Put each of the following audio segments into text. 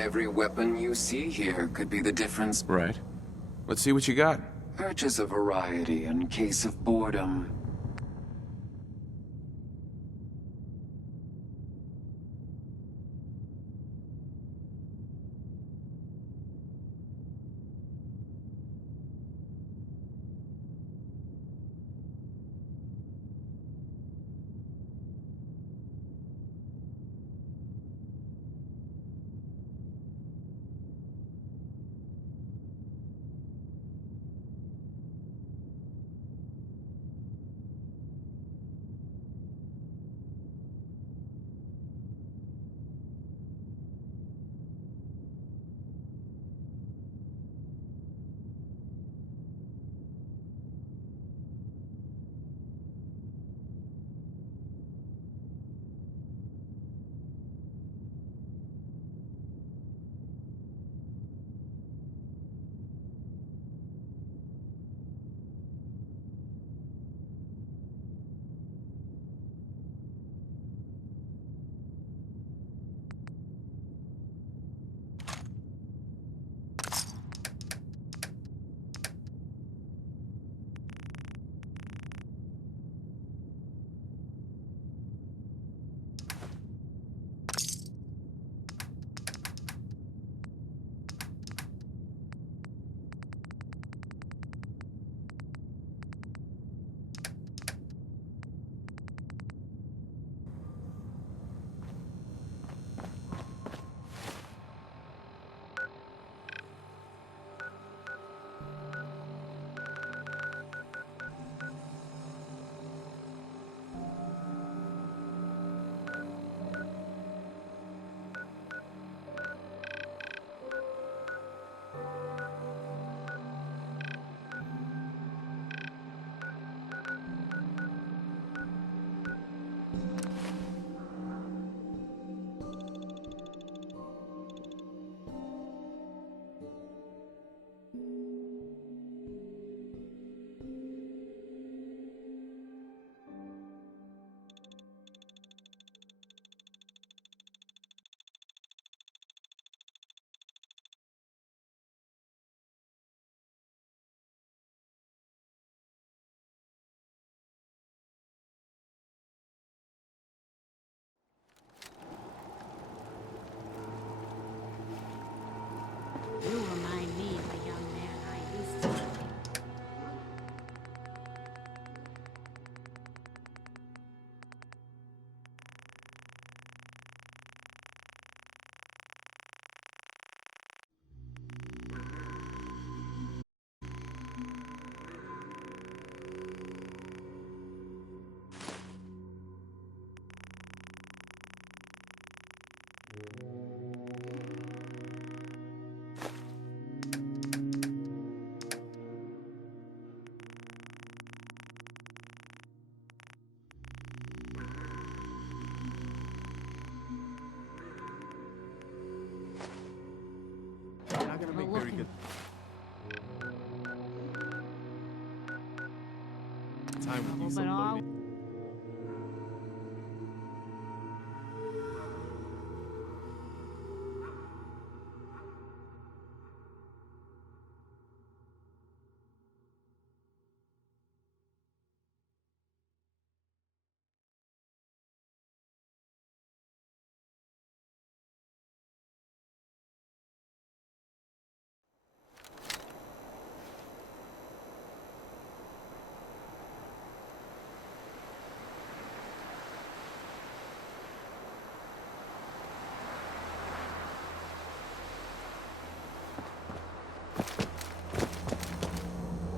Every weapon you see here could be the difference. Right. Let's see what you got. Purchase a variety in case of boredom. You remind me of a young man I used to know. Not gonna make very good time with you, so But all loaded.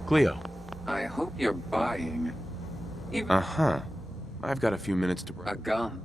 Cleo. I hope you're buying even Uh-huh. I've got a few minutes to a break. gun.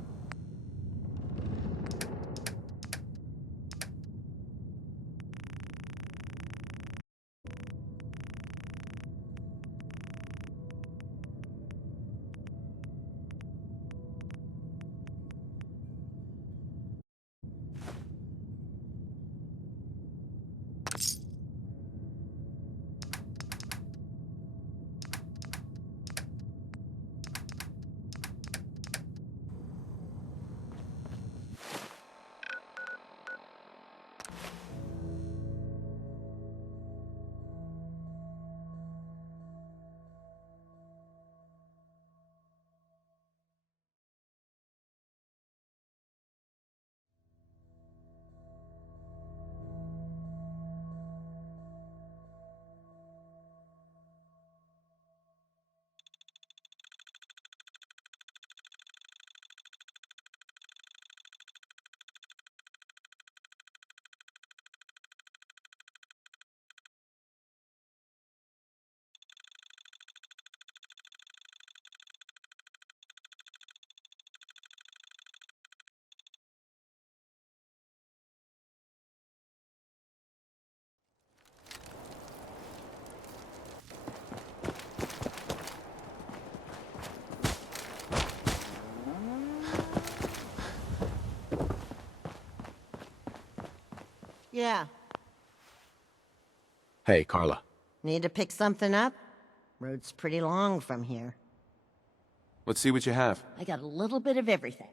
Yeah. Hey, Carla. Need to pick something up? Road's pretty long from here. Let's see what you have. I got a little bit of everything.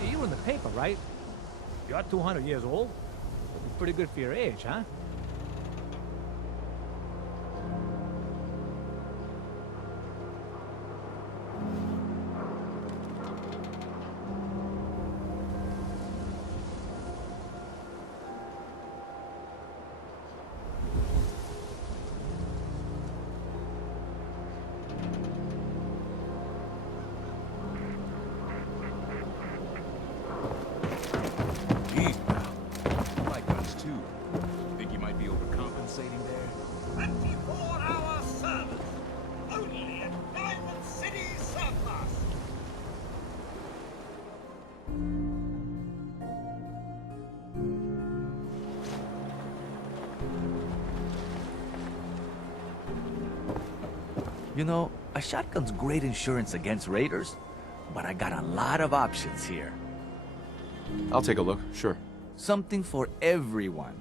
Hey, you were in the paper, right? You're 200 years old? Looking pretty good for your age, huh? Geez, pal. Like guns too. Think you might be overcompensating there? 24-hour service. Only at Diamond City Surplus. You know, a shotgun's great insurance against raiders, but I got a lot of options here. I'll take a look, sure. Something for everyone.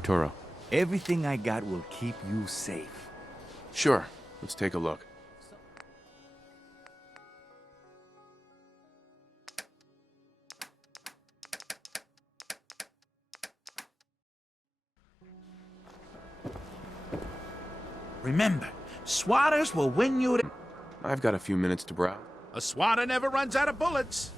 Arturo. Everything I got will keep you safe. Sure. Let's take a look. Remember, swatters will win you. I've got a few minutes to browse. A swatter never runs out of bullets.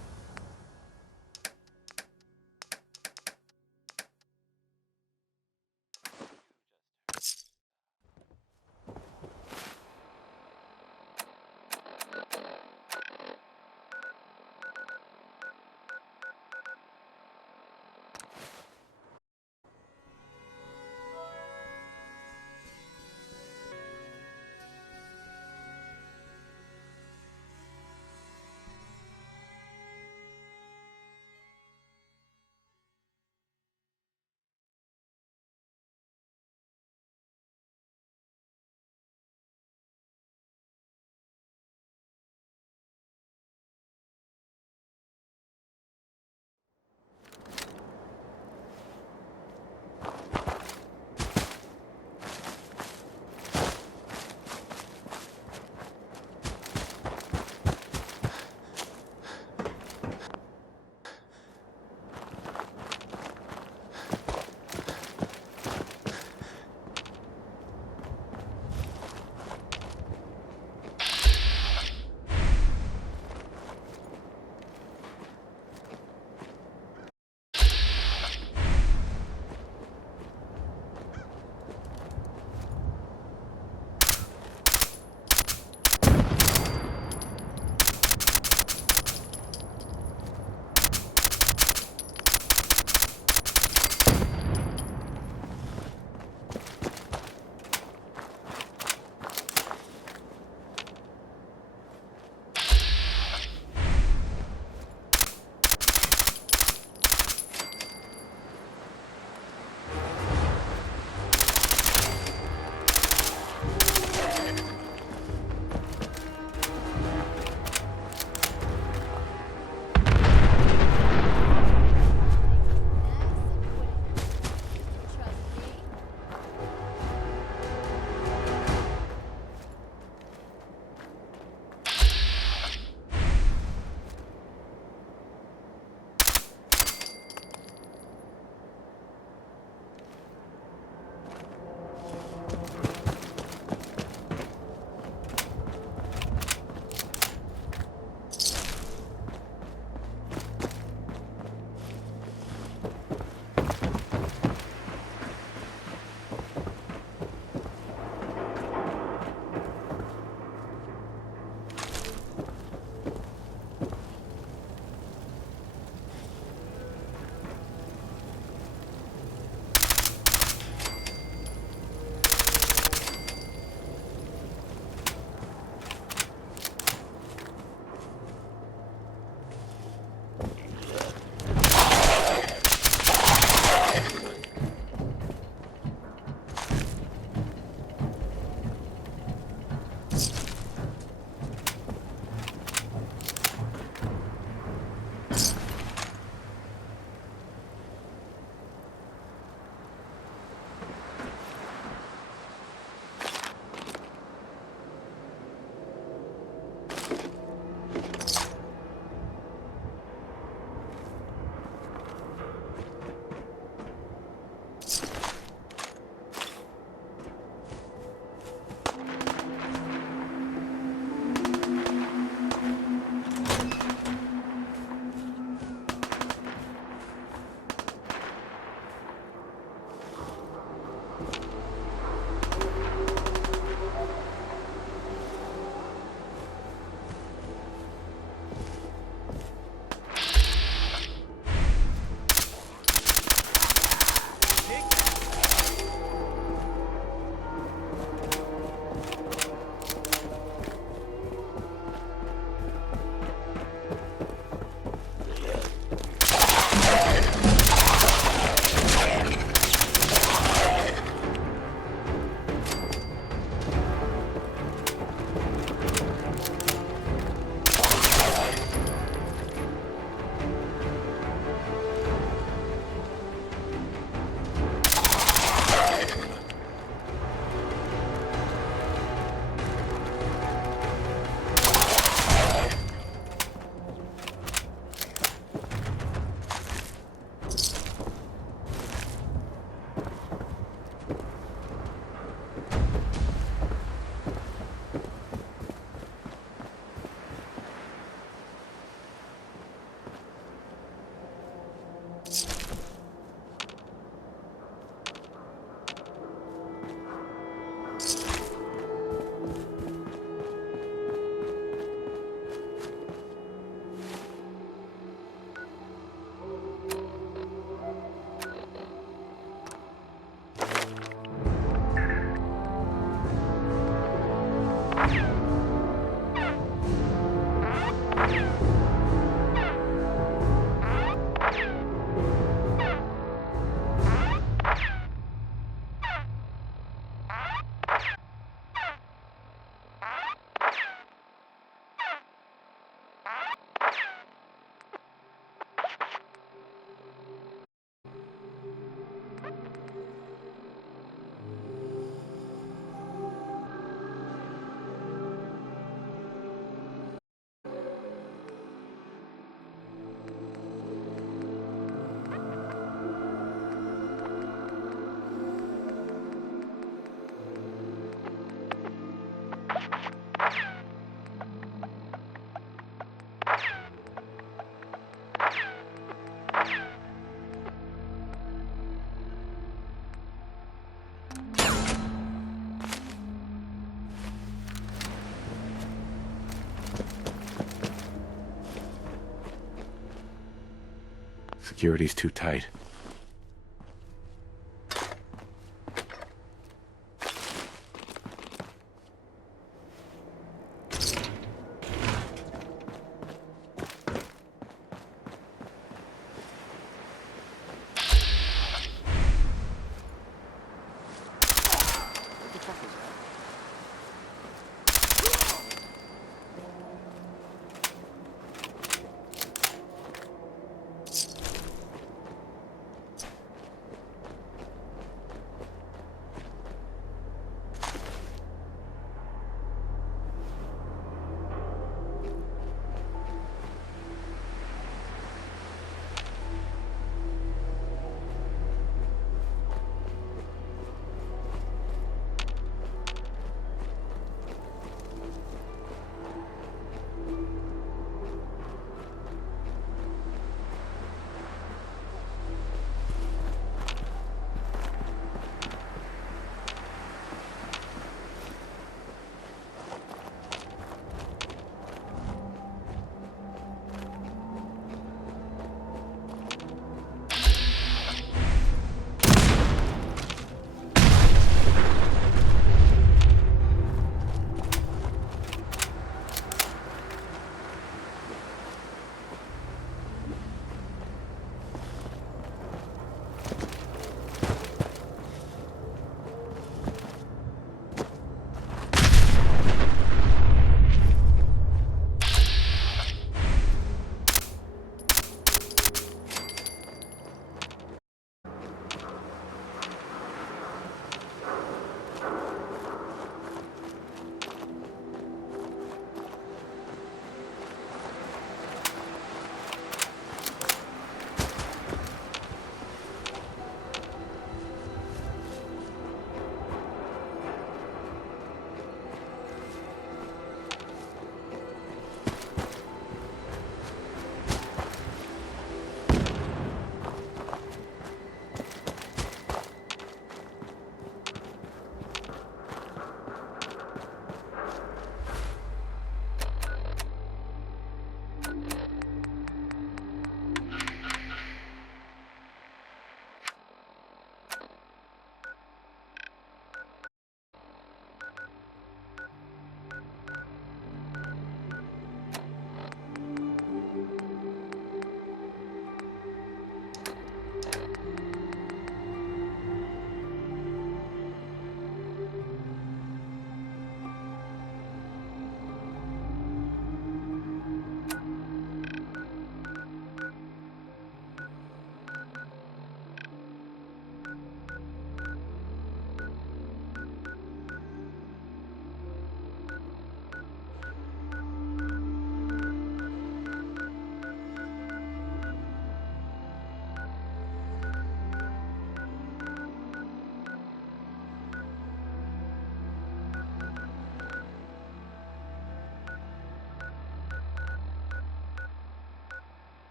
Security's too tight.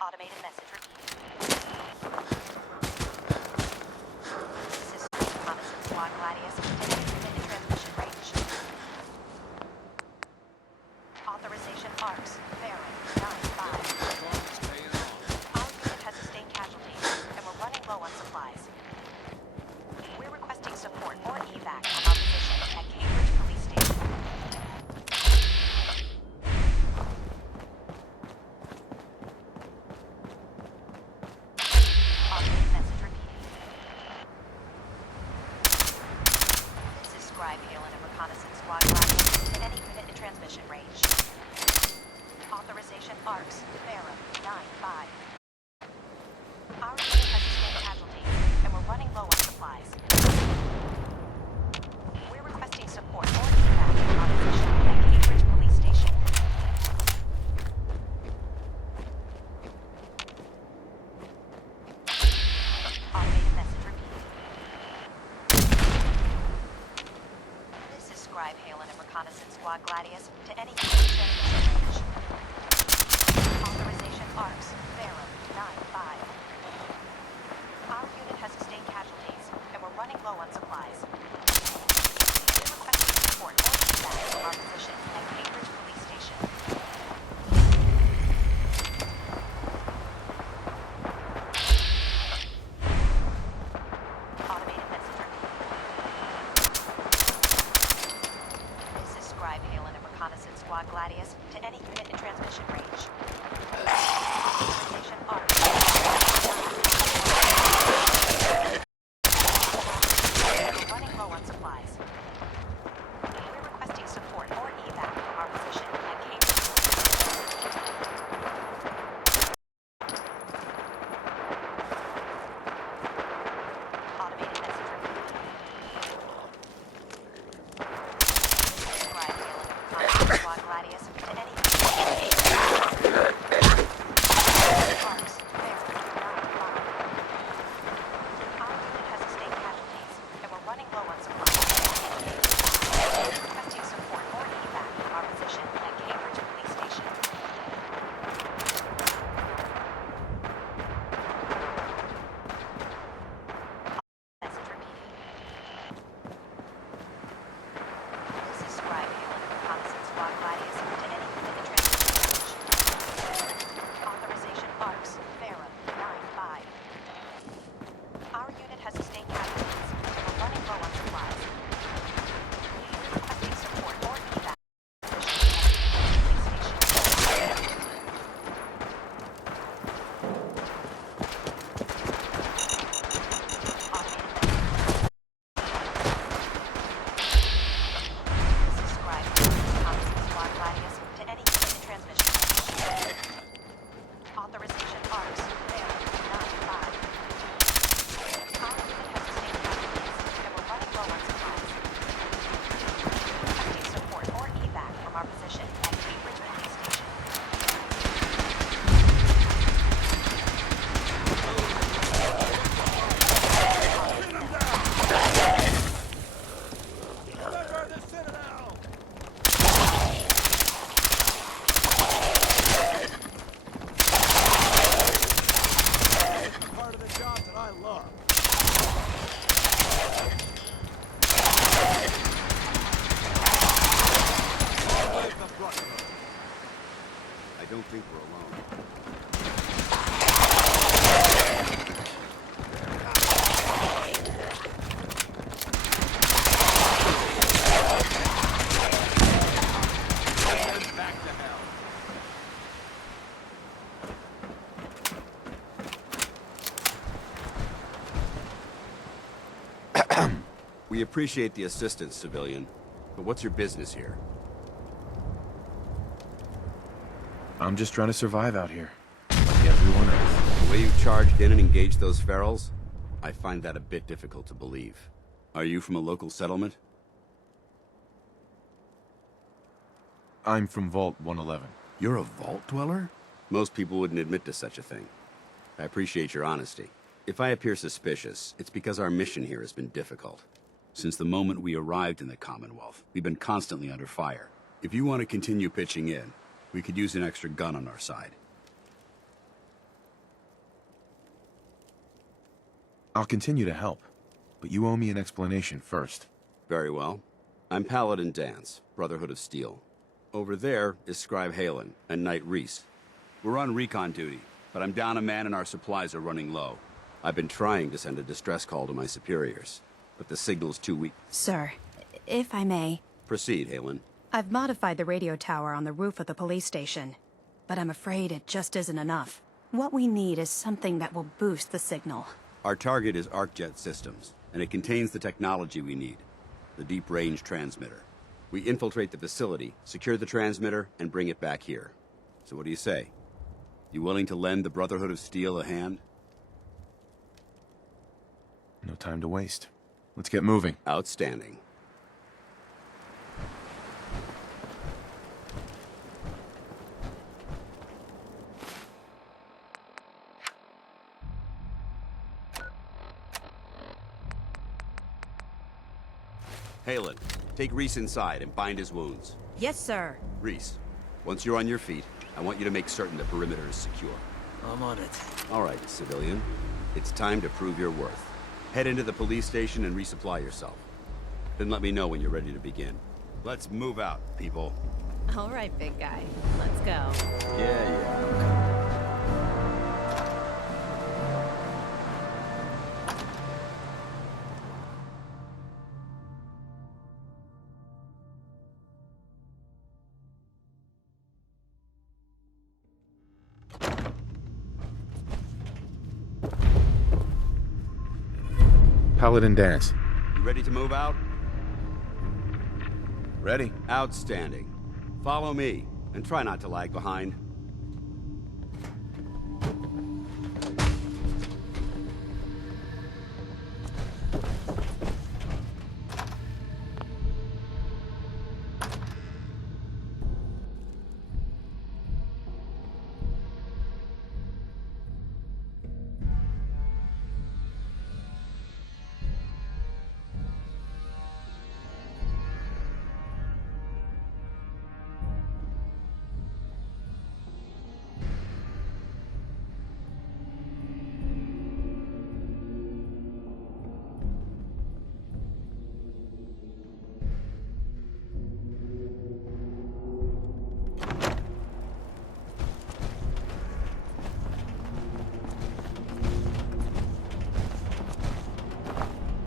Automated message repeating. This is reconnaissance squad Gladius. Minute transmission range. Authorization ARCS. Baron 9-5. Our unit has sustained casualties, and we're running low on supplies. We're requesting support or evac from our position at Cambridge Police Station. Automated message repeating. This is Scribe Halen and Reconnaissance Squad Gladius at any unit in transmission range. Authorization ARCS. Baron 9-5. Our unit has sustained casualties, and we're running low on supplies. We're requesting support or evac from our position at Cambridge Police Station. Automated message repeating. This is Scribe Halen and Reconnaissance Squad Gladius to any unit in transmission range. Authorization ARCS. Baron 9-5. Our unit has sustained casualties, and we're running low on supplies. We're requesting support or evac from our position at Cambridge Police Station. Automated message repeating. This is Scribe Halen and Reconnaissance Squad Gladius to any unit in transmission range. Authorization ARCS. We're running low on supplies. We're requesting support or evac from our position at Cambridge Police Station. Automated message repeating. Scribe Halen and Reconnaissance Squad Gladius to any unit in ARCS. Baron 9-5. Our unit has sustained casualties, and we're running low on supplies. We're requesting support or evac from our position at Cambridge Police Station. Message repeating. This is Scribe Halen and Reconnaissance Squad Gladius to any unit in transmission range. Authorization ARCS. Baron 9-5. Our unit has sustained casualties, and we're running low on supplies. We're requesting support or evac from our position at Cambridge Police Station. Automated message. This is Scribe Halen and Reconnaissance Squad Gladius to any unit in transmission range. Authorization ARCS. Baron 9-5. Our unit has sustained casualties, and we're running low on supplies. We're requesting support or evac from our position at Cambridge Police Station. Part of the job that I love. Always the brush. I don't think we're alone. Back to hell. We appreciate the assistance, civilian. But what's your business here? I'm just trying to survive out here, like everyone else. The way you charged in and engaged those ferals? I find that a bit difficult to believe. Are you from a local settlement? I'm from Vault 111. You're a vault dweller? Most people wouldn't admit to such a thing. I appreciate your honesty. If I appear suspicious, it's because our mission here has been difficult. Since the moment we arrived in the Commonwealth, we've been constantly under fire. If you want to continue pitching in, we could use an extra gun on our side. I'll continue to help, but you owe me an explanation first. Very well. I'm Paladin Dance, Brotherhood of Steel. Over there is Scribe Halen and Knight Reese. We're on recon duty, but I'm down a man and our supplies are running low. I've been trying to send a distress call to my superiors, but the signal's too weak. Sir, if I may. Proceed, Halen. I've modified the radio tower on the roof of the police station, but I'm afraid it just isn't enough. What we need is something that will boost the signal. Our target is ArcJet Systems, and it contains the technology we need, the deep-range transmitter. We infiltrate the facility, secure the transmitter, and bring it back here. So what do you say? You willing to lend the Brotherhood of Steel a hand? No time to waste. Let's get moving. Outstanding. Halen, take Reese inside and bind his wounds. Yes, sir. Reese, once you're on your feet, I want you to make certain the perimeter is secure. I'm on it. All right, civilian. It's time to prove your worth. Head into the police station and resupply yourself. Then let me know when you're ready to begin. Let's move out, people. All right, big guy. Let's go. Yeah. Paladin Dance. You ready to move out? Ready? Outstanding. Follow me, and try not to lag behind.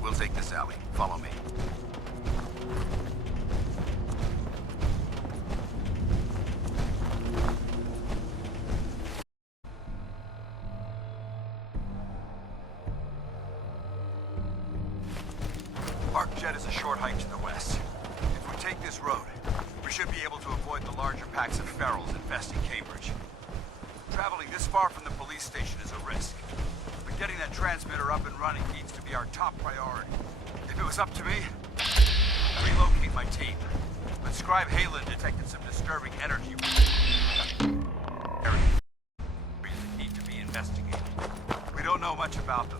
We'll take this alley. Follow me. ArcJet is a short hike to the west. If we take this road, we should be able to avoid the larger packs of ferals infesting Cambridge. Traveling this far from the police station is a risk, but getting that transmitter up and running needs to be our top priority. If it was up to me, I'd relocate my team. But Scribe Halen detected some disturbing energy areas that need to be investigated. We don't know much about them,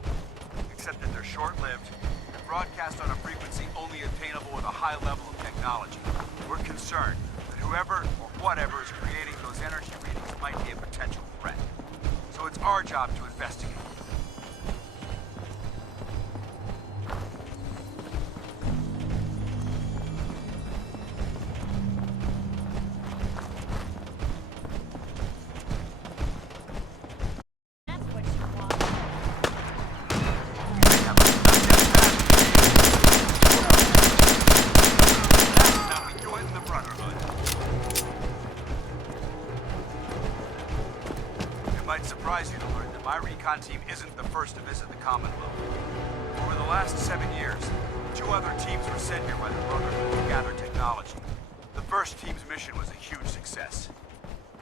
except that they're short-lived and broadcast on a frequency only attainable with a high level of technology. We're concerned that whoever or whatever is creating those energy readings might be a potential threat. So it's our job to investigate. That's what you want. Now we join the Brotherhood. It might surprise you to learn that my recon team isn't the first to visit the Commonwealth. Over the last 7 years, 2 other teams were sent here by the Brotherhood to gather technology. The first team's mission was a huge success.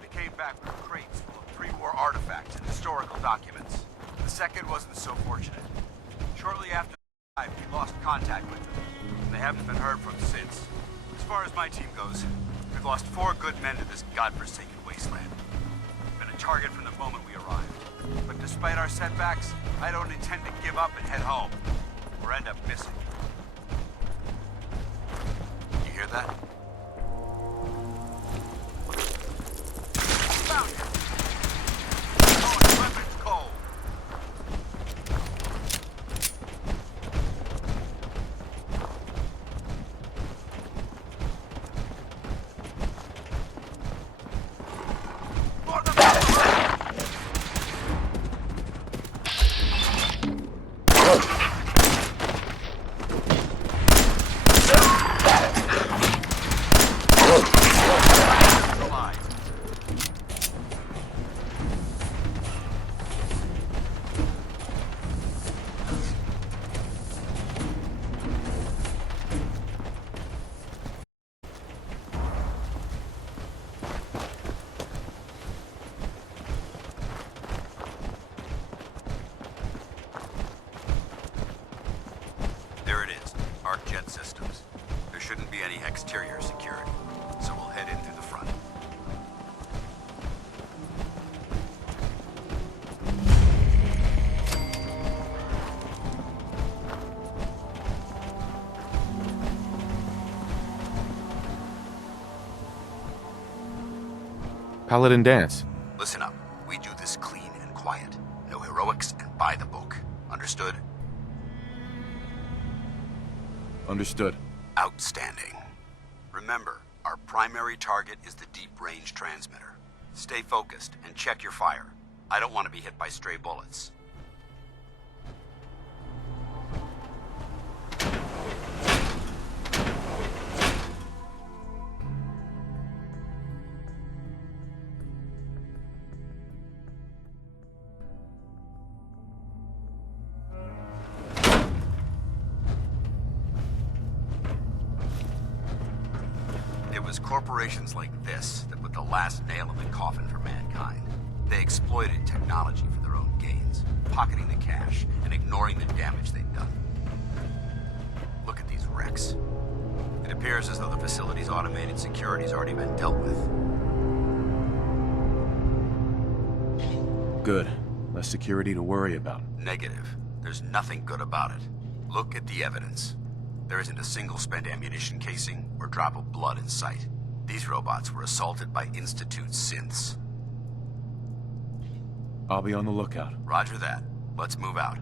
They came back with crates full of pre-war artifacts and historical documents. The second wasn't so fortunate. Shortly after we lost contact with them, and they haven't been heard from since. As far as my team goes, we've lost 4 good men to this godforsaken wasteland. We've been a target from the moment we arrived. But despite our setbacks, I don't intend to give up and head home, or end up missing. You hear that? Found him! Oh, weapons cold! exterior security, so we'll head in through the front. Paladin dance. Listen up. We do this clean and quiet. No heroics and by the book. Understood? Understood. Outstanding. Remember, our primary target is the deep-range transmitter. Stay focused and check your fire. I don't want to be hit by stray bullets. It was corporations like this that put the last nail in the coffin for mankind. They exploited technology for their own gains, pocketing the cash and ignoring the damage they'd done. Look at these wrecks. It appears as though the facility's automated security's already been dealt with. Good. Less security to worry about. Negative. There's nothing good about it. Look at the evidence. There isn't a single spent ammunition casing or drop of blood in sight. These robots were assaulted by Institute synths. I'll be on the lookout. Roger that. Let's move out.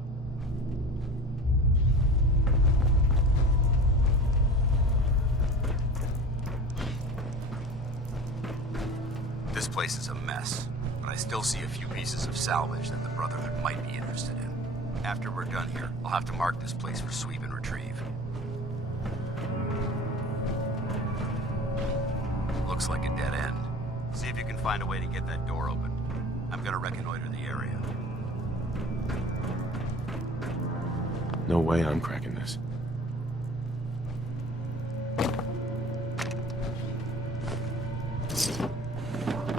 This place is a mess, but I still see a few pieces of salvage that the Brotherhood might be interested in. After we're done here, I'll have to mark this place for sweep and retrieve. Looks like a dead end. See if you can find a way to get that door open. I'm gonna reconnoiter the area. No way I'm cracking this.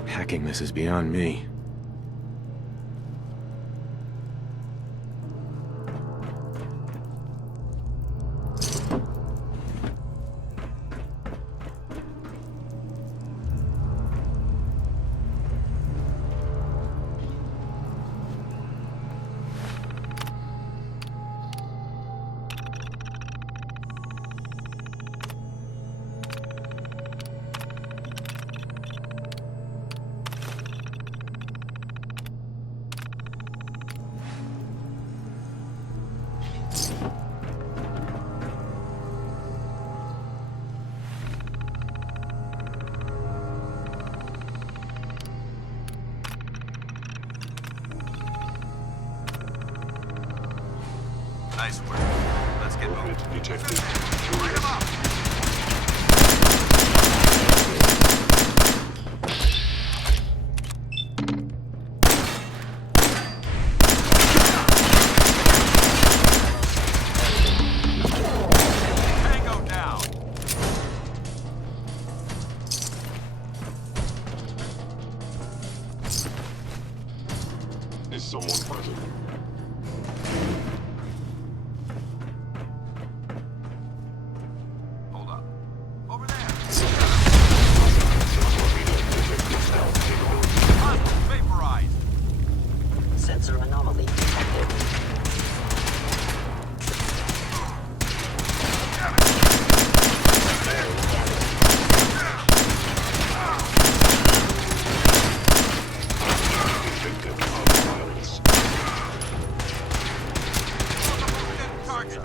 Hacking this is beyond me. Nice work. Let's get moving. Bring him up! Tango down! Is someone present? Hold up. Over there! Hostile vaporized! Sensor anomaly detected. Target!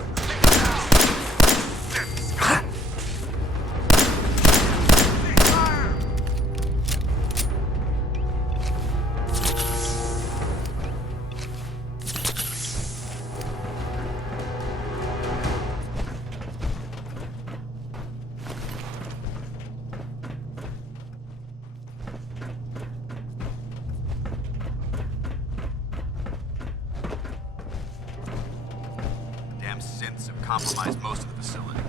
Damn synths have compromised most of the facility.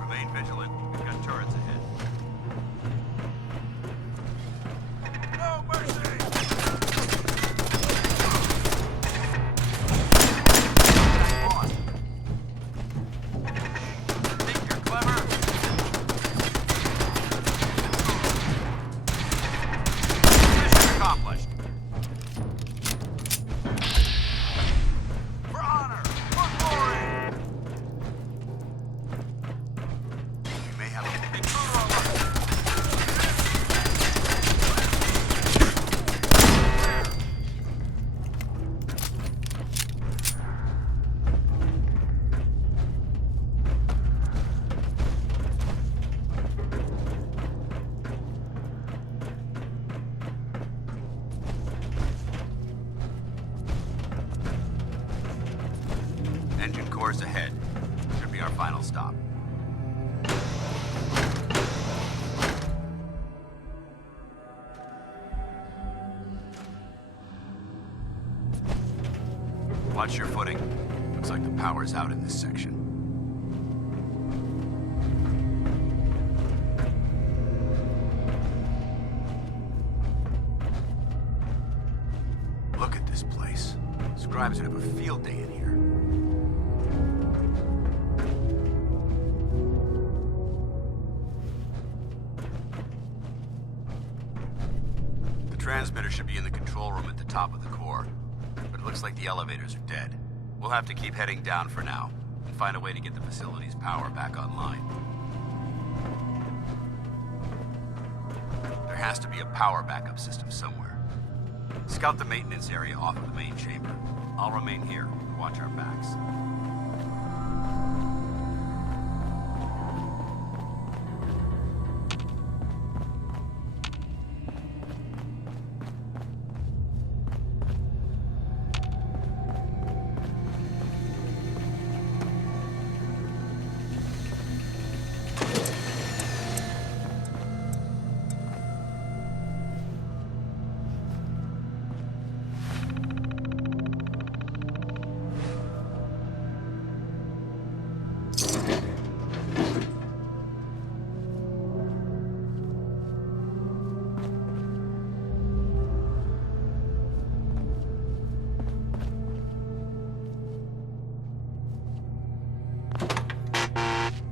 Remain vigilant. We've got turrets ahead. No mercy! Lost. Engine course ahead. Should be our final stop. Watch your footing. Looks like the power's out in this section. Look at this place. Scribes would have a field day in here. The transmitter should be in the control room at the top of the core, but it looks like the elevators are dead. We'll have to keep heading down for now and find a way to get the facility's power back online. There has to be a power backup system somewhere. Scout the maintenance area off of the main chamber. I'll remain here to watch our backs.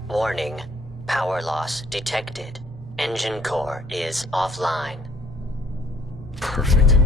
Warning. Power loss detected. Engine core is offline. Perfect.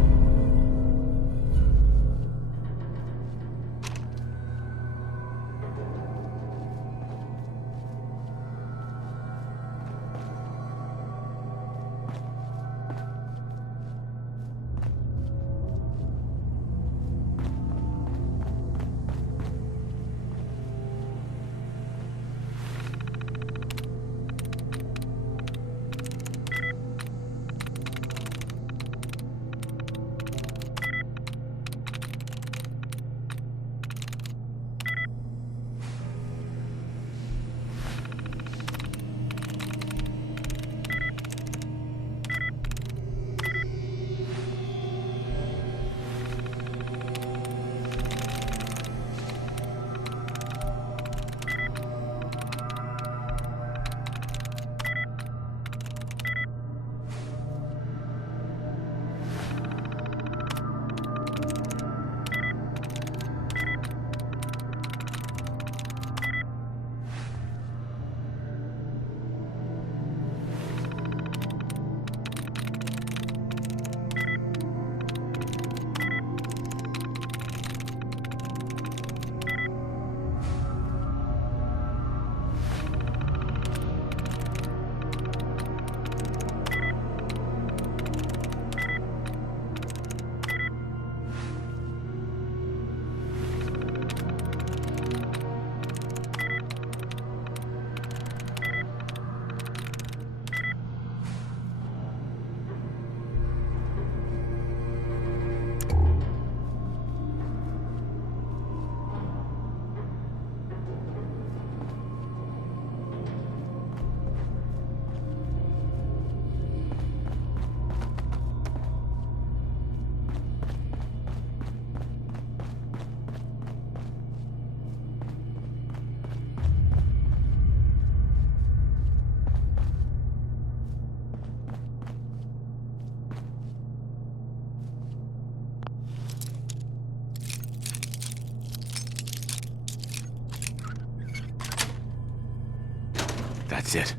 That's it.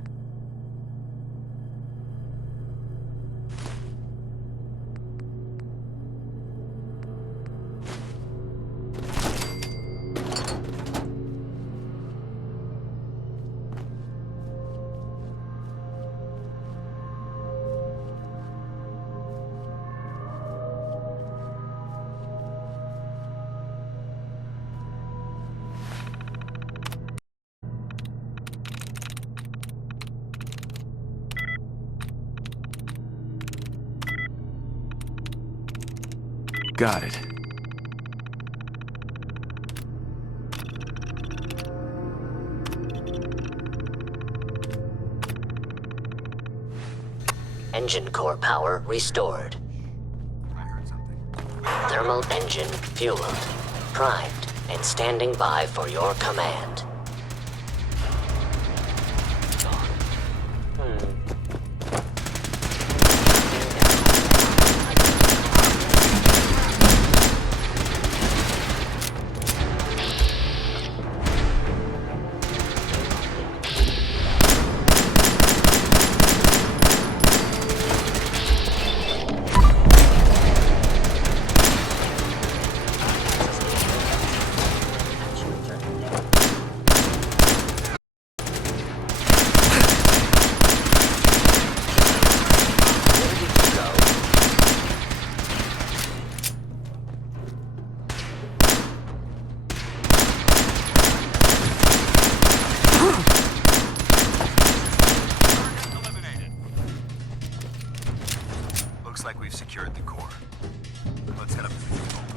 Got it. engine core power restored. Thermal engine fueled, primed, and standing by for your command. Looks like we've secured the core. Let's head up to the control room.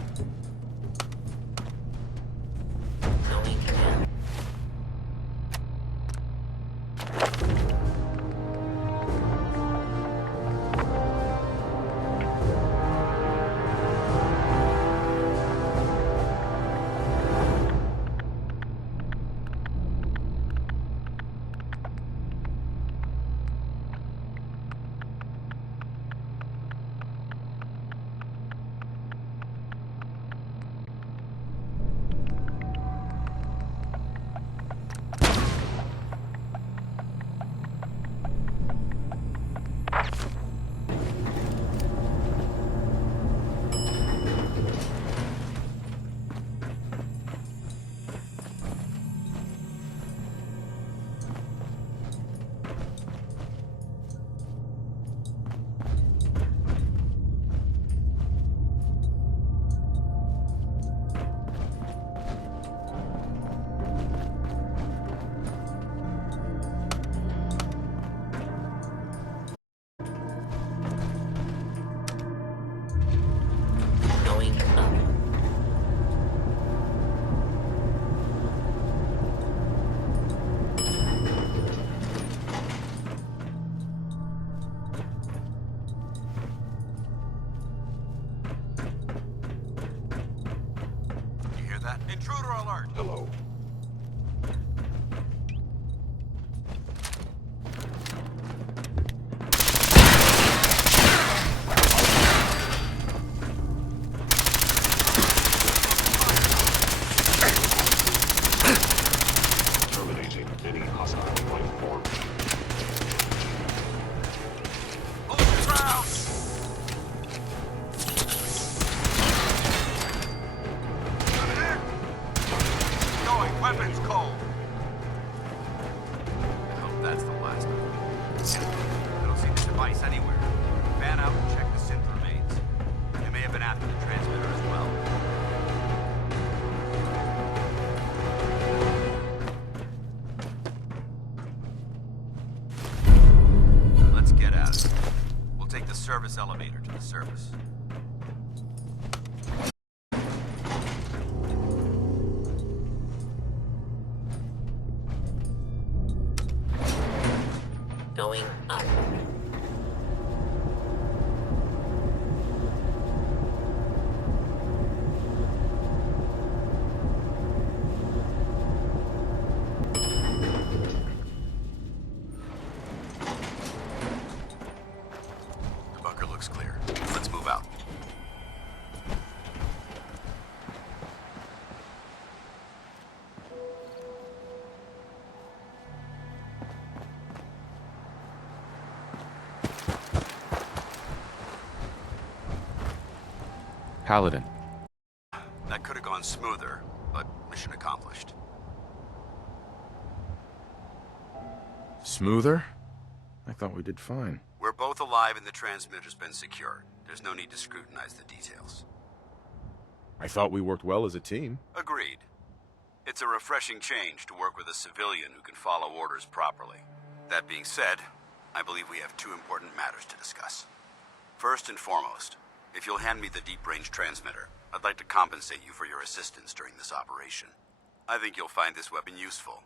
Intruder alert! Hello. Terminating any hostile life form. Hold your ground! Weapons cold. I hope that's the last of them. I don't see the device anywhere. Fan out and check the synth remains. They may have been after the transmitter as well. Let's get at it. We'll take the service elevator to the surface. Going up. The bunker looks clear. Let's move out. Paladin. That could have gone smoother, but mission accomplished. Smoother? I thought we did fine. We're both alive and the transmitter's been secured. There's no need to scrutinize the details. I thought we worked well as a team. Agreed. It's a refreshing change to work with a civilian who can follow orders properly. That being said, I believe we have two important matters to discuss. First and foremost, if you'll hand me the deep-range transmitter, I'd like to compensate you for your assistance during this operation. I think you'll find this weapon useful.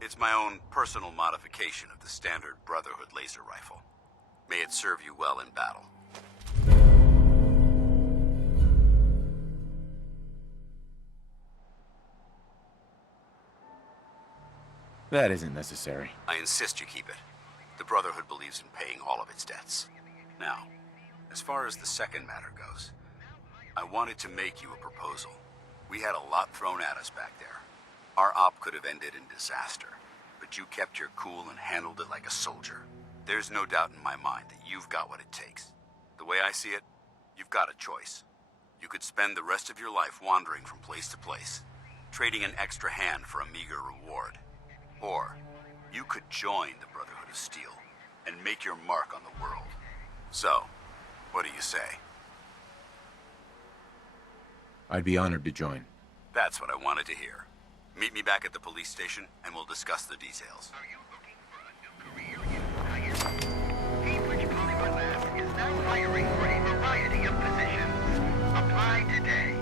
It's my own personal modification of the standard Brotherhood laser rifle. May it serve you well in battle. That isn't necessary. I insist you keep it. The Brotherhood believes in paying all of its debts. Now, as far as the second matter goes, I wanted to make you a proposal. We had a lot thrown at us back there. Our op could have ended in disaster, but you kept your cool and handled it like a soldier. There's no doubt in my mind that you've got what it takes. The way I see it, you've got a choice. You could spend the rest of your life wandering from place to place, trading an extra hand for a meager reward. Or, you could join the Brotherhood of Steel and make your mark on the world. So, what do you say? I'd be honored to join. That's what I wanted to hear. Meet me back at the police station, and we'll discuss the details. Are you looking for a new career in science? Cambridge Polymer Lab is now hiring for a variety of positions. Apply today.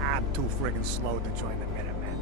I'm too friggin' slow to join the Minutemen.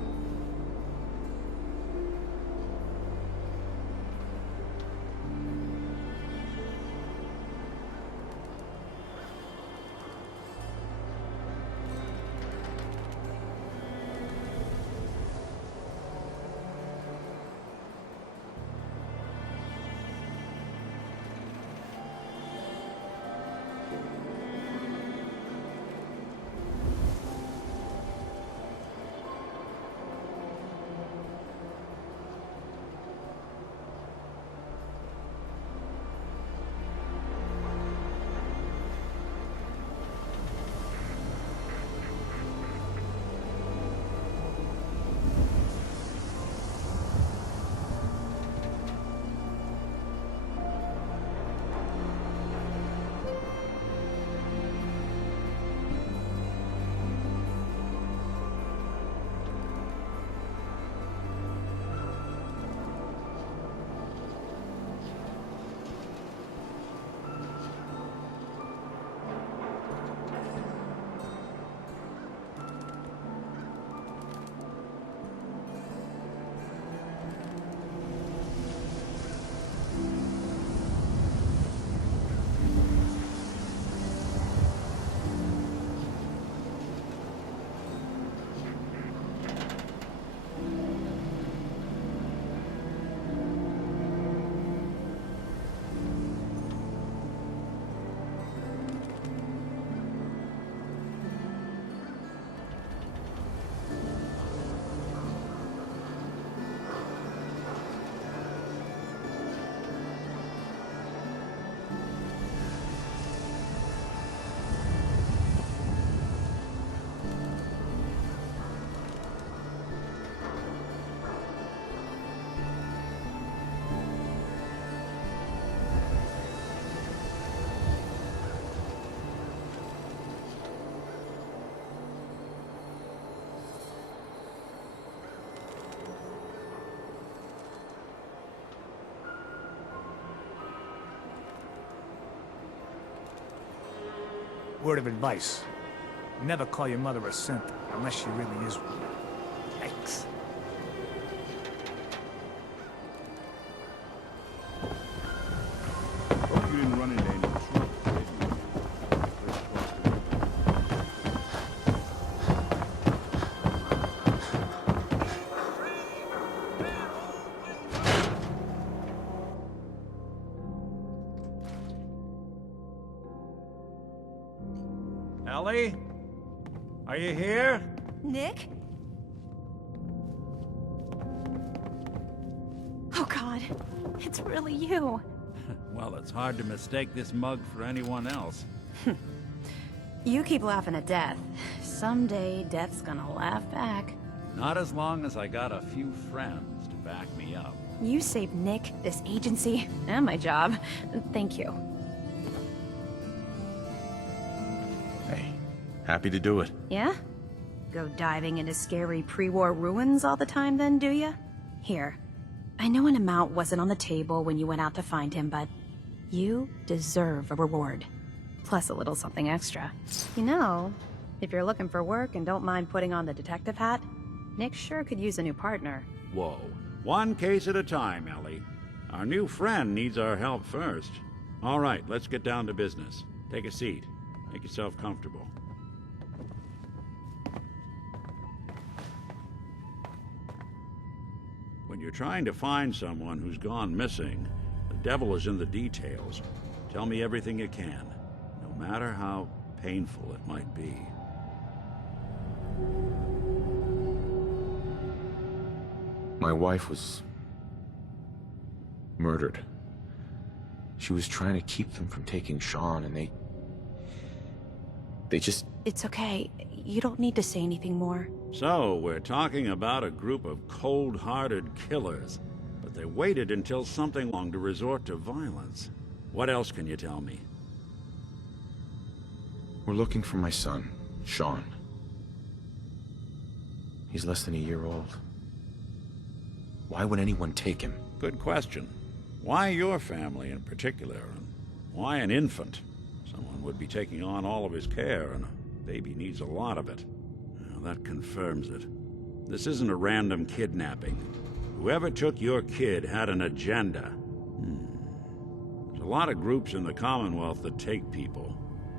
Word of advice. Never call your mother a simp, unless she really is one. Thanks. Hope you didn't run into any trouble, did you? Let's cross the river. Ellie? Are you here? Nick? Oh God, it's really you. Well, it's hard to mistake this mug for anyone else. You keep laughing at death. Someday, death's gonna laugh back. Not as long as I got a few friends to back me up. You saved Nick, this agency, and my job. Thank you. Hey, happy to do it. Yeah? Go diving into scary pre-war ruins all the time then, do ya? Here. I know an amount wasn't on the table when you went out to find him, but you deserve a reward. Plus a little something extra. You know, if you're looking for work and don't mind putting on the detective hat, Nick sure could use a new partner. Whoa. One case at a time, Ellie. Our new friend needs our help first. All right, let's get down to business. Take a seat. Make yourself comfortable. When you're trying to find someone who's gone missing, the devil is in the details. Tell me everything you can, no matter how painful it might be. My wife was murdered. She was trying to keep them from taking Sean, and they just... It's okay. You don't need to say anything more. So, we're talking about a group of cold-hearted killers, but they waited until something long to resort to violence. What else can you tell me? We're looking for my son, Sean. He's less than a year old. Why would anyone take him? Good question. Why your family in particular? And why an infant? Someone would be taking on all of his care, and a baby needs a lot of it. Well, that confirms it. This isn't a random kidnapping. Whoever took your kid had an agenda. There's a lot of groups in the Commonwealth that take people.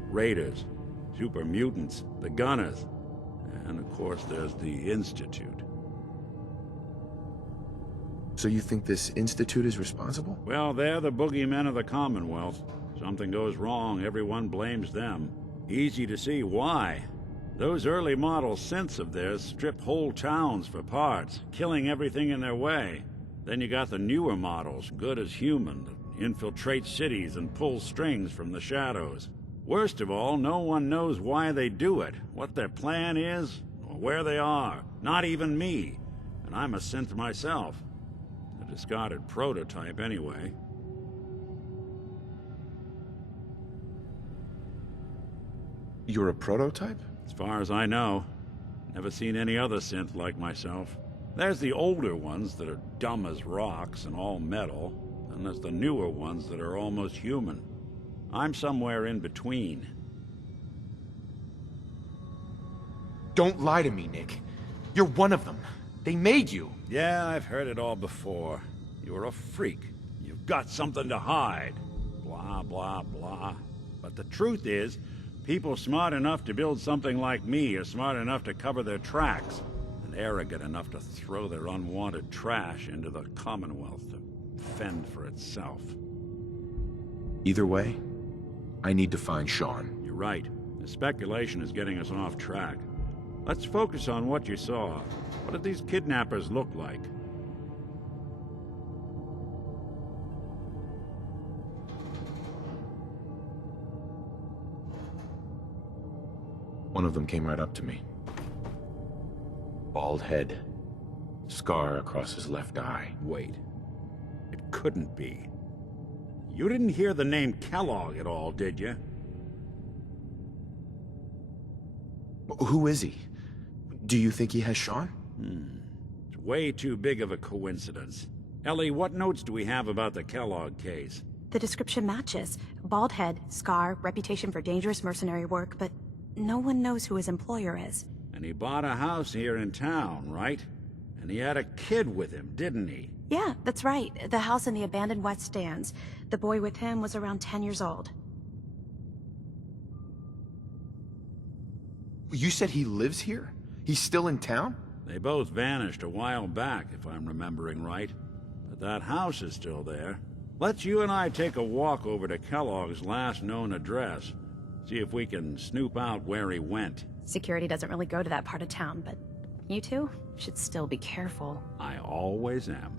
Raiders, super mutants, the Gunners, and of course there's the Institute. So you think this Institute is responsible? Well, they're the boogeymen of the Commonwealth. Something goes wrong, everyone blames them. Easy to see why. Those early model synths of theirs strip whole towns for parts, killing everything in their way. Then you got the newer models, good as human, that infiltrate cities and pull strings from the shadows. Worst of all, no one knows why they do it, what their plan is, or where they are. Not even me. And I'm a synth myself. A discarded prototype, anyway. You're a prototype? As far as I know. Never seen any other synth like myself. There's the older ones that are dumb as rocks and all metal, and there's the newer ones that are almost human. I'm somewhere in between. Don't lie to me, Nick. You're one of them. They made you. Yeah, I've heard it all before. You're a freak. You've got something to hide. Blah, blah, blah. But the truth is, people smart enough to build something like me are smart enough to cover their tracks, and arrogant enough to throw their unwanted trash into the Commonwealth to fend for itself. Either way, I need to find Sean. You're right. The speculation is getting us off track. Let's focus on what you saw. What did these kidnappers look like? One of them came right up to me. Bald head. Scar across his left eye. Wait. It couldn't be. You didn't hear the name Kellogg at all, did you? Who is he? Do you think he has Sean? It's way too big of a coincidence. Ellie, what notes do we have about the Kellogg case? The description matches. Bald head, scar, reputation for dangerous mercenary work, but no one knows who his employer is. And he bought a house here in town, right? And he had a kid with him, didn't he? Yeah, that's right. The house in the abandoned West Stands. The boy with him was around 10 years old. You said he lives here? He's still in town? They both vanished a while back, if I'm remembering right. But that house is still there. Let's you and I take a walk over to Kellogg's last known address. See if we can snoop out where he went. Security doesn't really go to that part of town, but you two should still be careful. I always am.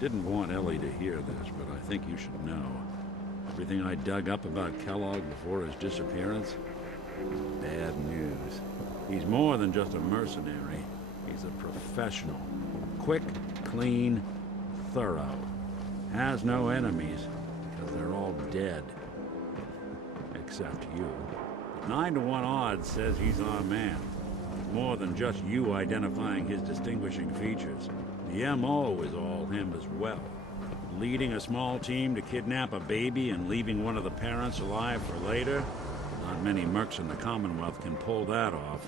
Didn't want Ellie to hear this, but I think you should know. Everything I dug up about Kellogg before his disappearance is bad news. He's more than just a mercenary. He's a professional. Quick, clean, thorough. Has no enemies, because they're all dead. Except you. But 9 to 1 odds says he's our man. More than just you identifying his distinguishing features. The M.O. is all him as well. Leading a small team to kidnap a baby and leaving one of the parents alive for later? Not many mercs in the Commonwealth can pull that off.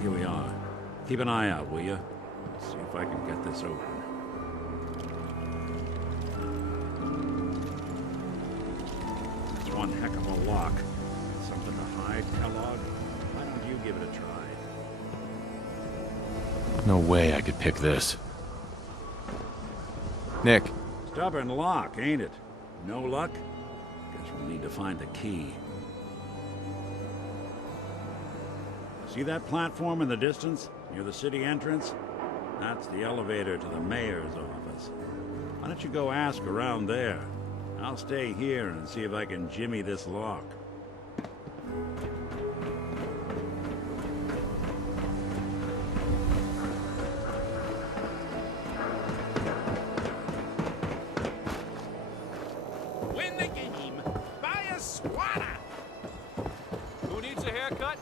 Here we are. Keep an eye out, will you? See if I can get this open. It's one heck of a lock. Something to hide, Kellogg? Why don't you give it a try? No way I could pick this. Nick. Stubborn lock, ain't it? No luck? Guess we'll need to find the key. See that platform in the distance, near the city entrance? That's the elevator to the mayor's office. Why don't you go ask around there? I'll stay here and see if I can jimmy this lock. Win the game! Buy a swatter! Who needs a haircut?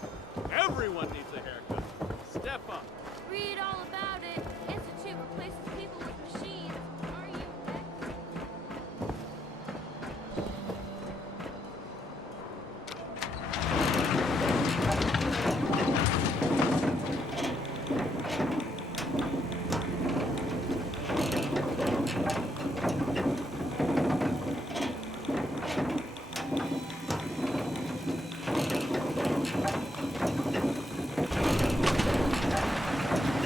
Everyone needs a haircut. Step up. Read all about it. Institute replaces people with machines. Are you next?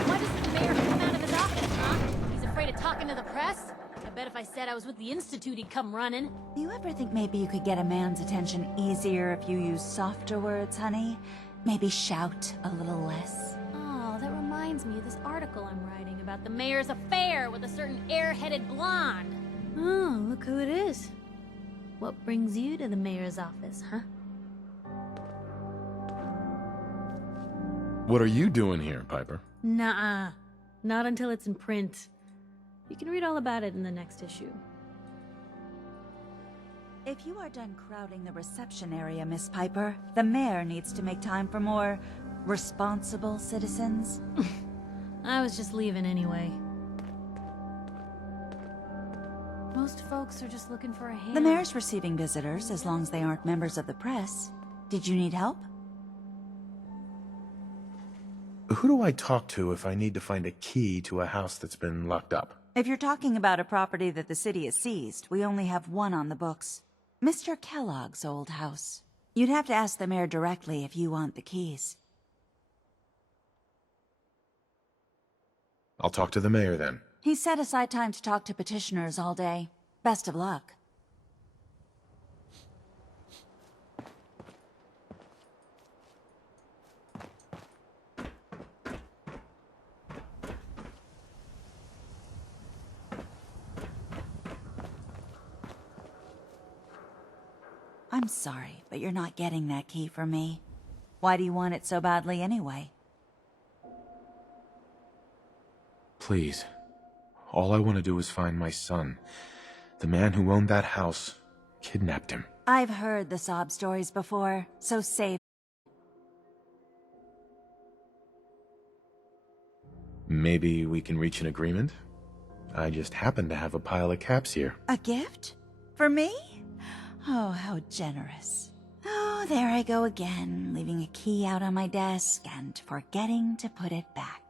Why doesn't the mayor come out of his office, huh? He's afraid of talking to the press? I bet if I said I was with the Institute, he'd come running. Do you ever think maybe you could get a man's attention easier if you use softer words, honey? Maybe shout a little less? Oh, that reminds me of this article I'm writing about the mayor's affair with a certain air-headed blonde. Oh, look who it is. What brings you to the mayor's office, huh? What are you doing here, Piper? Nuh-uh. Not until it's in print. You can read all about it in the next issue. If you are done crowding the reception area, Miss Piper, the mayor needs to make time for more responsible citizens. I was just leaving anyway. Most folks are just looking for a hand. The mayor's receiving visitors as long as they aren't members of the press. Did you need help? Who do I talk to if I need to find a key to a house that's been locked up? If you're talking about a property that the city has seized, we only have one on the books. Mr. Kellogg's old house. You'd have to ask the mayor directly if you want the keys. I'll talk to the mayor then. He set aside time to talk to petitioners all day. Best of luck. I'm sorry, but you're not getting that key from me. Why do you want it so badly anyway? Please. All I want to do is find my son. The man who owned that house kidnapped him. I've heard the sob stories before, so save. Maybe we can reach an agreement? I just happen to have a pile of caps here. A gift? For me? Oh, how generous. Oh, there I go again, leaving a key out on my desk and forgetting to put it back.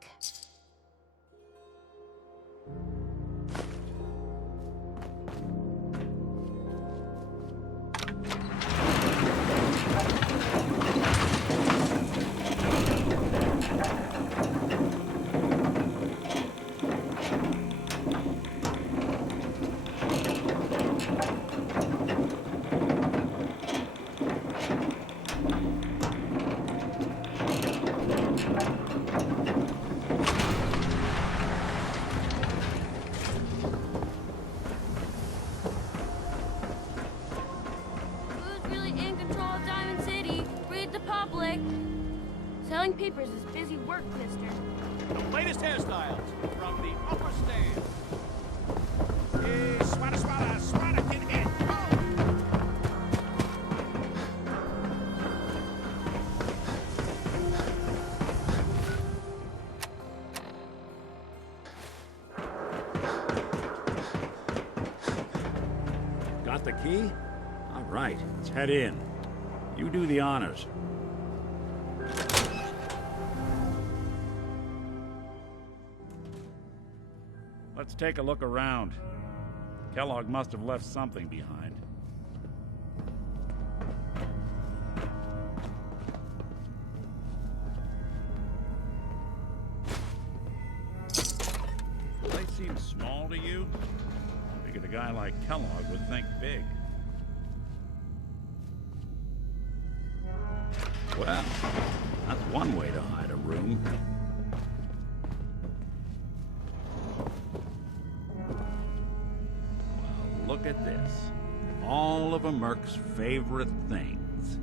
Selling papers is busy work, mister. The latest hairstyles from the upper stand. Hey, swata, swata, swata, get hit! Got the key? All right, let's head in. You do the honors. Let's take a look around. Kellogg must have left something behind. The place seems small to you? Figured a guy like Kellogg would think big. Well, that's one way to hide a room. Look at this. All of a Merc's favorite things.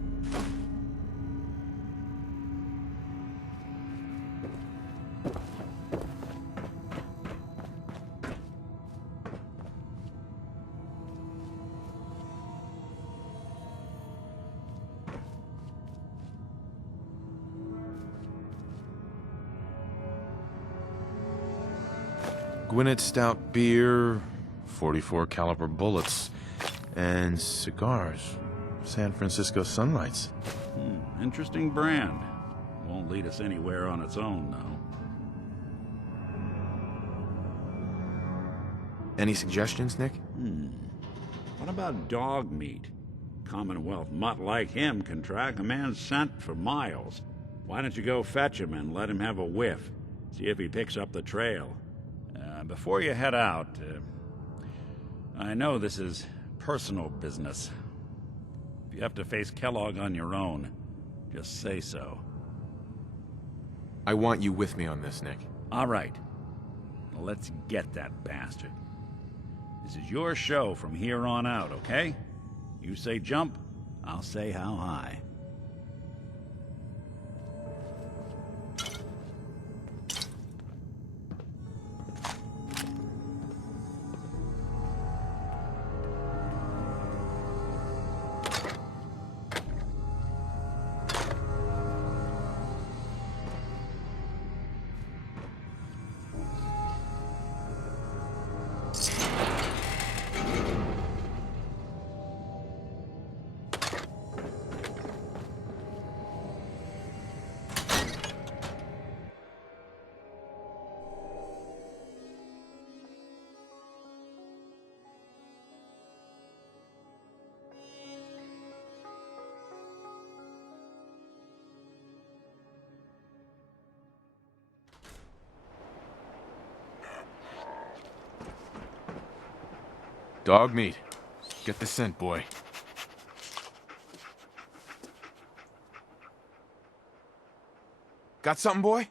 Gwinnett Stout beer, 44 caliber bullets, and cigars. San Francisco Sunlights. Interesting brand. Won't lead us anywhere on its own, though. Any suggestions, Nick? What about dog meat? Commonwealth mutt like him can track a man's scent for miles. Why don't you go fetch him and let him have a whiff? See if he picks up the trail. Before you head out, I know this is personal business. If you have to face Kellogg on your own, just say so. I want you with me on this, Nick. All right. Let's get that bastard. This is your show from here on out, okay? You say jump, I'll say how high. Dog meat. Get the scent, boy. Got something, boy?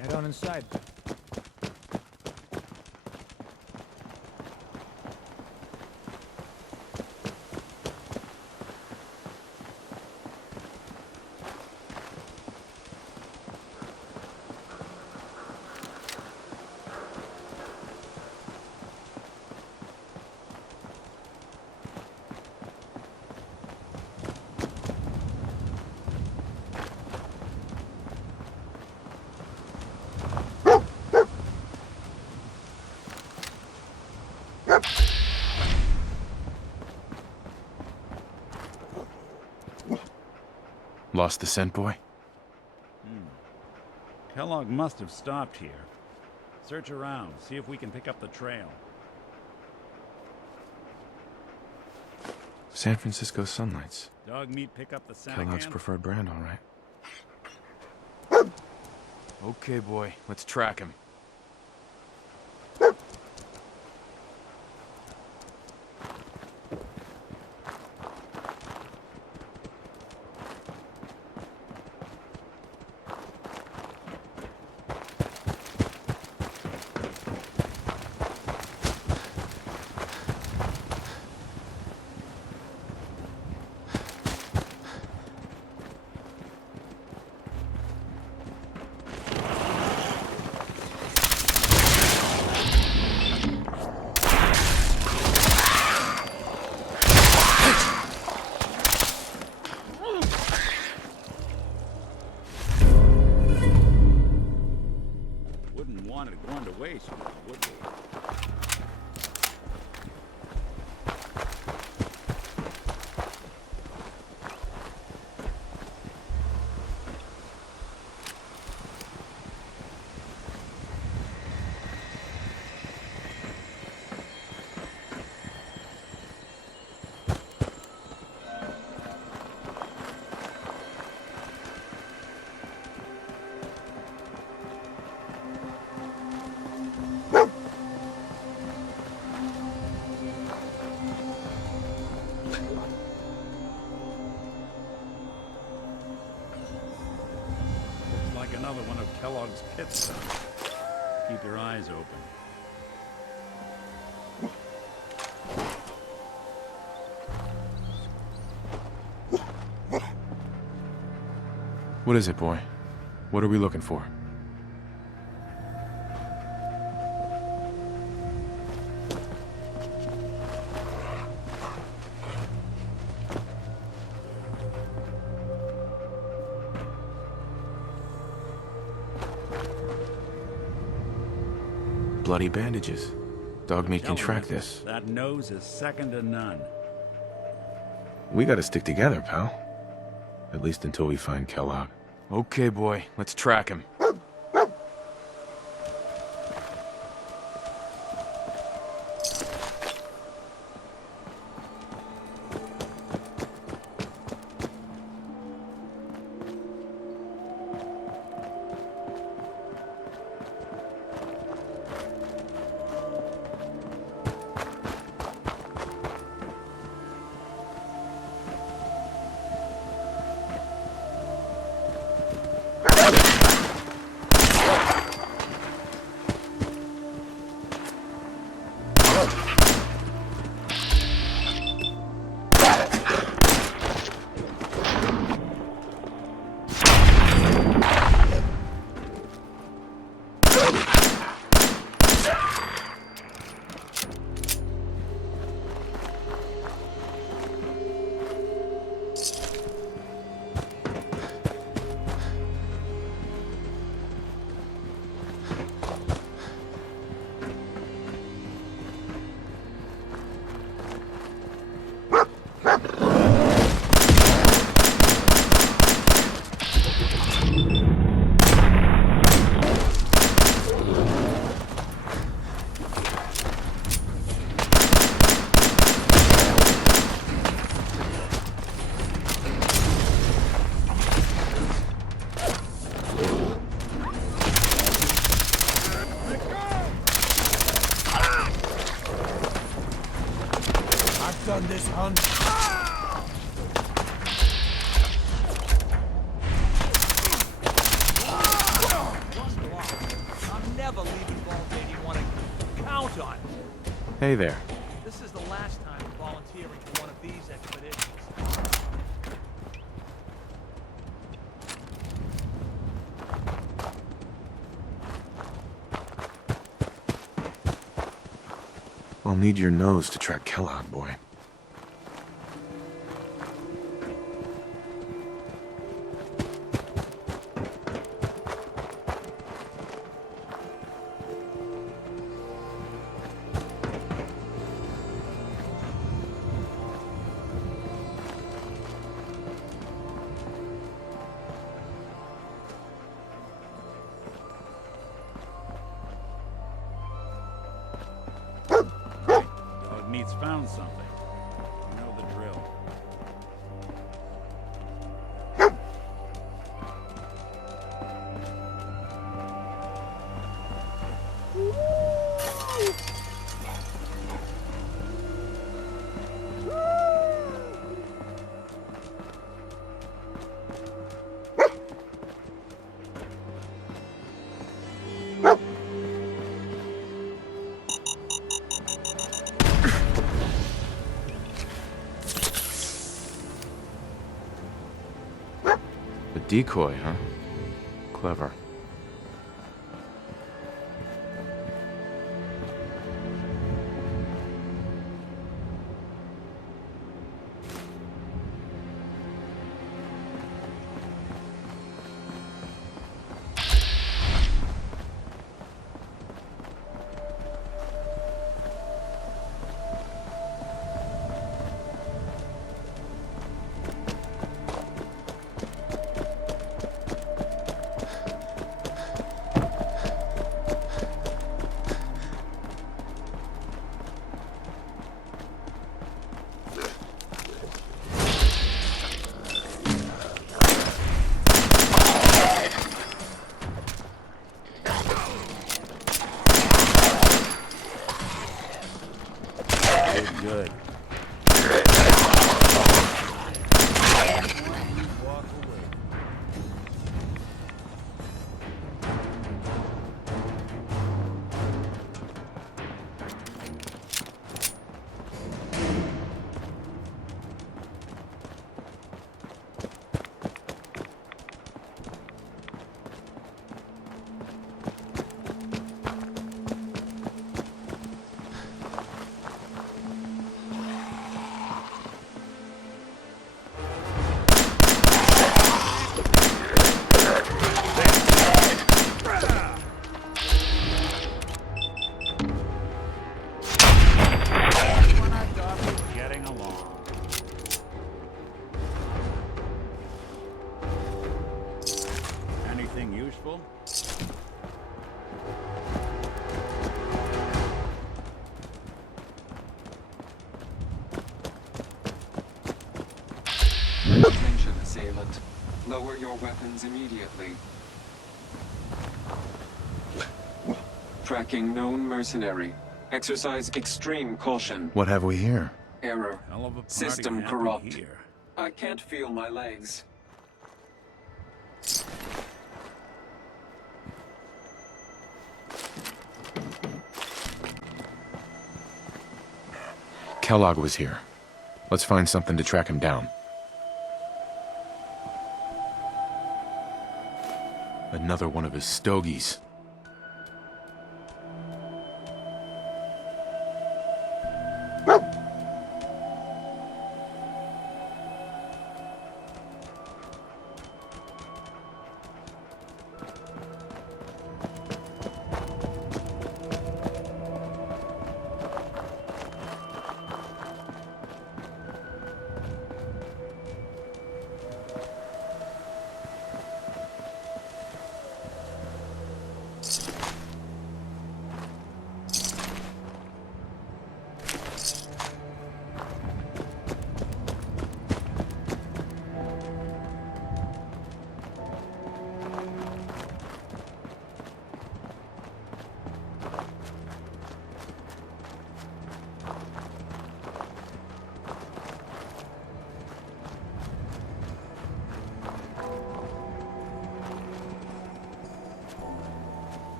Head on inside. Lost the scent, boy? Kellogg must have stopped here. Search around, see if we can pick up the trail. San Francisco Sunlights. Dog meat pick up the scent Kellogg's again? preferred brand, all right. Okay, boy. Let's track him. Wouldn't want it going to waste, would we? Looks like another one of Kellogg's pits. Keep your eyes open. What is it, boy? What are we looking for? Bloody bandages. Dog meat can track this. That nose is second to none. We gotta stick together, pal. At least until we find Kellogg. Okay, boy. Let's track him. done this hunt. I'm never leaving Vault 81 to count on it. Hey there. This is the last time I'm volunteering for one of these expeditions. I'll need your nose to track Kellogg, boy. Dog meat's found something. You know the drill. A decoy, huh? Clever. Good. Walk away. Getting along. Anything useful? Attention, assailant. Lower your weapons immediately. Tracking known mercenary. Exercise extreme caution. What have we here? Error. Hell of a party System happened corrupt. here. I can't feel my legs. Kellogg was here. Let's find something to track him down. Another one of his stogies.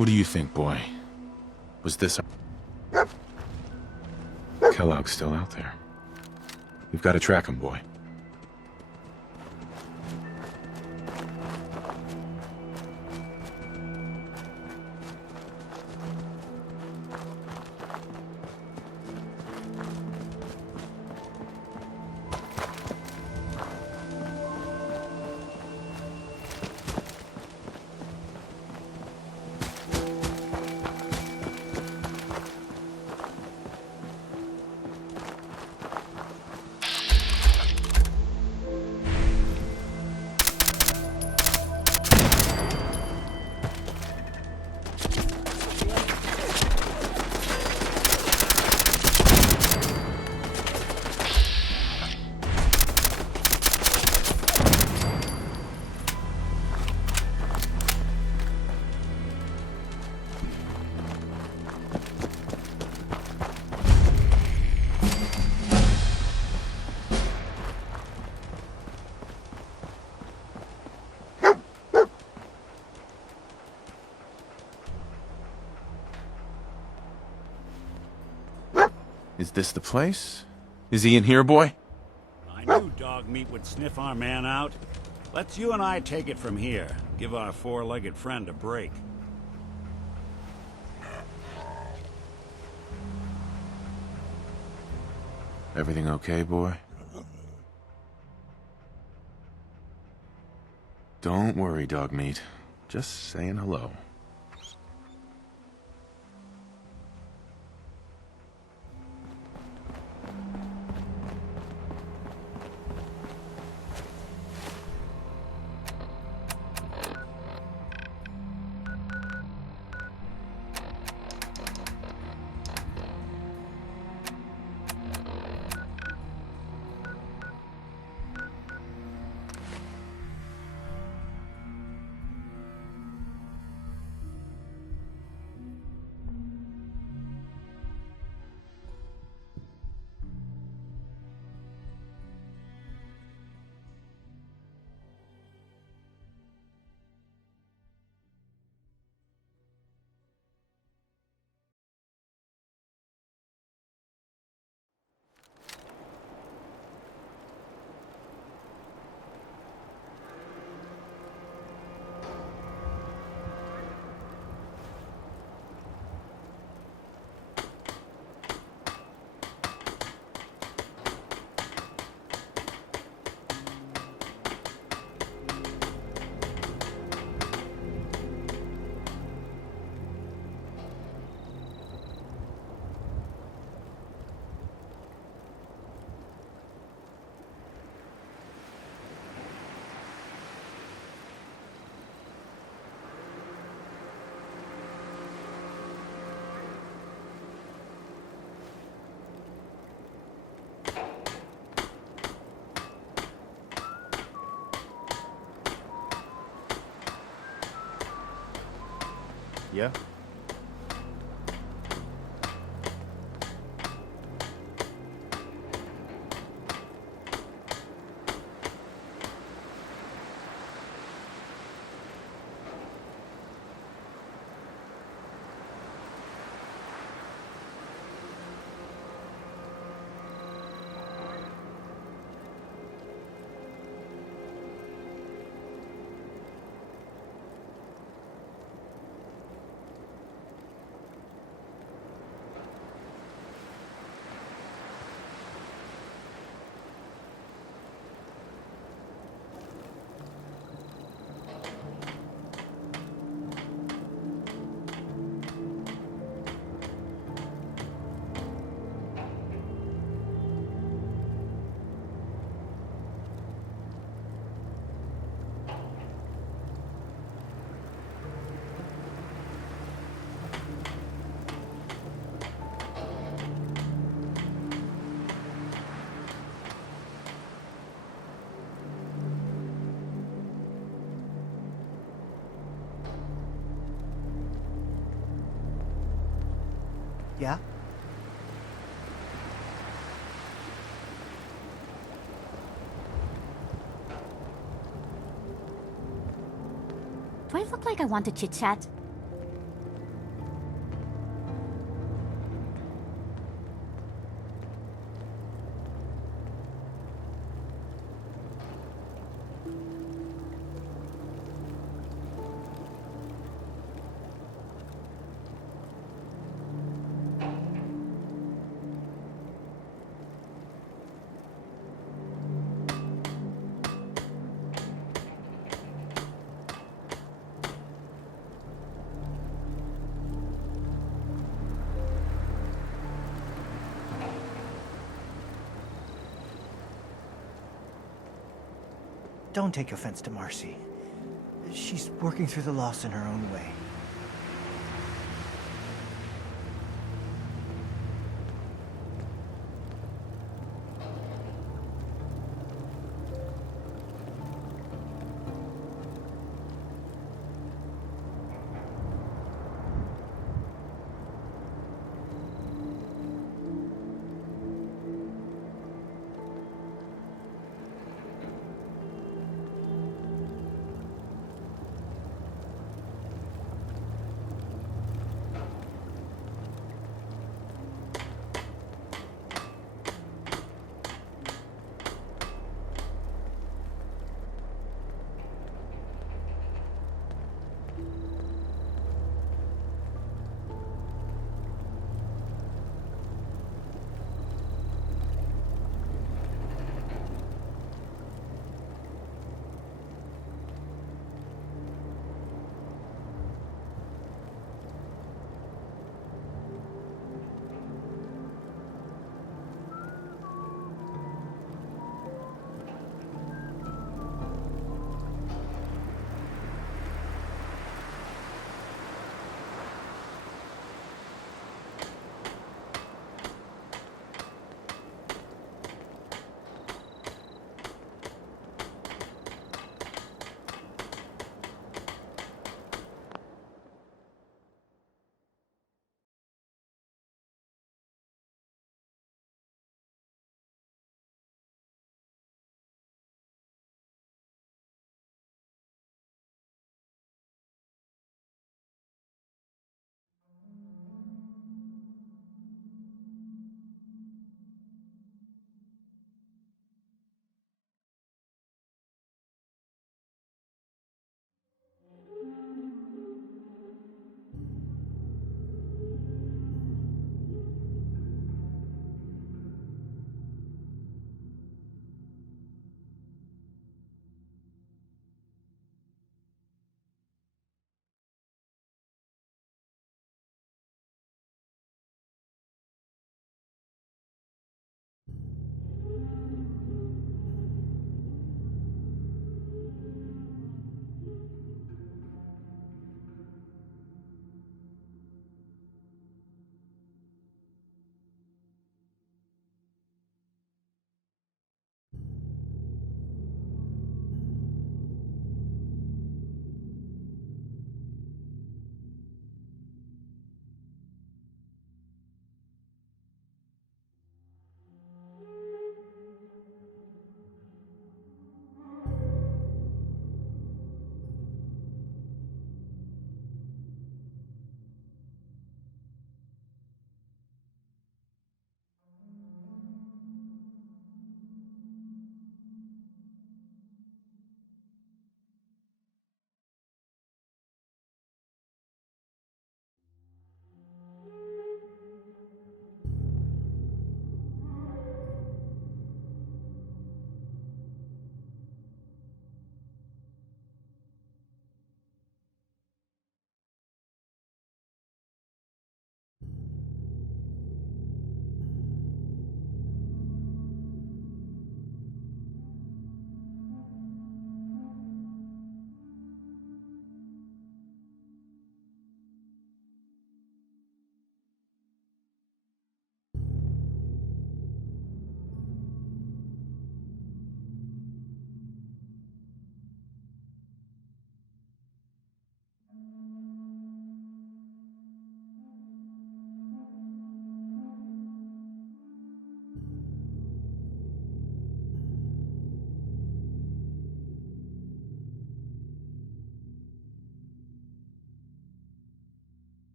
What do you think, boy? Was this... Kellogg's still out there. We've got to track him, boy. Is this the place? Is he in here, boy? I knew dog meat would sniff our man out. Let's you and I take it from here. Give our four-legged friend a break. Everything okay, boy? Don't worry, dog meat. Just saying hello. Yeah? Yeah? Do I look like I want to chit-chat? Don't take offense to Marcy. She's working through the loss in her own way.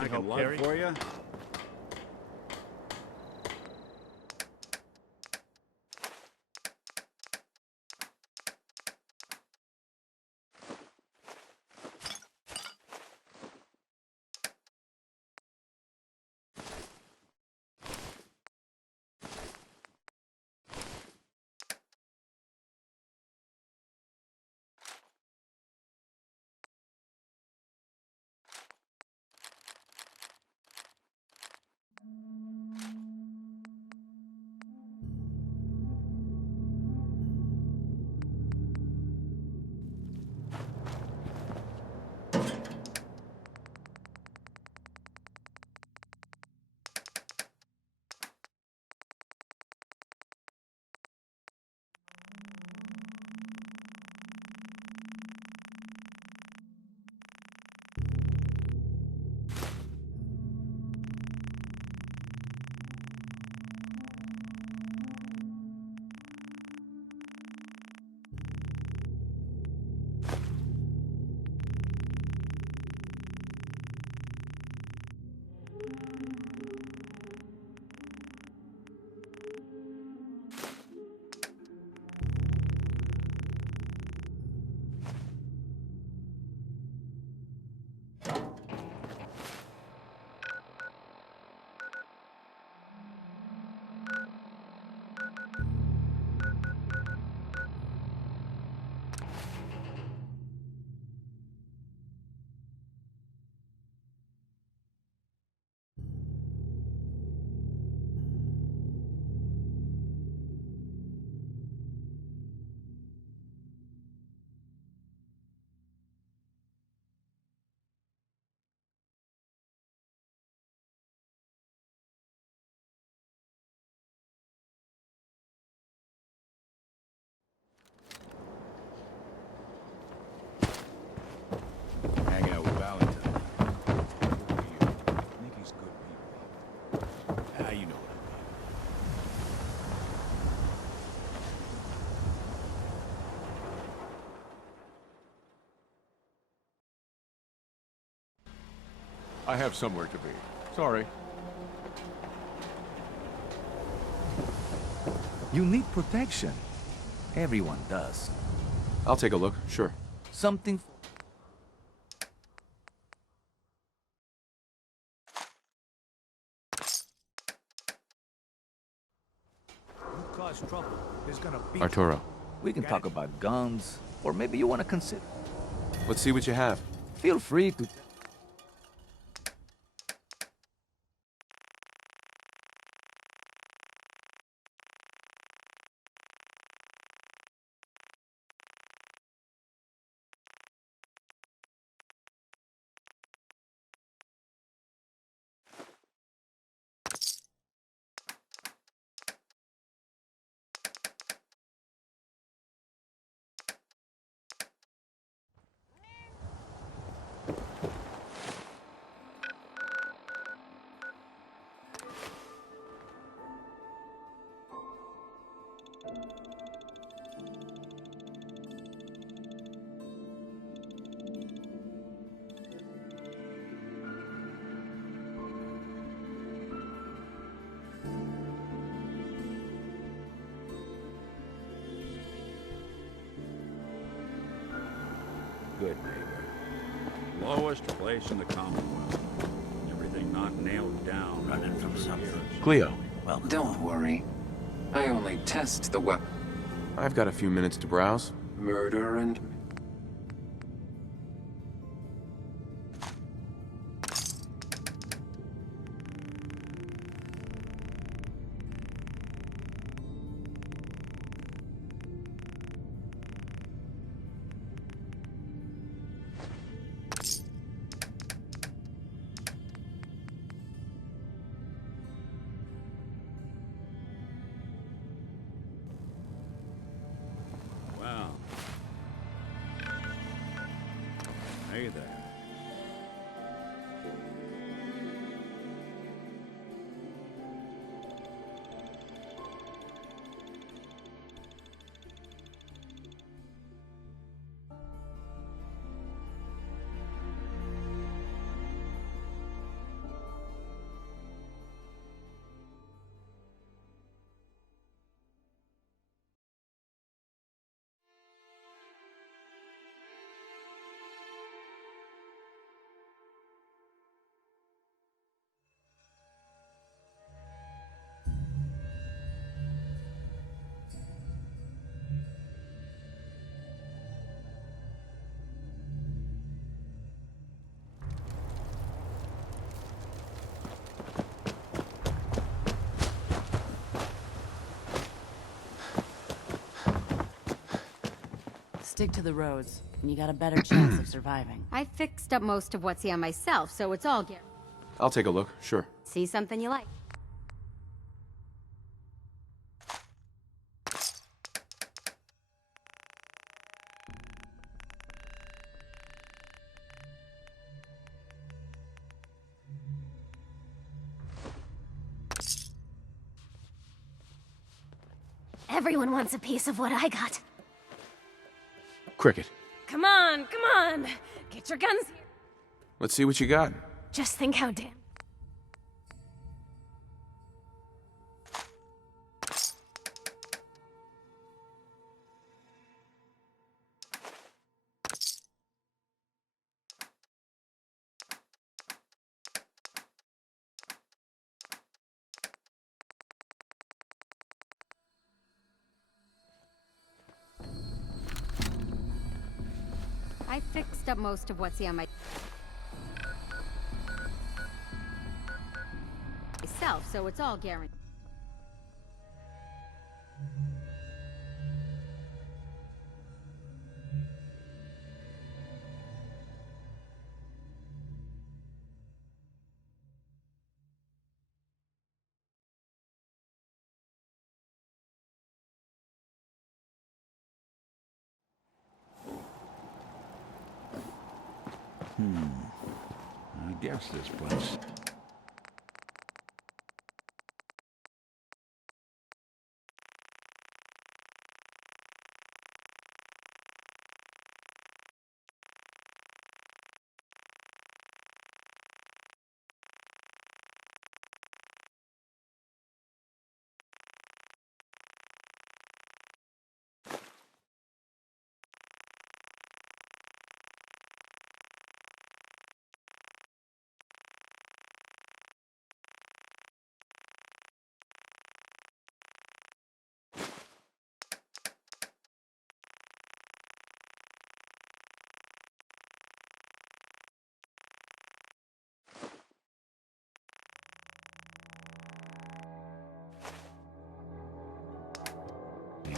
I can lug for you? I have somewhere to be. Sorry. You need protection. Everyone does. I'll take a look, sure. Something... You cause trouble, there's gonna be... Arturo, We can talk about guns, or maybe you want to consider... let's see what you have. Feel free to... Good neighbor. Lowest place in the Commonwealth. Everything not nailed down. Running from something. Cleo, Well, Don't worry. I only test the weapon. I've got a few minutes to browse. Murder and... Well. Hey there. Stick to the roads, and you got a better chance of surviving. I fixed up most of what's here myself, so it's all gear. I'll take a look, sure. See something you like. Everyone wants a piece of what I got. Cricket, Come on, come on! Get your guns here. let's see what you got. Just think how damn... I fixed up most of what's here myself, so it's all guaranteed. I guess this place...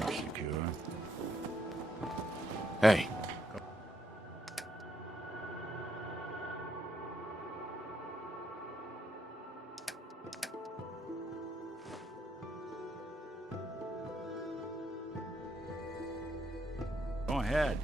Secure. Hey. Go ahead.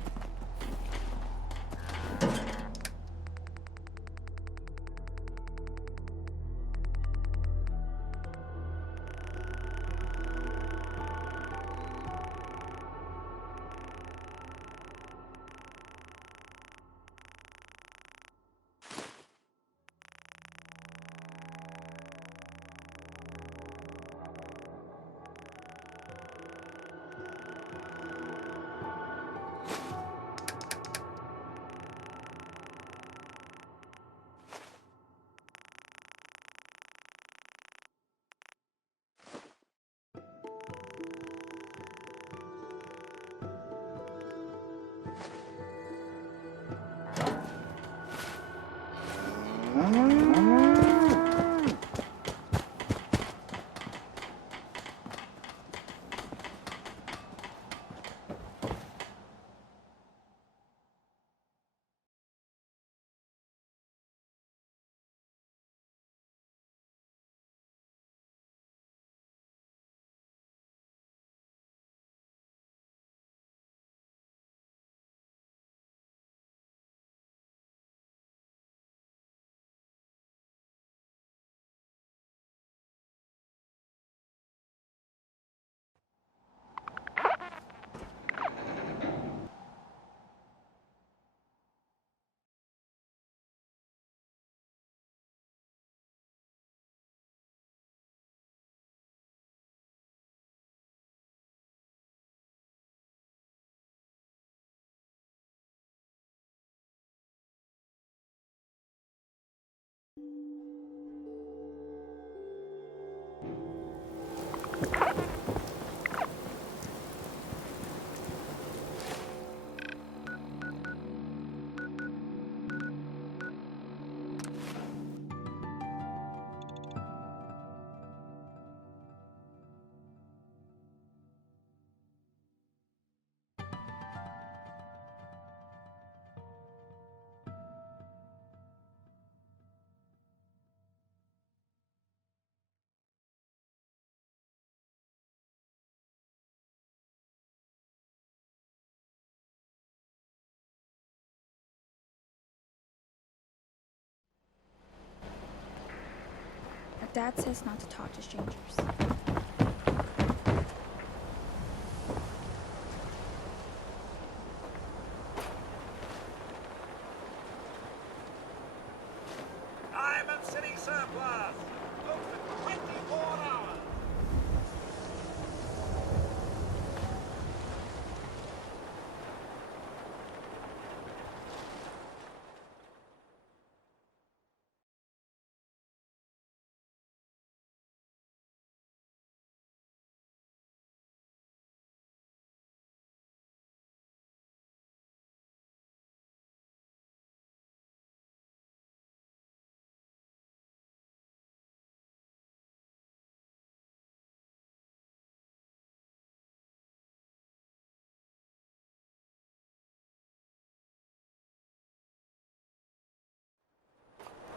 Dad says not to talk to strangers. Diamond City surplus. Open 24 hours.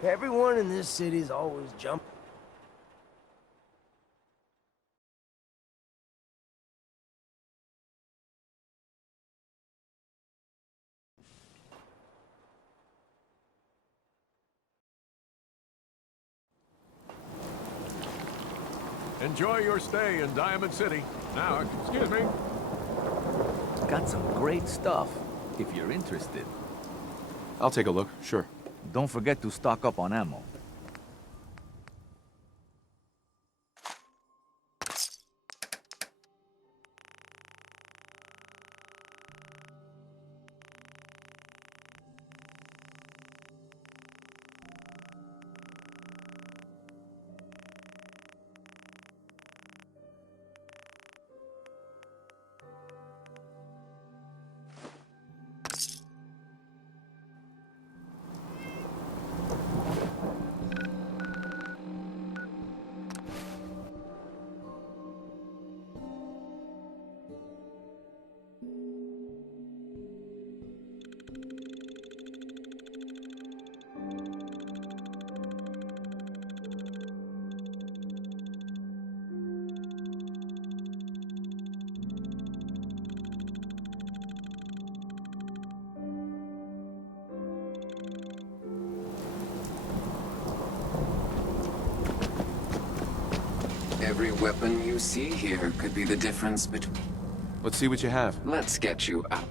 Everyone in this city's always jumping. Enjoy your stay in Diamond City. Now, excuse me. Got some great stuff, if you're interested. I'll take a look, sure. Don't forget to stock up on ammo. Every weapon you see here could be the difference between... Let's see what you have. Let's get you out.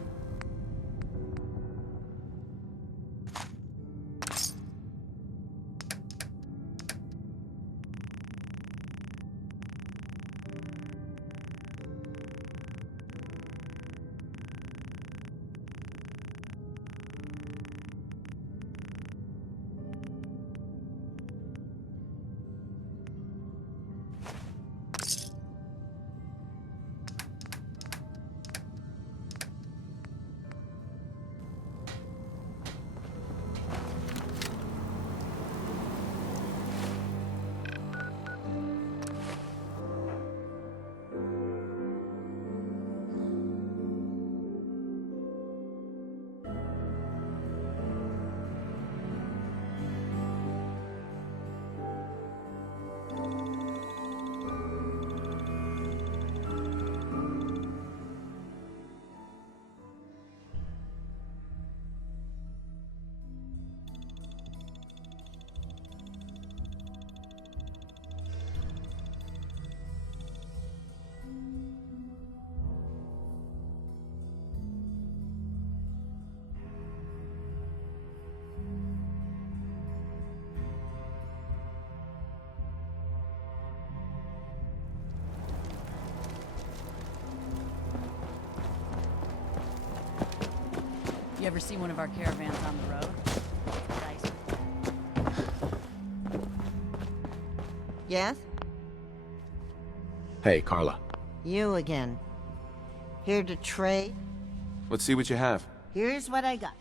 You ever see one of our caravans on the road? Yes? Hey, Carla. You again. Here to trade? Let's see what you have. Here's what I got.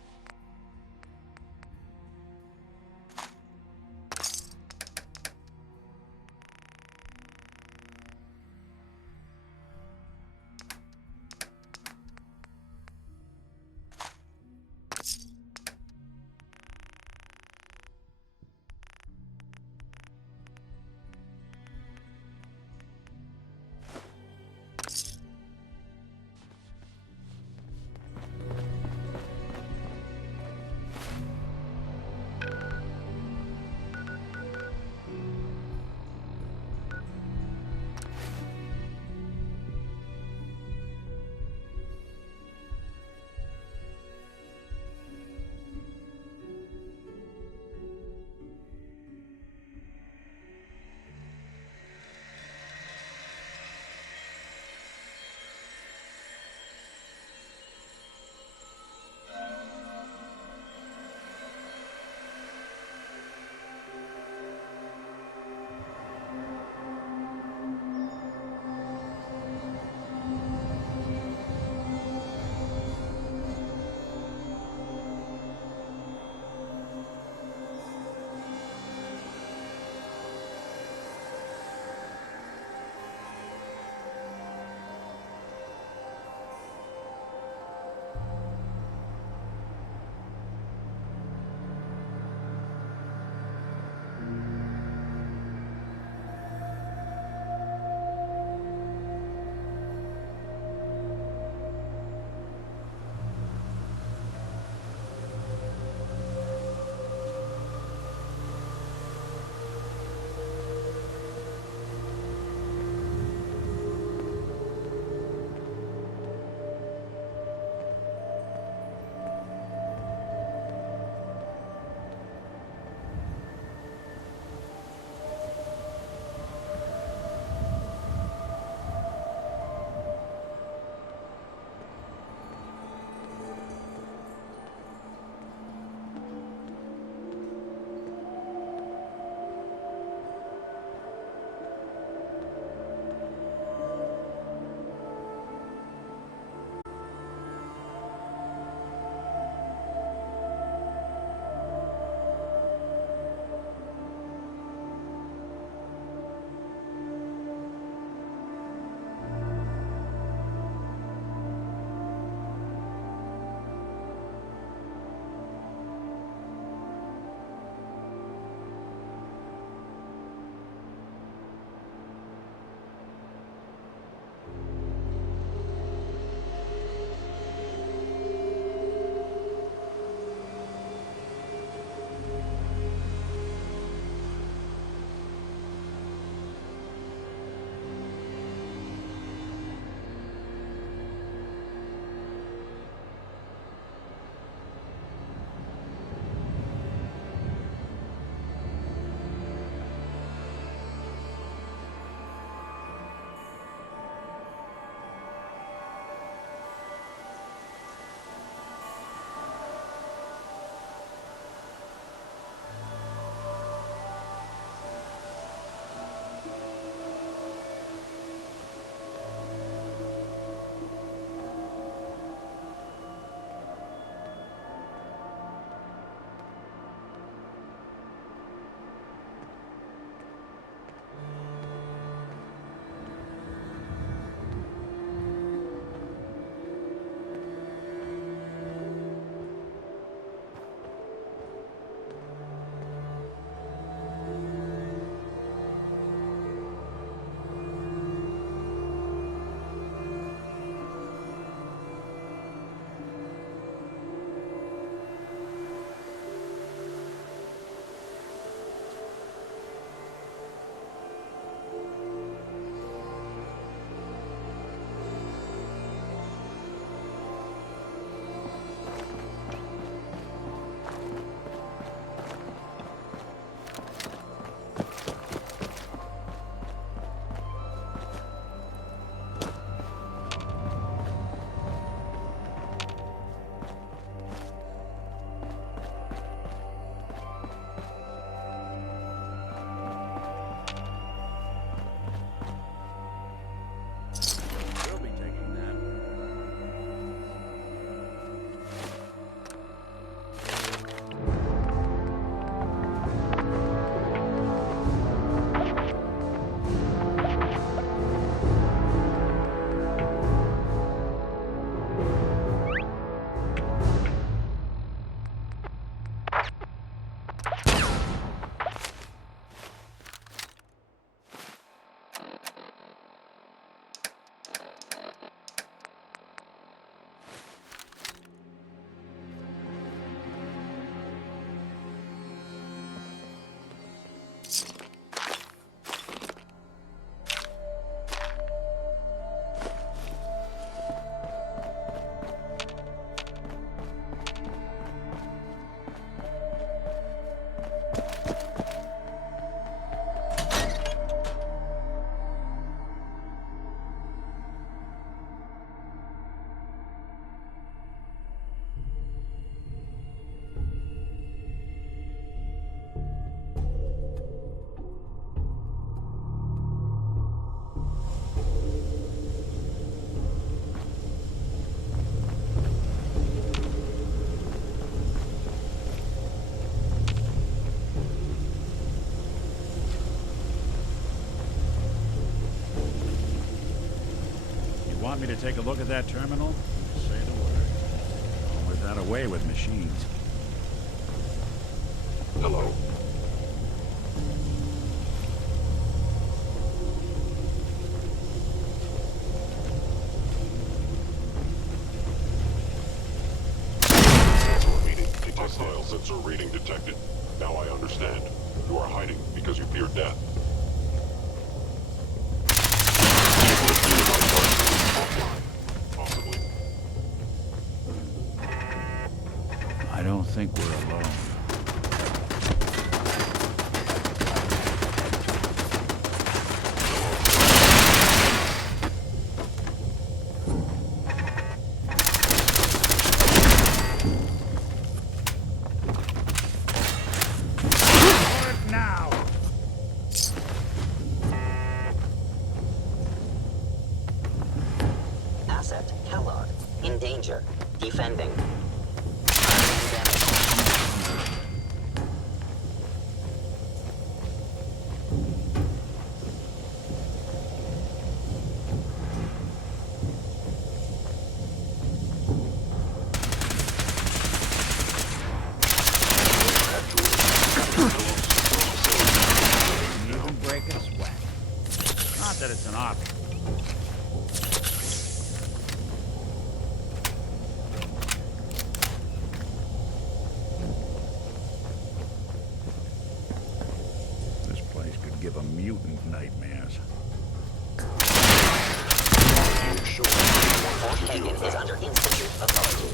want me to take a look at that terminal? Say the word. Don't let that away with machines. Hello. Hostile sensor reading detected. Now I understand. You are hiding because you fear death. Possibly. I don't think we're alone. Asset, Kellogg. In danger. Defending. Even break a sweat. Not that it's an option. This place could give a mutant nightmares. Hagen is under Institute authority.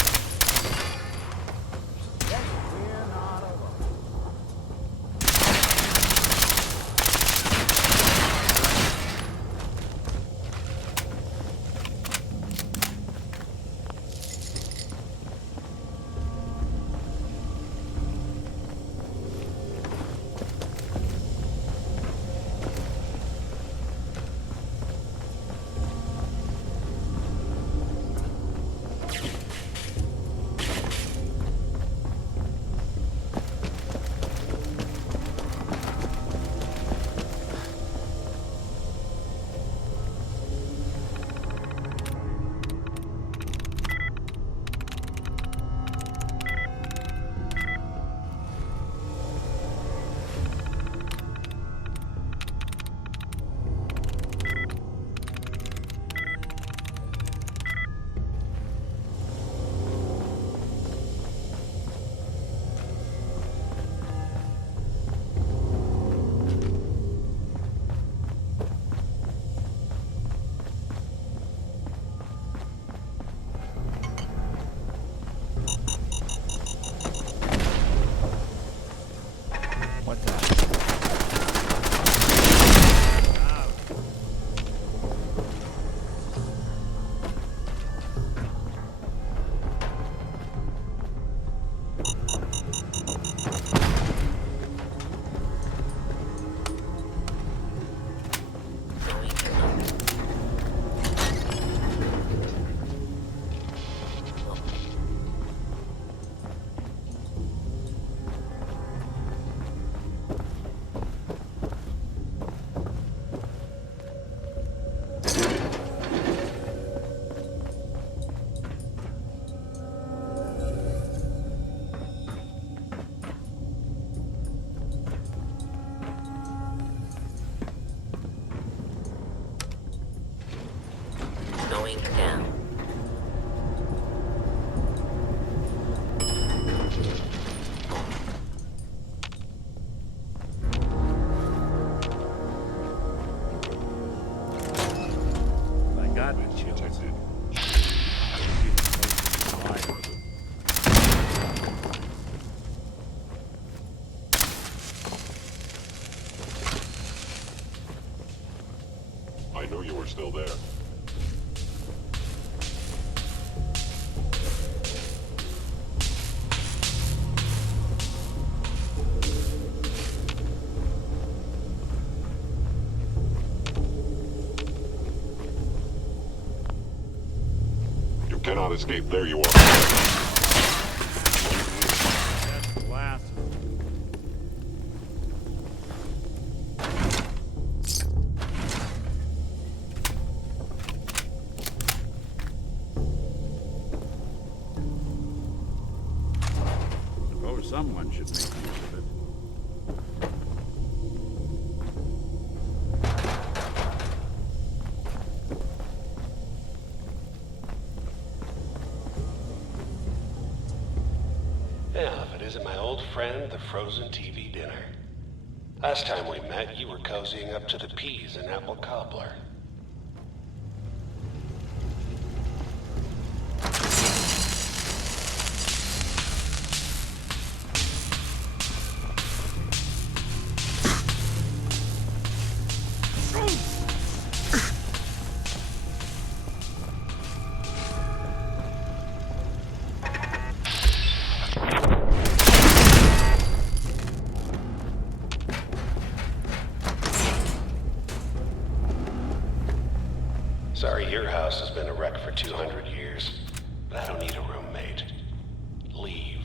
Going down. I got the chills. I knew you were still there. You cannot escape. There you are. That's glass. Someone should make use of it. Yeah, if it isn't my old friend, the frozen TV dinner. Last time we met, you were cozying up to the peas and apple cobbler. Sorry, your house has been a wreck for 200 years, but I don't need a roommate. Leave.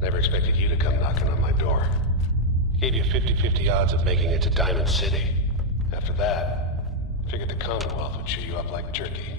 Never expected you to come knocking on my door. Gave you 50-50 odds of making it to Diamond City. After that, figured the Commonwealth would chew you up like jerky.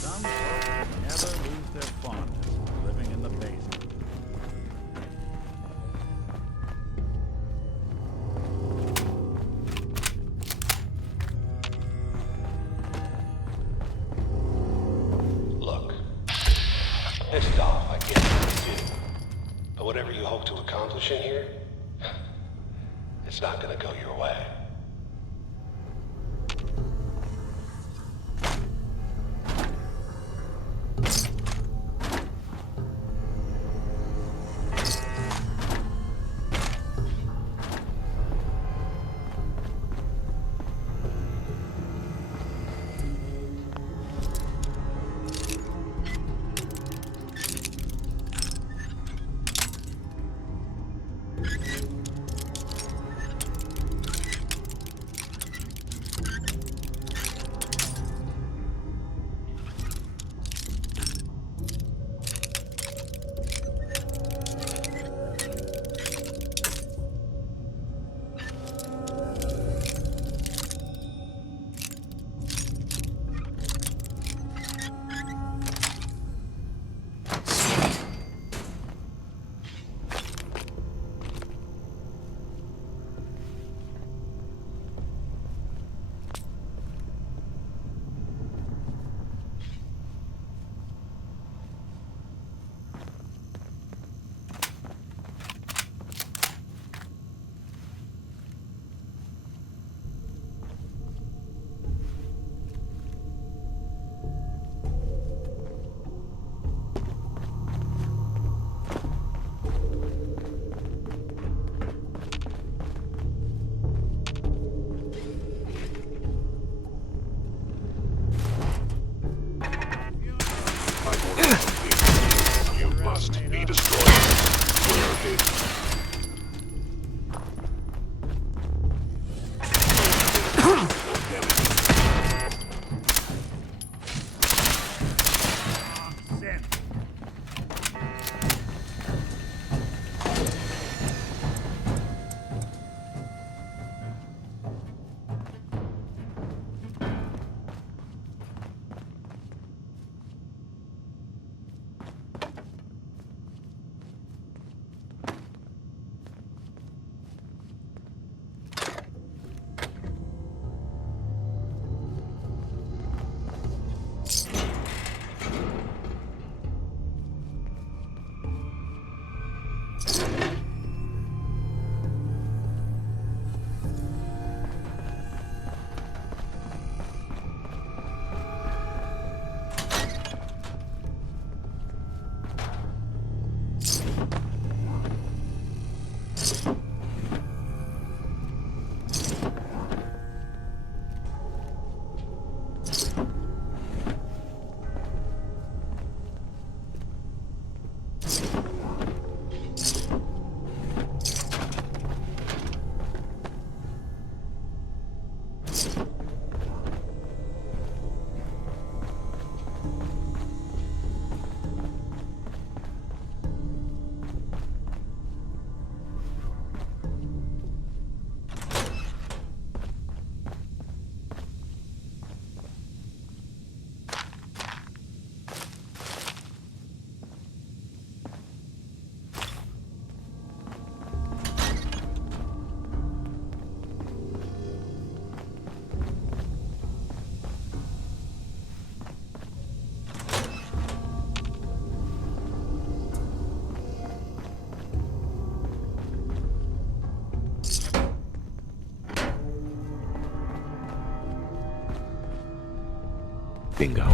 Some folks never lose their fondness for living in the basement. Look, pissed off, I get what you do. But whatever you hope to accomplish in here, it's not gonna go your way. Bingo.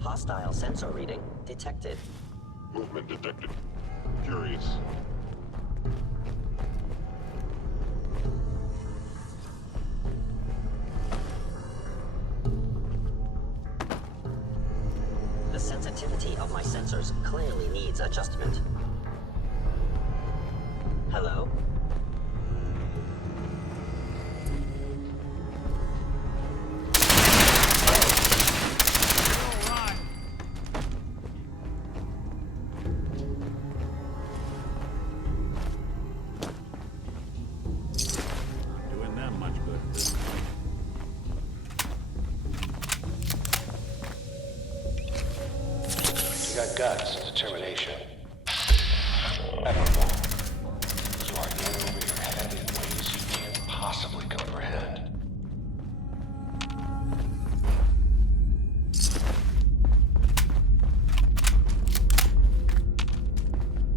Hostile sensor reading detected. Movement detected. Curious. The sensitivity of my sensors clearly needs adjustment. Hello? Doing them much good at this point. You got guts and determination. Admirable. You are in over your head in ways you can't possibly comprehend.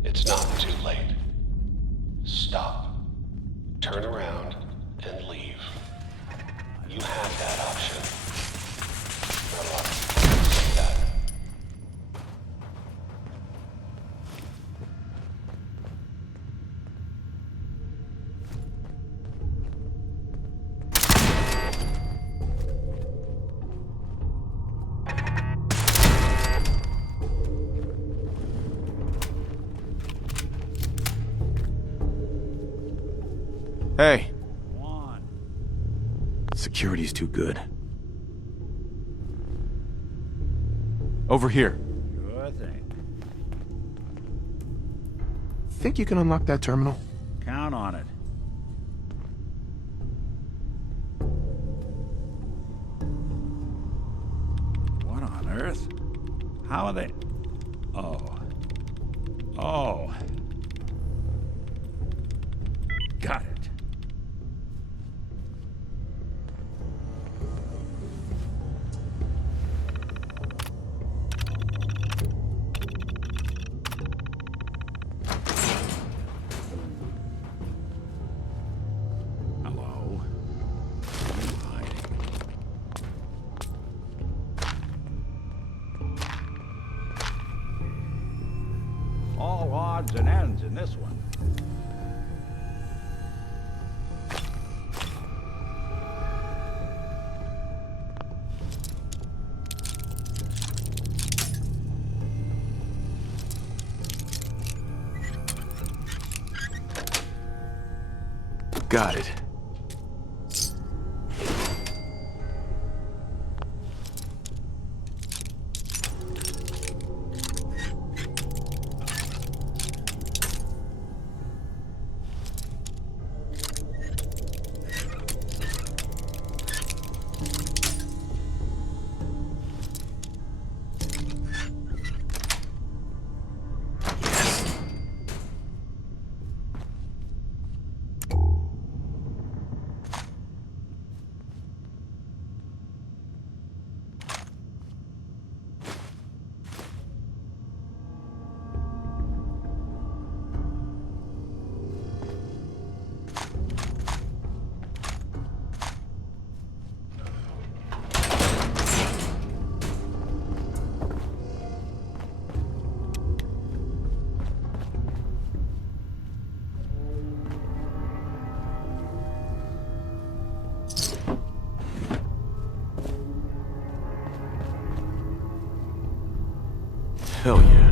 It's not too late. Stop. Turn around and leave. You have that option. Not a lot of people say that. Hey. Security's too good. Over here. Sure thing. Think you can unlock that terminal? Count on it. What on earth? How are they? Oh. Oh. Got it. Hello? You hiding? All odds and ends in this one. Got it. Hell yeah.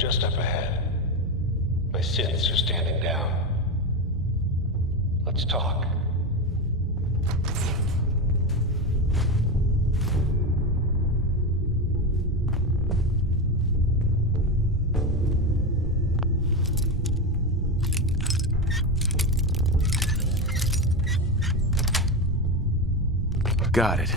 just up ahead. My synths are standing down. Let's talk. Got it.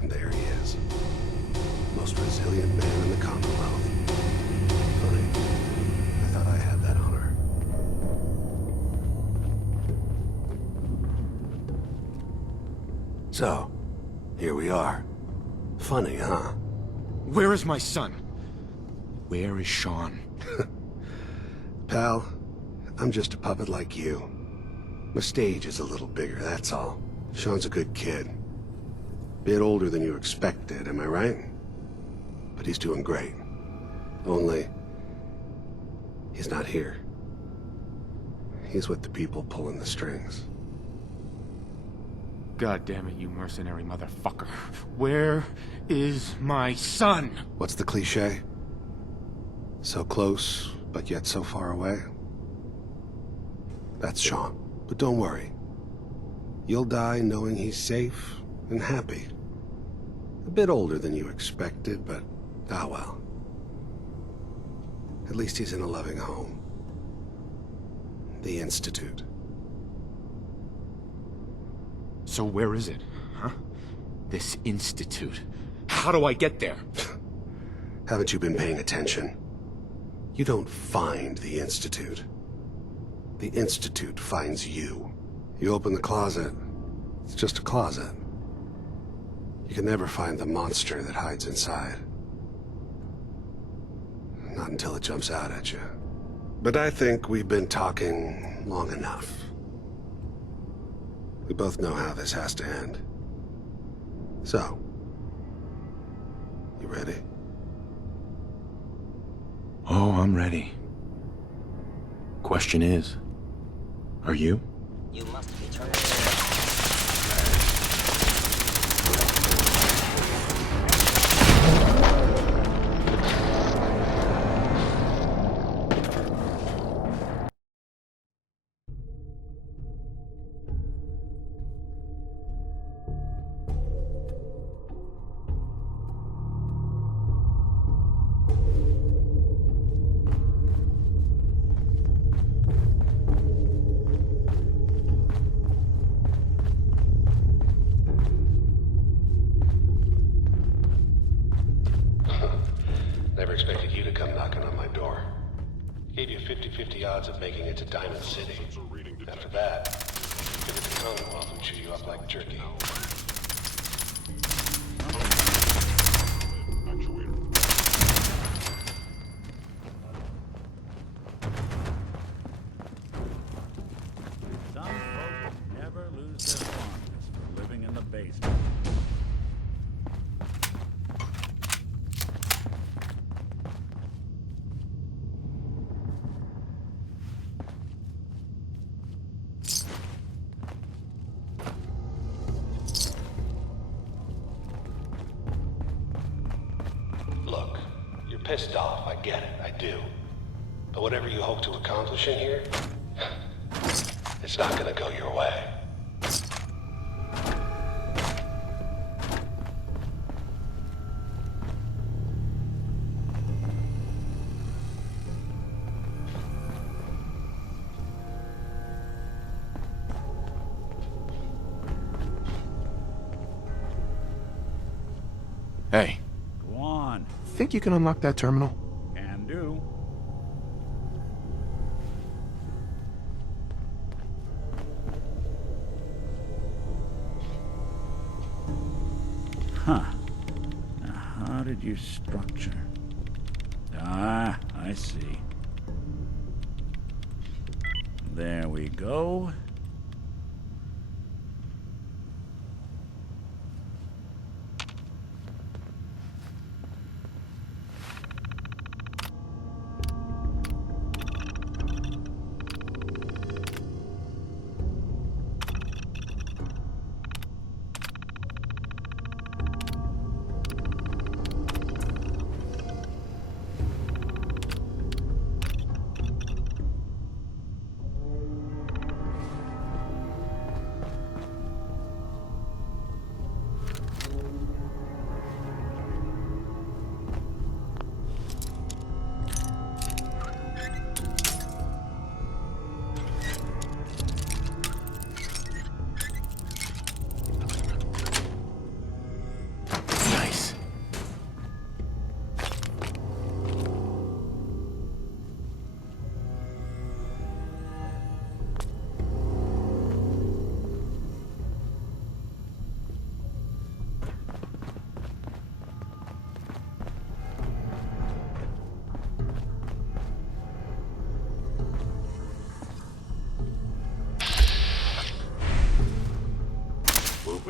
And there he is. Most resilient man in the Commonwealth. Funny. I thought I had that honor. So, here we are. Funny, huh? Where is my son? Where is Sean? Pal, I'm just a puppet like you. My stage is a little bigger, that's all. Sean's a good kid. Bit older than you expected, am I right? But he's doing great. Only, he's not here. He's with the people pulling the strings. God damn it, you mercenary motherfucker. Where is my son? What's the cliche? So close, but yet so far away? That's Sean. But don't worry. You'll die knowing he's safe and happy. A bit older than you expected, but ah well. At least he's in a loving home. The Institute. So where is it, huh? This institute. How do I get there? Haven't you been paying attention? You don't find the Institute. The Institute finds you. You open the closet, it's just a closet. You can never find the monster that hides inside. Not until it jumps out at you. But I think we've been talking long enough. We both know how this has to end. So, you ready? Oh, I'm ready. Question is, are you? You must determine. Never expected you to come knocking on my door. Gave you 50-50 odds of making it to Diamond City. After that, give it to Commonwealth and chew you up like jerky. Some folks never lose their fondness for living in the basement. Look, you're pissed off, I get it, I do. But whatever you hope to accomplish in here, it's not gonna go your way. Hey, Go on. think you can unlock that terminal? Can do. Huh. Now, how did you structure? Ah, I see. There we go.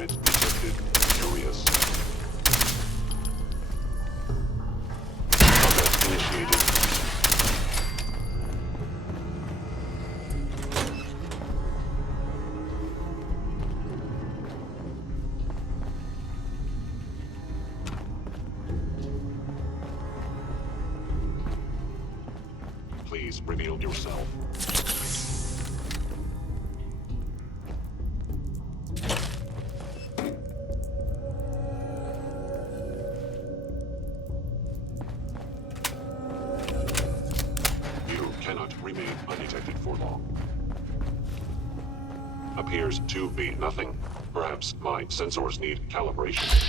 unit detected. Curious. Combat initiated. Please reveal yourself. You cannot remain undetected for long. Appears to be nothing. Perhaps my sensors need calibration.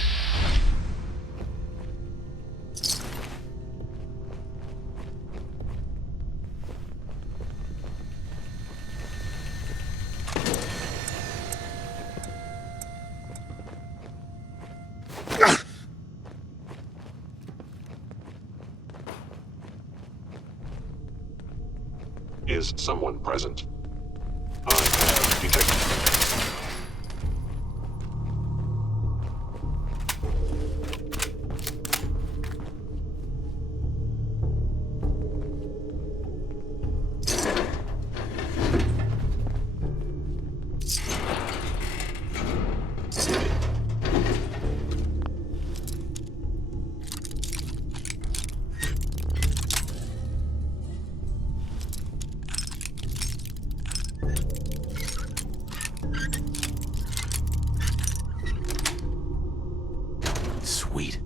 Is someone present? I have detected. Sweet.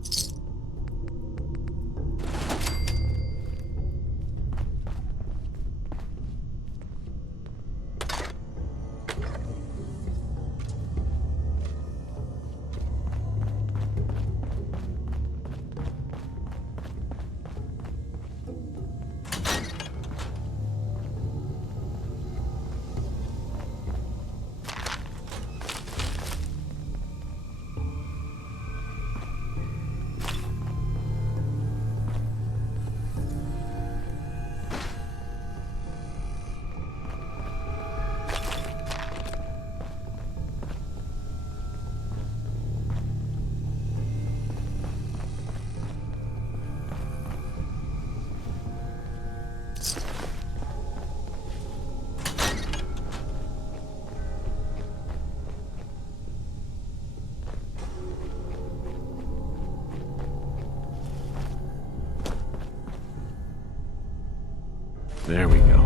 There we go.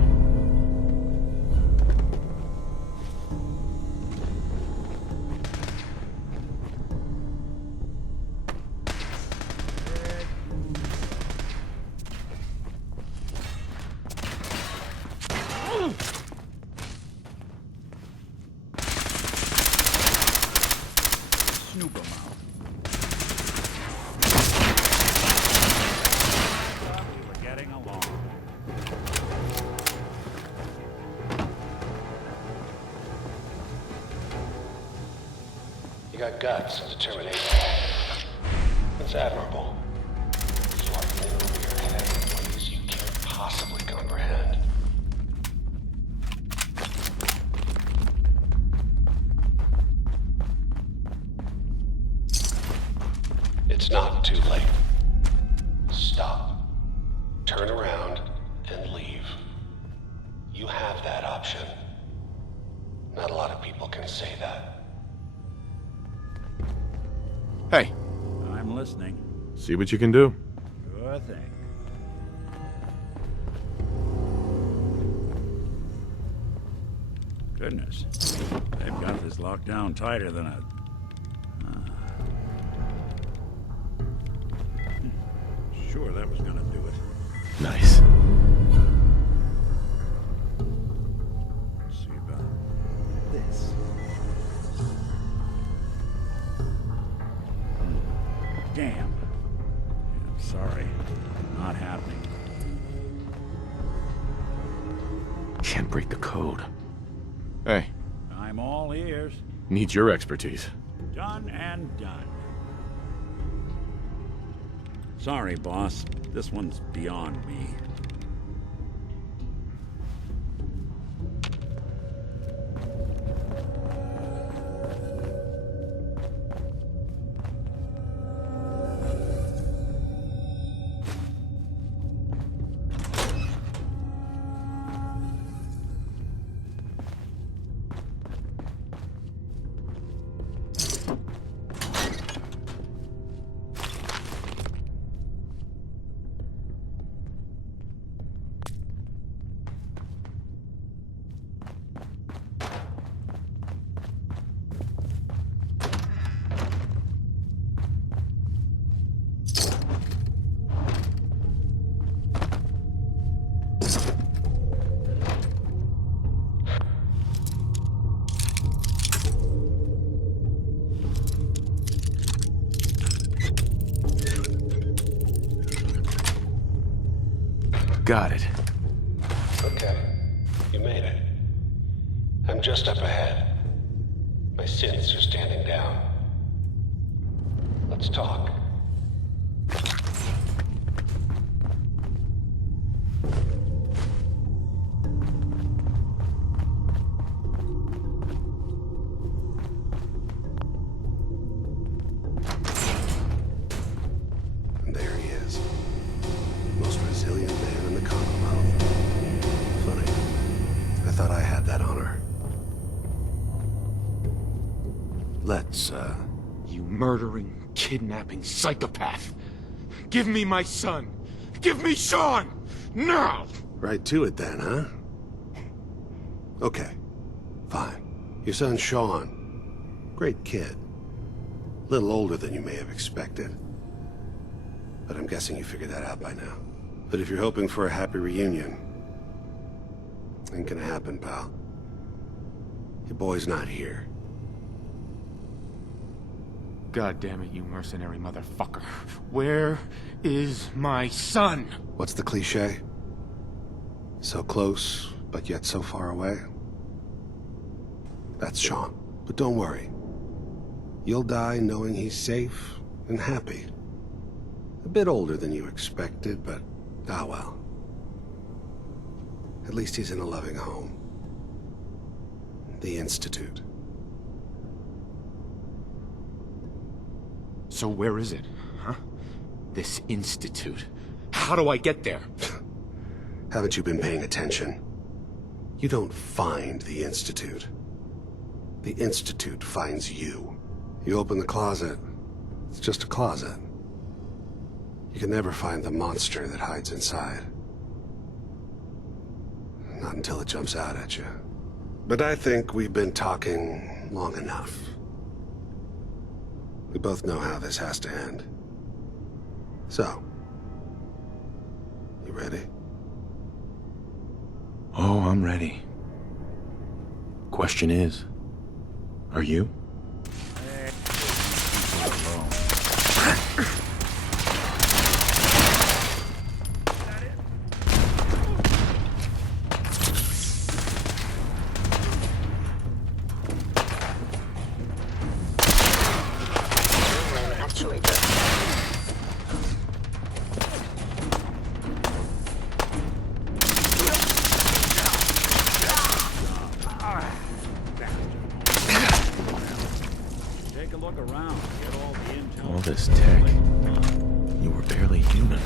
Snoop 'em out. Thought we were getting along. You got guts and determination. It's admirable. You are in over your head in ways you can't possibly comprehend. It's not too late. Stop. Turn around and leave. You have that option. Not a lot of people can say that. Hey. I'm listening. See what you can do. Sure thing. Goodness. They've got this locked down tighter than a... Sure, that was gonna do it. Nice. Let's see about this. Damn. I'm sorry. Not happening. Can't break the code. Hey, I'm all ears. need your expertise. Done and done. Sorry, boss. This one's beyond me. Got it. Okay. You made it. I'm just up ahead. My synths are standing down. Let's talk. And there he is. Most resilient man in the Commonwealth. Funny. I thought I had that honor. Let's, You murdering, kidnapping psychopath! Give me my son! Give me Sean! Now! Right to it then, huh? Okay. Fine. Your son Sean. Great kid. Little older than you may have expected. But I'm guessing you figured that out by now. But if you're hoping for a happy reunion, ain't gonna happen, pal. Your boy's not here. God damn it, you mercenary motherfucker. Where is my son? What's the cliche? So close, but yet so far away? That's Sean. But don't worry. You'll die knowing he's safe and happy. A bit older than you expected, but ah well. At least he's in a loving home. The Institute. So where is it, huh? This institute. How do I get there? Haven't you been paying attention? You don't find the Institute. The Institute finds you. You open the closet, it's just a closet. You can never find the monster that hides inside. Not until it jumps out at you. But I think we've been talking long enough. We both know how this has to end. So, you ready? Oh, I'm ready. Question is, are you? Take a look around. Get all the intel. All this tech. You were barely human.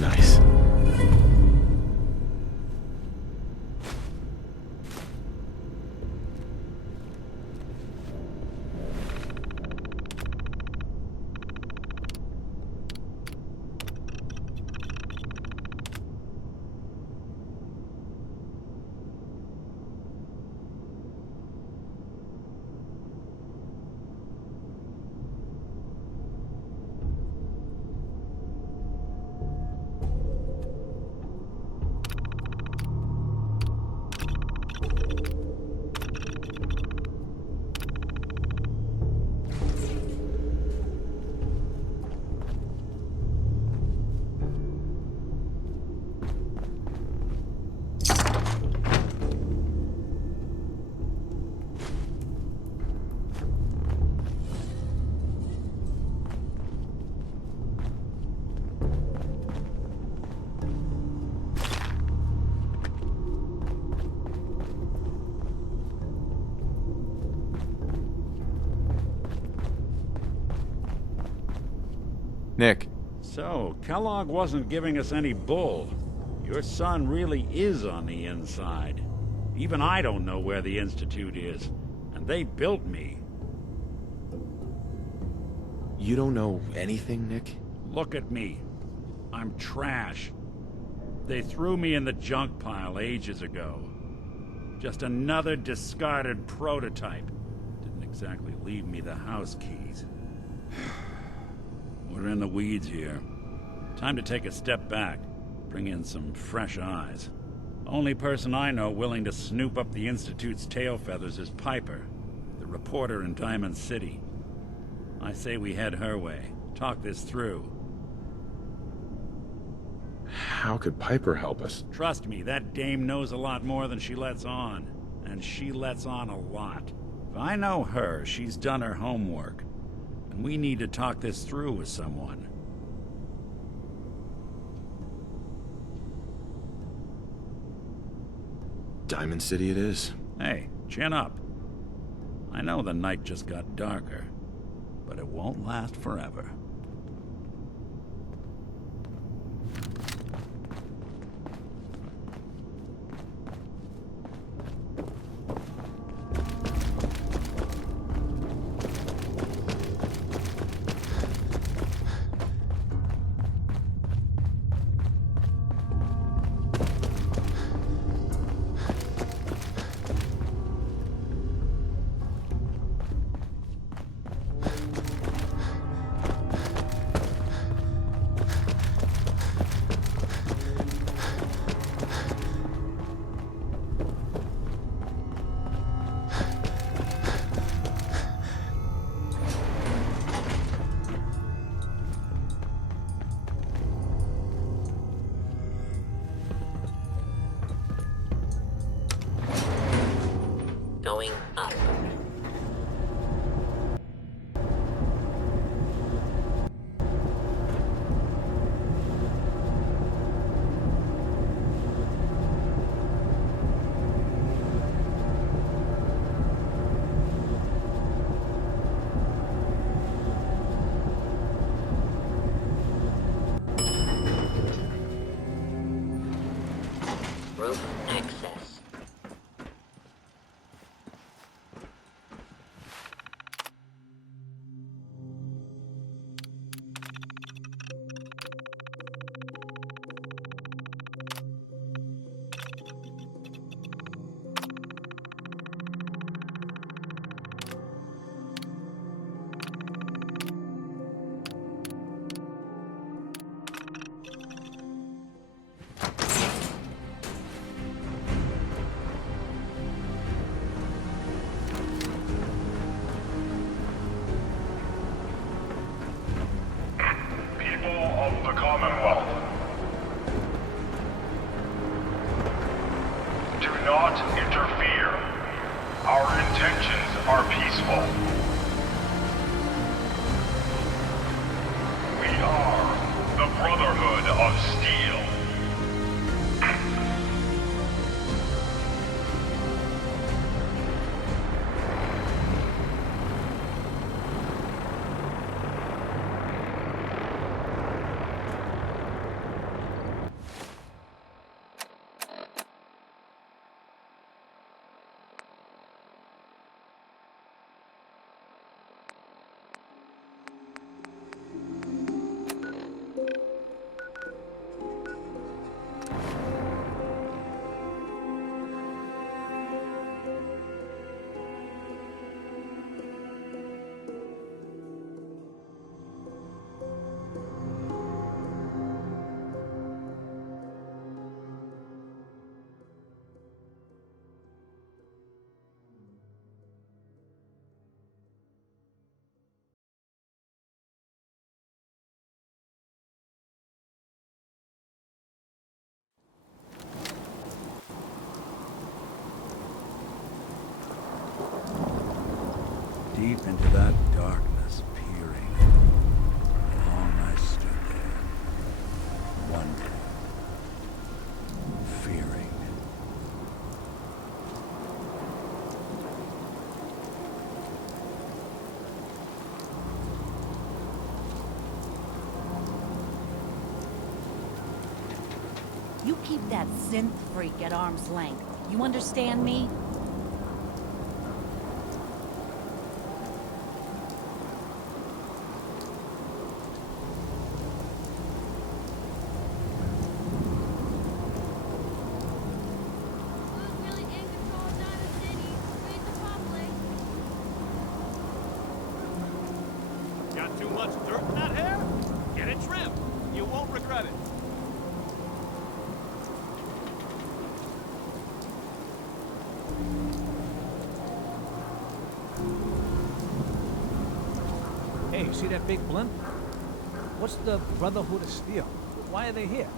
Nice. Nick. So, Kellogg wasn't giving us any bull. Your son really is on the inside. Even I don't know where the Institute is, and they built me. You don't know anything, Nick? Look at me. I'm trash. They threw me in the junk pile ages ago. Just another discarded prototype. Didn't exactly leave me the house keys. We're in the weeds here. Time to take a step back. Bring in some fresh eyes. Only person I know willing to snoop up the Institute's tail feathers is Piper, the reporter in Diamond City. I say we head her way. Talk this through. How could Piper help us? Trust me, that dame knows a lot more than she lets on. And she lets on a lot. If I know her, she's done her homework. And we need to talk this through with someone. Diamond City it is. Hey, chin up. I know the night just got darker, but it won't last forever. Going up. Roof access. Of the Commonwealth. Do not interfere. Our intentions are peaceful. We are the Brotherhood of Steel. Deep into that darkness, peering. Long I stood there, wondering, fearing. You Keep that synth freak at arm's length. You understand me? Got too much dirt in that hair? Get it trimmed. You won't regret it. Hey, see that big blimp? What's the Brotherhood of Steel? Why are they here?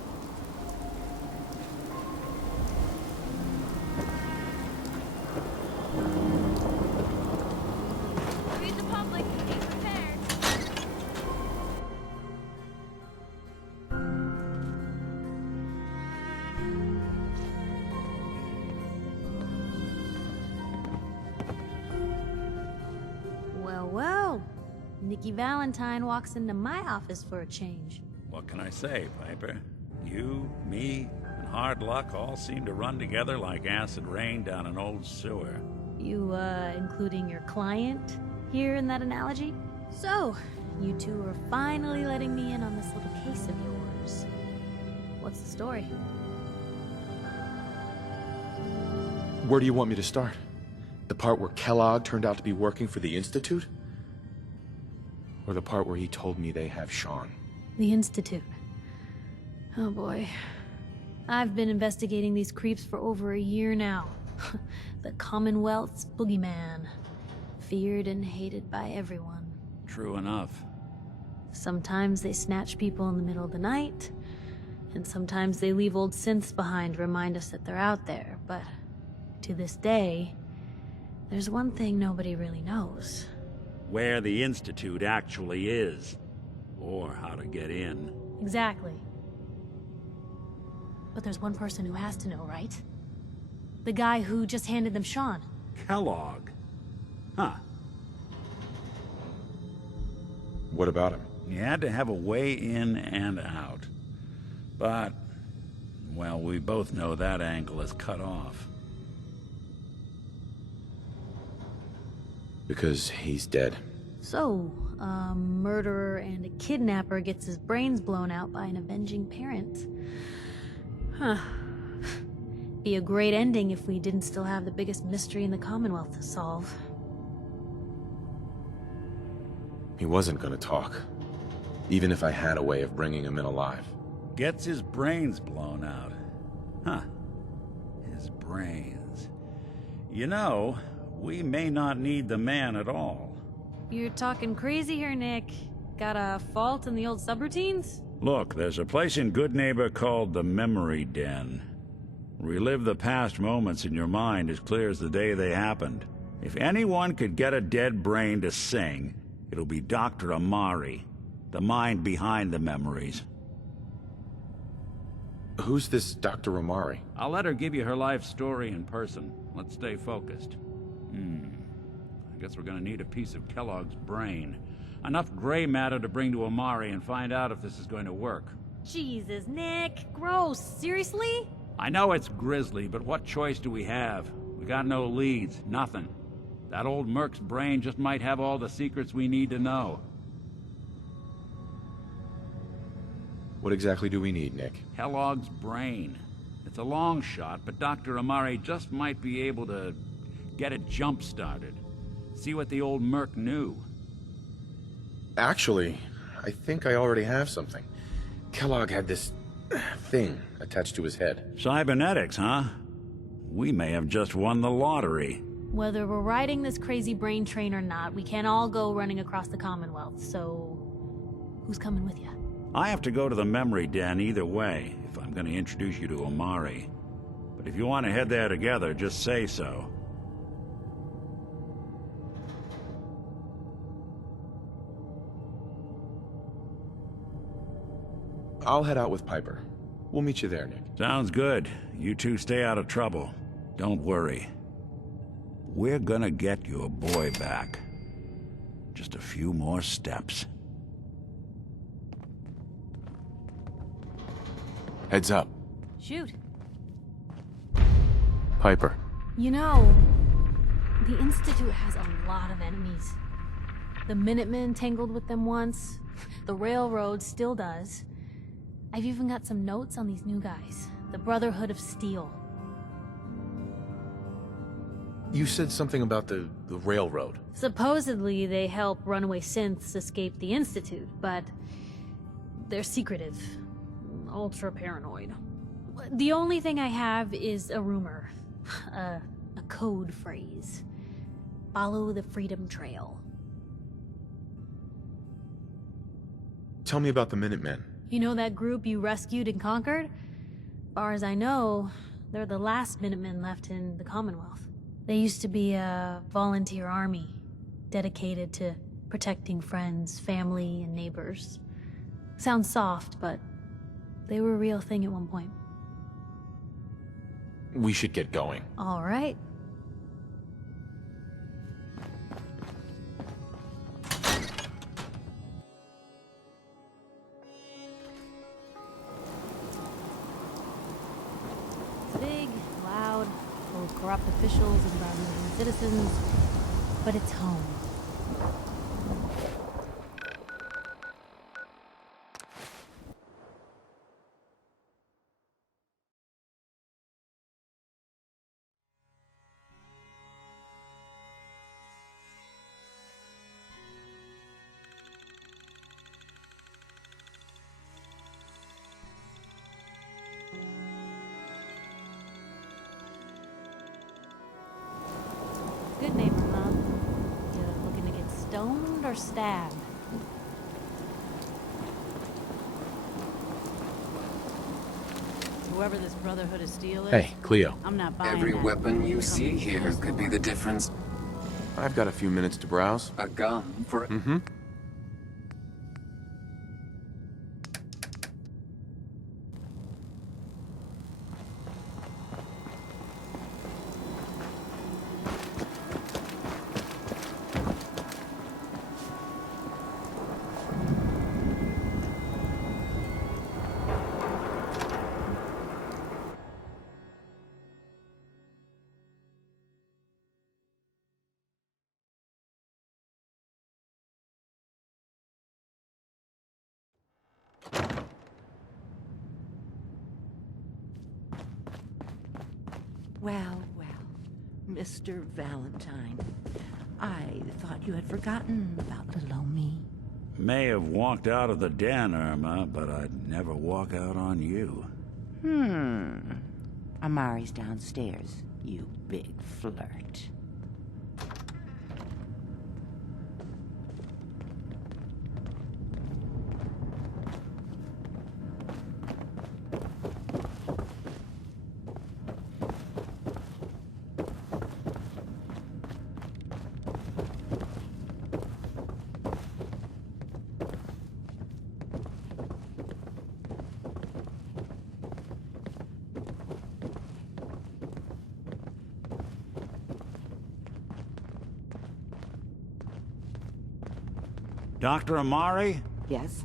Read the public. Be prepared. Well, well. Nikki Valentine walks into my office for a change. What can I say, Piper? You, me, and hard luck all seem to run together like acid rain down an old sewer. You, including your client here in that analogy? So, you two are finally letting me in on this little case of yours. What's the story? Where do you want me to start? The part where Kellogg turned out to be working for the Institute? Or the part where he told me they have Sean? The Institute. Oh boy. I've been investigating these creeps for over a year now. The Commonwealth's boogeyman. Feared and hated by everyone. True enough. Sometimes they snatch people in the middle of the night, and sometimes they leave old synths behind to remind us that they're out there, but to this day, there's one thing nobody really knows. Where the Institute actually is. Or how to get in. Exactly. But there's one person who has to know, right? The guy who just handed them Sean. Kellogg. Huh. What about him? He had to have a way in and out. But, well, we both know that angle is cut off. Because he's dead. So, a murderer and a kidnapper gets his brains blown out by an avenging parent. Huh. Be a great ending if we didn't still have the biggest mystery in the Commonwealth to solve. He wasn't gonna talk. Even if I had a way of bringing him in alive. Gets his brains blown out. Huh. His brains. You know, we may not need the man at all. You're talking crazy here, Nick. Got a fault in the old subroutines? Look, there's a place in Good Neighbor called the Memory Den. Relive the past moments in your mind as clear as the day they happened. If anyone could get a dead brain to sing, it'll be Dr. Amari, the mind behind the memories. Who's this Dr. Amari? I'll let her give you her life story in person. Let's stay focused. I guess we're gonna need a piece of Kellogg's brain. Enough gray matter to bring to Amari and find out if this is going to work. Jesus, Nick. Gross. Seriously? I know it's grisly, but what choice do we have? We got no leads, nothing. That old Merc's brain just might have all the secrets we need to know. What exactly do we need, Nick? Kellogg's brain. It's a long shot, but Dr. Amari just might be able to get it jump-started. See what the old Merc knew. Actually, I think I already have something. Kellogg had this thing attached to his head. Cybernetics, huh? We may have just won the lottery. Whether we're riding this crazy brain train or not, we can't all go running across the Commonwealth, so who's coming with you? I have to go to the Memory Den either way, if I'm going to introduce you to Amari. But if you want to head there together, just say so. I'll head out with Piper. We'll meet you there, Nick. Sounds good. You two stay out of trouble. Don't worry. We're gonna get your boy back. Just a few more steps. Heads up. Shoot. Piper. You know, the Institute has a lot of enemies. The Minutemen tangled with them once. The Railroad still does. I've even got some notes on these new guys. The Brotherhood of Steel. You said something about the Railroad. Supposedly, they help runaway synths escape the Institute, but they're secretive. Ultra paranoid. The only thing I have is a rumor. A code phrase. Follow the Freedom Trail. Tell me about the Minutemen. You know that group you rescued and conquered? Far as I know, they're the last Minutemen left in the Commonwealth. They used to be a volunteer army, dedicated to protecting friends, family, and neighbors. Sounds soft, but they were a real thing at one point. We should get going. All right. It's big, loud, full of corrupt officials and violating citizens, but it's home. Good neighbor, huh? You looking to get stoned or stabbed? Whoever this Brotherhood of Steel is. Hey, Cleo. I'm not buying Every that. weapon you see here could be the difference. I've got a few minutes to browse. A gun for... Mm-hmm. Well, well, Mr. Valentine. I thought you had forgotten about little old me. May have walked out of the den, Irma, but I'd never walk out on you. Amari's downstairs, you big flirt. Dr. Amari? Yes?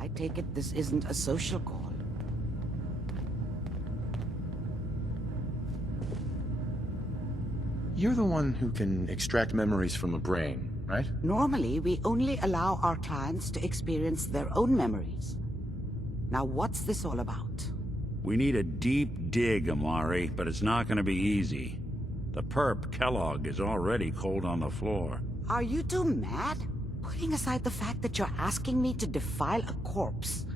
I take it this isn't a social call. You're the one who can extract memories from a brain, right? Normally, we only allow our clients to experience their own memories. Now, what's this all about? We need a deep dig, Amari, but it's not gonna be easy. The perp, Kellogg, is already cold on the floor. Are you two mad? Putting aside the fact that you're asking me to defile a corpse,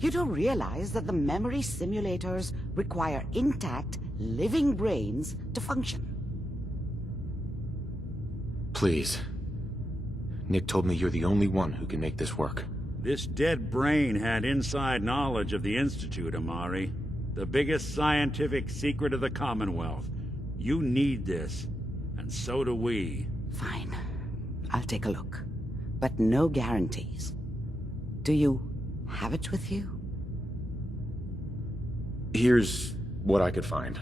you don't realize that the memory simulators require intact, living brains to function. Please. Nick told me you're the only one who can make this work. This dead brain had inside knowledge of the Institute, Amari. The biggest scientific secret of the Commonwealth. You need this, and so do we. Fine. I'll take a look. But no guarantees. Do you have it with you? Here's what I could find.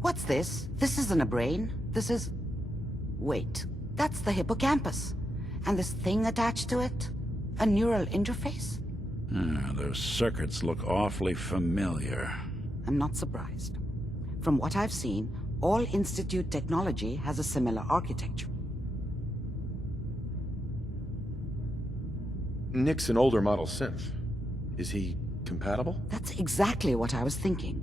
What's this? This isn't a brain. This is... Wait, that's the hippocampus. And this thing attached to it? A neural interface? Those circuits look awfully familiar. I'm not surprised. From what I've seen, all Institute technology has a similar architecture. Nick's an older model synth. Is he compatible? That's exactly what I was thinking.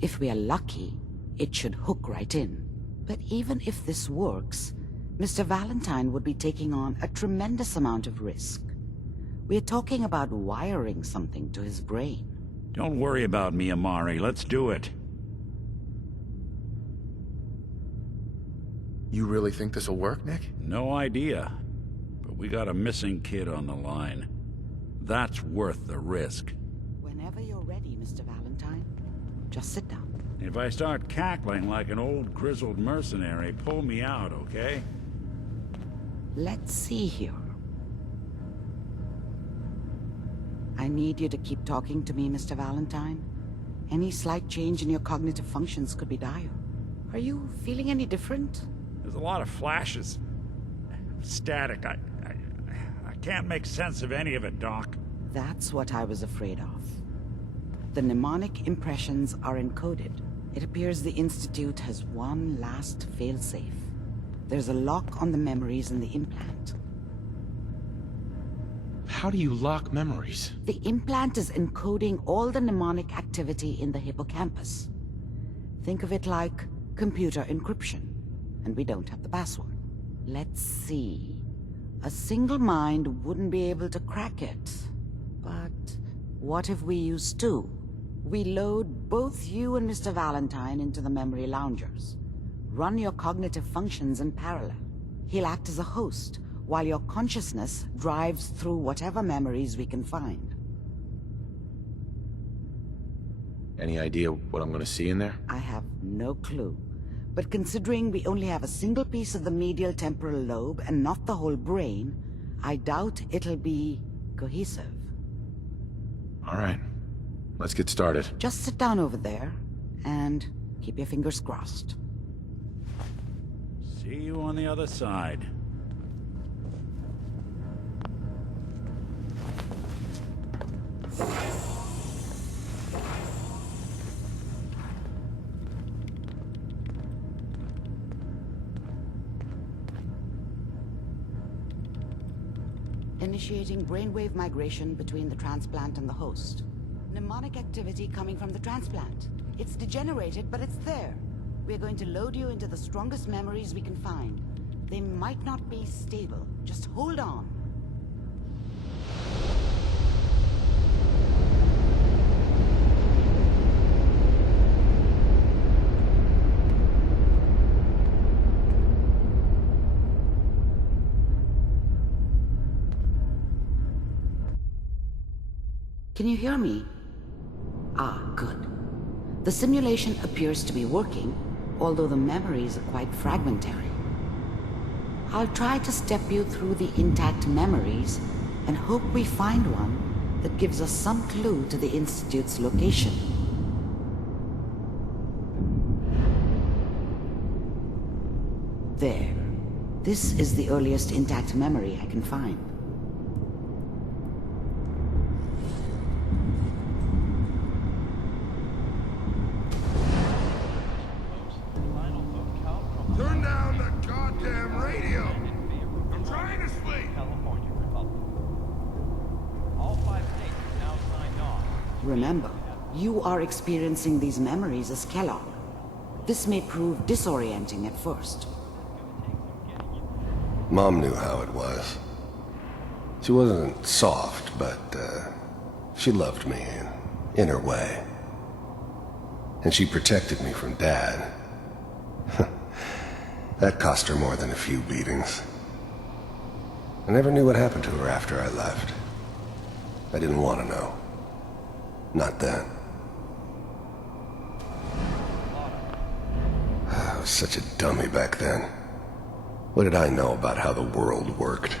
If we are lucky, it should hook right in. But even if this works, Mr. Valentine would be taking on a tremendous amount of risk. We're talking about wiring something to his brain. Don't worry about me, Amari. Let's do it. You really think this'll work, Nick? No idea. But we got a missing kid on the line. That's worth the risk. Whenever you're ready, Mr. Valentine, just sit down. If I start cackling like an old grizzled mercenary, pull me out, okay? Let's see here. I need you to keep talking to me, Mr. Valentine. Any slight change in your cognitive functions could be dire. Are you feeling any different? There's a lot of flashes. Static. I can't make sense of any of it, Doc. That's what I was afraid of. The mnemonic impressions are encoded. It appears the Institute has one last failsafe. There's a lock on the memories in the implant. How do you lock memories? The implant is encoding all the mnemonic activity in the hippocampus. Think of it like computer encryption, and we don't have the password. Let's see. A single mind wouldn't be able to crack it. But what if we use two? We load both you and Mr. Valentine into the memory loungers. Run your cognitive functions in parallel. He'll act as a host, while your consciousness drives through whatever memories we can find. Any idea what I'm gonna see in there? I have no clue. But considering we only have a single piece of the medial temporal lobe and not the whole brain, I doubt it'll be cohesive. All right. Let's get started. Just sit down over there and keep your fingers crossed. See you on the other side. Initiating brainwave migration between the transplant and the host. Mnemonic activity coming from the transplant. It's degenerated, but it's there. We're going to load you into the strongest memories we can find. They might not be stable. Just hold on. Can you hear me? Ah, good. The simulation appears to be working, although the memories are quite fragmentary. I'll try to step you through the intact memories and hope we find one that gives us some clue to the Institute's location. There. This is the earliest intact memory I can find. Turn down the goddamn radio! I'm trying to sleep! All 5 states are now signed off. Remember, you are experiencing these memories as Kellogg. This may prove disorienting at first. Mom knew how it was. She wasn't soft, but she loved me in her way. And she protected me from Dad. That cost her more than a few beatings. I never knew what happened to her after I left. I didn't want to know. Not then. I was such a dummy back then. What did I know about how the world worked?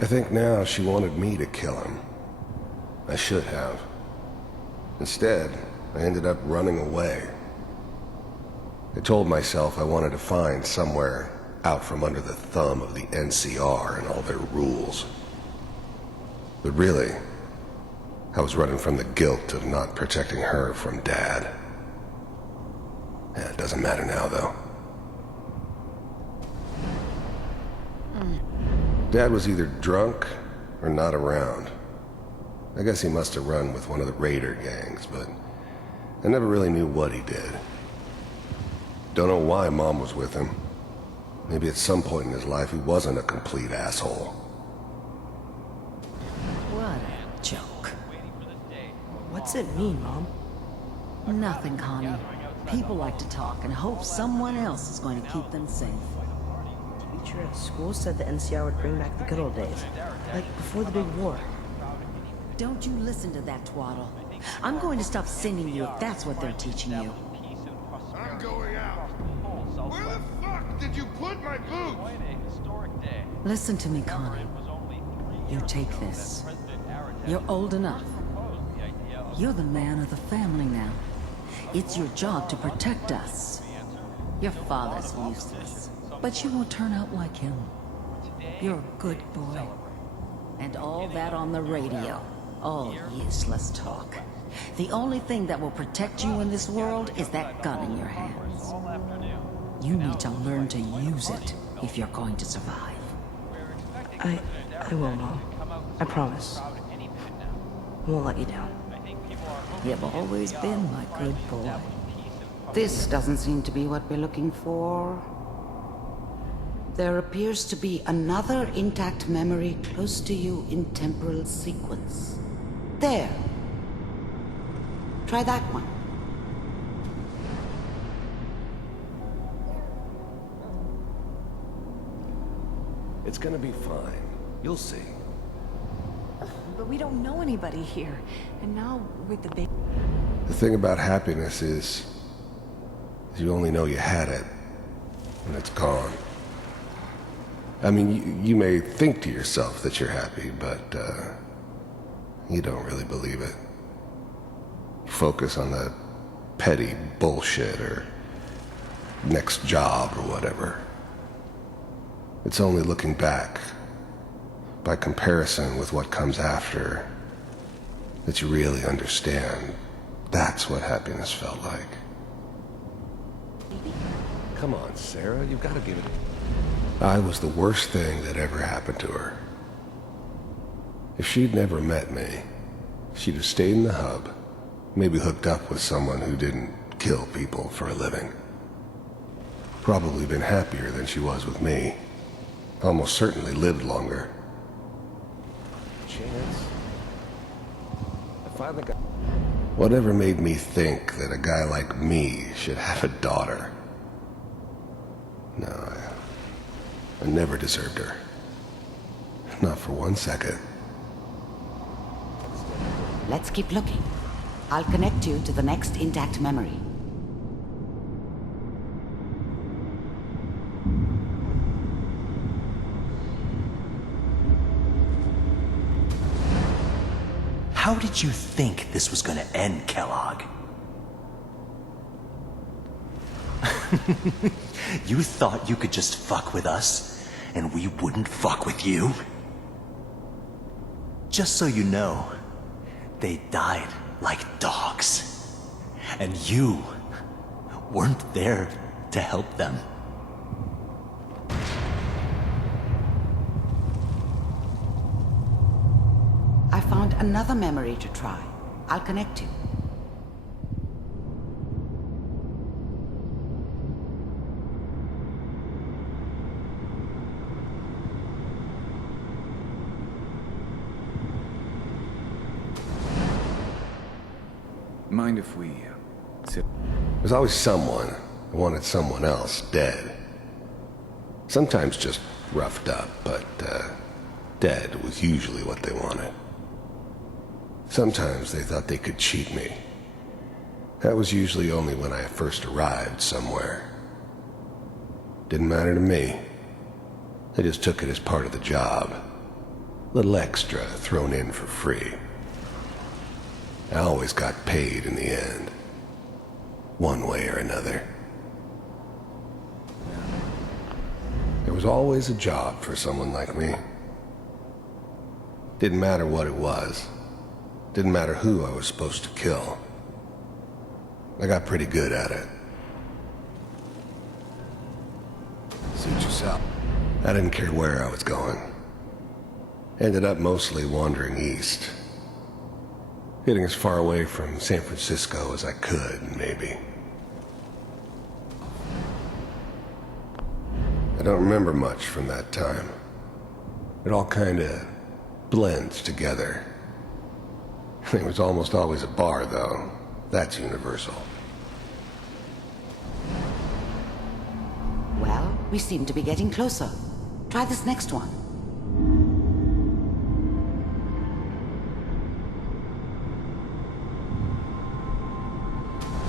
I think now she wanted me to kill him. I should have. Instead, I ended up running away. I told myself I wanted to find somewhere out from under the thumb of the NCR and all their rules. But really, I was running from the guilt of not protecting her from Dad. Yeah, it doesn't matter now, though. Dad was either drunk or not around. I guess he must have run with one of the raider gangs, but I never really knew what he did. Don't know why Mom was with him. Maybe at some point in his life he wasn't a complete asshole. What a joke. What's it mean, Mom? Nothing, Connie. People like to talk and hope someone else is going to keep them safe. Teacher at school said the NCR would bring back the good old days. Like before the big war. Don't you listen to that twaddle. I'm going to stop sending you if that's what they're teaching you. I'm going out. Where the fuck did you put my boots? Listen to me, Connie. You take this. You're old enough. You're the man of the family now. It's your job to protect us. Your father's useless, but you won't turn out like him. You're a good boy. And all that on the radio. All useless talk. The only thing that will protect you in this world is that gun in your hands. You need to learn to use it if you're going to survive. I will, Mom. I promise. I won't let you down. You've always been my good boy. This doesn't seem to be what we're looking for. There appears to be another intact memory close to you in temporal sequence. There. Try that one. It's gonna be fine. You'll see. But we don't know anybody here. And now with the big... The thing about happiness is you only know you had it when it's gone. I mean, you may think to yourself that you're happy, but you don't really believe it. You focus on the petty bullshit or next job or whatever. It's only looking back, by comparison with what comes after, that you really understand that's what happiness felt like. Come on, Sarah, you've got to give it. I was the worst thing that ever happened to her. If she'd never met me, she'd have stayed in the hub, maybe hooked up with someone who didn't kill people for a living. Probably been happier than she was with me. Almost certainly lived longer. Chance? I finally got... Whatever made me think that a guy like me should have a daughter? No, I never deserved her. Not for 1 second. Let's keep looking. I'll connect you to the next intact memory. How did you think this was gonna end, Kellogg? You thought you could just fuck with us, and we wouldn't fuck with you? Just so you know, they died like dogs. And you weren't there to help them. I found another memory to try. I'll connect you. Mind if we sit? There's always someone who wanted someone else dead. Sometimes just roughed up, but dead was usually what they wanted. Sometimes they thought they could cheat me. That was usually only when I first arrived somewhere. Didn't matter to me. I just took it as part of the job. Little extra thrown in for free. I always got paid in the end. One way or another. There was always a job for someone like me. Didn't matter what it was. Didn't matter who I was supposed to kill. I got pretty good at it. Suit yourself. I didn't care where I was going. Ended up mostly wandering east. Getting as far away from San Francisco as I could, maybe. I don't remember much from that time. It all kinda blends together. There was almost always a bar, though. That's universal. Well, we seem to be getting closer. Try this next one.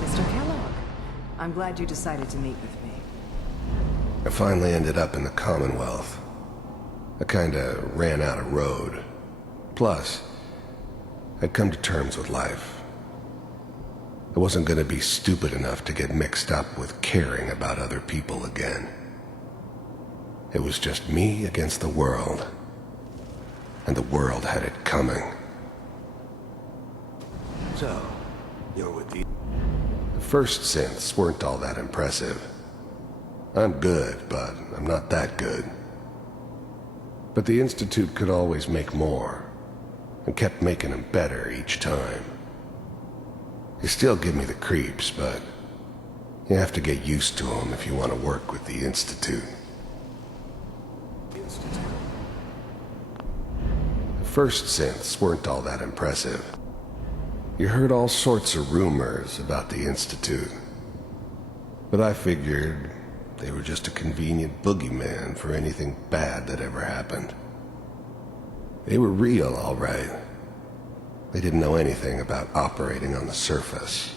Mr. Kellogg, I'm glad you decided to meet with me. I finally ended up in the Commonwealth. I kinda ran out of road. Plus, I'd come to terms with life. I wasn't gonna be stupid enough to get mixed up with caring about other people again. It was just me against the world. And the world had it coming. So, you're with the... The first synths weren't all that impressive. I'm good, but I'm not that good. But the Institute could always make more, and kept making them better each time. They still give me the creeps, but you have to get used to them if you want to work with the Institute. The first synths weren't all that impressive. You heard all sorts of rumors about the Institute, but I figured they were just a convenient boogeyman for anything bad that ever happened. They were real, all right. They didn't know anything about operating on the surface.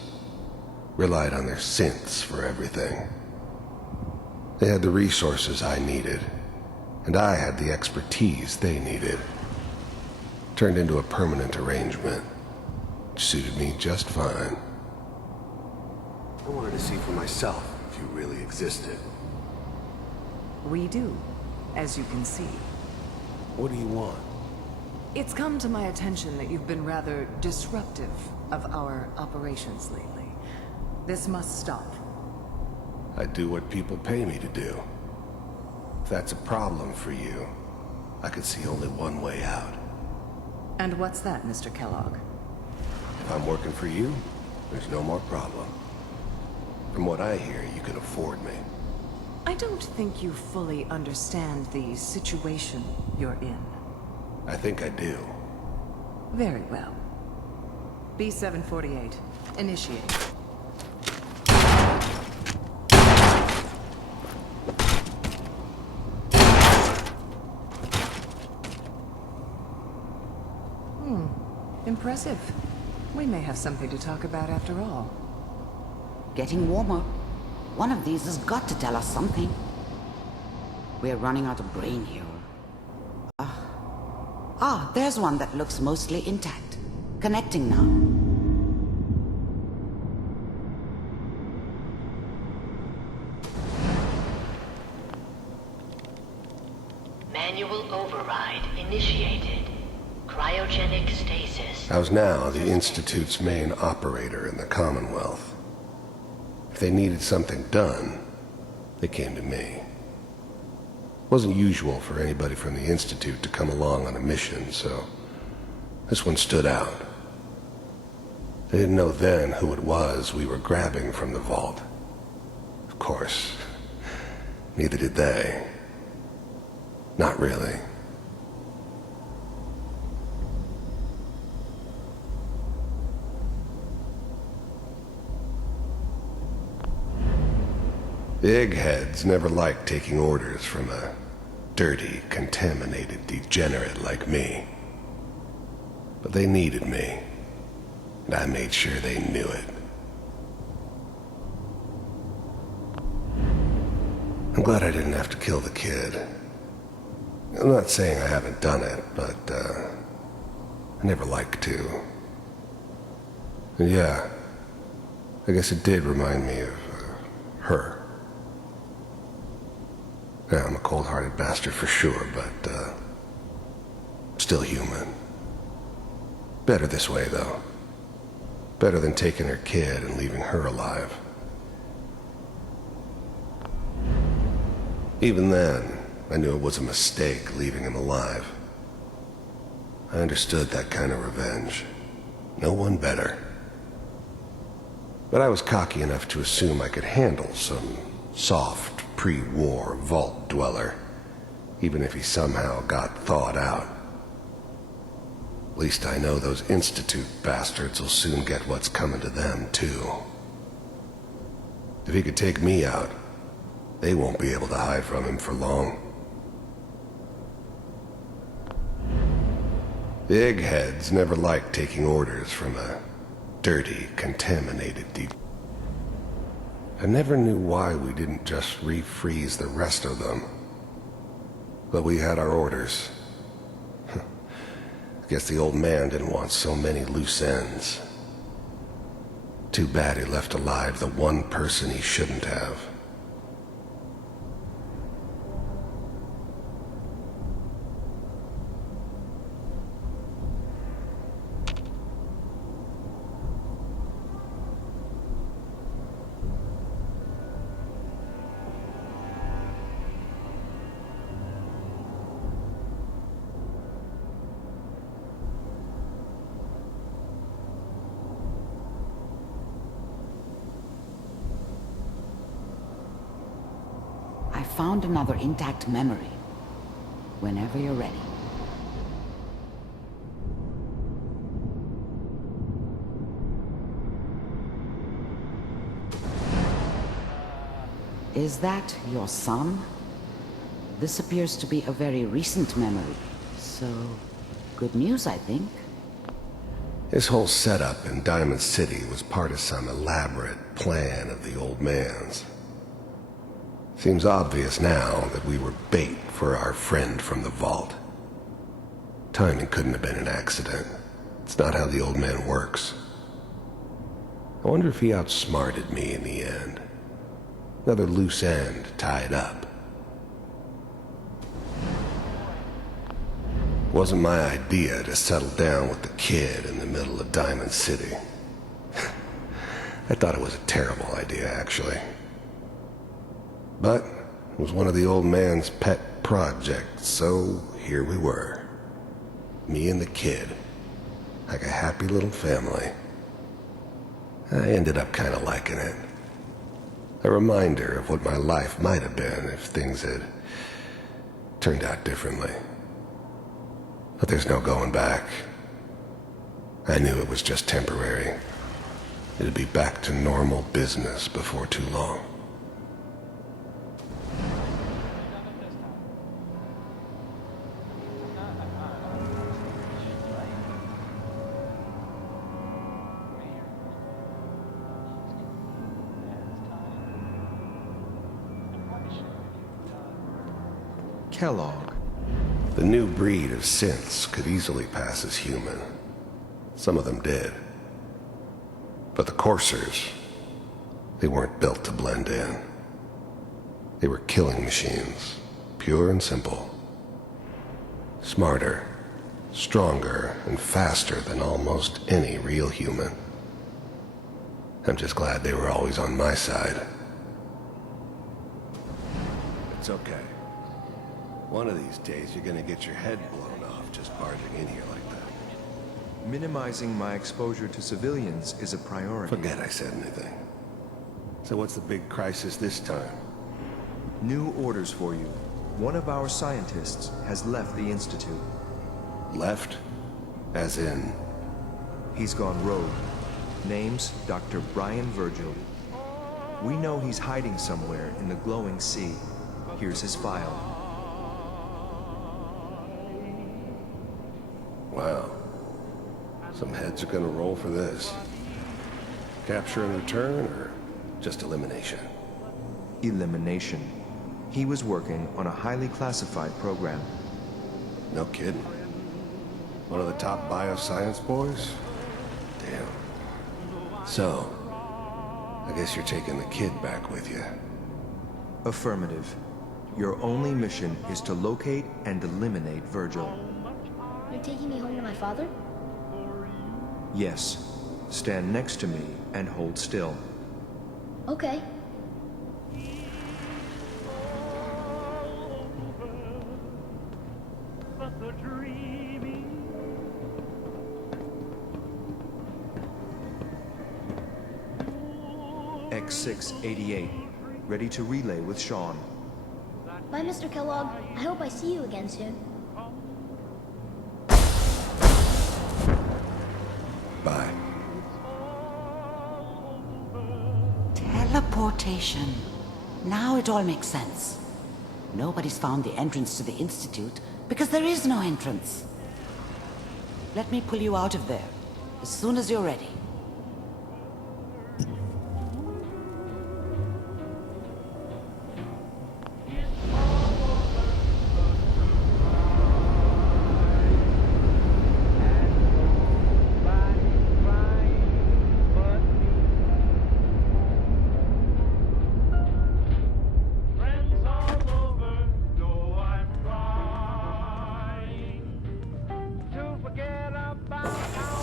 Relied on their synths for everything. They had the resources I needed, and I had the expertise they needed. Turned into a permanent arrangement, which suited me just fine. I wanted to see for myself if you really existed. We do, as you can see. What do you want? It's come to my attention that you've been rather disruptive of our operations lately. This must stop. I do what people pay me to do. If that's a problem for you, I could see only one way out. And what's that, Mr. Kellogg? If I'm working for you, there's no more problem. From what I hear, you can afford me. I don't think you fully understand the situation you're in. I think I do. Very well. B-748, initiate. Impressive. We may have something to talk about after all. Getting warmer. One of these has got to tell us something. We're running out of brain here. There's one that looks mostly intact. Connecting now. Manual override initiated. Cryogenic stasis. I was now the Institute's main operator in the Commonwealth. If they needed something done, they came to me. It wasn't usual for anybody from the Institute to come along on a mission, so this one stood out. They didn't know then who it was we were grabbing from the vault. Of course, neither did they. Not really. The eggheads never liked taking orders from a dirty, contaminated degenerate like me. But they needed me, and I made sure they knew it. I'm glad I didn't have to kill the kid. I'm not saying I haven't done it, but, I never like to. And yeah, I guess it did remind me of, her. Yeah, I'm a cold-hearted bastard for sure, but, still human. Better this way, though. Better than taking her kid and leaving her alive. Even then, I knew it was a mistake leaving him alive. I understood that kind of revenge. No one better. But I was cocky enough to assume I could handle some soft, pre-war vault dweller, even if he somehow got thawed out. At least I know those Institute bastards will soon get what's coming to them, too. If he could take me out, they won't be able to hide from him for long. The eggheads never liked taking orders from a dirty, contaminated deep. I never knew why we didn't just refreeze the rest of them. But we had our orders. I guess the old man didn't want so many loose ends. Too bad he left alive the one person he shouldn't have. I found another intact memory. Whenever you're ready. Is that your son? This appears to be a very recent memory, so good news, I think. His whole setup in Diamond City was part of some elaborate plan of the old man's. Seems obvious now that we were bait for our friend from the vault. Timing couldn't have been an accident. It's not how the old man works. I wonder if he outsmarted me in the end. Another loose end tied up. It wasn't my idea to settle down with the kid in the middle of Diamond City. I thought it was a terrible idea, actually. But it was one of the old man's pet projects, so here we were. Me and the kid, like a happy little family. I ended up kind of liking it. A reminder of what my life might have been if things had turned out differently. But there's no going back. I knew it was just temporary. It'd be back to normal business before too long. Kellogg. The new breed of synths could easily pass as human. Some of them did. But the coursers, they weren't built to blend in. They were killing machines, pure and simple. Smarter, stronger, and faster than almost any real human. I'm just glad they were always on my side. It's okay. One of these days, you're gonna get your head blown off just barging in here like that. Minimizing my exposure to civilians is a priority. Forget I said anything. So what's the big crisis this time? New orders for you. One of our scientists has left the Institute. Left? As in? He's gone rogue. Name's Dr. Brian Virgil. We know he's hiding somewhere in the glowing sea. Here's his file. Wow. Some heads are gonna roll for this. Capture and return, or just elimination? Elimination. He was working on a highly classified program. No kidding. One of the top bioscience boys? Damn. So, I guess you're taking the kid back with you. Affirmative. Your only mission is to locate and eliminate Virgil. You're taking me home to my father? Yes. Stand next to me and hold still. Okay. X688. Ready to relay with Sean. Bye, Mr. Kellogg. I hope I see you again soon. Bye. Teleportation. Now it all makes sense. Nobody's found the entrance to the Institute because there is no entrance. Let me pull you out of there as soon as you're ready.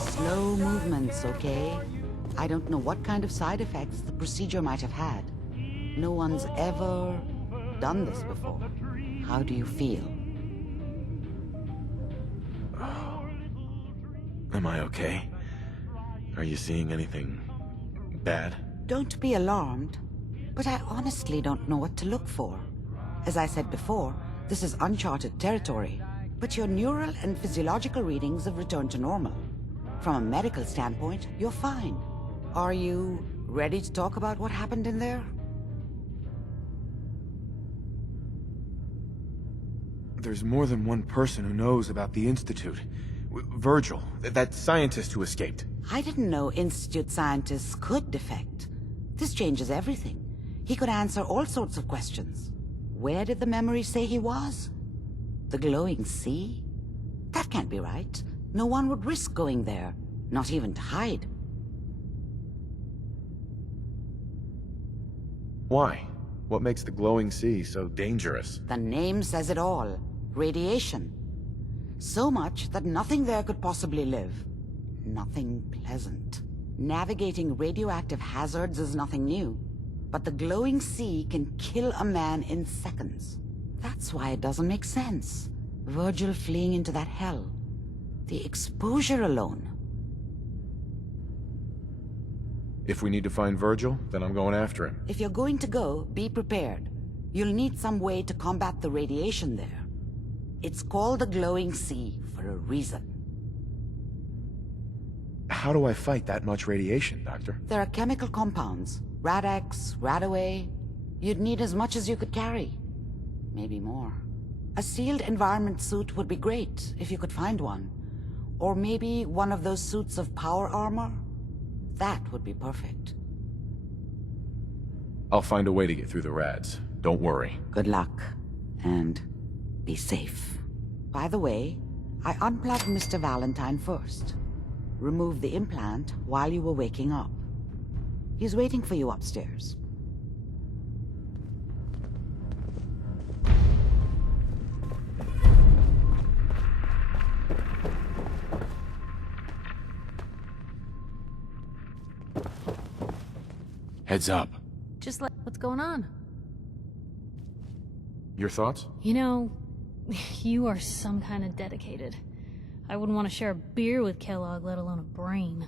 Slow movements, okay? I don't know what kind of side effects the procedure might have had. No one's ever done this before. How do you feel? Am I okay? Are you seeing anything bad? Don't be alarmed, but I honestly don't know what to look for. As I said before, this is uncharted territory, but your neural and physiological readings have returned to normal. From a medical standpoint, you're fine. Are you ready to talk about what happened in there? There's more than one person who knows about the Institute. Virgil, that scientist who escaped. I didn't know Institute scientists could defect. This changes everything. He could answer all sorts of questions. Where did the memory say he was? The glowing sea? That can't be right. No one would risk going there, not even to hide. Why? What makes the glowing sea so dangerous? The name says it all. Radiation. So much that nothing there could possibly live. Nothing pleasant. Navigating radioactive hazards is nothing new. But the glowing sea can kill a man in seconds. That's why it doesn't make sense. Virgil fleeing into that hell. The exposure alone. If we need to find Virgil, then I'm going after him. If you're going to go, be prepared. You'll need some way to combat the radiation there. It's called the glowing sea for a reason. How do I fight that much radiation, Doctor? There are chemical compounds. Rad-X, Radaway. You'd need as much as you could carry. Maybe more. A sealed environment suit would be great, if you could find one. Or maybe one of those suits of power armor? That would be perfect. I'll find a way to get through the rads. Don't worry. Good luck. And be safe. By the way, I unplugged Mr. Valentine first. Removed the implant while you were waking up. He's waiting for you upstairs. Heads up. Just like, what's going on? Your thoughts? You know, you are some kind of dedicated. I wouldn't want to share a beer with Kellogg, let alone a brain.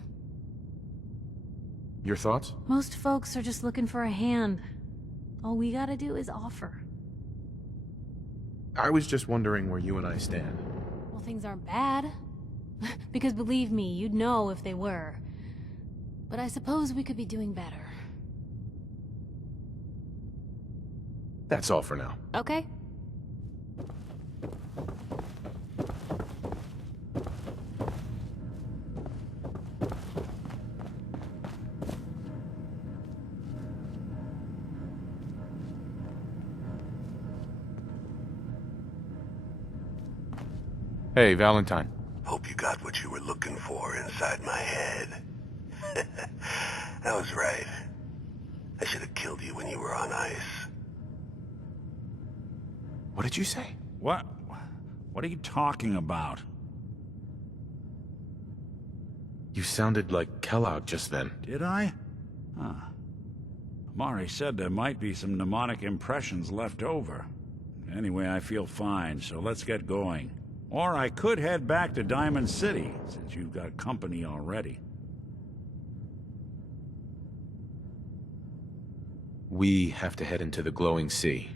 Your thoughts? Most folks are just looking for a hand. All we gotta do is offer. I was just wondering where you and I stand. Well, things aren't bad. Because believe me, you'd know if they were. But I suppose we could be doing better. That's all for now. Okay. Hey, Valentine. Hope you got what you were looking for inside my head. I was right. I should have killed you when you were on ice. What did you say? What? What are you talking about? You sounded like Kellogg just then. Did I? Huh. Mari said there might be some mnemonic impressions left over. Anyway, I feel fine, so let's get going. Or I could head back to Diamond City, since you've got company already. We have to head into the glowing sea.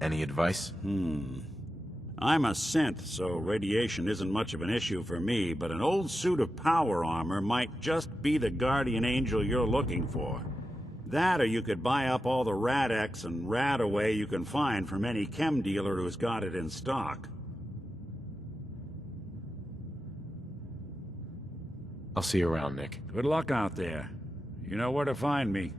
Any advice? I'm a synth, so radiation isn't much of an issue for me, but an old suit of power armor might just be the guardian angel you're looking for. That, or you could buy up all the Rad-X and Rad-Away you can find from any chem dealer who's got it in stock. I'll see you around, Nick. Good luck out there. You know where to find me.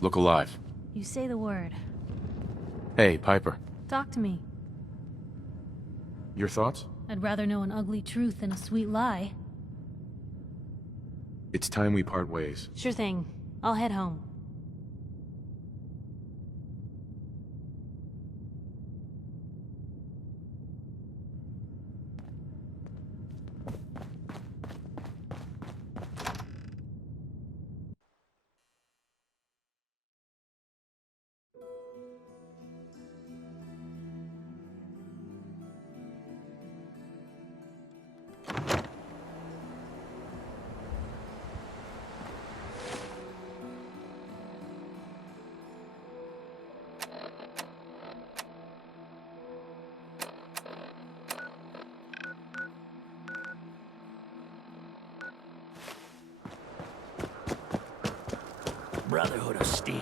Look alive. You say the word. Hey, Piper. Talk to me. Your thoughts? I'd rather know an ugly truth than a sweet lie. It's time we part ways. Sure thing. I'll head home. Brotherhood of Steel.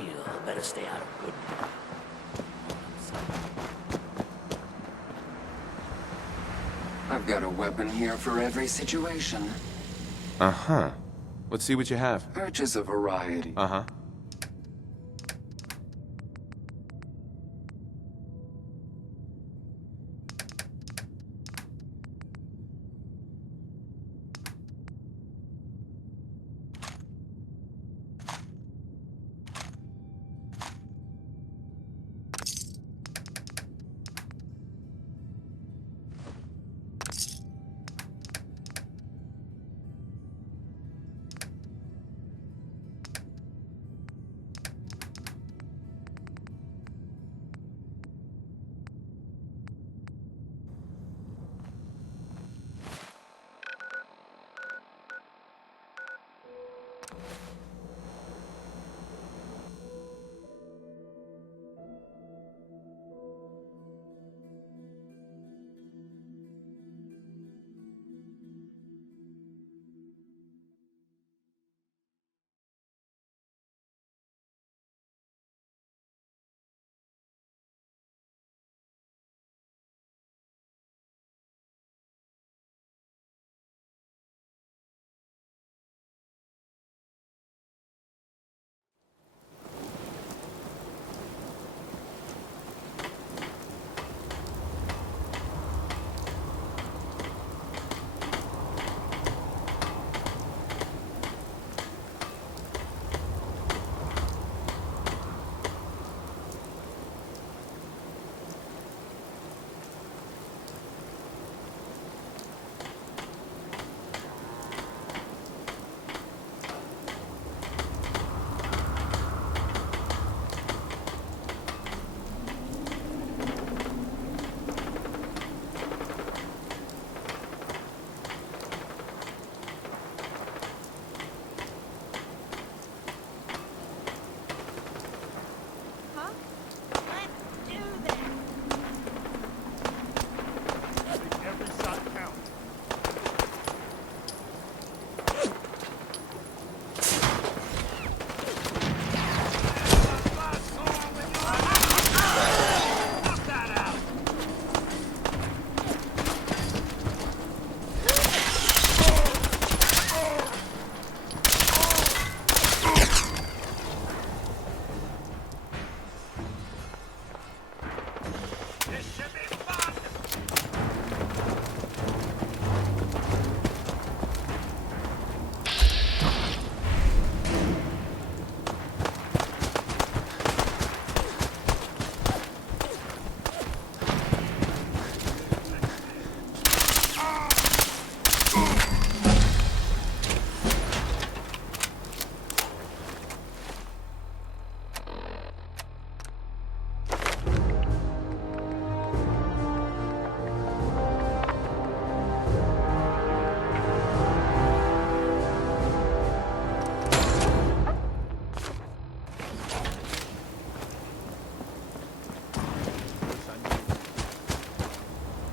Better stay out of good. I've got a weapon here for every situation. Uh-huh. Let's see what you have. Purchase a variety. Uh-huh.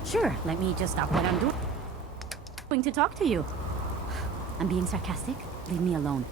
Sure, let me just stop what I'm doing to talk to you. I'm being sarcastic. Leave me alone.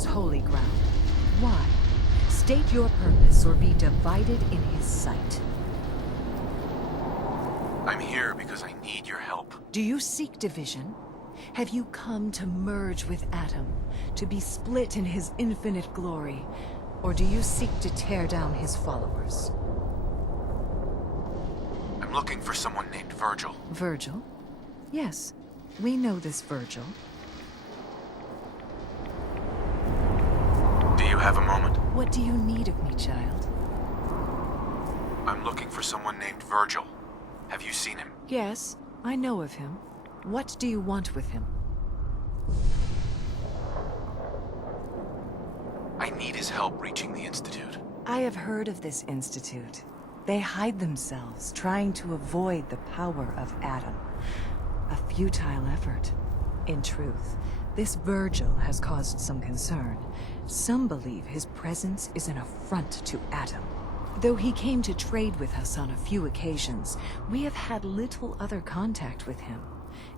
Atom's holy ground. Why? State your purpose or be divided in his sight. I'm here because I need your help. Do you seek division? Have you come to merge with Atom, to be split in his infinite glory? Or do you seek to tear down his followers? I'm looking for someone named Virgil. Virgil? Yes, we know this Virgil. Do you have a moment? What do you need of me, child? I'm looking for someone named Virgil. Have you seen him? Yes, I know of him. What do you want with him? I need his help reaching the Institute. I have heard of this Institute. They hide themselves, trying to avoid the power of Atom. A futile effort. In truth, this Virgil has caused some concern. Some believe his presence is an affront to Atom. Though he came to trade with us on a few occasions, we have had little other contact with him.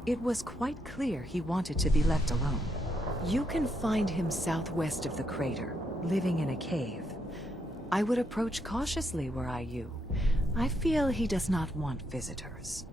It was quite clear he wanted to be left alone. You can find him southwest of the crater, living in a cave. I would approach cautiously were I you. I feel he does not want visitors.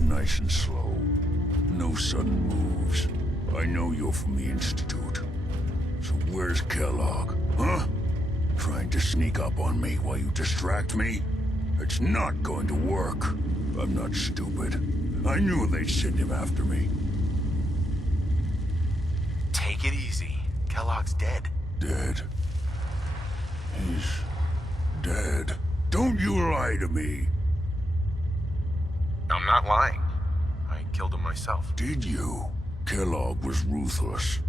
Nice and slow. No sudden moves. I know you're from the Institute. So where's Kellogg? Huh? Trying to sneak up on me while you distract me? It's not going to work. I'm not stupid. I knew they'd send him after me. Take it easy. Kellogg's dead. Dead? He's dead. Don't you lie to me. I'm not lying. I killed him myself. Did you? Kellogg was ruthless.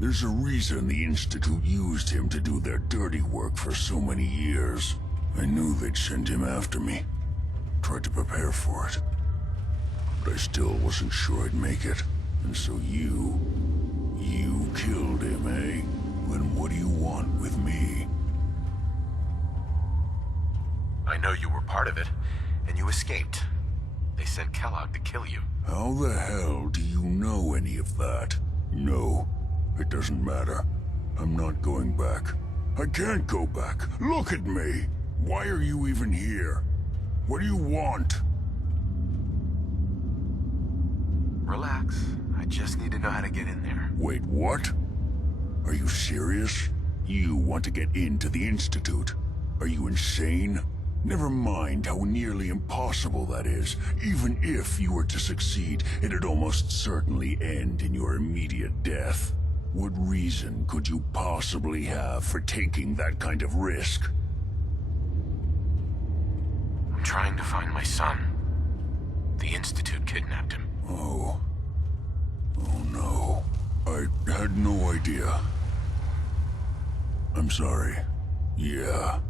There's a reason the Institute used him to do their dirty work for so many years. I knew they'd send him after me. Tried to prepare for it. But I still wasn't sure I'd make it. And so you killed him, eh? Then what do you want with me? I know you were part of it, and you escaped. They sent Kellogg to kill you. How the hell do you know any of that? No, it doesn't matter. I'm not going back. I can't go back. Look at me. Why are you even here? What do you want? Relax. I just need to know how to get in there. Wait, what? Are you serious? You want to get into the Institute? Are you insane? Never mind how nearly impossible that is. Even if you were to succeed, it'd almost certainly end in your immediate death. What reason could you possibly have for taking that kind of risk? I'm trying to find my son. The Institute kidnapped him. Oh no. I had no idea. I'm sorry. Yeah.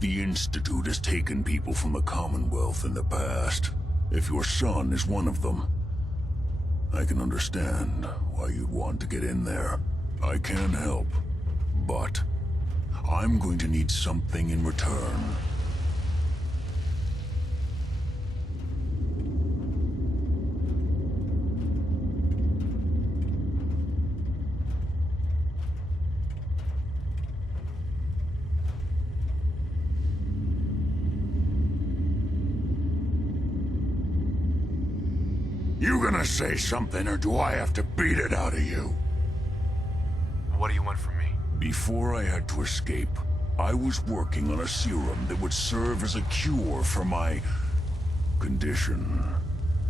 The Institute has taken people from the Commonwealth in the past. If your son is one of them, I can understand why you'd want to get in there. I can help, but I'm going to need something in return. You gonna say something, or do I have to beat it out of you? What do you want from me? Before I had to escape, I was working on a serum that would serve as a cure for my condition.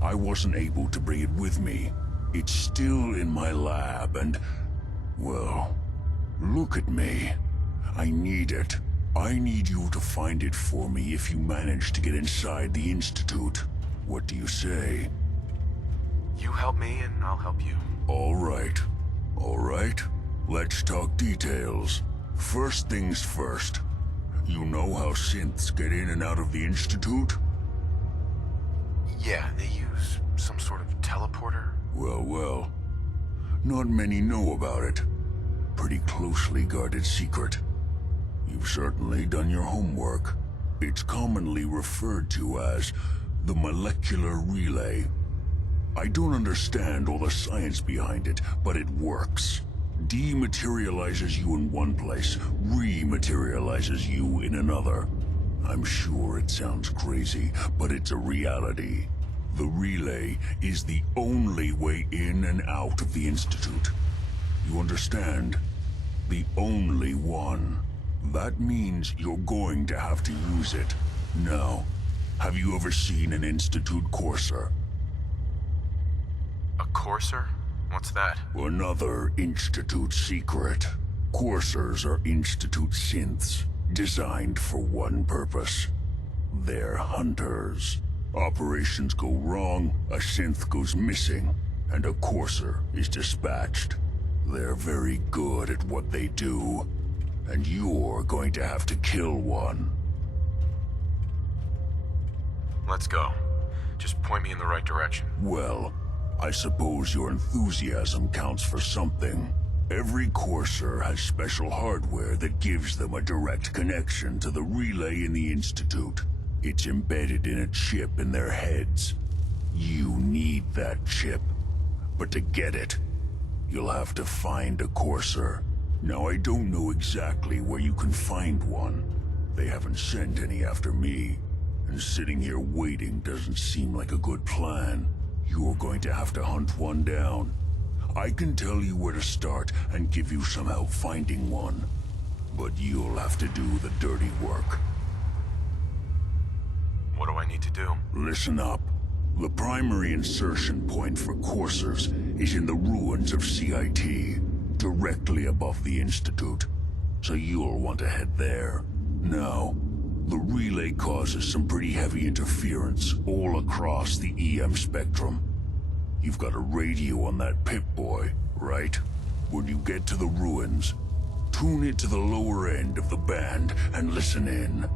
I wasn't able to bring it with me. It's still in my lab, and, well, look at me. I need it. I need you to find it for me if you manage to get inside the Institute. What do you say? You help me, and I'll help you. All right. All right. Let's talk details. First things first. You know how synths get in and out of the Institute? Yeah, they use some sort of teleporter. Well. Not many know about it. Pretty closely guarded secret. You've certainly done your homework. It's commonly referred to as the molecular relay. I don't understand all the science behind it, but it works. Dematerializes you in one place, rematerializes you in another. I'm sure it sounds crazy, but it's a reality. The relay is the only way in and out of the Institute. You understand? The only one. That means you're going to have to use it. Now, have you ever seen an Institute courser? A courser? What's that? Another Institute secret. Coursers are Institute synths, designed for one purpose. They're hunters. Operations go wrong, a synth goes missing, and a courser is dispatched. They're very good at what they do, and you're going to have to kill one. Let's go. Just point me in the right direction. Well, I suppose your enthusiasm counts for something. Every courser has special hardware that gives them a direct connection to the relay in the Institute. It's embedded in a chip in their heads. You need that chip. But to get it, you'll have to find a courser. Now, I don't know exactly where you can find one. They haven't sent any after me. And sitting here waiting doesn't seem like a good plan. You're going to have to hunt one down. I can tell you where to start and give you some help finding one. But you'll have to do the dirty work. What do I need to do? Listen up. The primary insertion point for coursers is in the ruins of CIT, directly above the Institute. So you'll want to head there. Now, the relay causes some pretty heavy interference all across the EM spectrum. You've got a radio on that Pip-Boy, right? When you get to the ruins, tune it to the lower end of the band and listen in.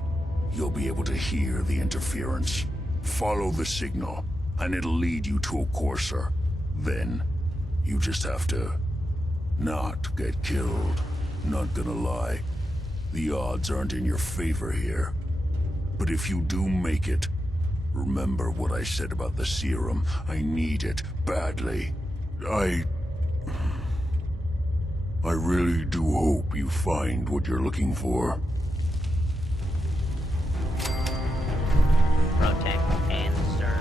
You'll be able to hear the interference. Follow the signal, and it'll lead you to a courser. Then, you just have to not get killed. Not gonna lie, the odds aren't in your favor here. But if you do make it, remember what I said about the serum. I need it badly. I really do hope you find what you're looking for. Protect and serve.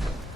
huh?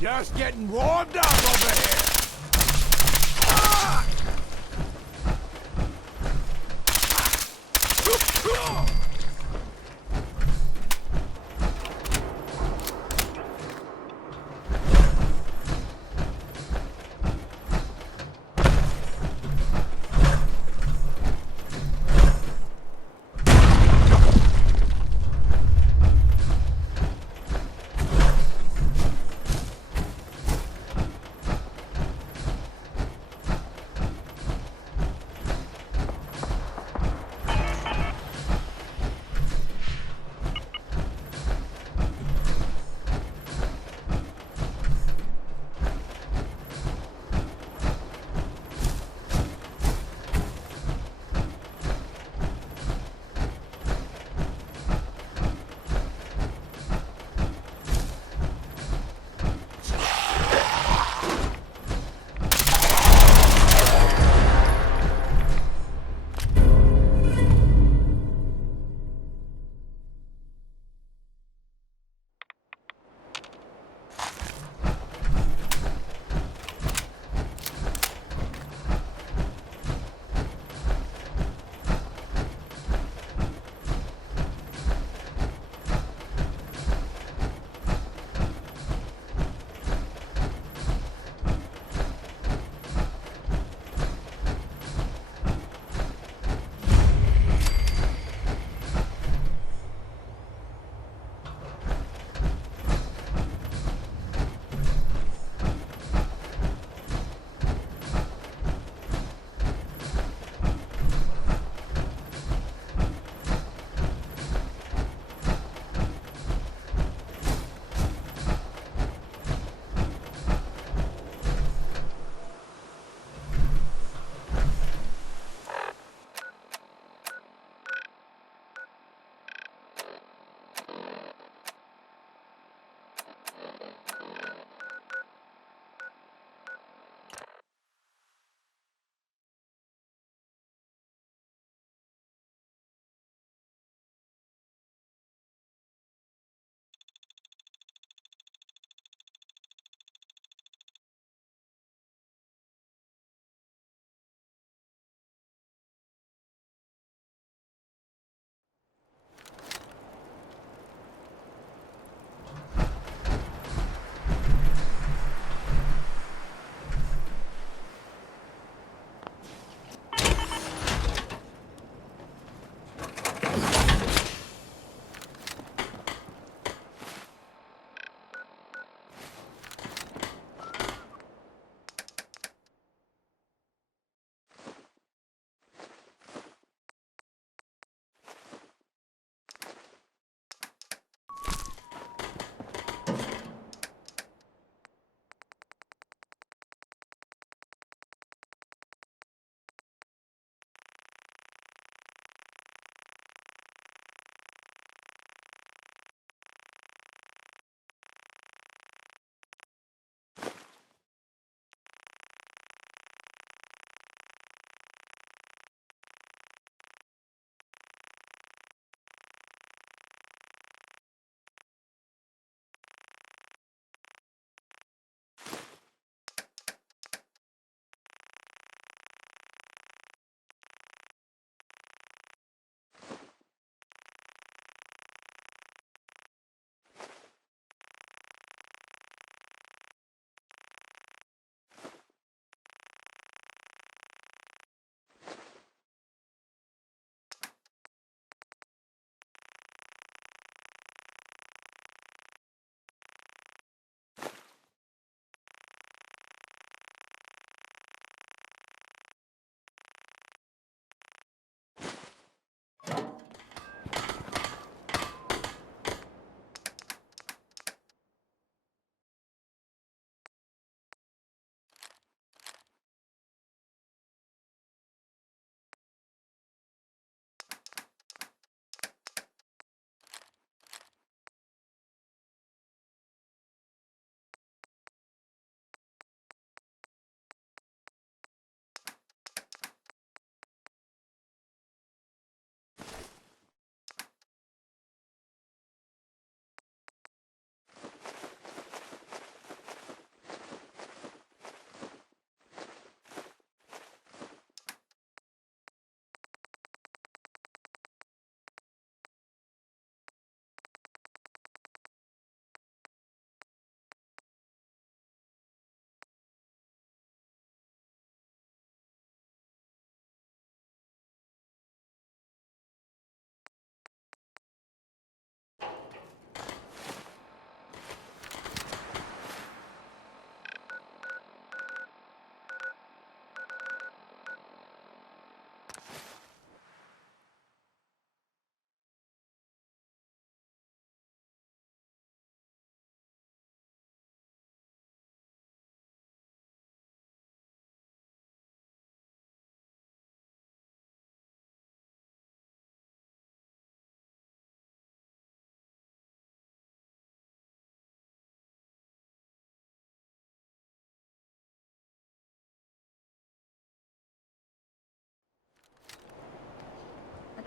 Just getting warmed up over here.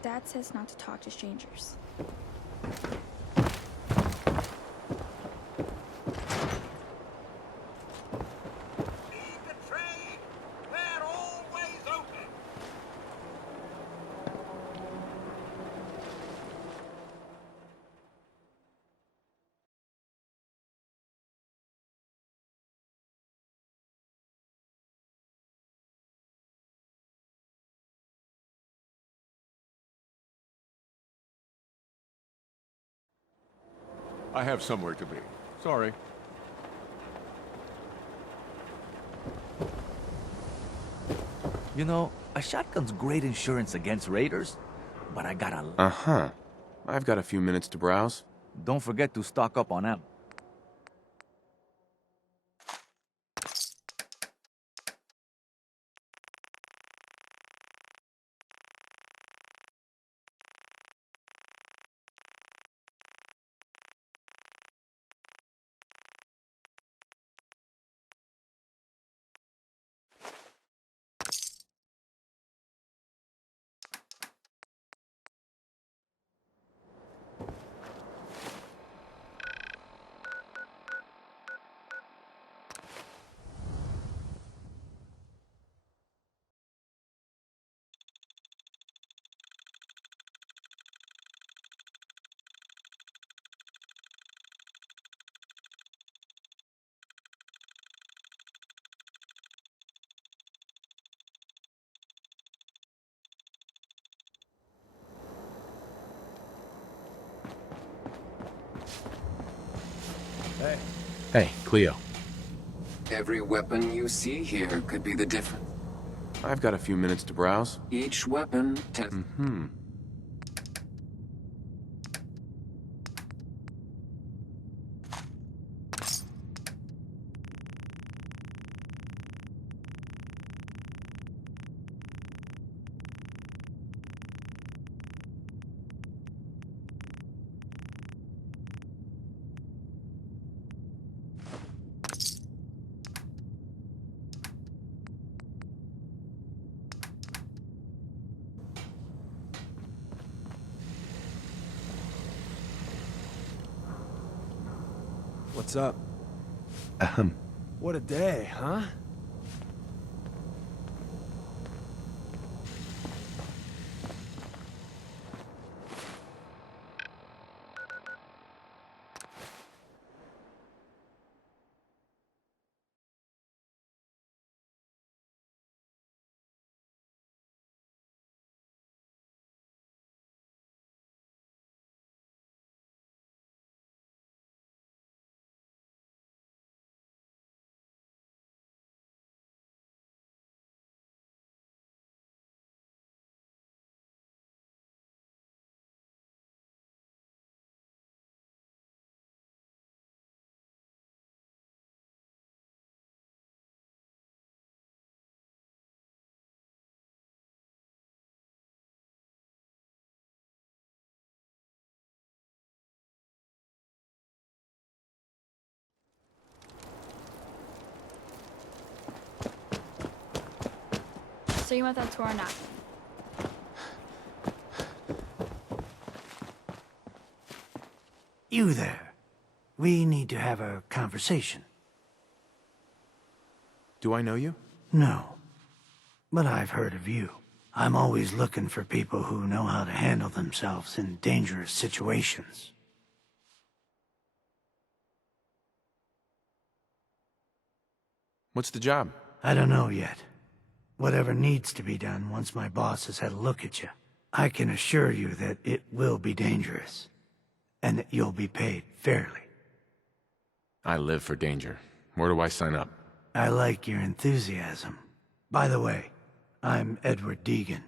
Dad says not to talk to strangers. I have somewhere to be. Sorry. You know, a shotgun's great insurance against raiders, but I gotta... Uh-huh. I've got a few minutes to browse. Don't forget to stock up on ammo. Hey. Hey, Cleo. Every weapon you see here could be the difference. I've got a few minutes to browse. Each weapon Mm-hmm. What's up? Ahem. What a day, huh? So you want that tour or not? You there. We need to have a conversation. Do I know you? No. But I've heard of you. I'm always looking for people who know how to handle themselves in dangerous situations. What's the job? I don't know yet. Whatever needs to be done once my boss has had a look at you. I can assure you that it will be dangerous. And that you'll be paid fairly. I live for danger. Where do I sign up? I like your enthusiasm. By the way, I'm Edward Deegan.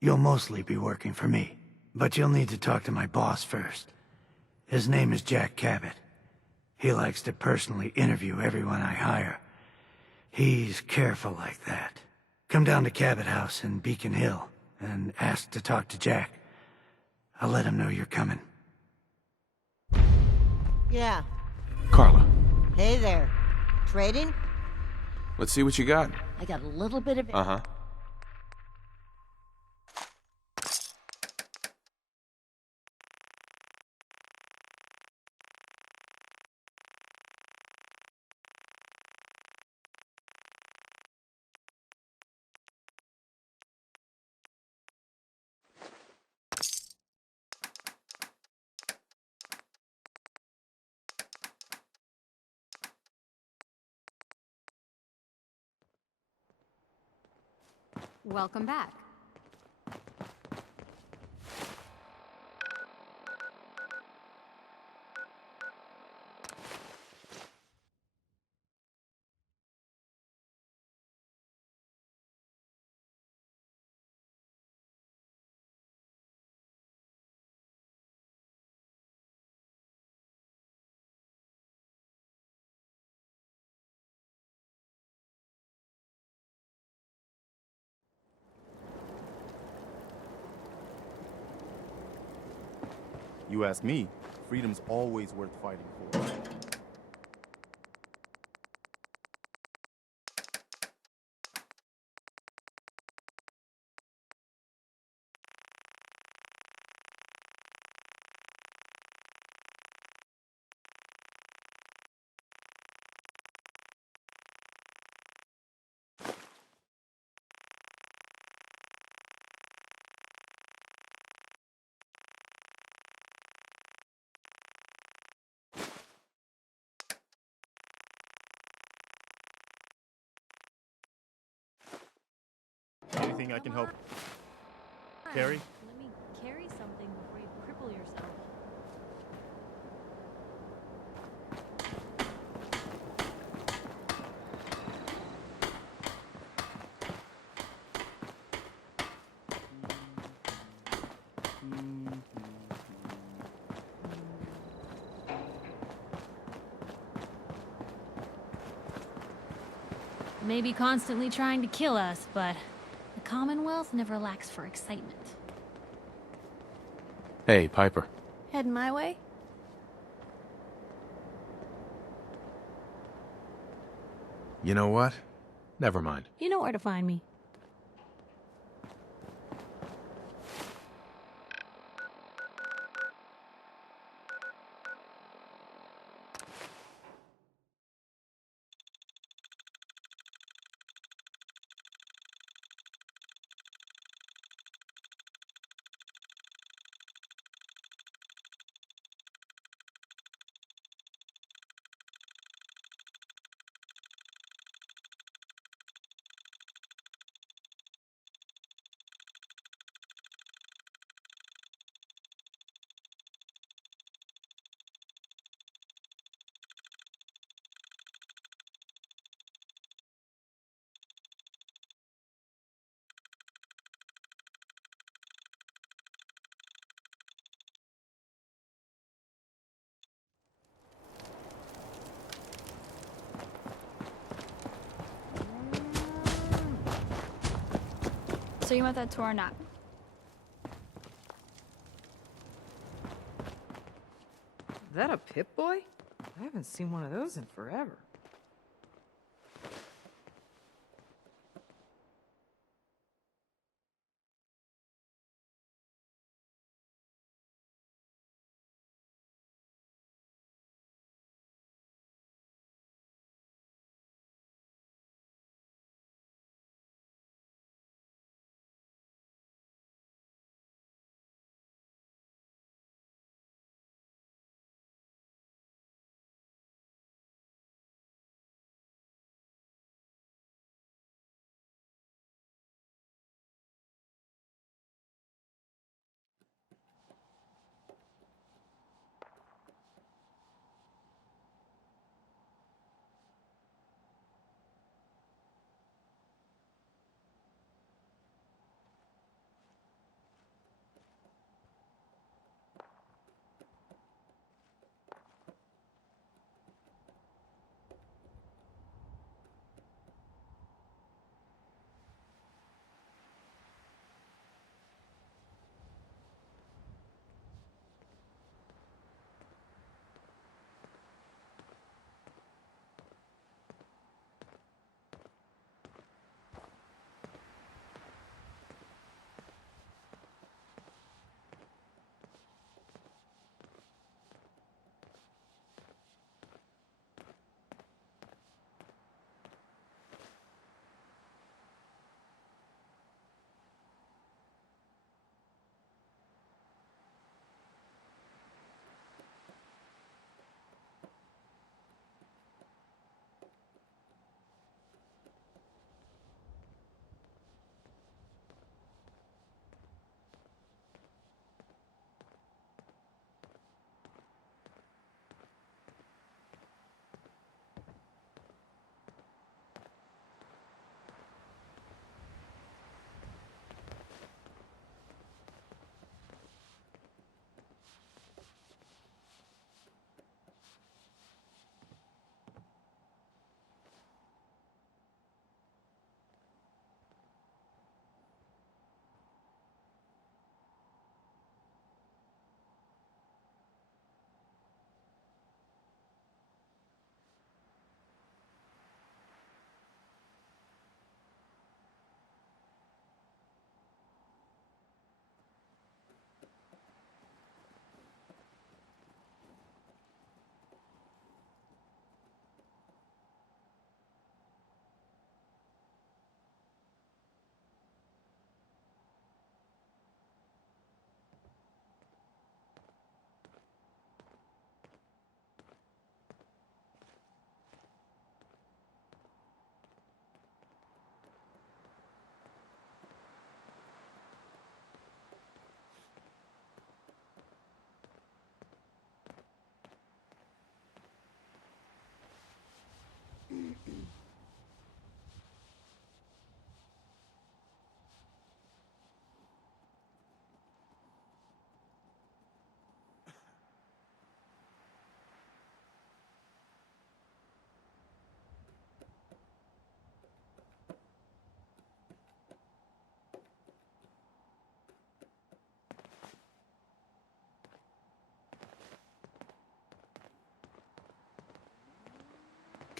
You'll mostly be working for me, but you'll need to talk to my boss first. His name is Jack Cabot. He likes to personally interview everyone I hire. He's careful like that. Come down to Cabot House in Beacon Hill and ask to talk to Jack. I'll let him know you're coming. Yeah. Carla. Hey there. Trading? Let's see what you got. I got a little bit of... Uh-huh. Welcome back. You ask me, freedom's always worth fighting for. Anything I can help carry? Let me carry something before you cripple yourself. Maybe constantly trying to kill us, but the Commonwealth never lacks for excitement. Hey, Piper. Heading my way? You know what? Never mind. You know where to find me. So you want that tour or not? Is that a Pip-Boy? I haven't seen one of those in forever.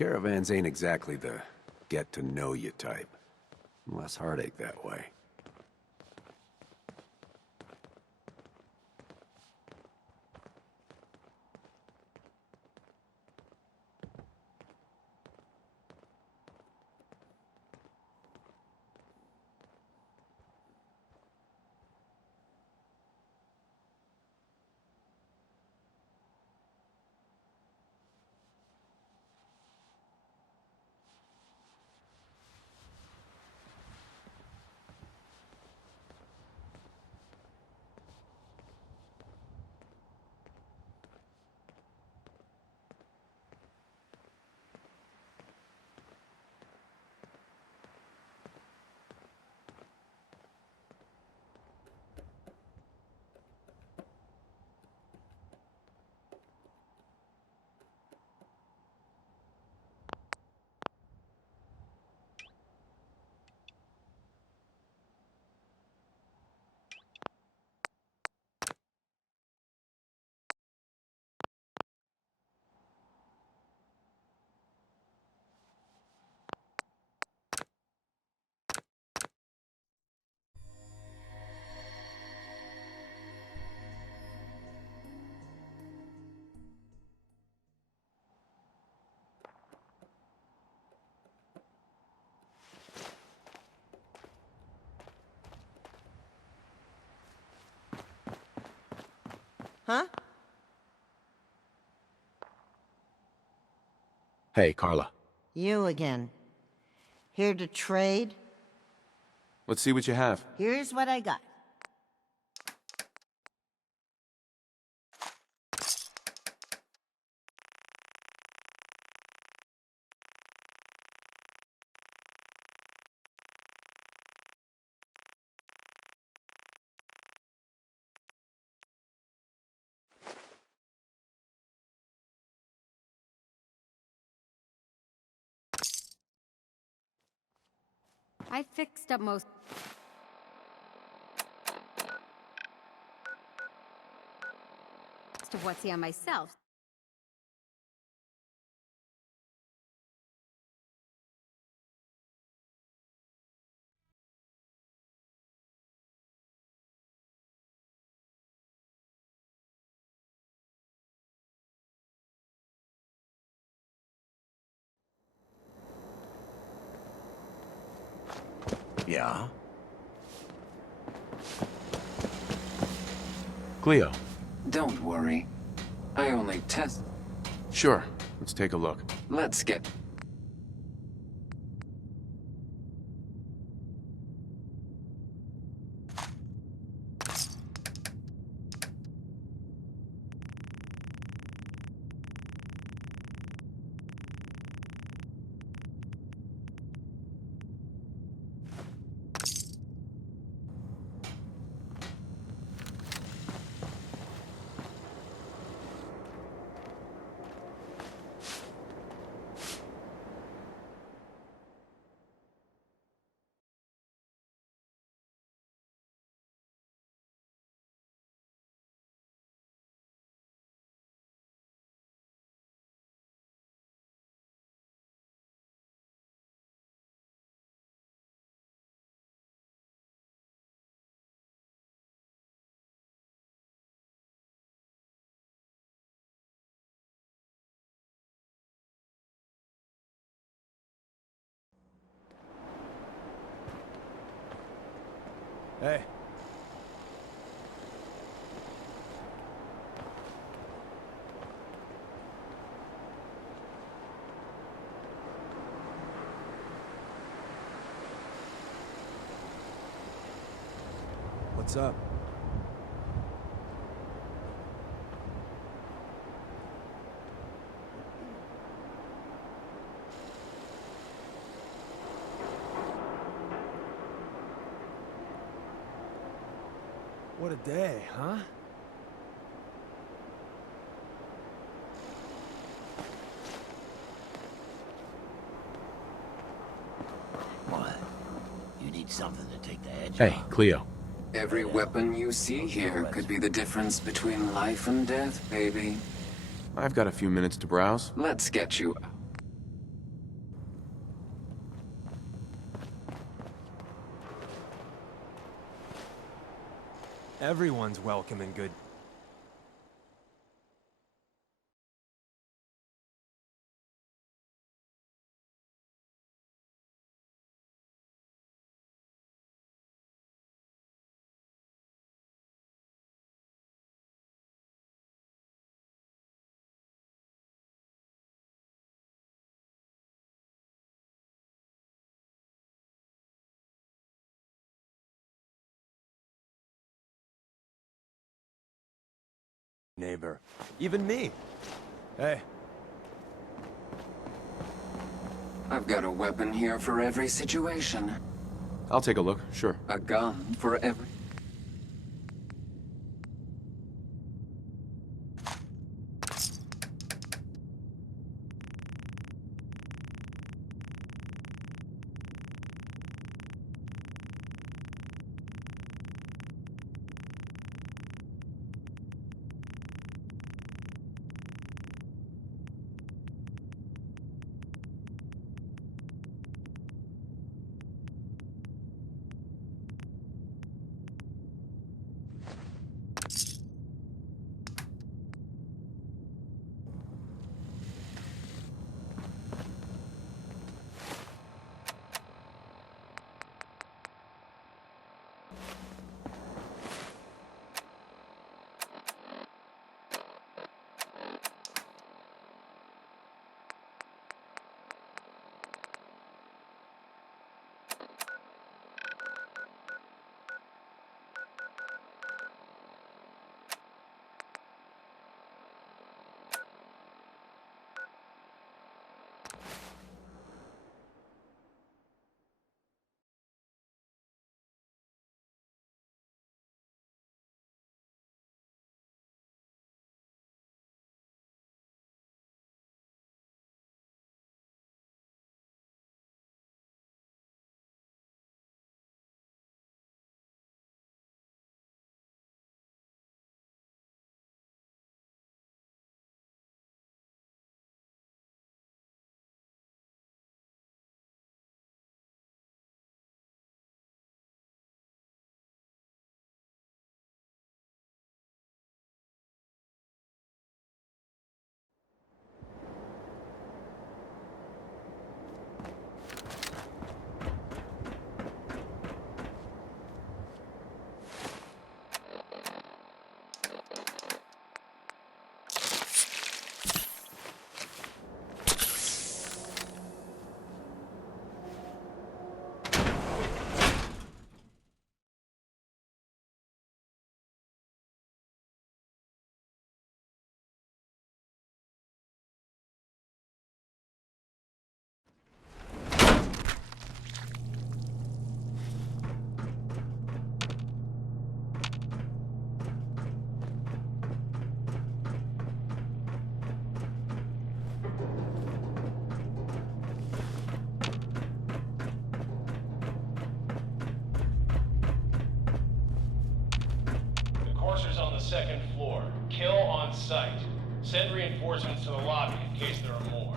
Caravans ain't exactly the get-to-know-you type. Less heartache that way. Huh? Hey, Carla. You again. Here to trade? Let's see what you have. Here's what I got. I fixed up most of what's here myself. Yeah? Cleo. Don't worry. I only test. Sure. Let's take a look. Let's get... Hey. What's up? What a day, huh? What? You need something to take the edge Hey, off. Cleo. Every weapon you see here could be the difference between life and death, baby. I've got a few minutes to browse. Let's get you... Everyone's welcome and good. Neighbor. Even me. Hey. I've got a weapon here for every situation. I'll take a look, sure. A gun for every... Coursers on the second floor. Kill on sight. Send reinforcements to the lobby in case there are more.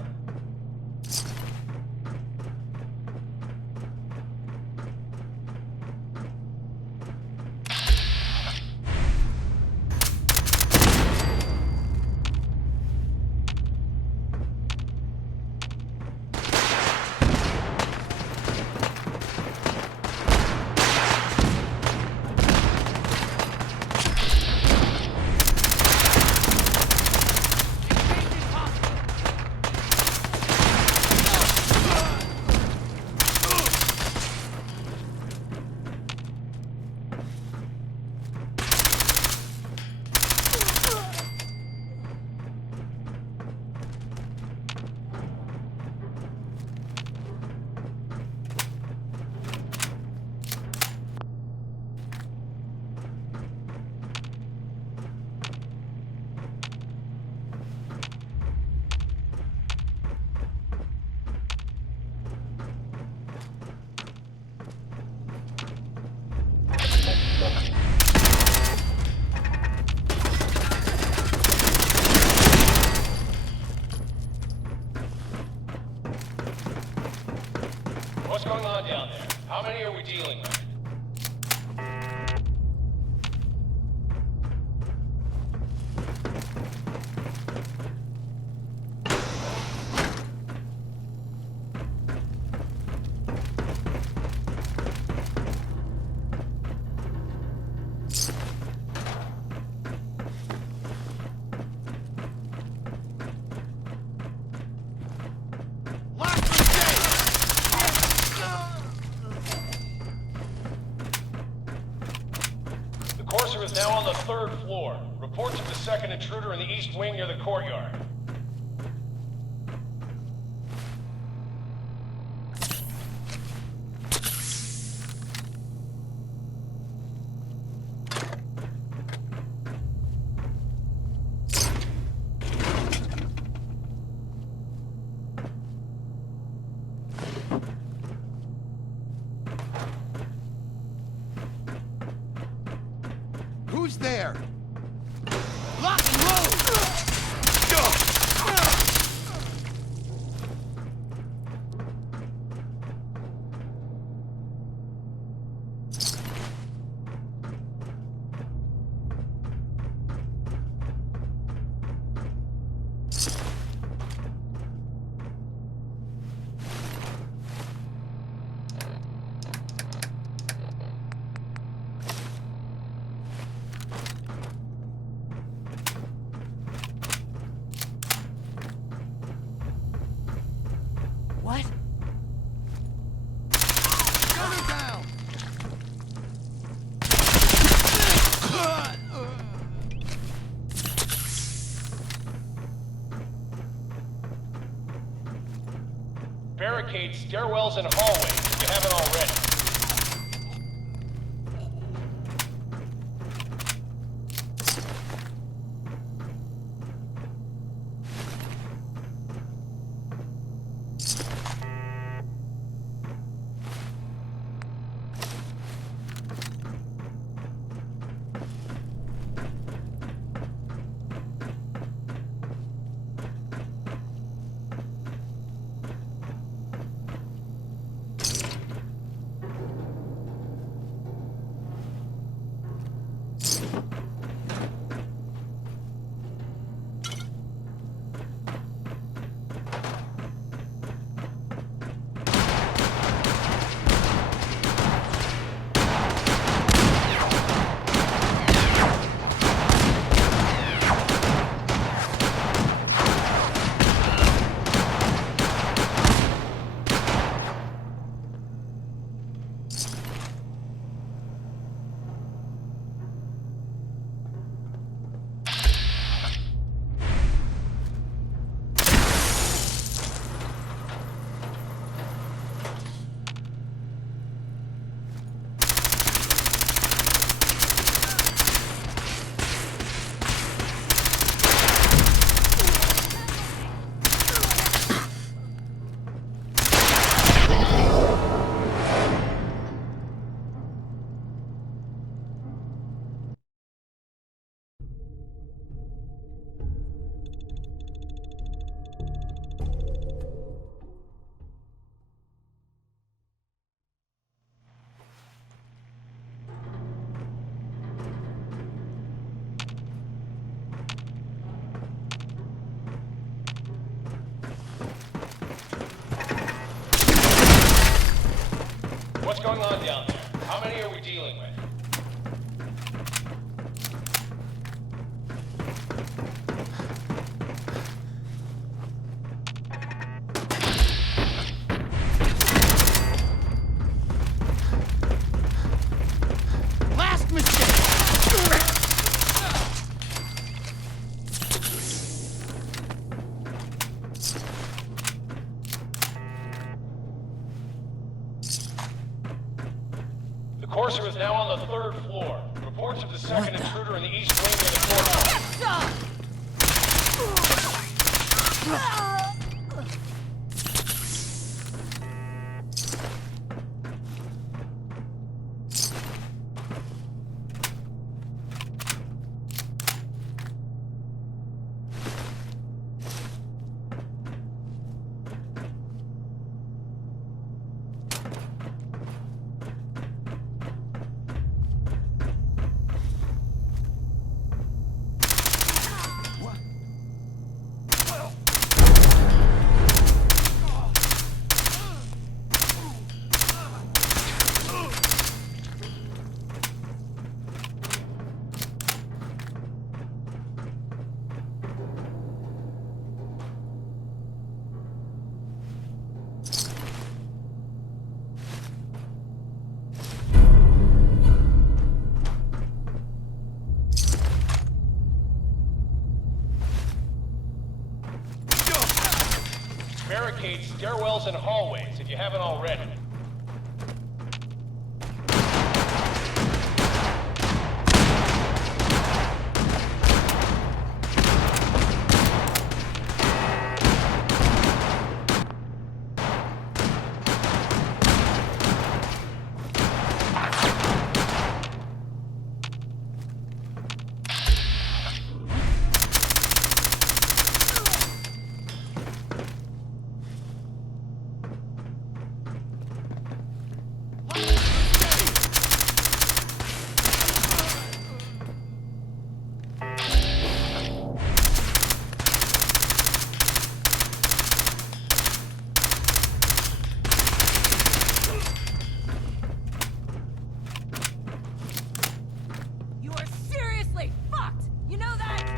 Courser is now on the 3rd floor. Reports of the second intruder in the east wing near the courtyard. Who's there? Lock and load! What? Gunner down! Barricade stairwells and hallways if you haven't already. What's going on down there? How many are we dealing with? Last mistake! The Courser is now on the 3rd floor. Reports of the second intruder in the east wing near the courtyard. barricade stairwells and hallways if you haven't already. You are seriously fucked! You know that?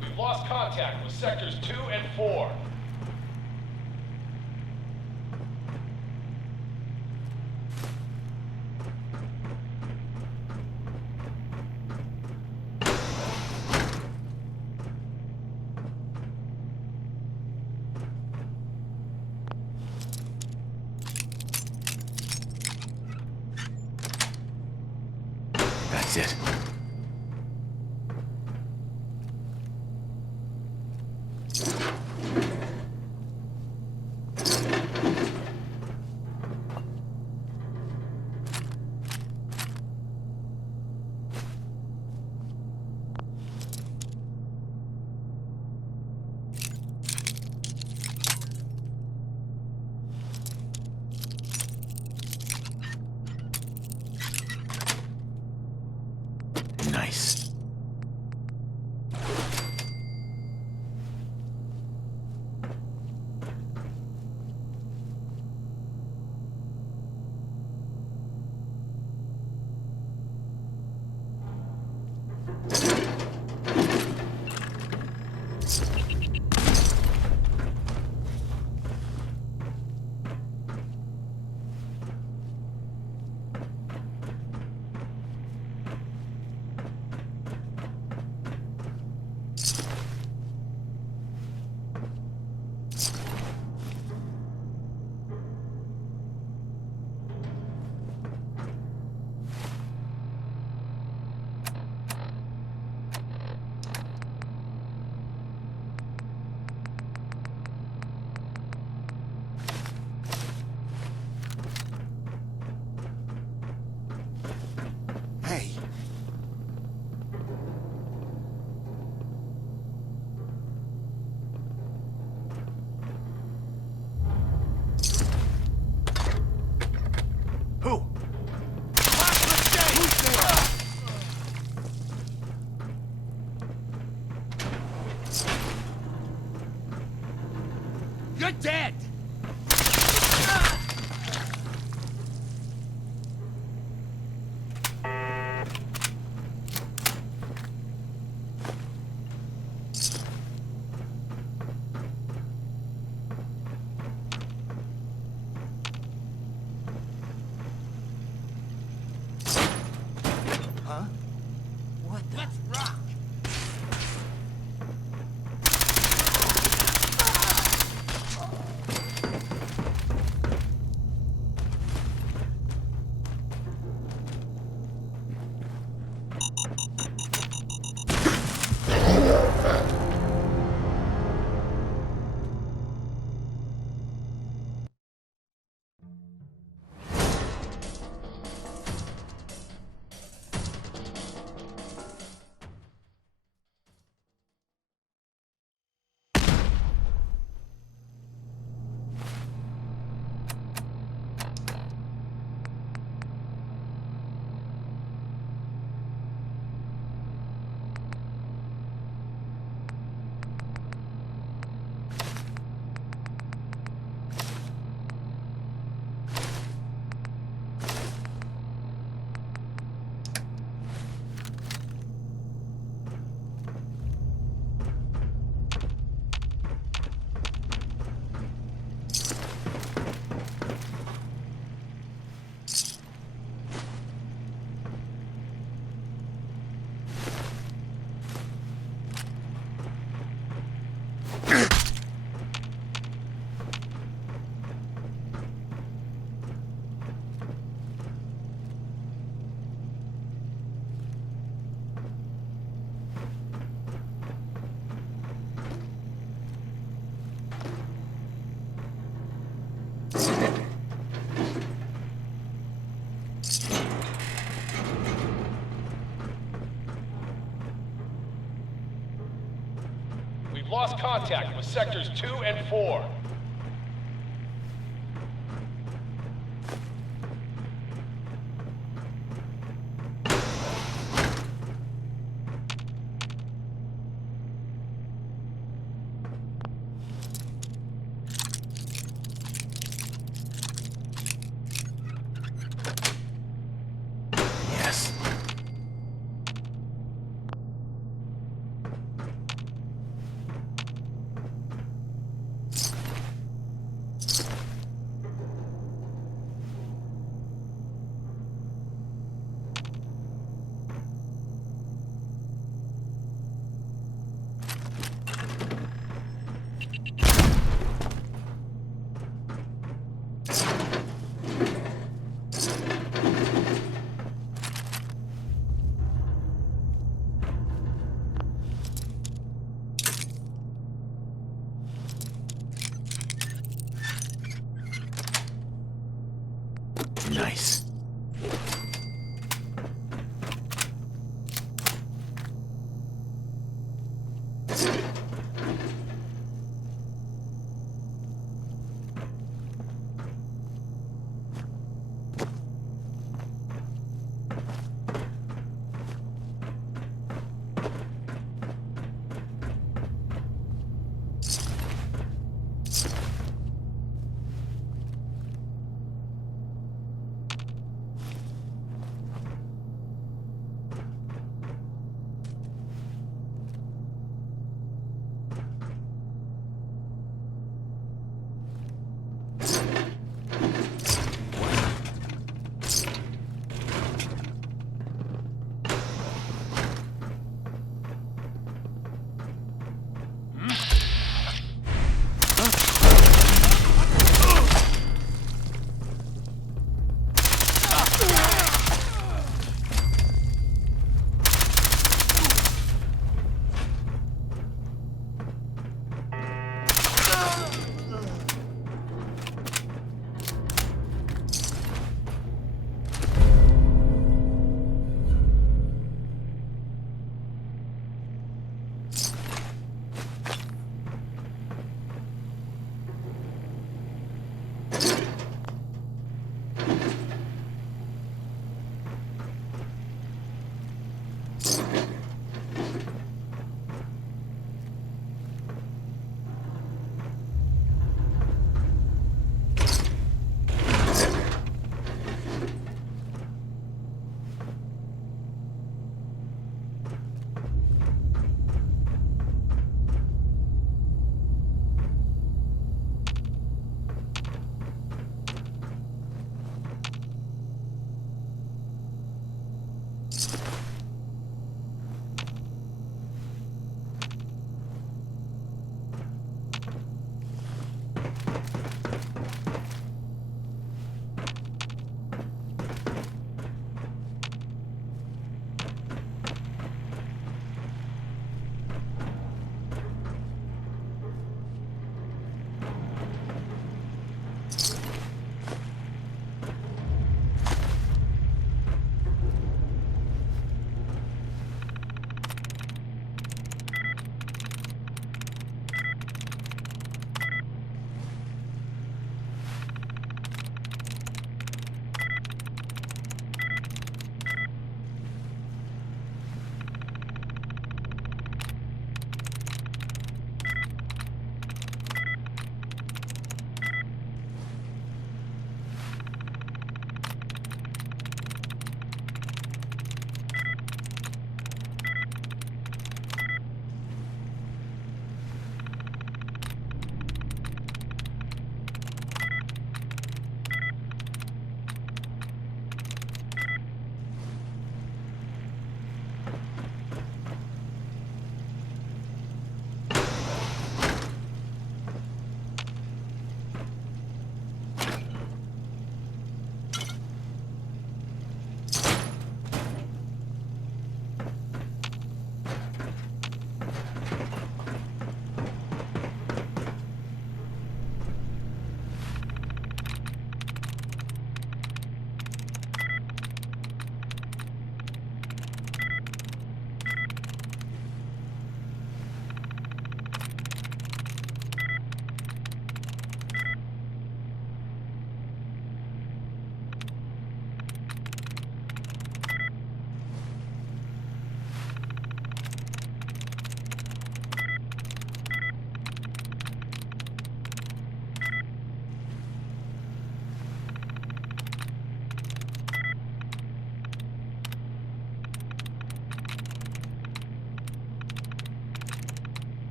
We've lost contact with sectors 2 and 4. That's it. Nice. Hey. Who? You're dead! Huh? What the? Let's rock! lost contact with sectors 2 and 4. Yes. Nice.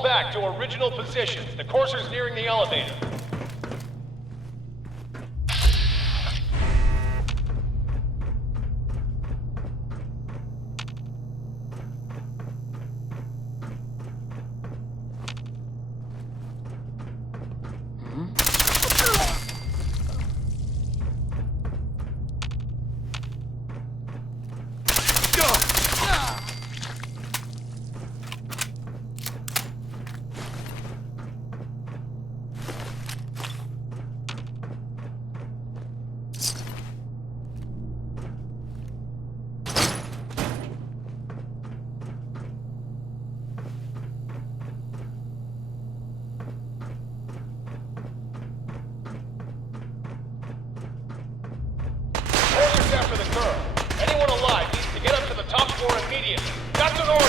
Fall back to original positions. The courser's nearing the elevator. After the girl. Anyone alive needs to get up to the top floor immediately. That's an order!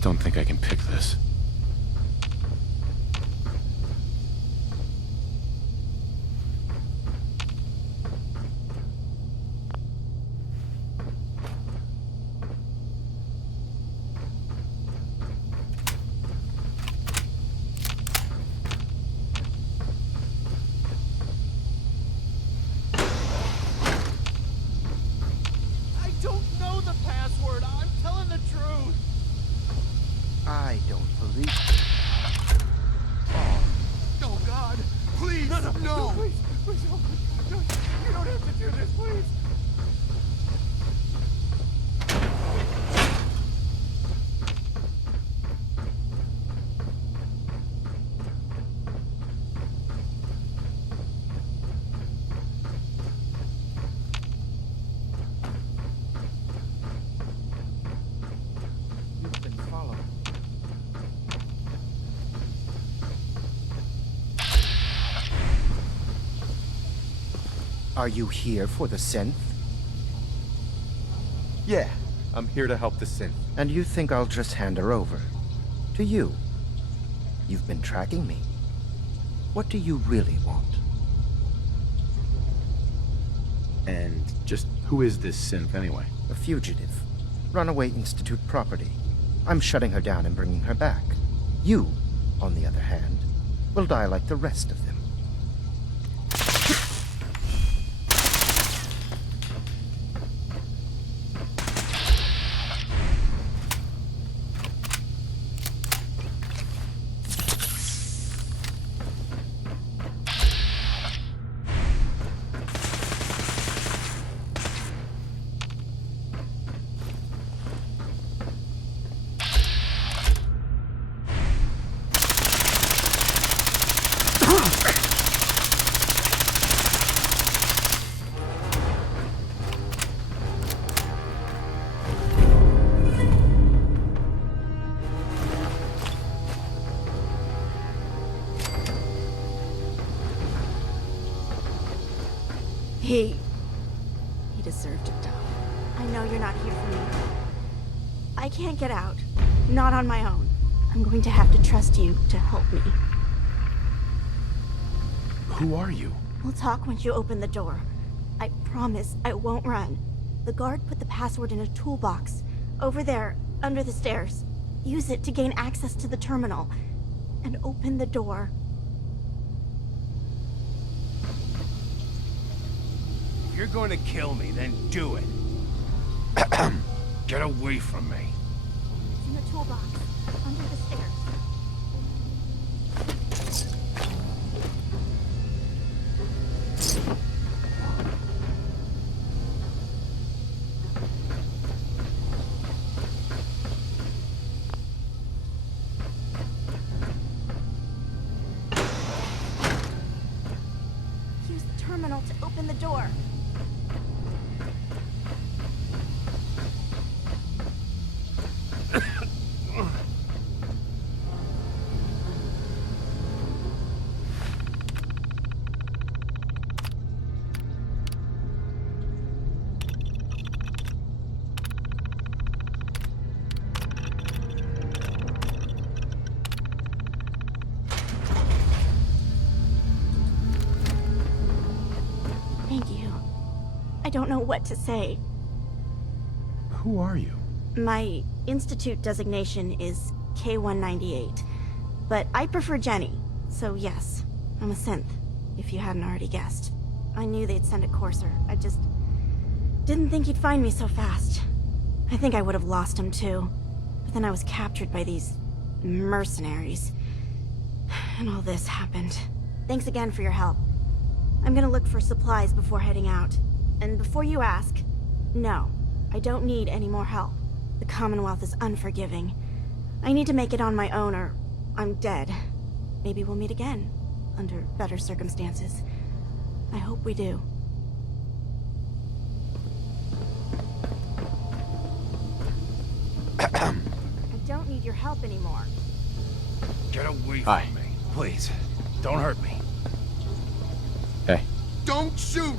Don't think I can pick this. I don't know the password. I'm telling the truth. I don't believe. Oh God! Please, no! Please, please help me! No, you don't have to do this, please. You've been followed. Are you here for the synth? Yeah, I'm here to help the synth. And you think I'll just hand her over? To you? You've been tracking me. What do you really want? And just who is this synth anyway? A fugitive. Runaway Institute property. I'm shutting her down and bringing her back. You, on the other hand, will die like the rest of them. He deserved to die. I know you're not here for me. I can't get out. Not on my own. I'm going to have to trust you to help me. Who are you? We'll talk once you open the door. I promise I won't run. The guard put the password in a toolbox. Over there, under the stairs. Use it to gain access to the terminal. And open the door. If you're going to kill me, then do it. Get away from me. It's in the toolbox. Under the stairs. Use the terminal to open the door. Thank you. I don't know what to say. Who are you? My institute designation is K-198, but I prefer Jenny, so yes, I'm a synth, if you hadn't already guessed. I knew they'd send a courser, I just didn't think he'd find me so fast. I think I would have lost him too, but then I was captured by these mercenaries, and all this happened. Thanks again for your help. I'm gonna look for supplies before heading out, and before you ask, no, I don't need any more help. The Commonwealth is unforgiving. I need to make it on my own or I'm dead. Maybe we'll meet again, under better circumstances. I hope we do. I don't need your help anymore. Get away Hi. from me. Please, don't hurt me. Hey. Don't shoot!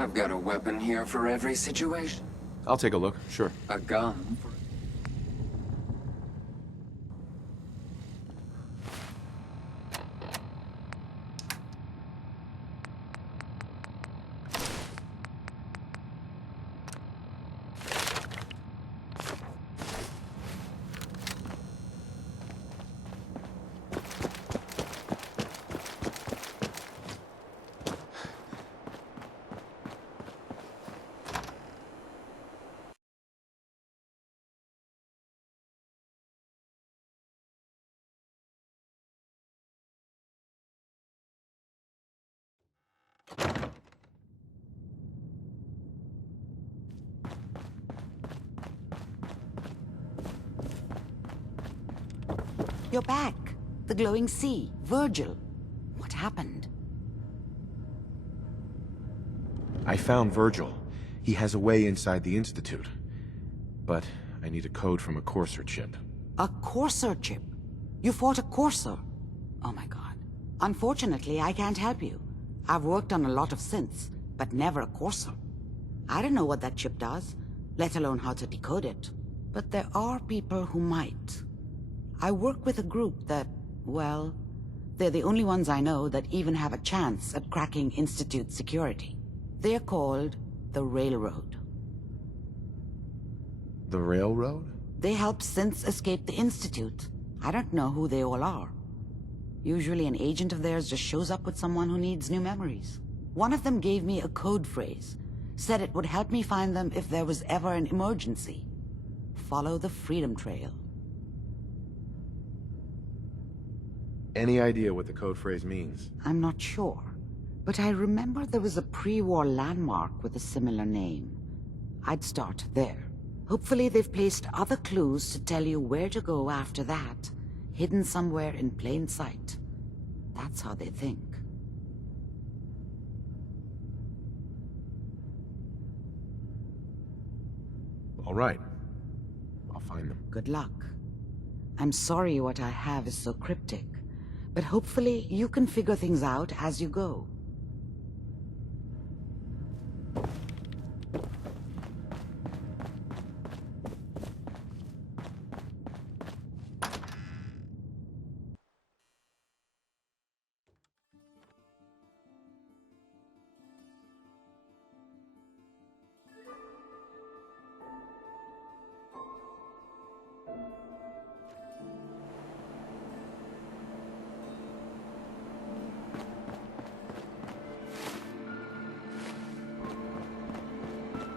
I've got a weapon here for every situation. I'll take a look, sure. A gun for... You're back. The glowing sea. Virgil. What happened? I found Virgil. He has a way inside the Institute. But I need a code from a Courser chip. A Courser chip? You fought a Courser? Oh my god. Unfortunately, I can't help you. I've worked on a lot of synths, but never a Courser. I don't know what that chip does, let alone how to decode it. But there are people who might. I work with a group that, well, they're the only ones I know that even have a chance at cracking Institute security. They're called the Railroad. The Railroad? They help synths escape the Institute. I don't know who they all are. Usually an agent of theirs just shows up with someone who needs new memories. One of them gave me a code phrase, said it would help me find them if there was ever an emergency. Follow the Freedom Trail. Any idea what the code phrase means? I'm not sure, but I remember there was a pre-war landmark with a similar name. I'd start there. Hopefully they've placed other clues to tell you where to go after that, hidden somewhere in plain sight. That's how they think. All right. I'll find them. Good luck. I'm sorry what I have is so cryptic, but hopefully you can figure things out as you go.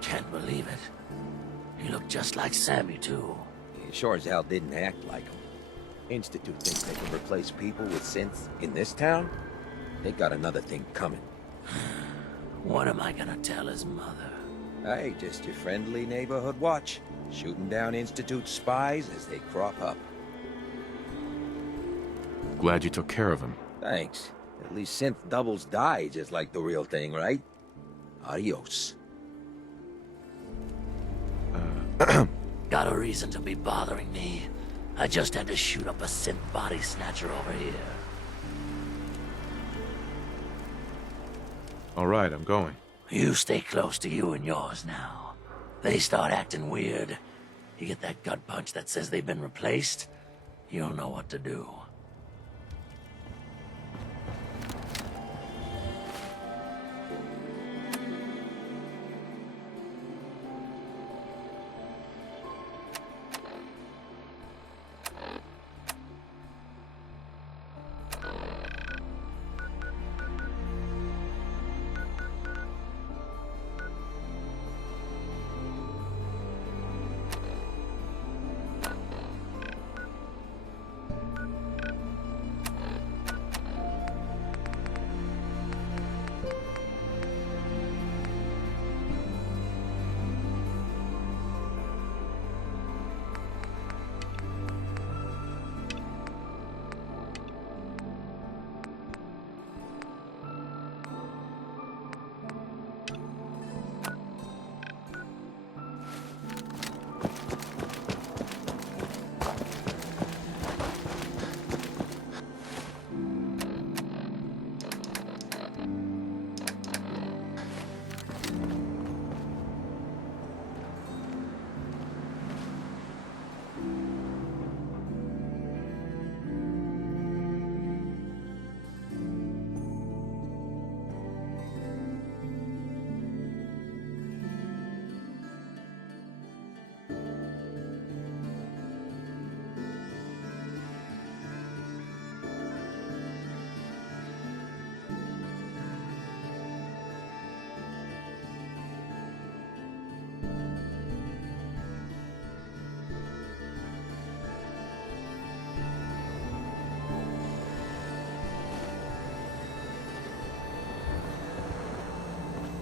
Can't believe it. He looked just like Sammy, too. He sure as hell didn't act like him. Institute thinks they can replace people with synths in this town? They got another thing coming. What am I gonna tell his mother? Hey, just your friendly neighborhood watch. Shooting down Institute spies as they crop up. Glad you took care of him. Thanks. At least synth doubles die just like the real thing, right? Adios. Got a reason to be bothering me. I just had to shoot up a synth body snatcher over here. All right, I'm going. You stay close to you and yours now. They start acting weird. You get that gut punch that says they've been replaced, you'll know what to do.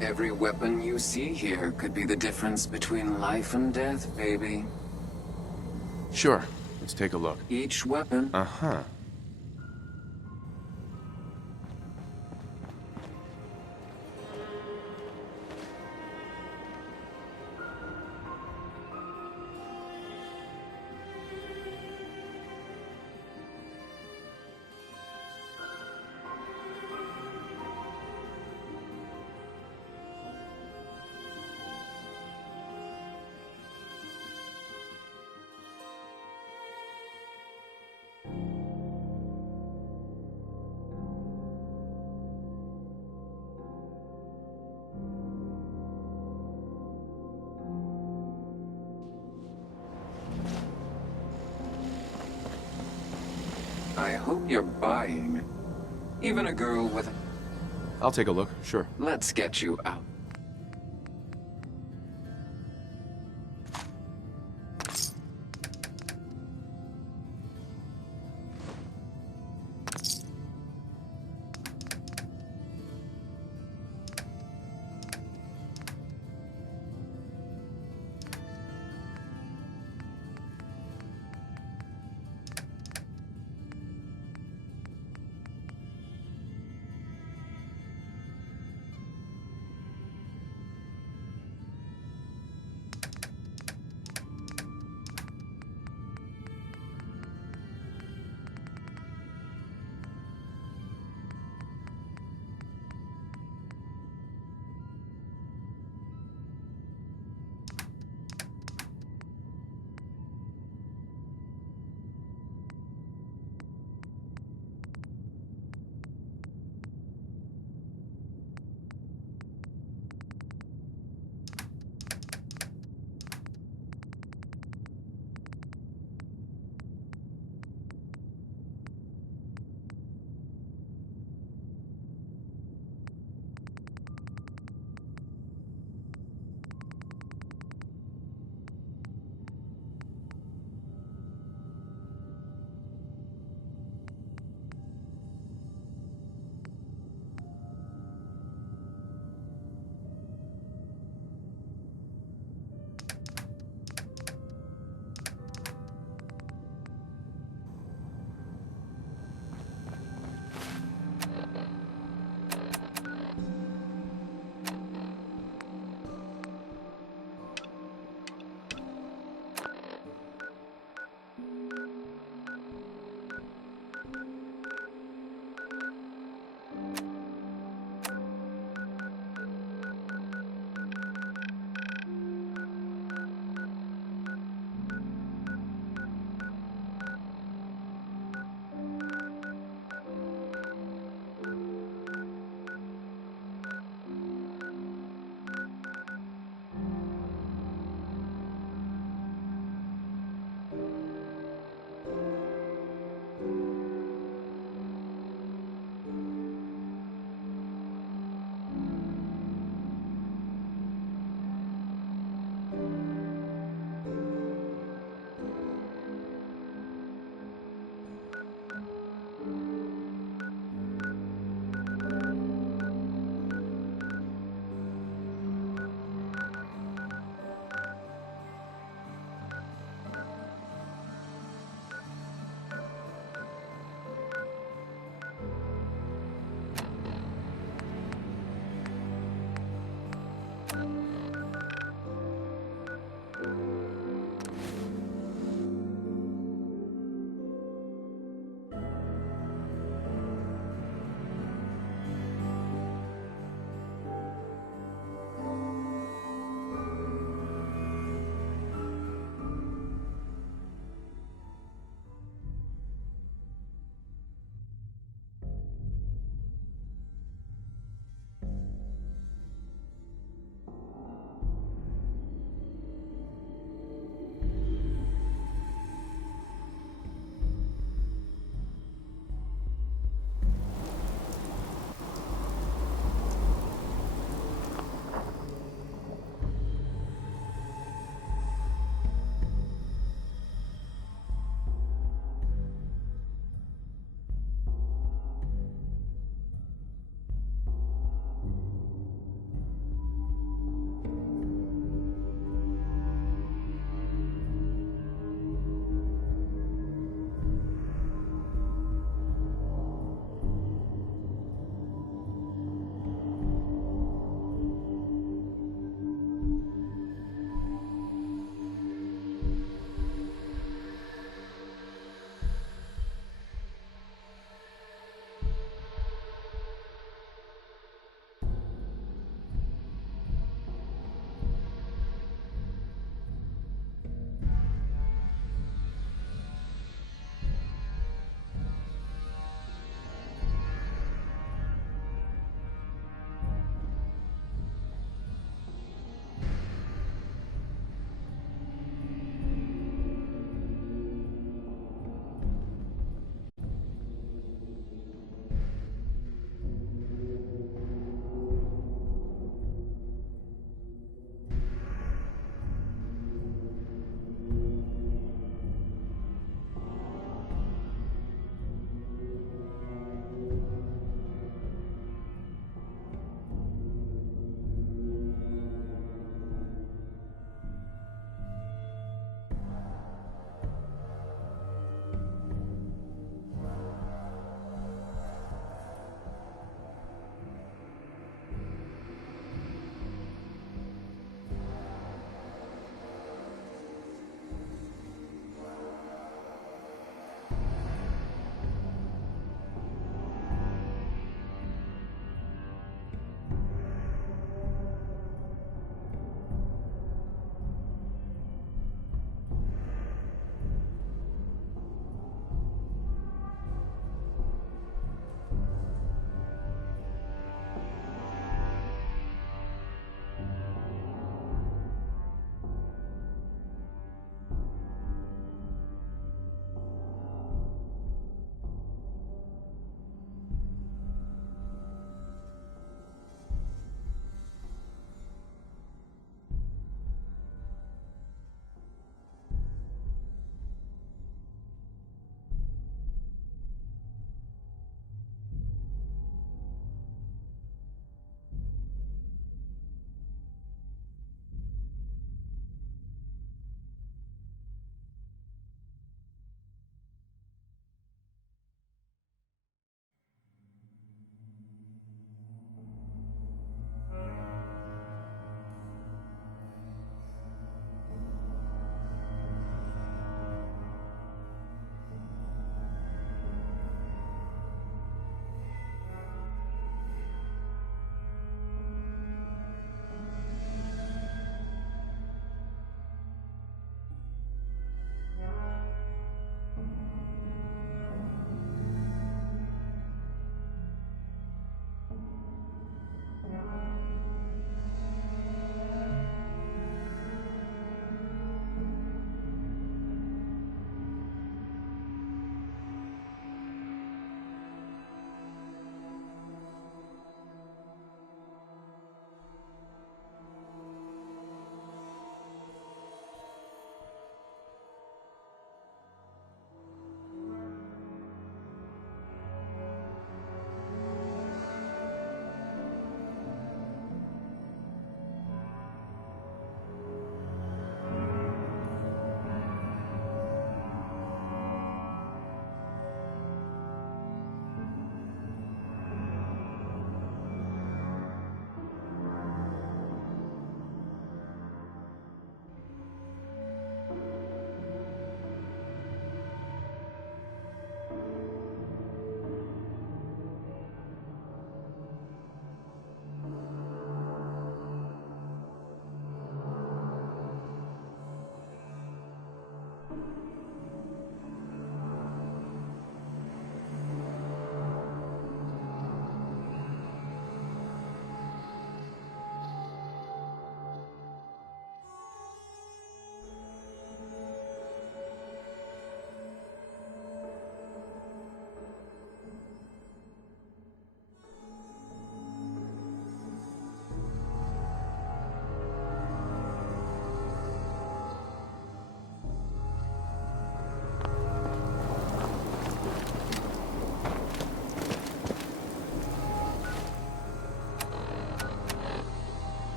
Every weapon you see here could be the difference between life and death, baby. Sure. Let's take a look. Each weapon. Uh-huh. I hope you're buying. Even a girl with... I'll take a look, sure. Let's get you out.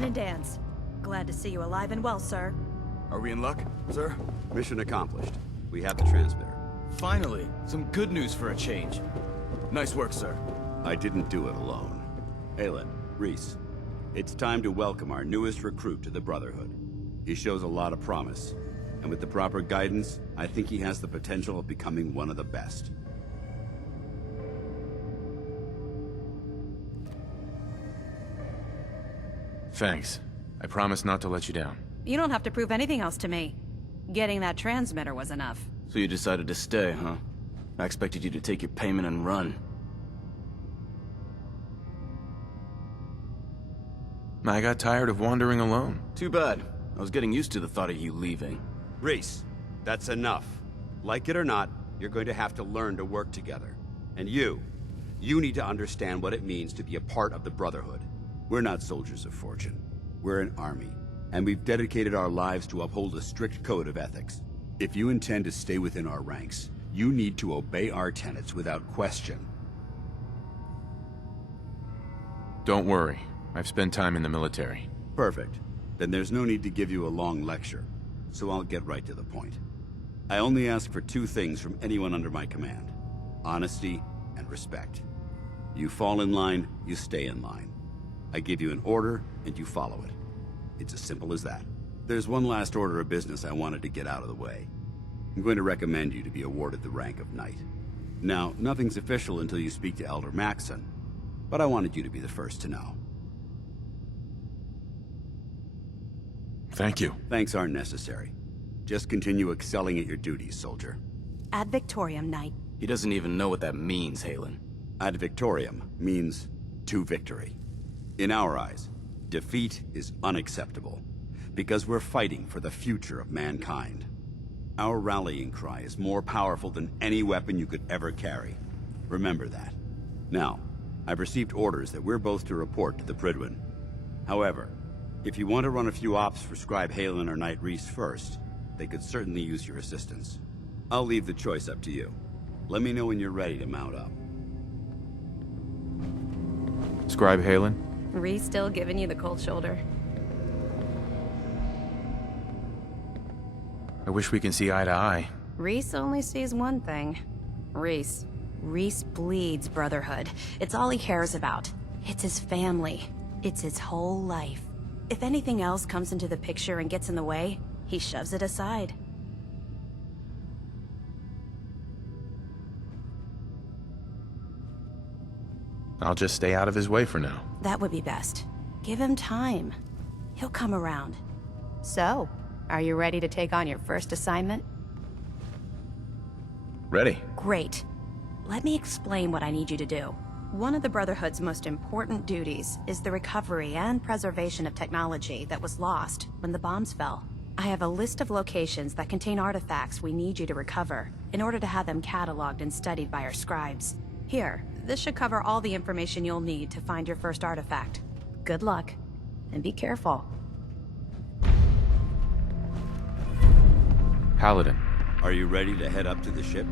Calvin and Dan's. Glad to see you alive and well, sir. Are we in luck, sir? Mission accomplished. We have the transmitter. Finally, some good news for a change. Nice work, sir. I didn't do it alone. Aelin, Reese, it's time to welcome our newest recruit to the Brotherhood. He shows a lot of promise, and with the proper guidance, I think he has the potential of becoming one of the best. Thanks. I promise not to let you down. You don't have to prove anything else to me. Getting that transmitter was enough. So you decided to stay, huh? I expected you to take your payment and run. I got tired of wandering alone. Too bad. I was getting used to the thought of you leaving. Reese, that's enough. Like it or not, you're going to have to learn to work together. And you need to understand what it means to be a part of the Brotherhood. We're not soldiers of fortune. We're an army, and we've dedicated our lives to uphold a strict code of ethics. If you intend to stay within our ranks, you need to obey our tenets without question. Don't worry. I've spent time in the military. Perfect. Then there's no need to give you a long lecture, so I'll get right to the point. I only ask for two things from anyone under my command: honesty and respect. You fall in line, you stay in line. I give you an order, and you follow it. It's as simple as that. There's one last order of business I wanted to get out of the way. I'm going to recommend you to be awarded the rank of Knight. Now, nothing's official until you speak to Elder Maxson, but I wanted you to be the first to know. Thank you. Thanks aren't necessary. Just continue excelling at your duties, soldier. Ad Victoriam, Knight. He doesn't even know what that means, Halen. Ad Victoriam means to victory. In our eyes, defeat is unacceptable, because we're fighting for the future of mankind. Our rallying cry is more powerful than any weapon you could ever carry. Remember that. Now, I've received orders that we're both to report to the Prydwen. However, if you want to run a few ops for Scribe Halen or Knight Reese first, they could certainly use your assistance. I'll leave the choice up to you. Let me know when you're ready to mount up. Scribe Halen? Reese still giving you the cold shoulder. I wish we can see eye to eye. Reese only sees one thing. Reese bleeds Brotherhood. It's all he cares about. It's his family. It's his whole life. If anything else comes into the picture and gets in the way, he shoves it aside. I'll just stay out of his way for now. That would be best. Give him time. He'll come around. So, are you ready to take on your first assignment? Ready. Great. Let me explain what I need you to do. One of the Brotherhood's most important duties is the recovery and preservation of technology that was lost when the bombs fell. I have a list of locations that contain artifacts we need you to recover in order to have them cataloged and studied by our scribes. Here, this should cover all the information you'll need to find your first artifact. Good luck, and be careful. Paladin. Are you ready to head up to the ship?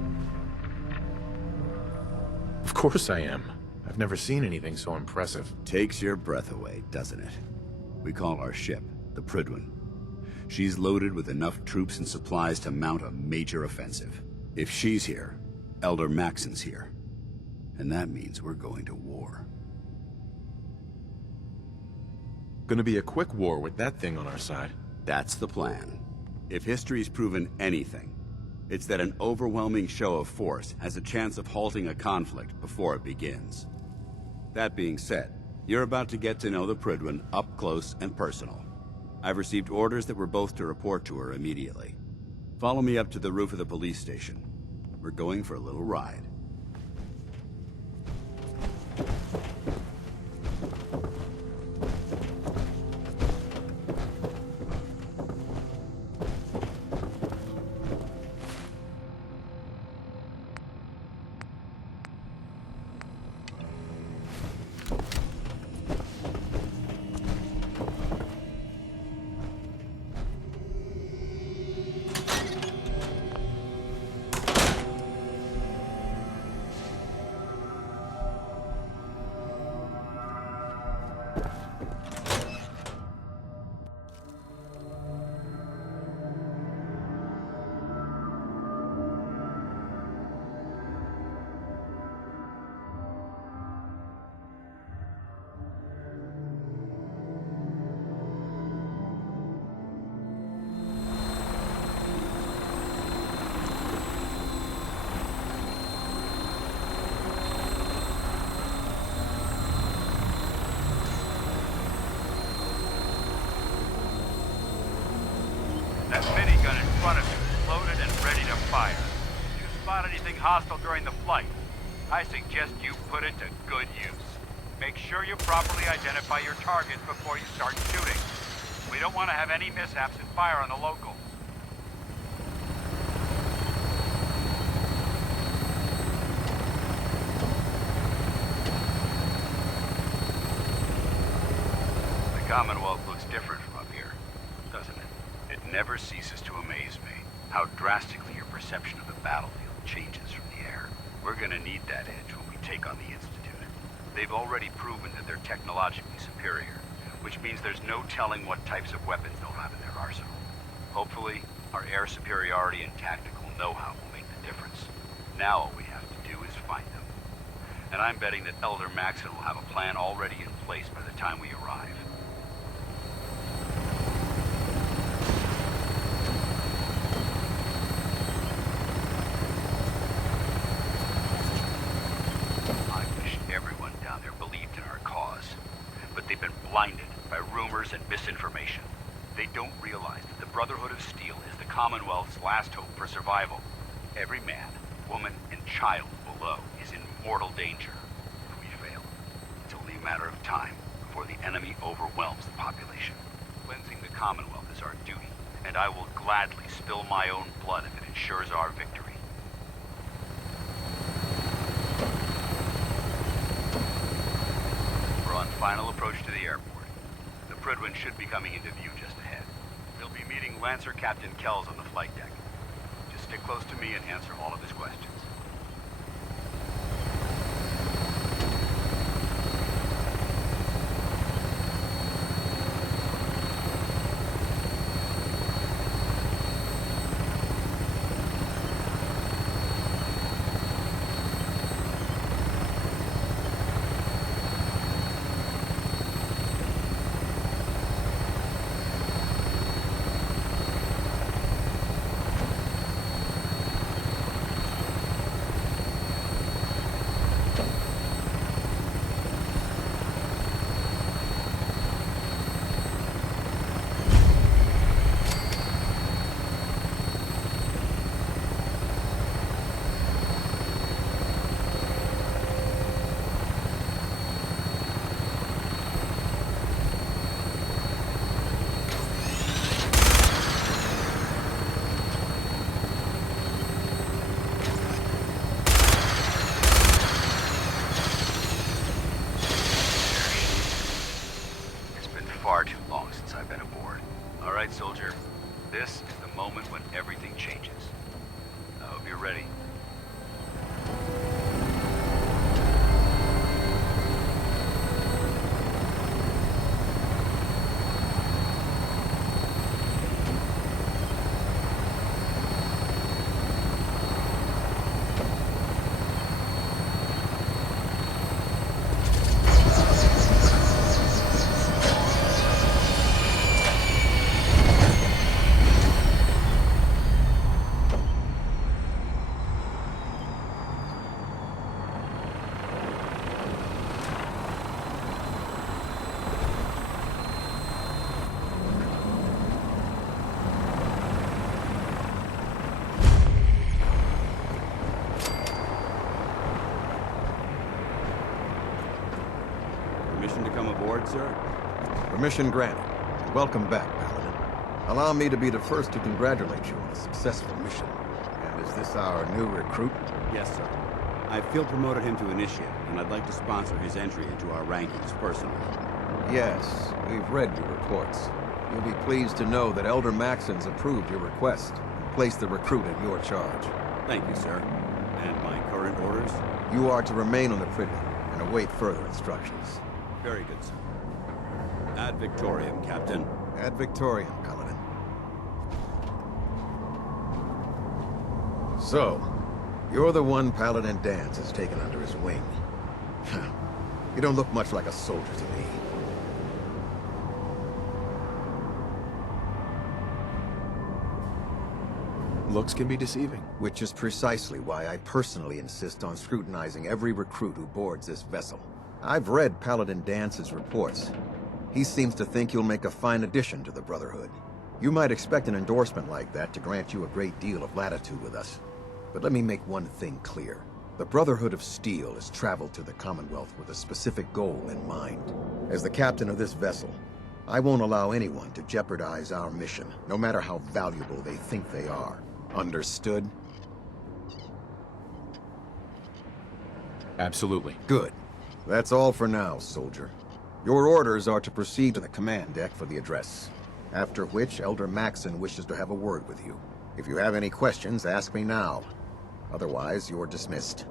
Of course I am. I've never seen anything so impressive. Takes your breath away, doesn't it? We call our ship the Prydwen. She's loaded with enough troops and supplies to mount a major offensive. If she's here, Elder Maxson's here. And that means we're going to war. Gonna be a quick war with that thing on our side. That's the plan. If history's proven anything, it's that an overwhelming show of force has a chance of halting a conflict before it begins. That being said, you're about to get to know the Prydwen up close and personal. I've received orders that we're both to report to her immediately. Follow me up to the roof of the police station. We're going for a little ride. fire. If you spot anything hostile during the flight, I suggest you put it to good use. Make sure you properly identify your targets before you start shooting. We don't want to have any mishaps and fire on the locals. The Commonwealth looks different from up here, doesn't it? It never ceases to amaze me how drastically your perception of the battlefield changes from the air. We're gonna need that edge when we take on the Institute. They've already proven that they're technologically superior, which means there's no telling what types of weapons they'll have in their arsenal. Hopefully, our air superiority and tactical know-how will make the difference. Now all we have to do is find them. And I'm betting that Elder Maxon will have a plan already in place by the time we arrive. They've been blinded by rumors and misinformation. They don't realize that the Brotherhood of Steel is the Commonwealth's last hope for survival. Every man, woman, and child below is in mortal danger. If we fail, it's only a matter of time before the enemy overwhelms the population. Cleansing the Commonwealth is our duty, and I will gladly spill my own blood if it ensures our victory. Final approach to the airport. The Prydwen should be coming into view just ahead. We'll be meeting Lancer Captain Kells on the flight deck. Just stick close to me and answer all of his questions. Far too long since I've been aboard. All right, soldier. This is the moment when everything changes. I hope you're ready. Permission to come aboard, sir? Permission granted. Welcome back, Paladin. Allow me to be the first to congratulate you on a successful mission. And is this our new recruit? Yes, sir. I field promoted him to initiate, and I'd like to sponsor his entry into our rankings personally. Yes, we've read your reports. You'll be pleased to know that Elder Maxon's approved your request and placed the recruit in your charge. Thank you, sir. And my current orders? You are to remain on the Prydwen and await further instructions. Very good, sir. Ad Victoriam, Captain. Ad Victoriam, Paladin. So, you're the one Paladin Danse has taken under his wing. You don't look much like a soldier to me. Looks can be deceiving. Which is precisely why I personally insist on scrutinizing every recruit who boards this vessel. I've read Paladin Dance's reports. He seems to think you'll make a fine addition to the Brotherhood. You might expect an endorsement like that to grant you a great deal of latitude with us. But let me make one thing clear. The Brotherhood of Steel has traveled to the Commonwealth with a specific goal in mind. As the captain of this vessel, I won't allow anyone to jeopardize our mission, no matter how valuable they think they are. Understood? Absolutely. Good. That's all for now, soldier. Your orders are to proceed to the command deck for the address. After which, Elder Maxon wishes to have a word with you. If you have any questions, ask me now. Otherwise, you're dismissed.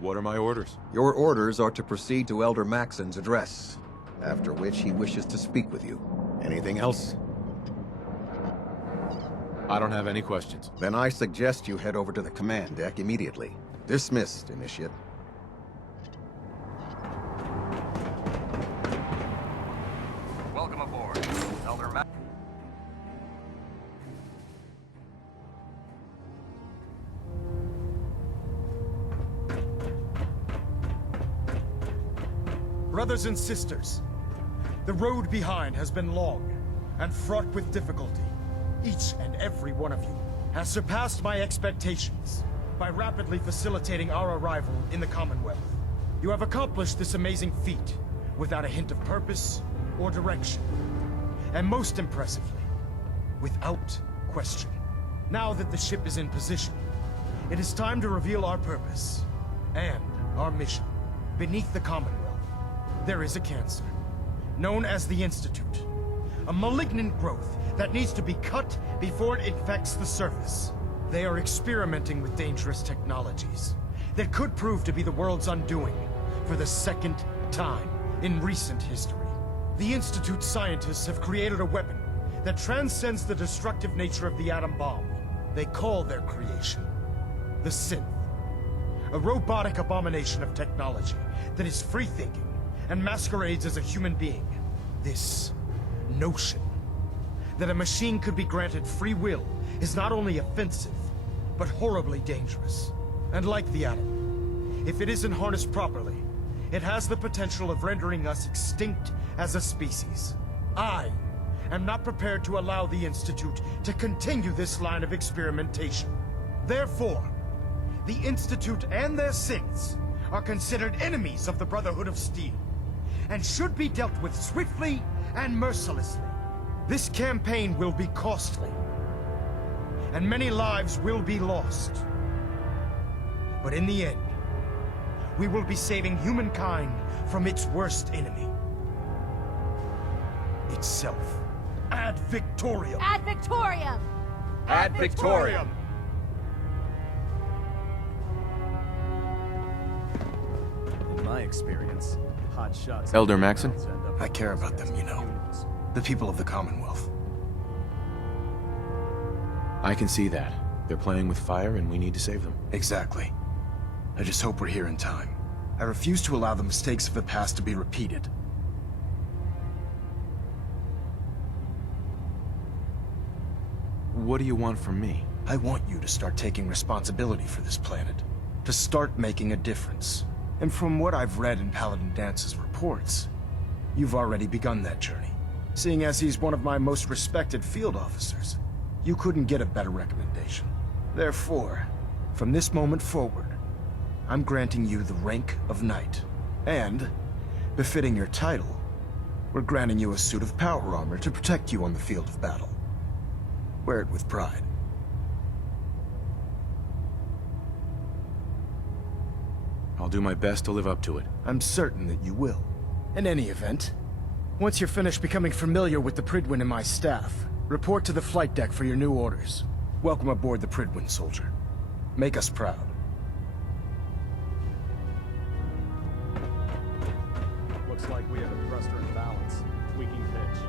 What are my orders? Your orders are to proceed to Elder Maxon's address, after which he wishes to speak with you. Anything else? I don't have any questions. Then I suggest you head over to the command deck immediately. Dismissed, Initiate. Welcome aboard, Elder Mac. Brothers and sisters, the road behind has been long and fraught with difficulty. Each and every one of you has surpassed my expectations by rapidly facilitating our arrival in the Commonwealth. You have accomplished this amazing feat without a hint of purpose or direction. And most impressively, without question. Now that the ship is in position, it is time to reveal our purpose and our mission. Beneath the Commonwealth, there is a cancer, known as the Institute. A malignant growth that needs to be cut before it infects the surface. They are experimenting with dangerous technologies that could prove to be the world's undoing for the second time in recent history. The Institute scientists have created a weapon that transcends the destructive nature of the atom bomb. They call their creation the Synth. A robotic abomination of technology that is free-thinking and masquerades as a human being. This notion that a machine could be granted free will is not only offensive, but horribly dangerous. And like the atom, if it isn't harnessed properly, it has the potential of rendering us extinct as a species. I am not prepared to allow the Institute to continue this line of experimentation. Therefore, the Institute and their synths are considered enemies of the Brotherhood of Steel, and should be dealt with swiftly and mercilessly. This campaign will be costly, and many lives will be lost. But in the end, we will be saving humankind from its worst enemy. Itself. Ad Victoriam! Ad Victoriam! Ad Victoriam! In my experience, hot shots... Elder Maxon? I care about them, you know. The people of the Commonwealth. I can see that. They're playing with fire and we need to save them. Exactly. I just hope we're here in time. I refuse to allow the mistakes of the past to be repeated. What do you want from me? I want you to start taking responsibility for this planet. To start making a difference. And from what I've read in Paladin Dance's reports, you've already begun that journey. Seeing as he's one of my most respected field officers, you couldn't get a better recommendation. Therefore, from this moment forward, I'm granting you the rank of Knight. And, befitting your title, we're granting you a suit of power armor to protect you on the field of battle. Wear it with pride. I'll do my best to live up to it. I'm certain that you will. In any event, once you're finished becoming familiar with the Pridwin and my staff, report to the flight deck for your new orders. Welcome aboard the Pridwin, soldier. Make us proud. Looks like we have a thruster in balance. Tweaking pitch.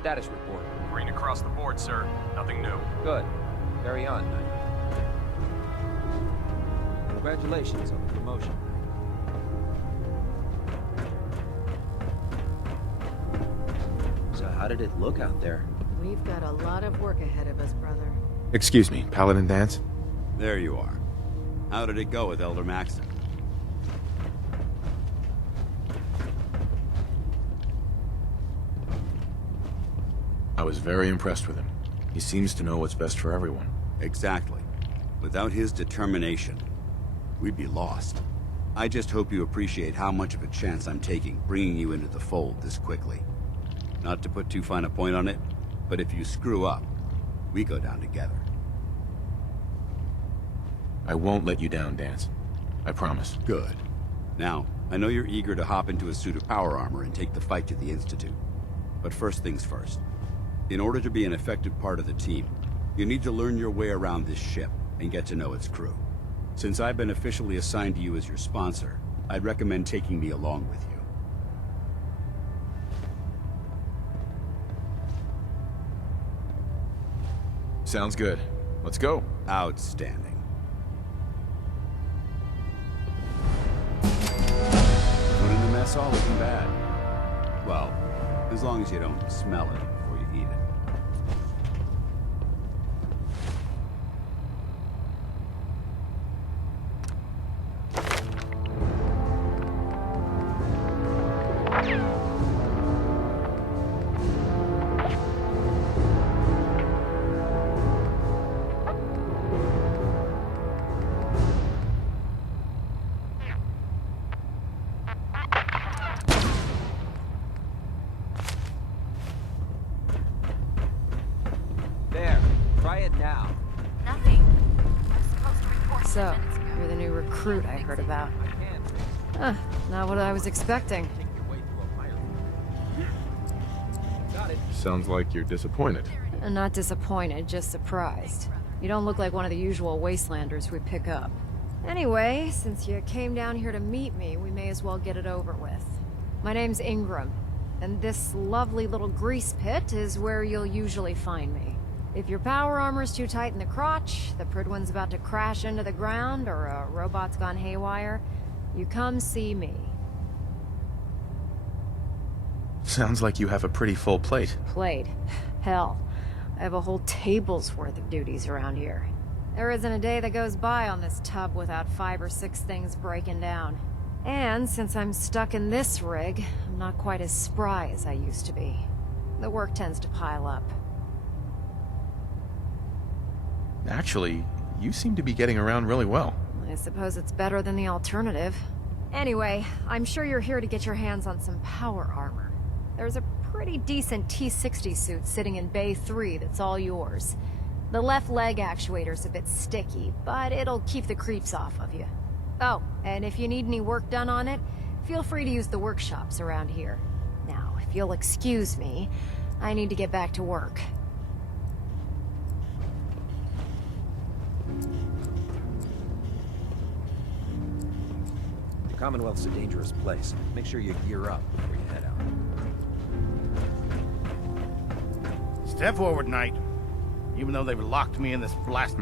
Status report. Green across the board, sir. Nothing new. Good. Carry on, Knight. Congratulations on the promotion. how did it look out there? We've got a lot of work ahead of us, brother. Excuse me, Paladin Dance? There you are. How did it go with Elder Maxton? I was very impressed with him. He seems to know what's best for everyone. Exactly. Without his determination, we'd be lost. I just hope you appreciate how much of a chance I'm taking bringing you into the fold this quickly. Not to put too fine a point on it, but if you screw up, we go down together. I won't let you down, Dance. I promise. Good. Now, I know you're eager to hop into a suit of power armor and take the fight to the Institute. But first things first. In order to be an effective part of the team, you need to learn your way around this ship and get to know its crew. Since I've been officially assigned to you as your sponsor, I'd recommend taking me along with you. Sounds good. Let's go. Outstanding. Food in the mess all looking bad. Well, as long as you don't smell it before you eat it. So, you're the new recruit I heard about. Not what I was expecting. Sounds like you're disappointed. Not disappointed, just surprised. You don't look like one of the usual wastelanders we pick up. Anyway, since you came down here to meet me, we may as well get it over with. My name's Ingram, and this lovely little grease pit is where you'll usually find me. If your power armor's too tight in the crotch, the Pridwin's about to crash into the ground, or a robot's gone haywire, you come see me. Sounds like you have a pretty full plate. Plate? Hell, I have a whole table's worth of duties around here. There isn't a day that goes by on this tub without 5 or 6 things breaking down. And since I'm stuck in this rig, I'm not quite as spry as I used to be. The work tends to pile up. Actually, you seem to be getting around really well. I suppose it's better than the alternative. Anyway, I'm sure you're here to get your hands on some power armor. There's a pretty decent T-60 suit sitting in Bay 3 that's all yours. The left leg actuator's a bit sticky, but it'll keep the creeps off of you. Oh, and if you need any work done on it, feel free to use the workshops around here. Now, if you'll excuse me, I need to get back to work. The Commonwealth's a dangerous place. Make sure you gear up before you head out. Step forward, Knight. Even though they've locked me in this blast...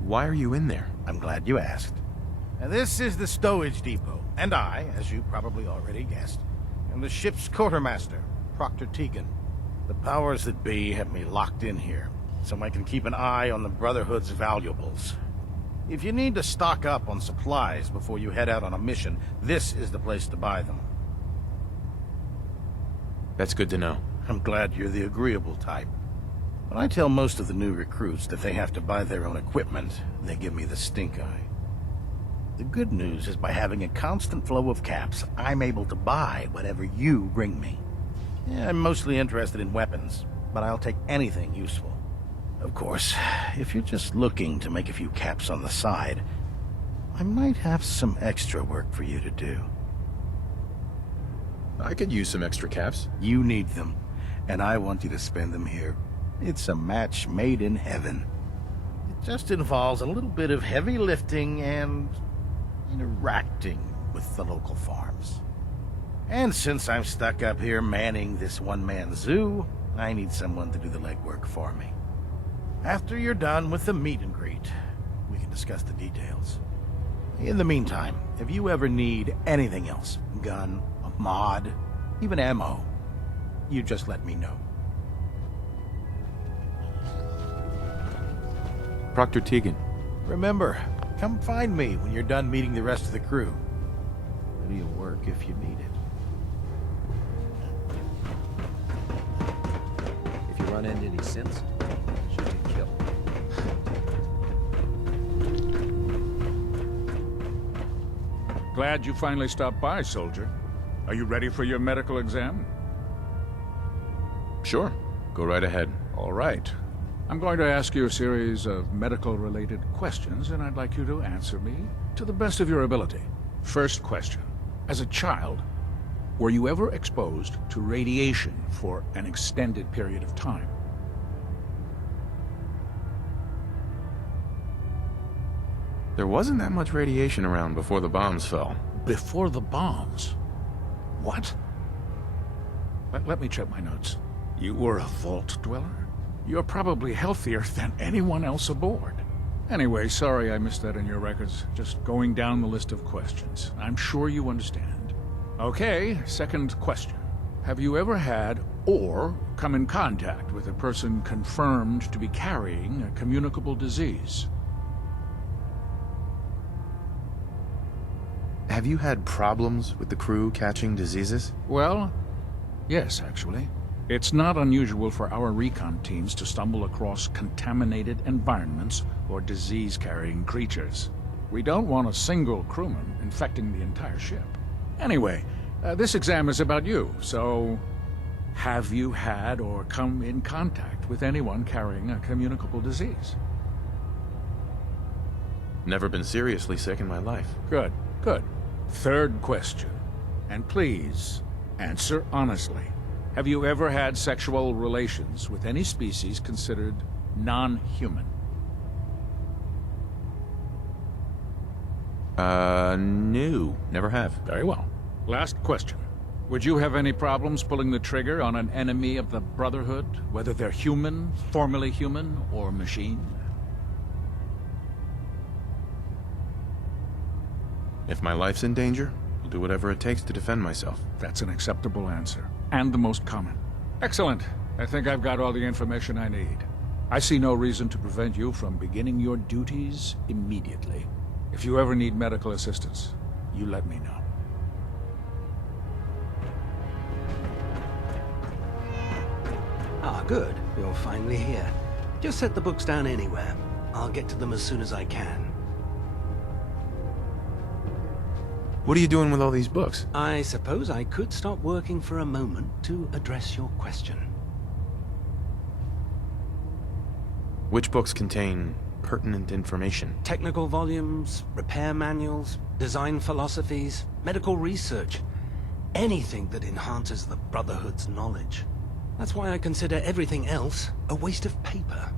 Why are you in there? I'm glad you asked. Now, this is the stowage depot, and I, as you probably already guessed, am the ship's quartermaster, Proctor Tegan. The powers that be have me locked in here, so I can keep an eye on the Brotherhood's valuables. If you need to stock up on supplies before you head out on a mission, this is the place to buy them. That's good to know. I'm glad you're the agreeable type. When I tell most of the new recruits that they have to buy their own equipment, they give me the stink eye. The good news is by having a constant flow of caps, I'm able to buy whatever you bring me. Yeah, I'm mostly interested in weapons, but I'll take anything useful. Of course, if you're just looking to make a few caps on the side, I might have some extra work for you to do. I could use some extra caps. You need them, and I want you to spend them here. It's a match made in heaven. It just involves a little bit of heavy lifting and interacting with the local farms. And since I'm stuck up here manning this one-man zoo, I need someone to do the legwork for me. After you're done with the meet and greet, we can discuss the details. In the meantime, if you ever need anything else, gun, a mod, even ammo, You just let me know. Proctor Tegan. Remember, come find me when you're done meeting the rest of the crew. Ready to work if you need it. If you run into any synths, shoot to kill. Glad you finally stopped by, soldier. Are you ready for your medical exam? Sure. Go right ahead. All right. I'm going to ask you a series of medical-related questions, and I'd like you to answer me to the best of your ability. First question. As a child, were you ever exposed to radiation for an extended period of time? There wasn't that much radiation around before the bombs fell. Before the bombs? What? Let me check my notes. You were a vault dweller? You're probably healthier than anyone else aboard. Anyway, sorry I missed that in your records. Just going down the list of questions. I'm sure you understand. Okay, second question. Have you ever had or come in contact with a person confirmed to be carrying a communicable disease? Have you had problems with the crew catching diseases? Well, yes, actually. It's not unusual for our recon teams to stumble across contaminated environments or disease-carrying creatures. We don't want a single crewman infecting the entire ship. Anyway, this exam is about you, so have you had or come in contact with anyone carrying a communicable disease? Never been seriously sick in my life. Good, good. Third question, and please answer honestly. Have you ever had sexual relations with any species considered non-human? No. Never have. Very well. Last question. Would you have any problems pulling the trigger on an enemy of the Brotherhood, whether they're human, formerly human, or machine? If my life's in danger, I'll do whatever it takes to defend myself. That's an acceptable answer. And the most common. Excellent. I think I've got all the information I need. I see no reason to prevent you from beginning your duties immediately. If you ever need medical assistance, you let me know. Ah, good. You're finally here. Just set the books down anywhere. I'll get to them as soon as I can. What are you doing with all these books? I suppose I could stop working for a moment to address your question. Which books contain pertinent information? Technical volumes, repair manuals, design philosophies, medical research. Anything that enhances the Brotherhood's knowledge. That's why I consider everything else a waste of paper.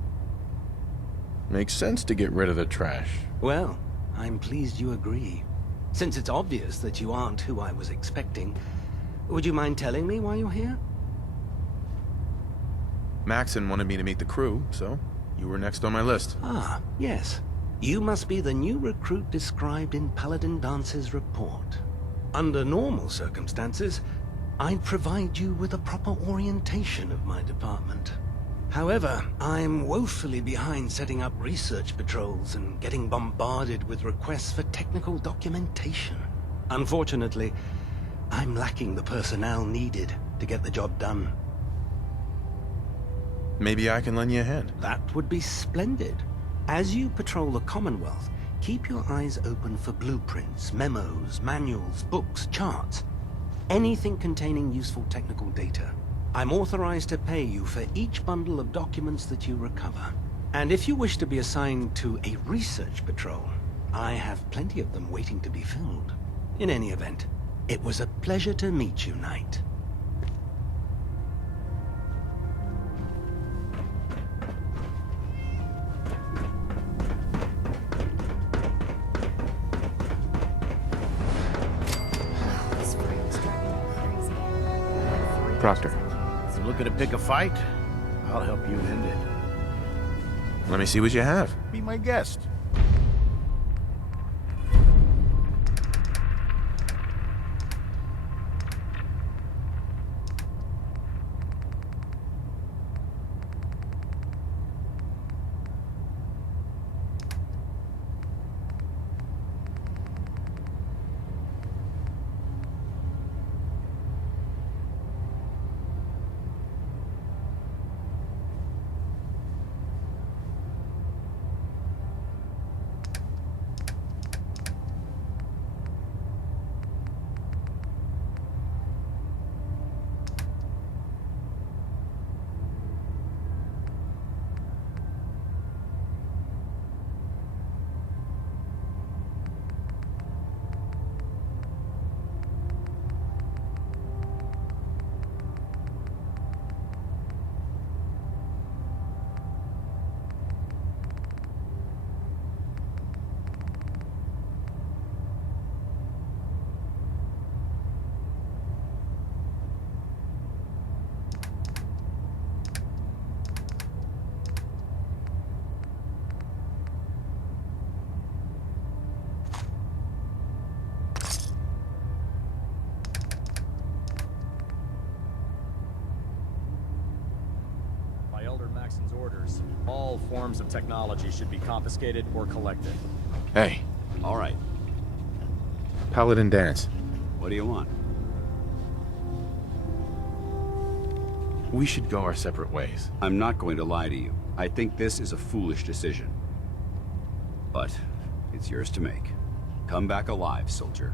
Makes sense to get rid of the trash. Well, I'm pleased you agree. Since it's obvious that you aren't who I was expecting, would you mind telling me why you're here? Maxon wanted me to meet the crew, so you were next on my list. Ah, yes. You must be the new recruit described in Paladin Dance's report. Under normal circumstances, I'd provide you with a proper orientation of my department. However, I'm woefully behind setting up research patrols and getting bombarded with requests for technical documentation. Unfortunately, I'm lacking the personnel needed to get the job done. Maybe I can lend you a hand. That would be splendid. As you patrol the Commonwealth, keep your eyes open for blueprints, memos, manuals, books, charts. Anything containing useful technical data. I'm authorized to pay you for each bundle of documents that you recover. And if you wish to be assigned to a research patrol, I have plenty of them waiting to be filled. In any event, it was a pleasure to meet you, Knight. Proctor. You looking to pick a fight? I'll help you end it. Let me see what you have. Be my guest. Elder Maxon's orders, all forms of technology should be confiscated or collected. Hey, All right. Paladin Dance. What do you want? We should go our separate ways. I'm not going to lie to you. I think this is a foolish decision. But it's yours to make. Come back alive, soldier.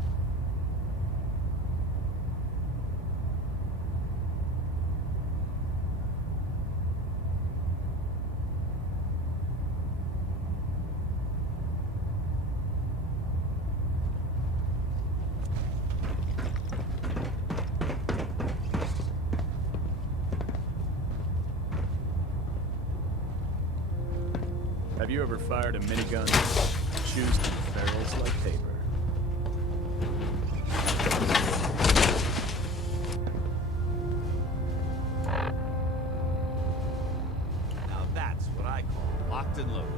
Have you ever fired a minigun? Shoots to the barrels like paper. Now that's what I call locked and loaded.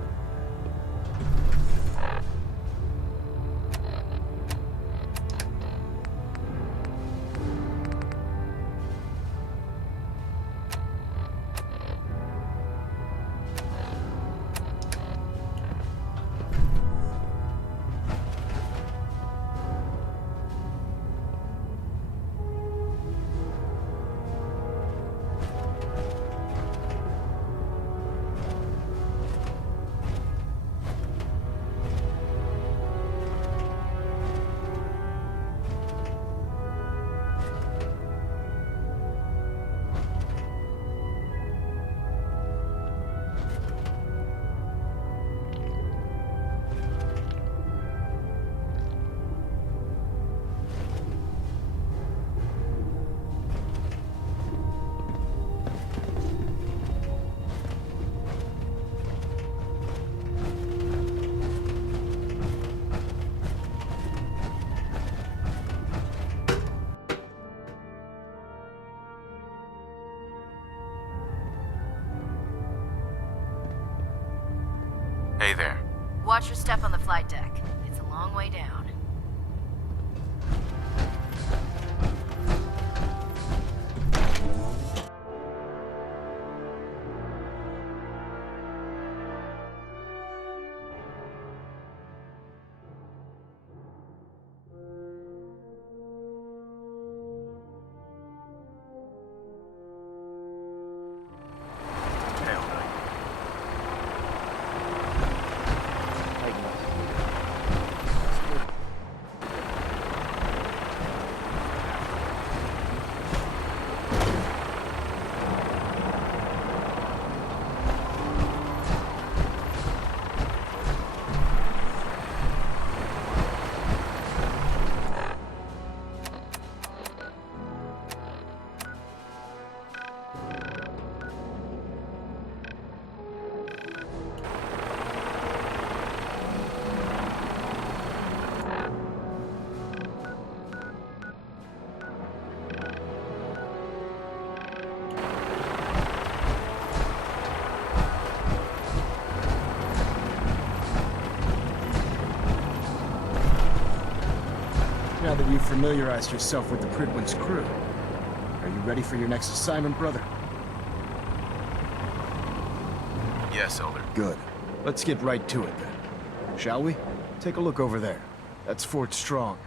Hey there. Watch your step on the flight deck. It's a long way down. Now that you've familiarized yourself with the Pridwin's crew, are you ready for your next assignment, brother? Yes, Elder. Good. Let's get right to it then. Shall we? Take a look over there. That's Fort Strong.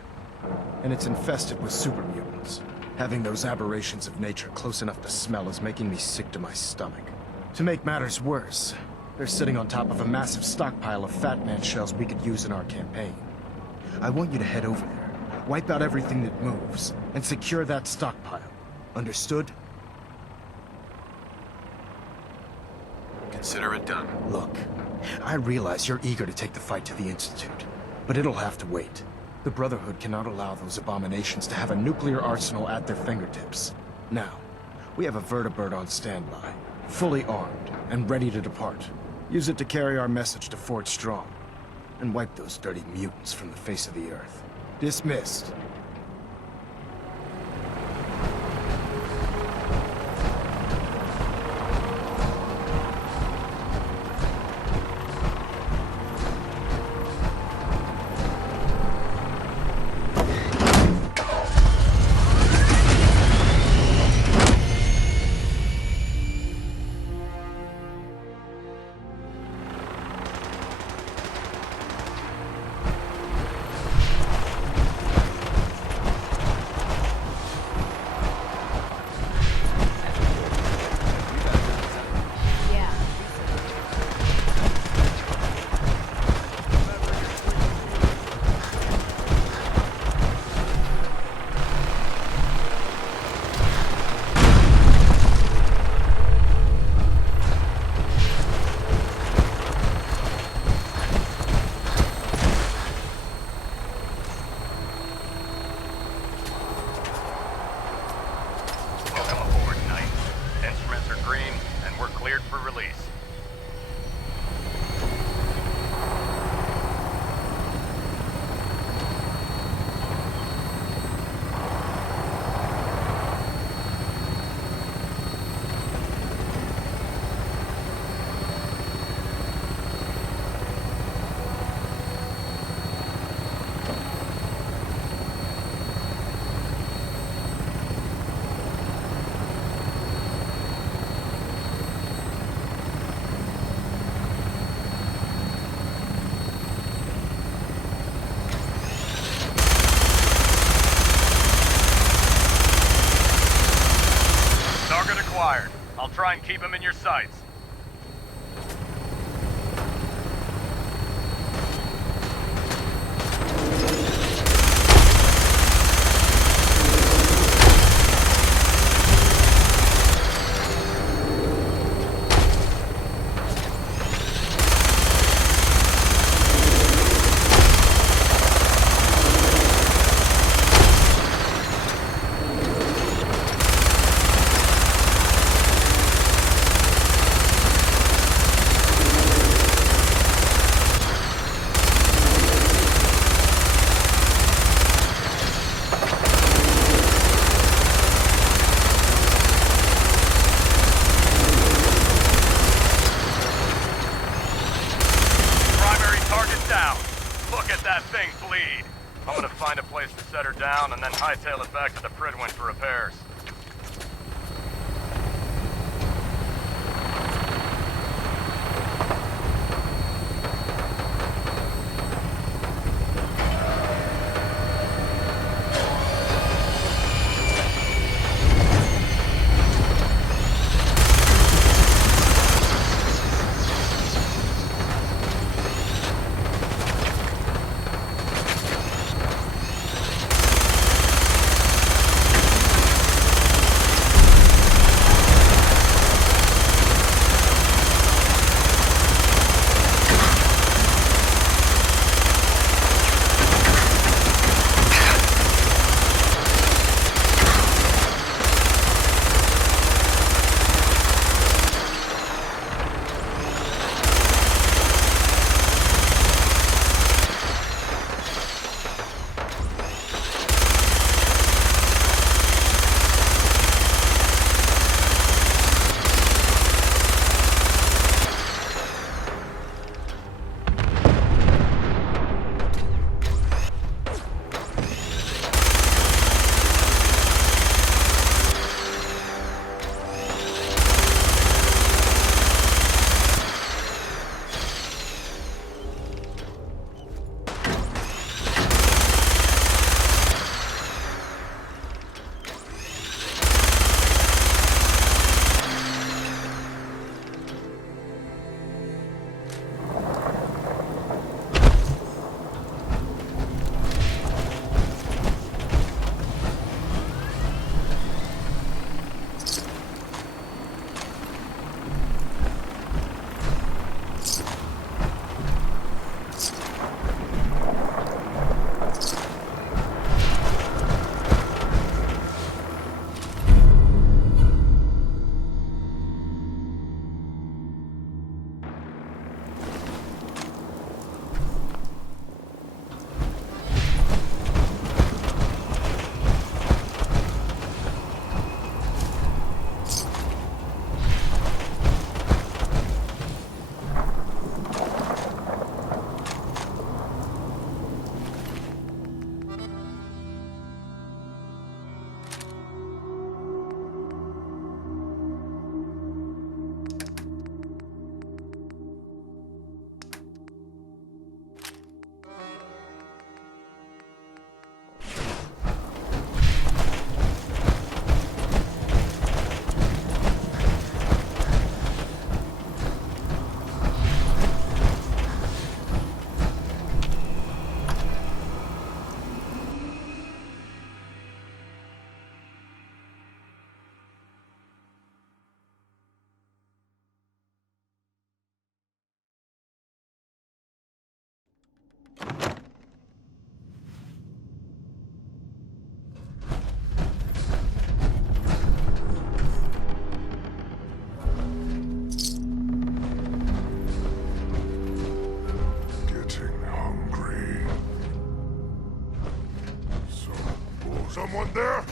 And it's infested with super mutants. Having those aberrations of nature close enough to smell is making me sick to my stomach. To make matters worse, they're sitting on top of a massive stockpile of Fat Man shells we could use in our campaign. I want you to head over there, wipe out everything that moves, and secure that stockpile. Understood? Consider it done. Look, I realize you're eager to take the fight to the Institute, but it'll have to wait. The Brotherhood cannot allow those abominations to have a nuclear arsenal at their fingertips. Now, we have a vertibird on standby, fully armed, and ready to depart. Use it to carry our message to Fort Strong, and wipe those dirty mutants from the face of the earth. Dismissed. and keep them in your sights. Down and then hightail it back to the Pridwin for repairs. Someone there?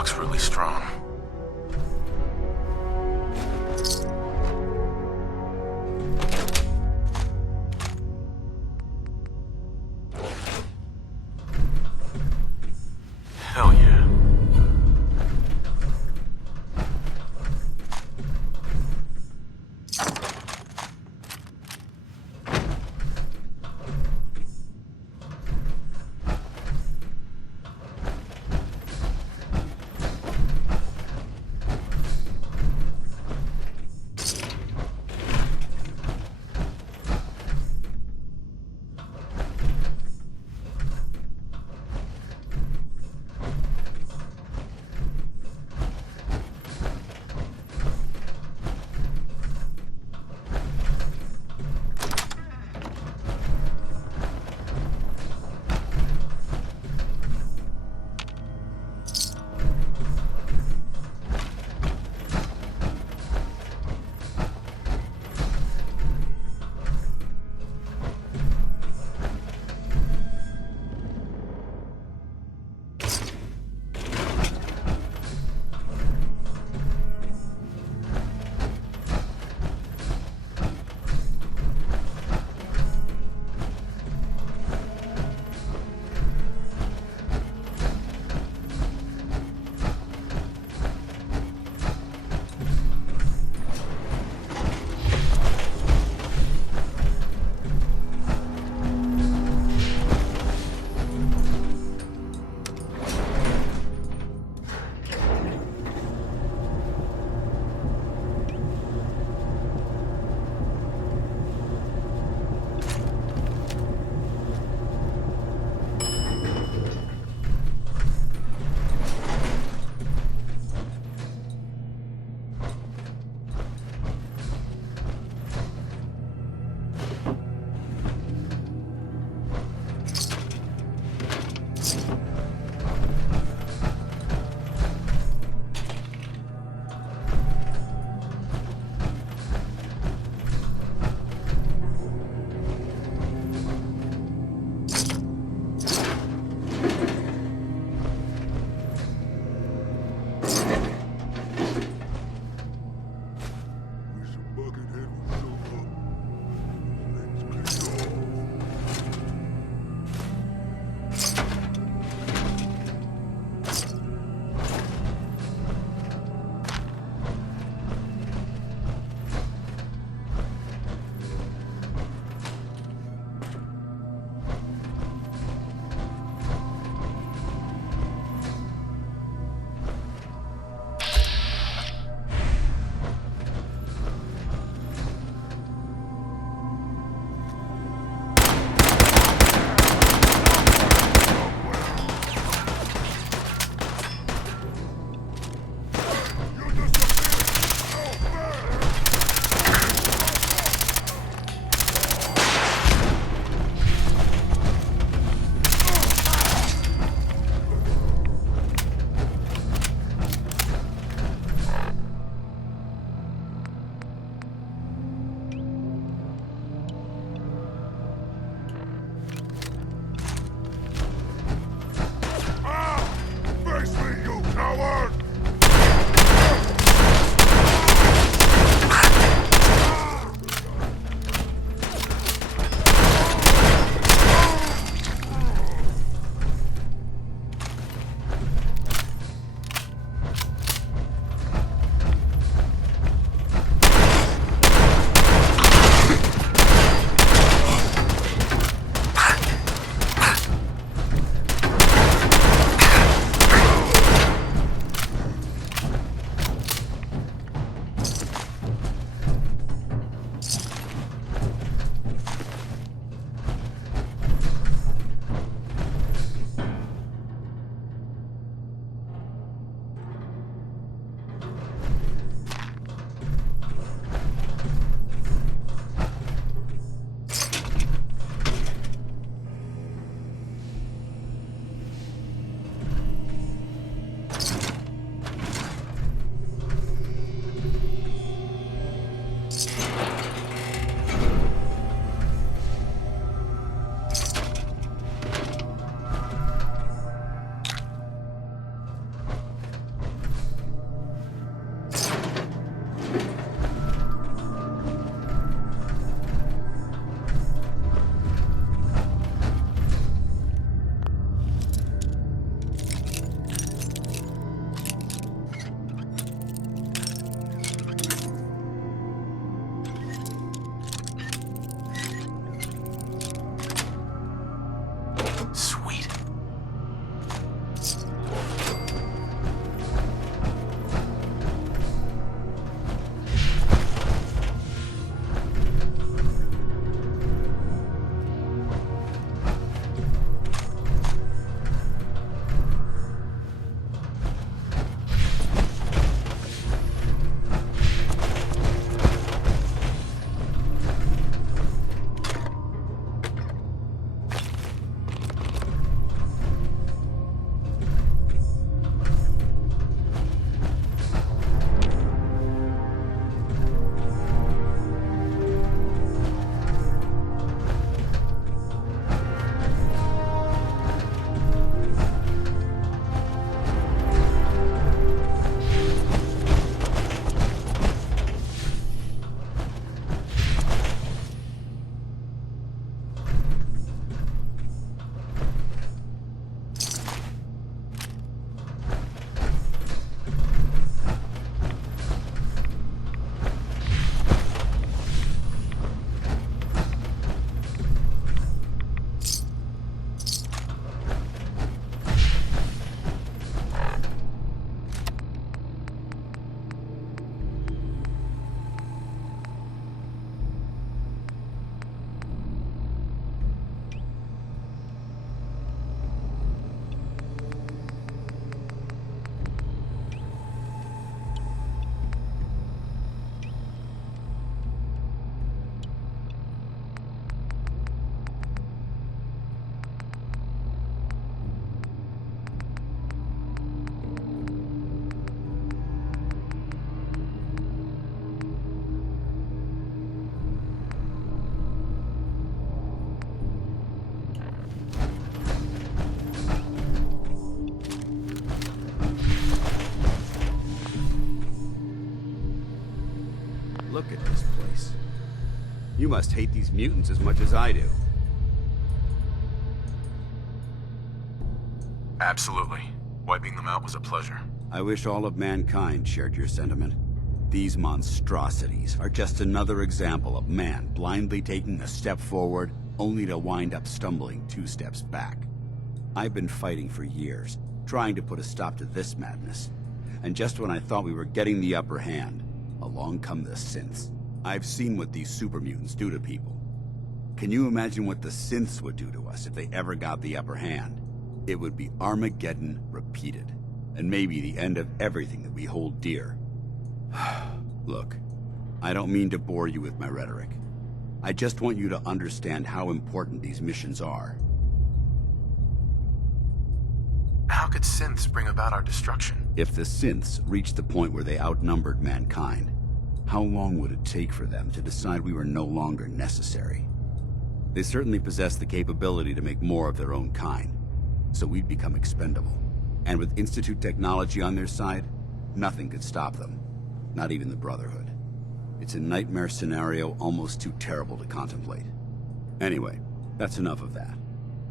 shock's really strong. Hell yeah. Look at this place. You must hate these mutants as much as I do. Absolutely. Wiping them out was a pleasure. I wish all of mankind shared your sentiment. These monstrosities are just another example of man blindly taking a step forward, only to wind up stumbling 2 steps back. I've been fighting for years, trying to put a stop to this madness. And just when I thought we were getting the upper hand, along come the synths. I've seen what these super mutants do to people. Can you imagine what the synths would do to us if they ever got the upper hand? It would be Armageddon repeated, and maybe the end of everything that we hold dear. Look, I don't mean to bore you with my rhetoric. I just want you to understand how important these missions are. How could synths bring about our destruction? If the synths reached the point where they outnumbered mankind, how long would it take for them to decide we were no longer necessary? They certainly possess the capability to make more of their own kind, so we'd become expendable. And with Institute technology on their side, nothing could stop them. Not even the Brotherhood. It's a nightmare scenario almost too terrible to contemplate. Anyway, that's enough of that.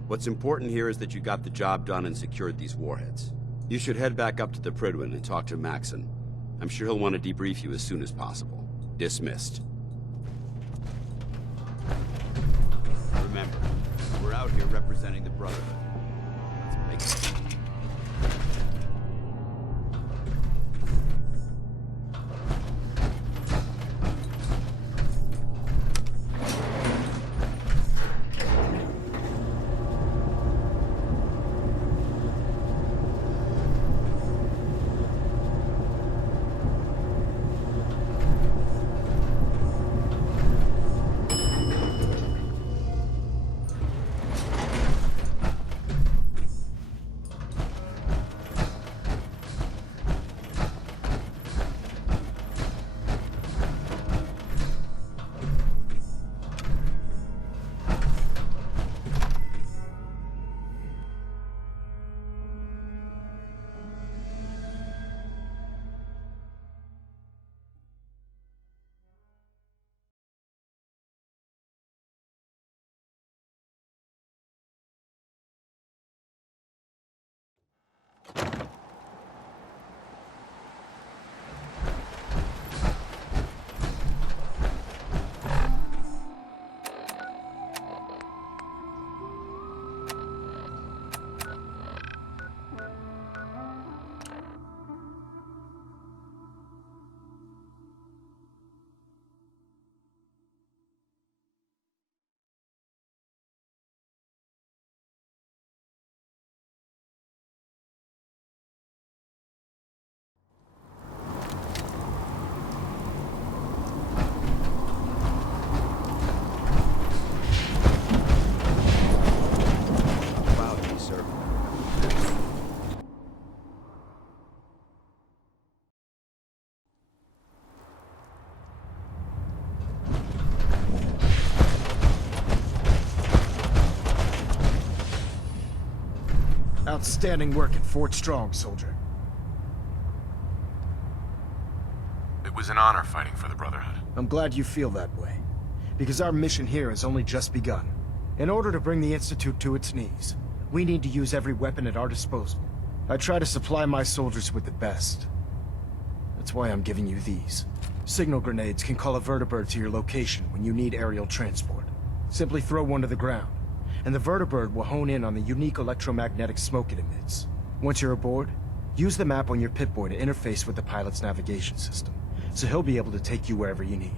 What's important here is that you got the job done and secured these warheads. You should head back up to the Prydwen and talk to Maxon. I'm sure he'll want to debrief you as soon as possible. Dismissed. Remember, we're out here representing the Brotherhood. Let's make it. Outstanding work at Fort Strong, soldier. It was an honor fighting for the Brotherhood. I'm glad you feel that way, because our mission here has only just begun. In order to bring the Institute to its knees, we need to use every weapon at our disposal. I try to supply my soldiers with the best. That's why I'm giving you these. Signal grenades can call a vertibird to your location when you need aerial transport. Simply throw one to the ground, and the vertibird will hone in on the unique electromagnetic smoke it emits. Once you're aboard, use the map on your Pip-Boy to interface with the pilot's navigation system, so he'll be able to take you wherever you need.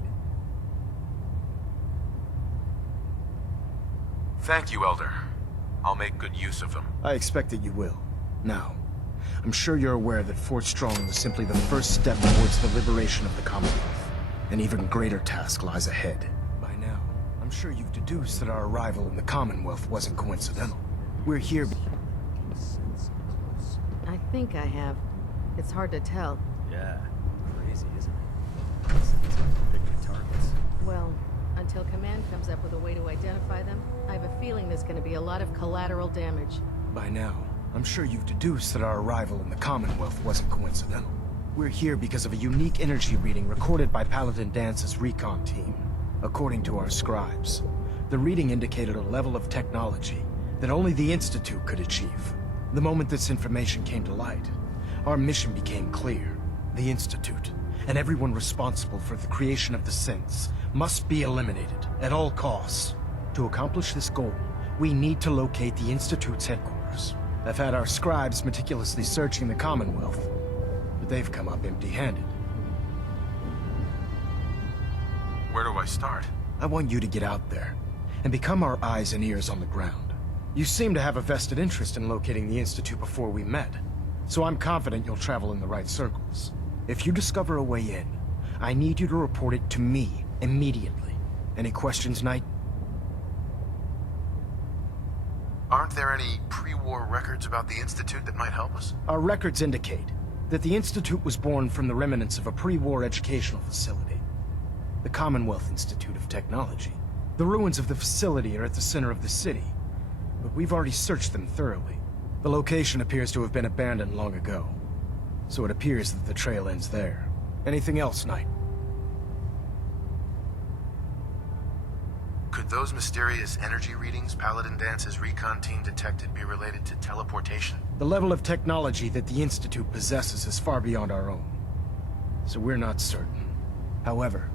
Thank you, Elder. I'll make good use of them. I expect that you will. Now, I'm sure you're aware that Fort Strong was simply the first step towards the liberation of the Commonwealth. An even greater task lies ahead. By now, I'm sure you've deduced that our arrival in the Commonwealth wasn't coincidental. We're here I think I have. It's hard to tell. Yeah, crazy, isn't it? Sounds like picking targets. Well, until Command comes up with a way to identify them, I have a feeling there's going to be a lot of collateral damage. By now, I'm sure you've deduced that our arrival in the Commonwealth wasn't coincidental. We're here because of a unique energy reading recorded by Paladin Dance's recon team. According to our scribes, the reading indicated a level of technology that only the Institute could achieve. The moment this information came to light, our mission became clear. The Institute, and everyone responsible for the creation of the synths, must be eliminated at all costs. To accomplish this goal, we need to locate the Institute's headquarters. I've had our scribes meticulously searching the Commonwealth, but they've come up empty-handed. Where do I start? I want you to get out there and become our eyes and ears on the ground. You seem to have a vested interest in locating the Institute before we met, so I'm confident you'll travel in the right circles. If you discover a way in, I need you to report it to me immediately. Any questions, Knight? Aren't there any pre-war records about the Institute that might help us? Our records indicate that the Institute was born from the remnants of a pre-war educational facility, the Commonwealth Institute of Technology. The ruins of the facility are at the center of the city, but we've already searched them thoroughly. The location appears to have been abandoned long ago, so it appears that the trail ends there. Anything else, Knight? Could those mysterious energy readings Paladin Dance's recon team detected be related to teleportation? The level of technology that the Institute possesses is far beyond our own, so we're not certain. However,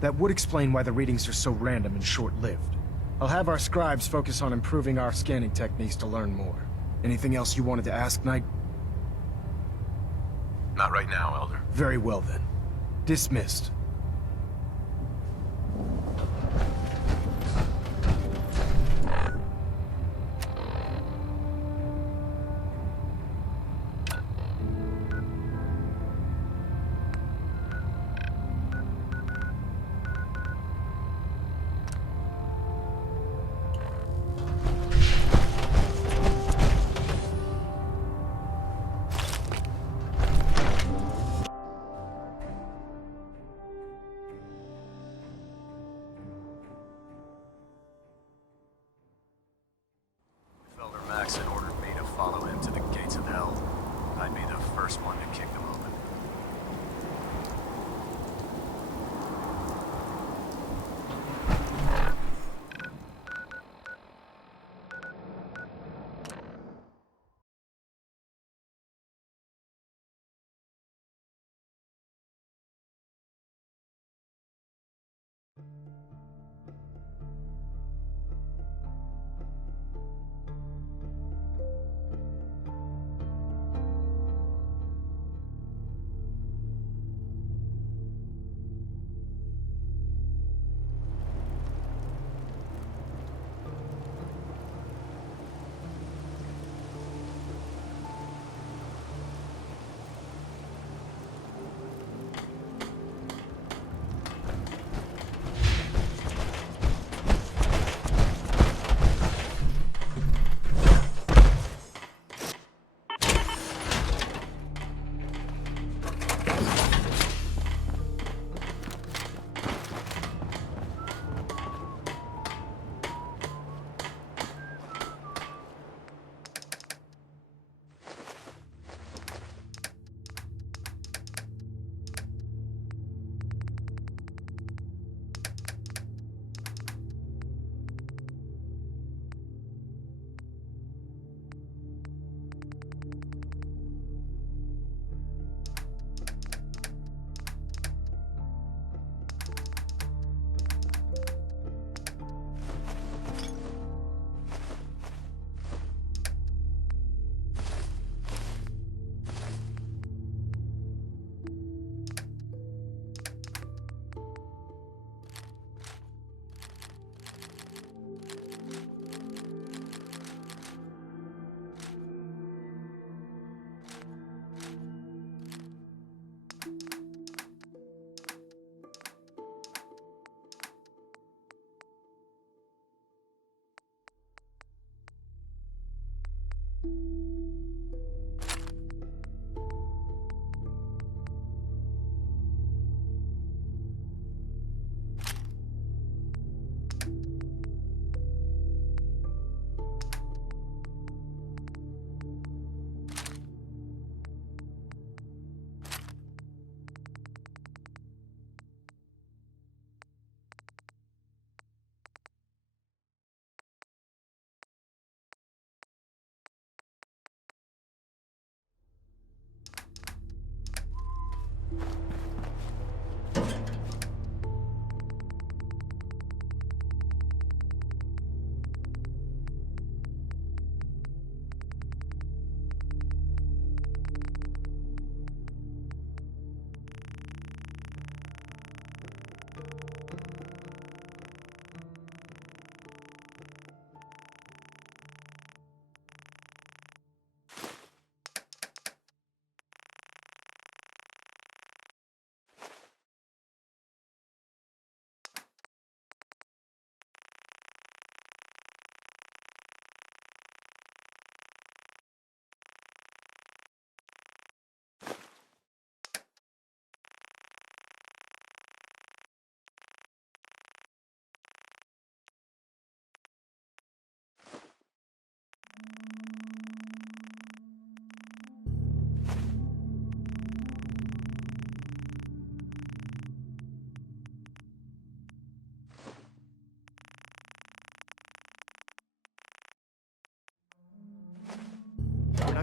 that would explain why the readings are so random and short-lived. I'll have our scribes focus on improving our scanning techniques to learn more. Anything else you wanted to ask, Knight? Not right now, Elder. Very well then. Dismissed.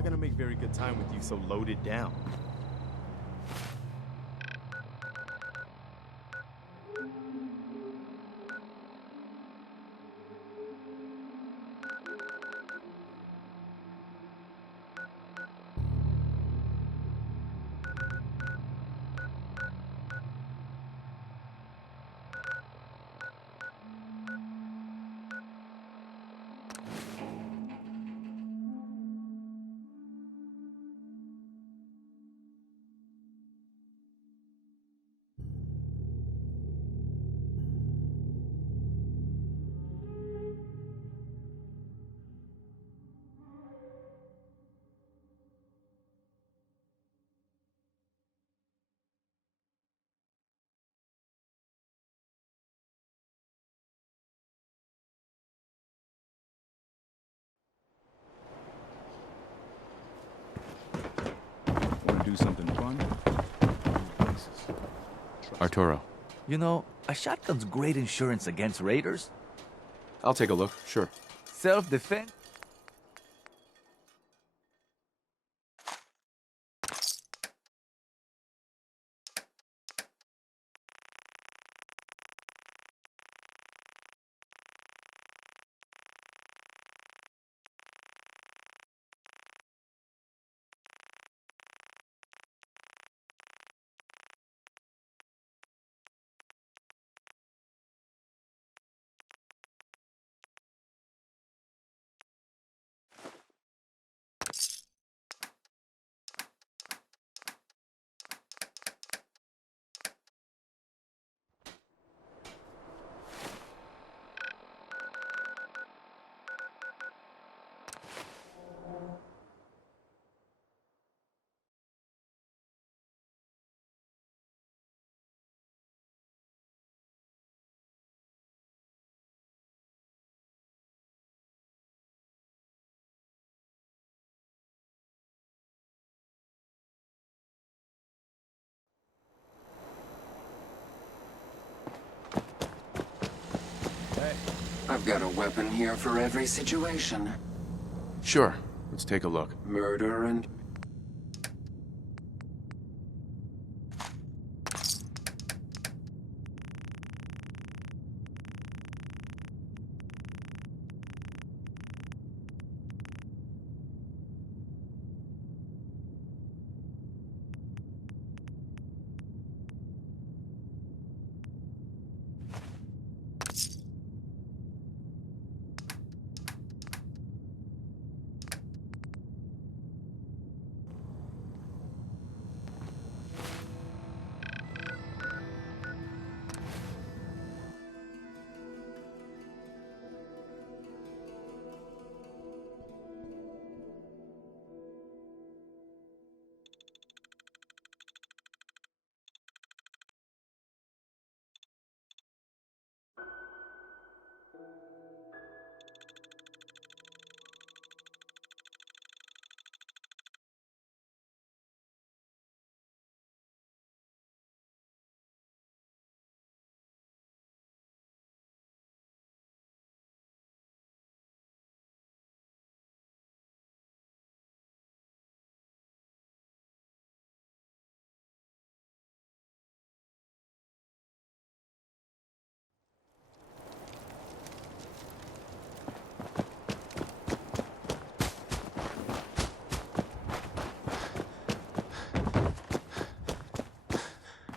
not gonna make very good time with you so loaded down. Wanna do something fun? Arturo. You know, a shotgun's great insurance against raiders. I'll take a look, sure. Self-defense. I've got a weapon here for every situation. Sure. Let's take a look. Murder and...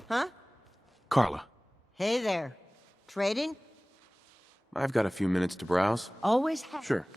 Huh? Carla. Hey there. Trading? I've got a few minutes to browse. Always have. Sure.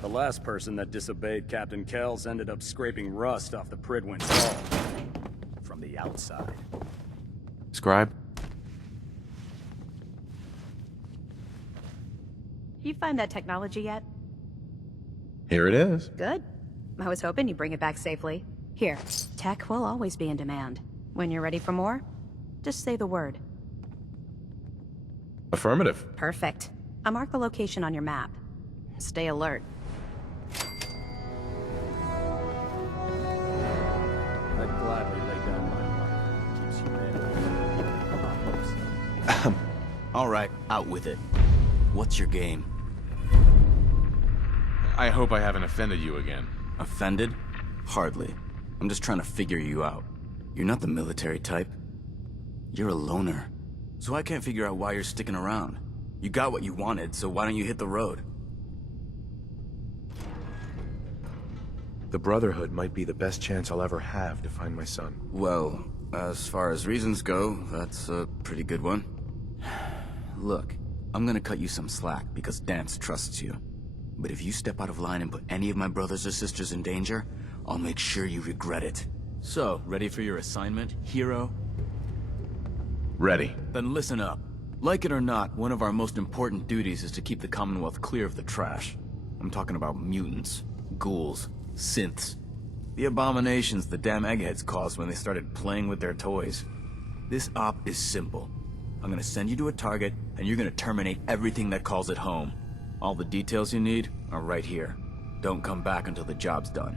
The last person that disobeyed Captain Kells ended up scraping rust off the Pridwin's hull. From the outside. Scribe? You find that technology yet? Here it is. Good. I was hoping you'd bring it back safely. Here, tech will always be in demand. When you're ready for more, just say the word. Affirmative. Perfect. I'll mark the location on your map. Stay alert. I'd gladly lay down my life. Keeps you in. All right, out with it. What's your game? I hope I haven't offended you again. Offended? Hardly. I'm just trying to figure you out. You're not the military type. You're a loner. So I can't figure out why you're sticking around. You got what you wanted, so why don't you hit the road? The Brotherhood might be the best chance I'll ever have to find my son. Well, as far as reasons go, that's a pretty good one. Look, I'm gonna cut you some slack because Dance trusts you. But if you step out of line and put any of my brothers or sisters in danger, I'll make sure you regret it. So, ready for your assignment, hero? Ready. Then listen up. Like it or not, one of our most important duties is to keep the Commonwealth clear of the trash. I'm talking about mutants, ghouls, synths. The abominations the damn eggheads caused when they started playing with their toys. This op is simple. I'm gonna send you to a target, and you're gonna terminate everything that calls it home. All the details you need are right here. Don't come back until the job's done.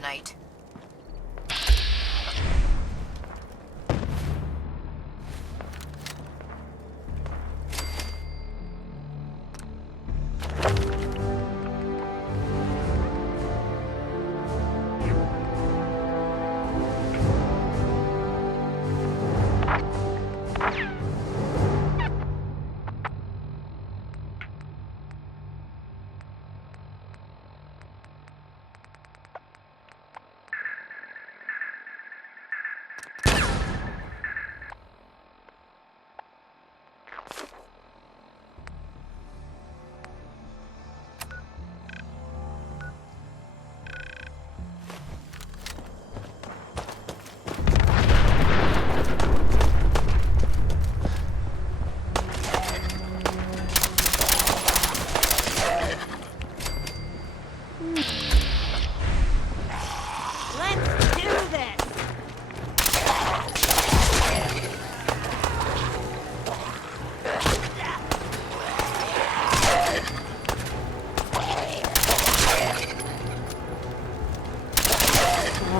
Night.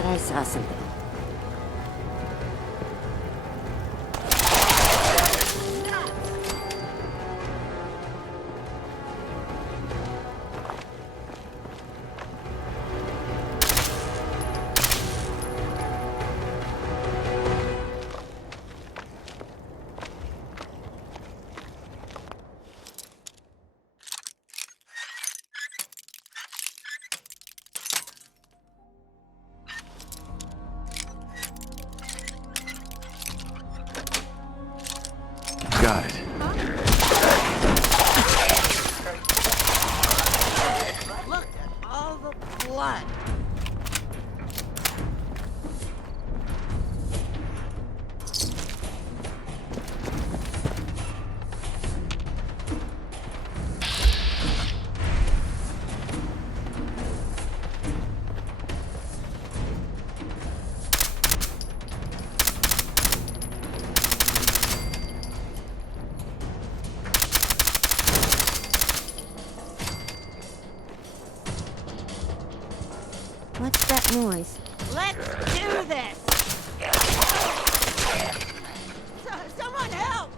I saw something. that noise? Let's do this! Someone help!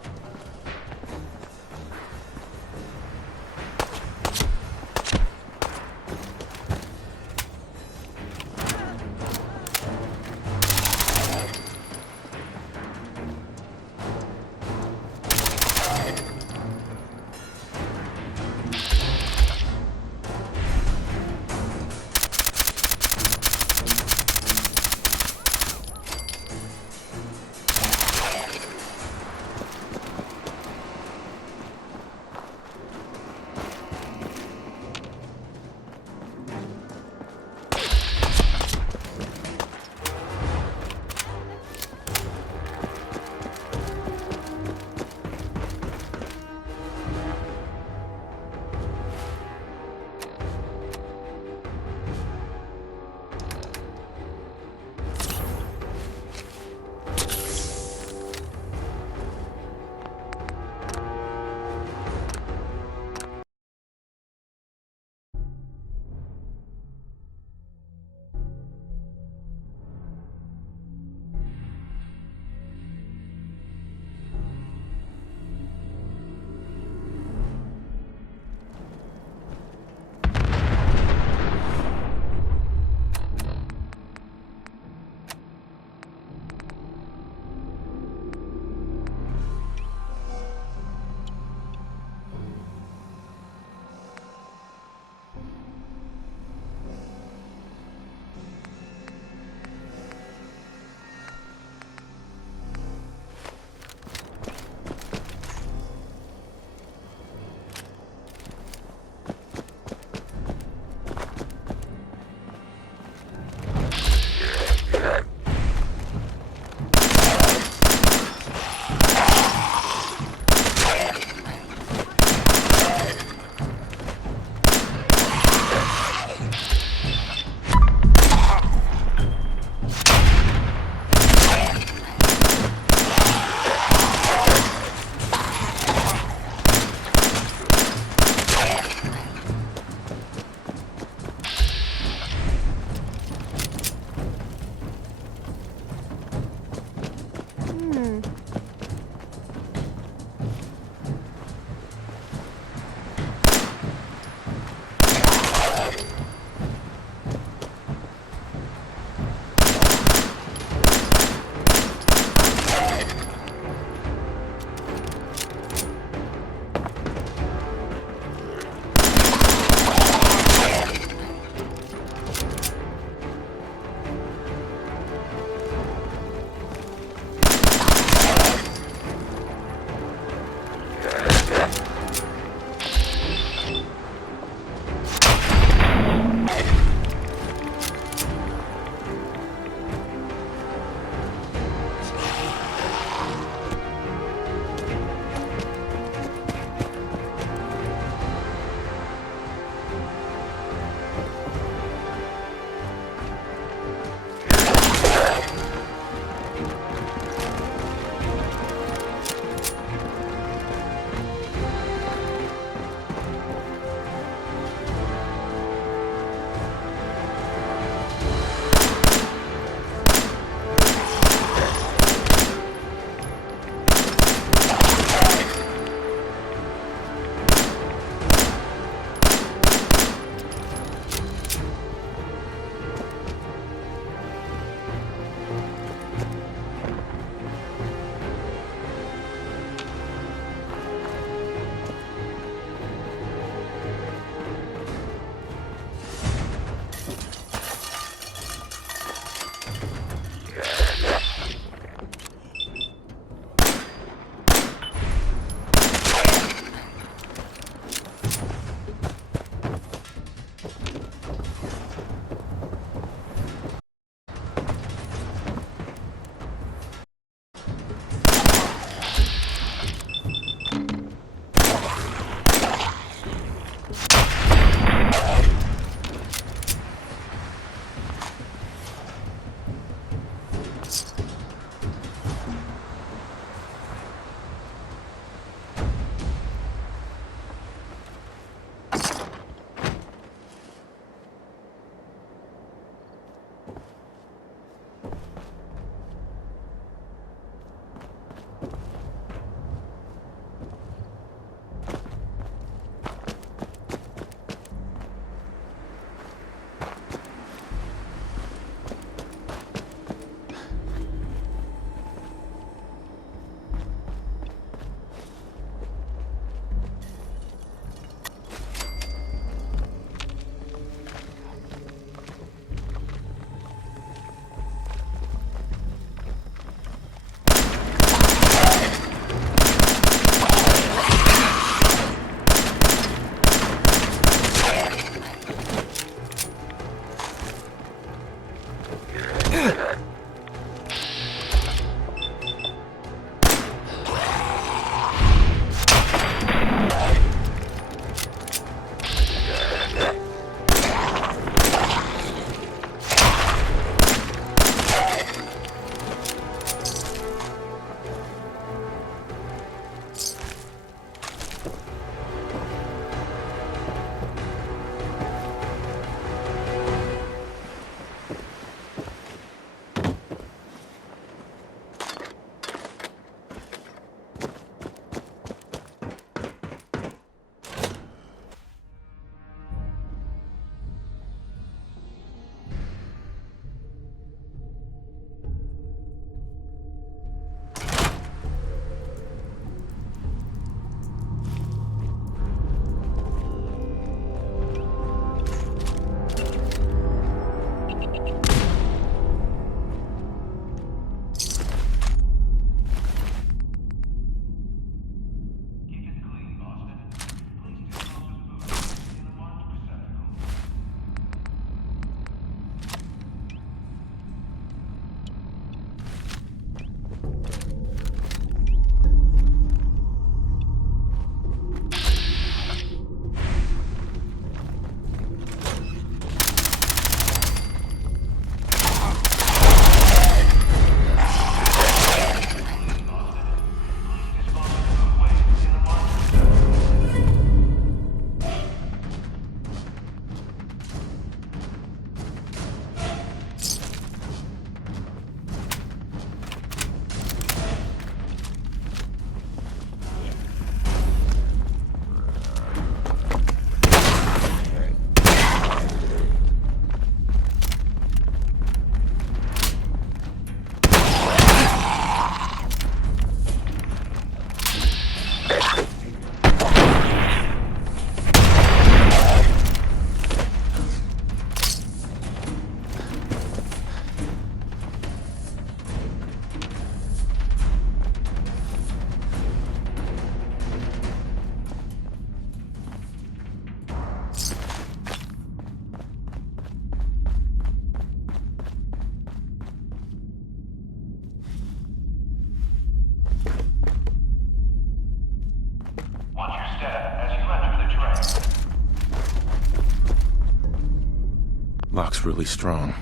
looks really strong.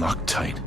Loctite.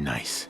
Nice.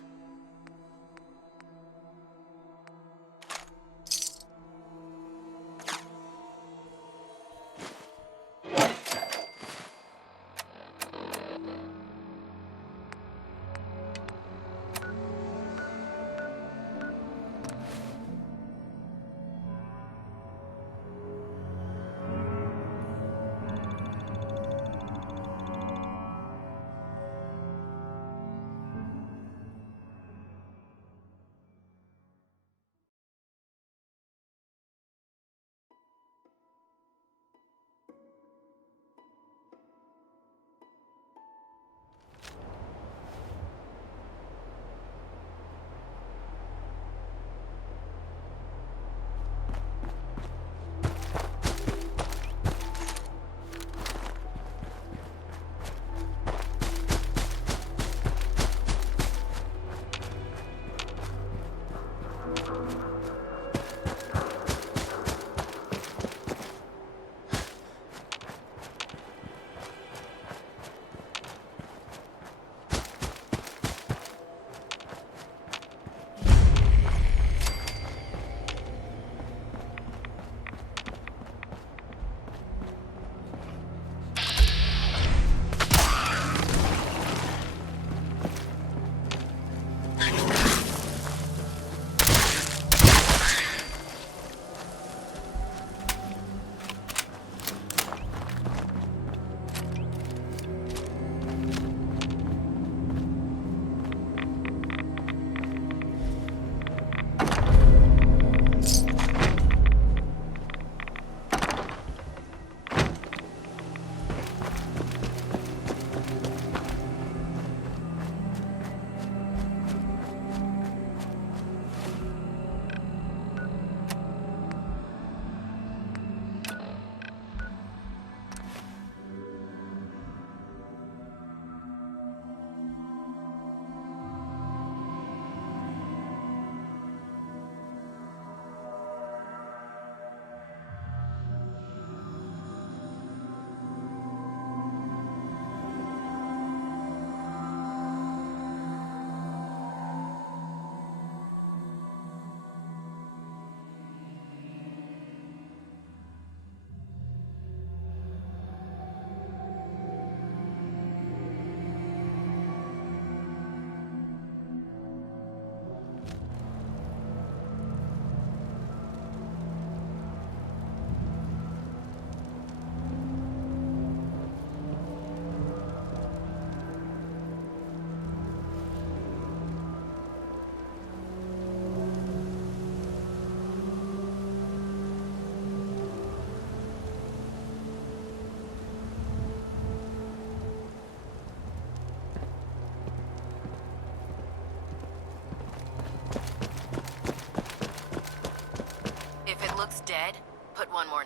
Dead? Put one more.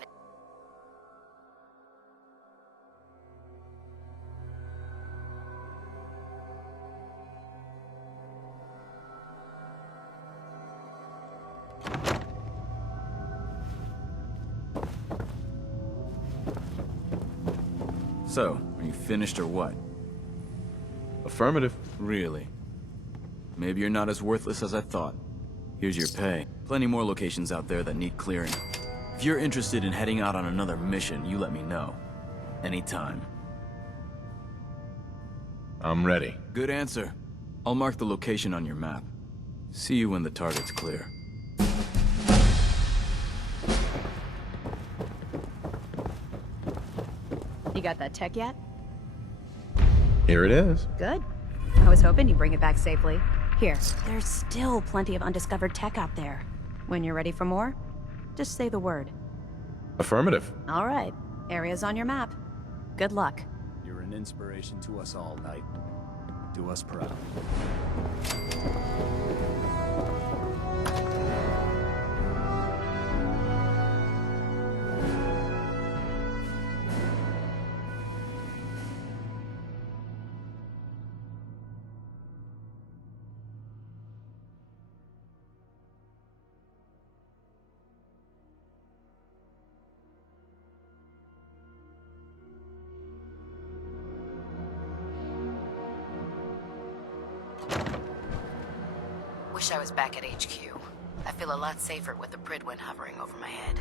So, are you finished or what? Affirmative. Really? Maybe you're not as worthless as I thought. Here's your pay. Plenty more locations out there that need clearing. If you're interested in heading out on another mission, you let me know. Anytime. I'm ready. Good answer. I'll mark the location on your map. See you when the target's clear. You got that tech yet? Here it is. Good. I was hoping you'd bring it back safely. Here, there's still plenty of undiscovered tech out there. When you're ready for more, just say the word. Affirmative. All right. Area's on your map. Good luck. You're an inspiration to us all, Knight. Do us proud. Wish I was back at HQ. I feel a lot safer with the Pridwin hovering over my head.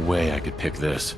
way I could pick this.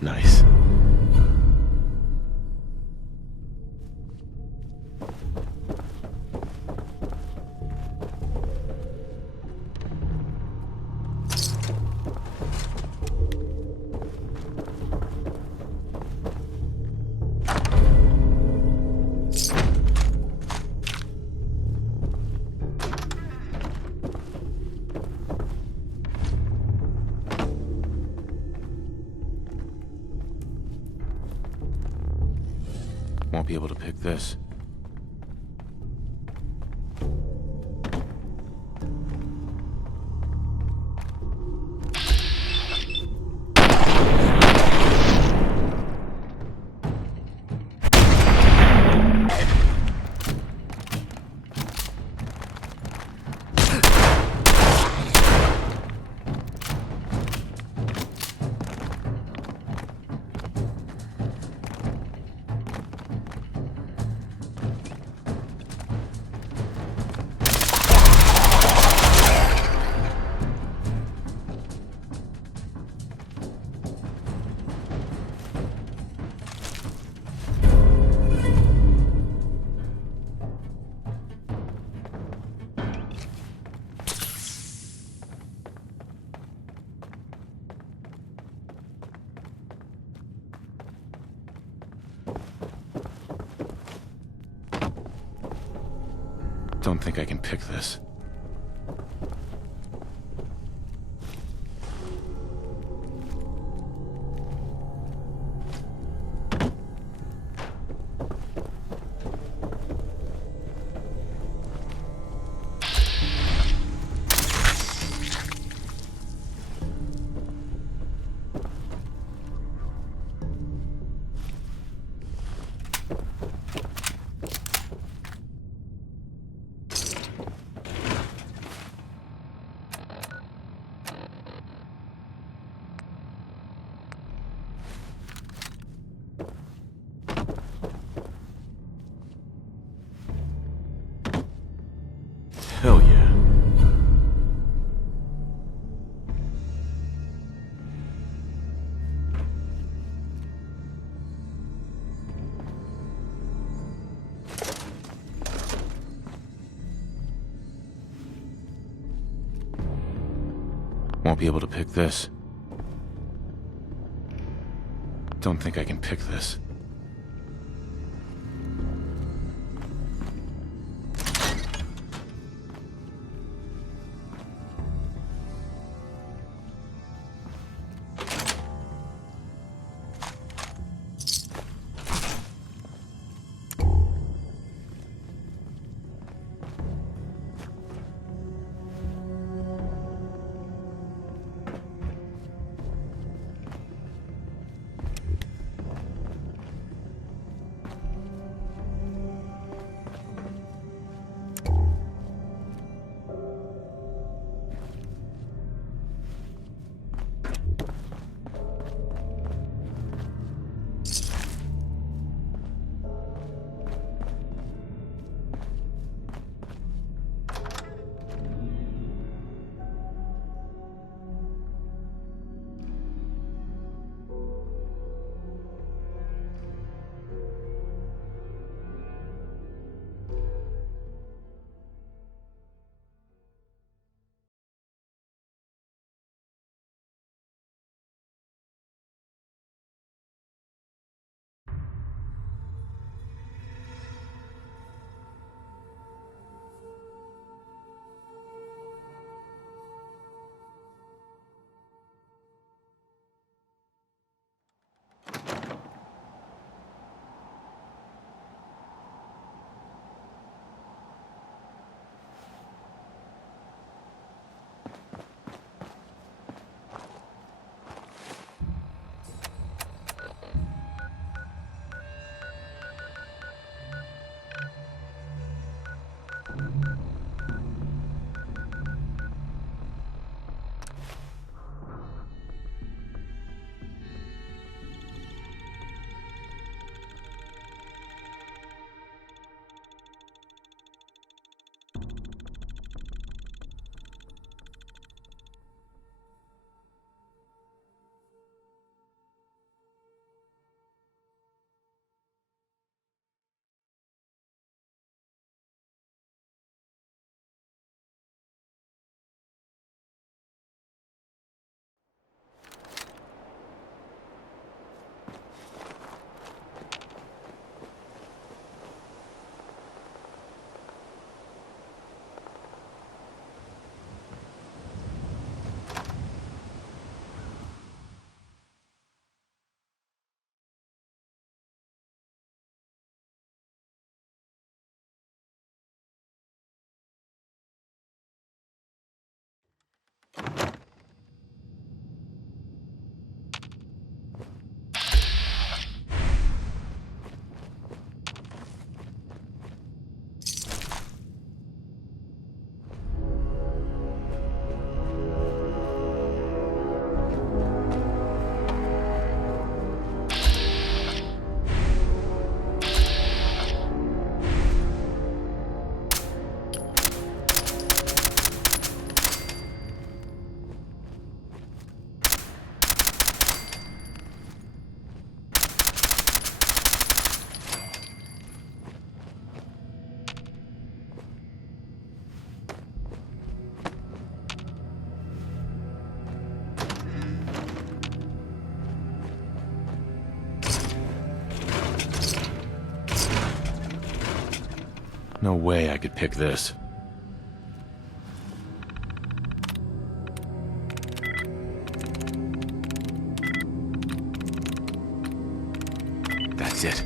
Nice. Won't be able to pick this. Don't think I can pick this. Hell yeah. Won't be able to pick this. Don't think I can pick this. No way I could pick this. That's it.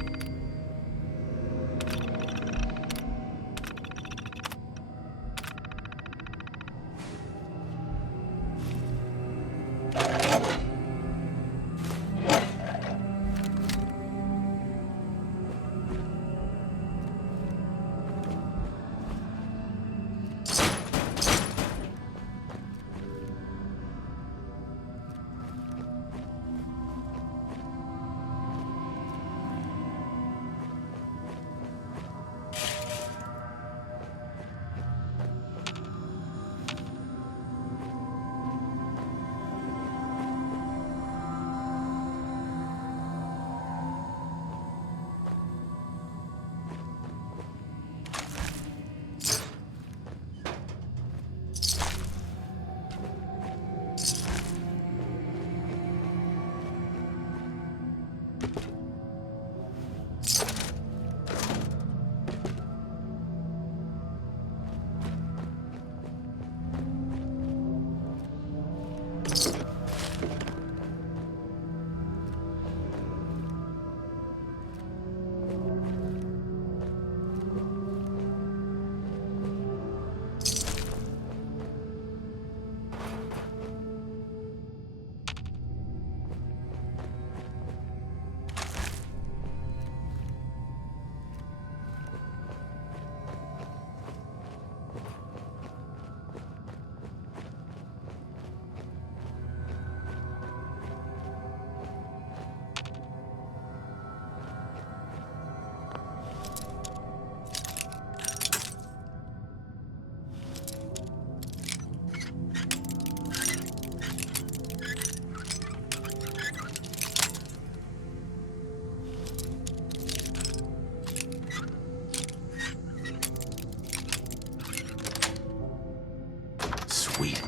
Sweet.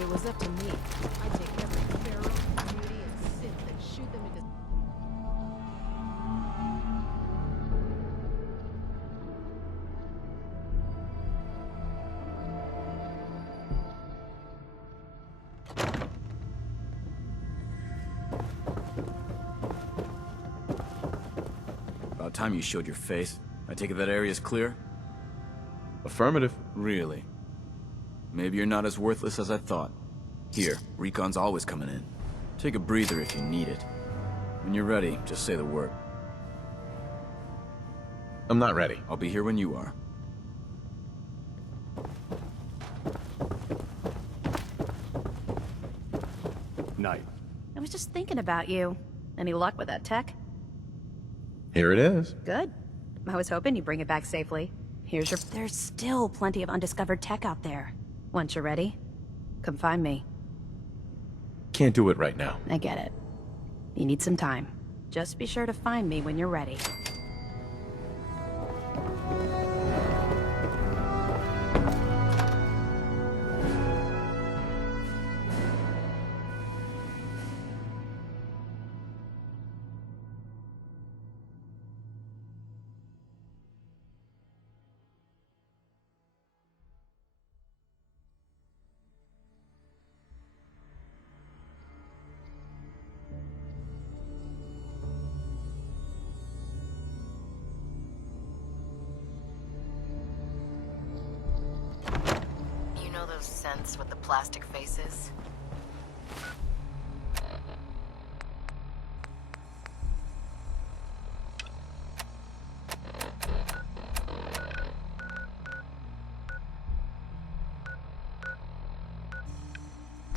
If it was up to me, I'd take every pharaoh, beauty, and Sith and shoot them into... About time you showed your face. I take it that area's clear? Affirmative. Really? Maybe you're not as worthless as I thought. Here, recon's always coming in. Take a breather if you need it. When you're ready, just say the word. I'm not ready. I'll be here when you are. Night. I was just thinking about you. Any luck with that tech? Here it is. Good. I was hoping you'd bring it back safely. Here's your... There's still plenty of undiscovered tech out there. Once you're ready, come find me. Can't do it right now. I get it. You need some time. Just be sure to find me when you're ready. Those scents with the plastic faces?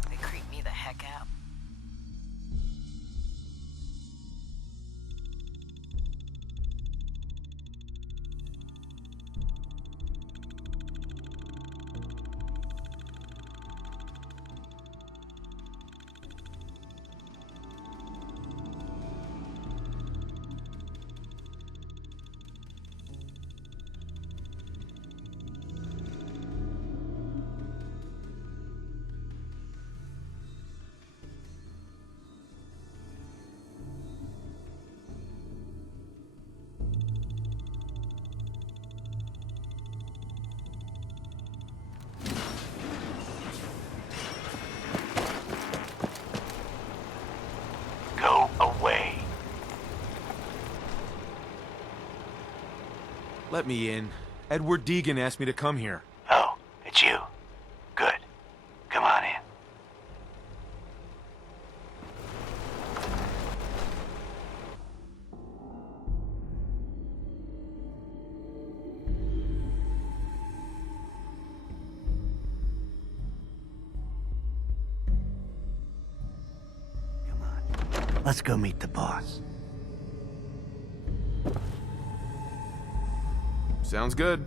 They creep me the heck out. Let me in. Edward Deegan asked me to come here. Oh, it's you. Good. Come on in. Let's go meet the boss. Sounds good.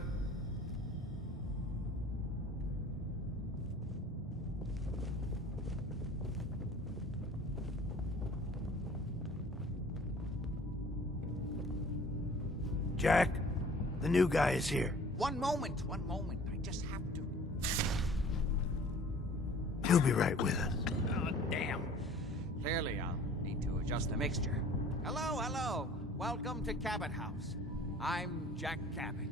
Jack, the new guy is here. One moment. I just have to... He'll be right with us. Oh, damn. Clearly, I'll need to adjust the mixture. Hello. Welcome to Cabot House. I'm Jack Cabot.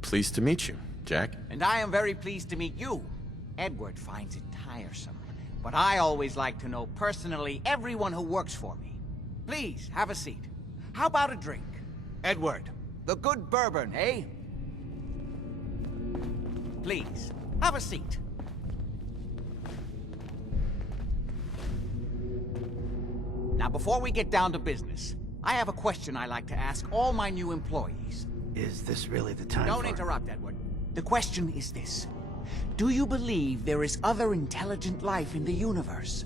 Pleased to meet you, Jack. And I am very pleased to meet you. Edward finds it tiresome, but I always like to know personally everyone who works for me. Please, have a seat. How about a drink? Edward, the good bourbon, eh? Please, have a seat. Now, before we get down to business, I have a question I like to ask all my new employees. Is this really the time Don't interrupt, Edward. The question is this. Do you believe there is other intelligent life in the universe?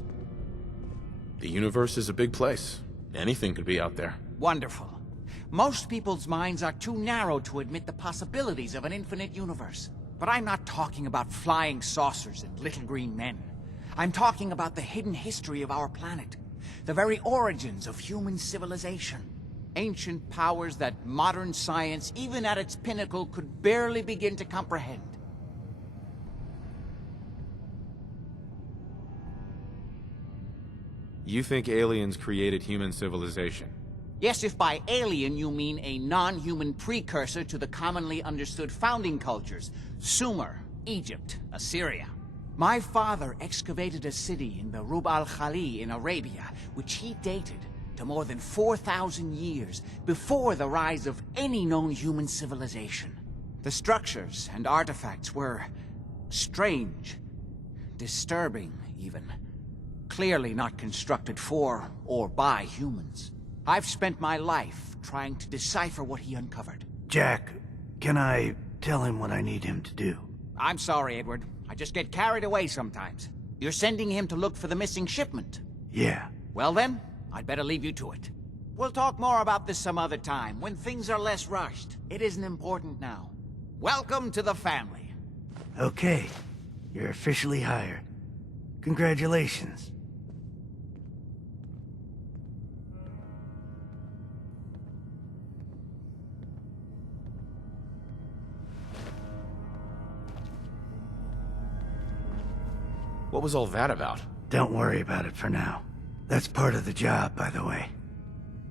The universe is a big place. Anything could be out there. Wonderful. Most people's minds are too narrow to admit the possibilities of an infinite universe. But I'm not talking about flying saucers and little green men. I'm talking about the hidden history of our planet. The very origins of human civilization. Ancient powers that modern science, even at its pinnacle, could barely begin to comprehend. You think aliens created human civilization? Yes, if by alien you mean a non-human precursor to the commonly understood founding cultures. Sumer, Egypt, Assyria. My father excavated a city in the Rub al-Khali in Arabia, which he dated to more than 4,000 years before the rise of any known human civilization. The structures and artifacts were strange, disturbing even. Clearly not constructed for or by humans. I've spent my life trying to decipher what he uncovered. Jack, can I tell him what I need him to do? I'm sorry, Edward. I just get carried away sometimes. You're sending him to look for the missing shipment? Yeah. Well then, I'd better leave you to it. We'll talk more about this some other time, when things are less rushed. It isn't important now. Welcome to the family. Okay. You're officially hired. Congratulations. What was all that about? Don't worry about it for now. That's part of the job, by the way.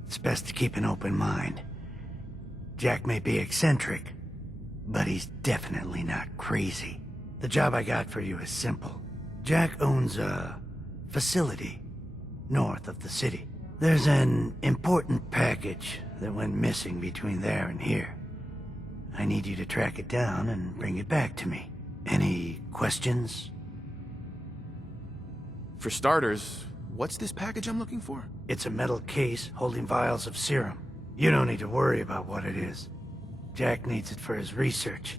It's best to keep an open mind. Jack may be eccentric, but he's definitely not crazy. The job I got for you is simple. Jack owns a facility north of the city. There's an important package that went missing between there and here. I need you to track it down and bring it back to me. Any questions? For starters, what's this package I'm looking for? It's a metal case holding vials of serum. You don't need to worry about what it is. Jack needs it for his research.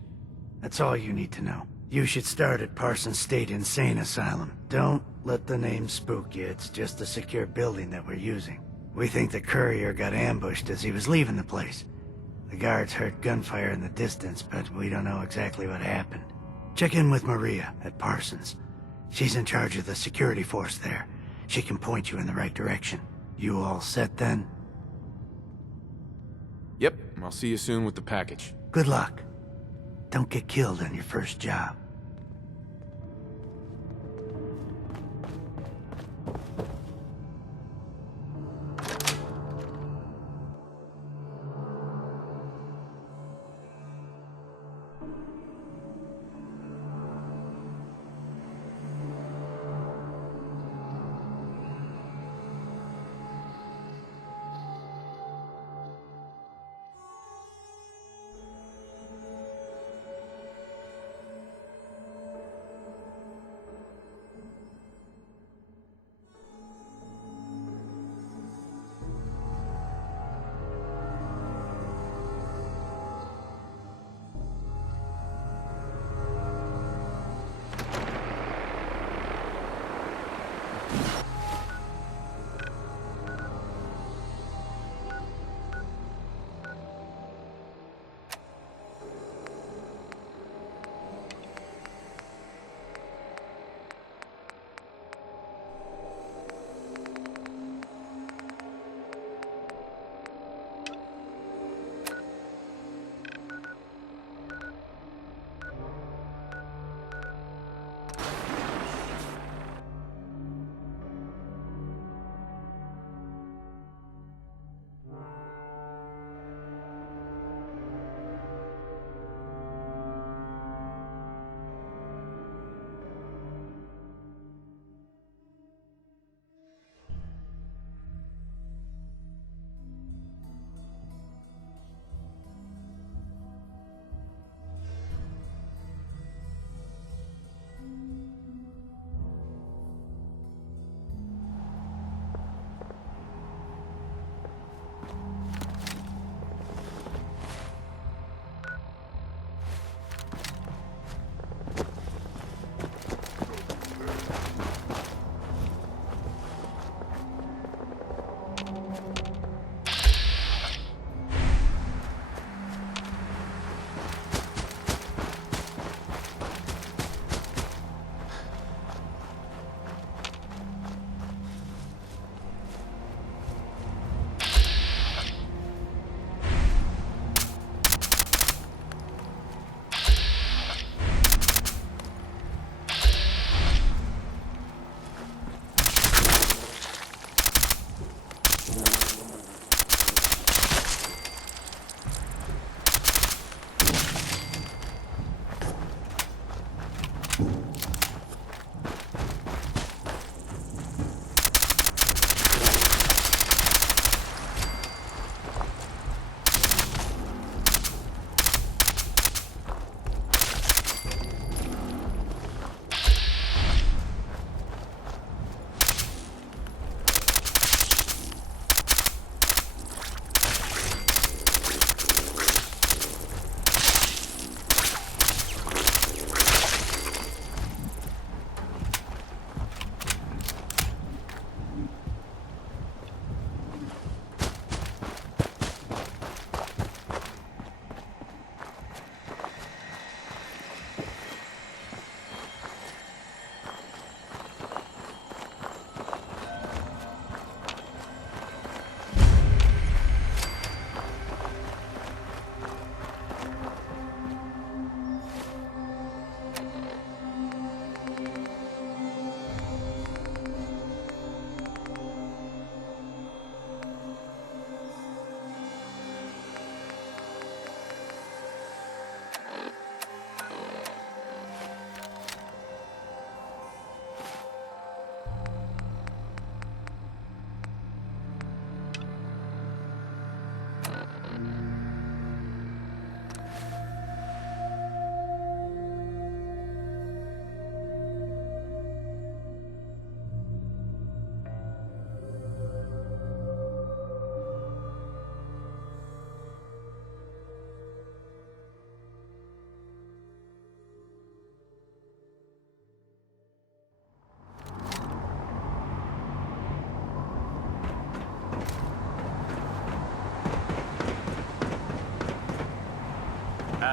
That's all you need to know. You should start at Parsons State Insane Asylum. Don't let the name spook you. It's just a secure building that we're using. We think the courier got ambushed as he was leaving the place. The guards heard gunfire in the distance, but we don't know exactly what happened. Check in with Maria at Parsons. She's in charge of the security force there. She can point you in the right direction. You all set then? Yep, I'll see you soon with the package. Good luck. Don't get killed on your first job.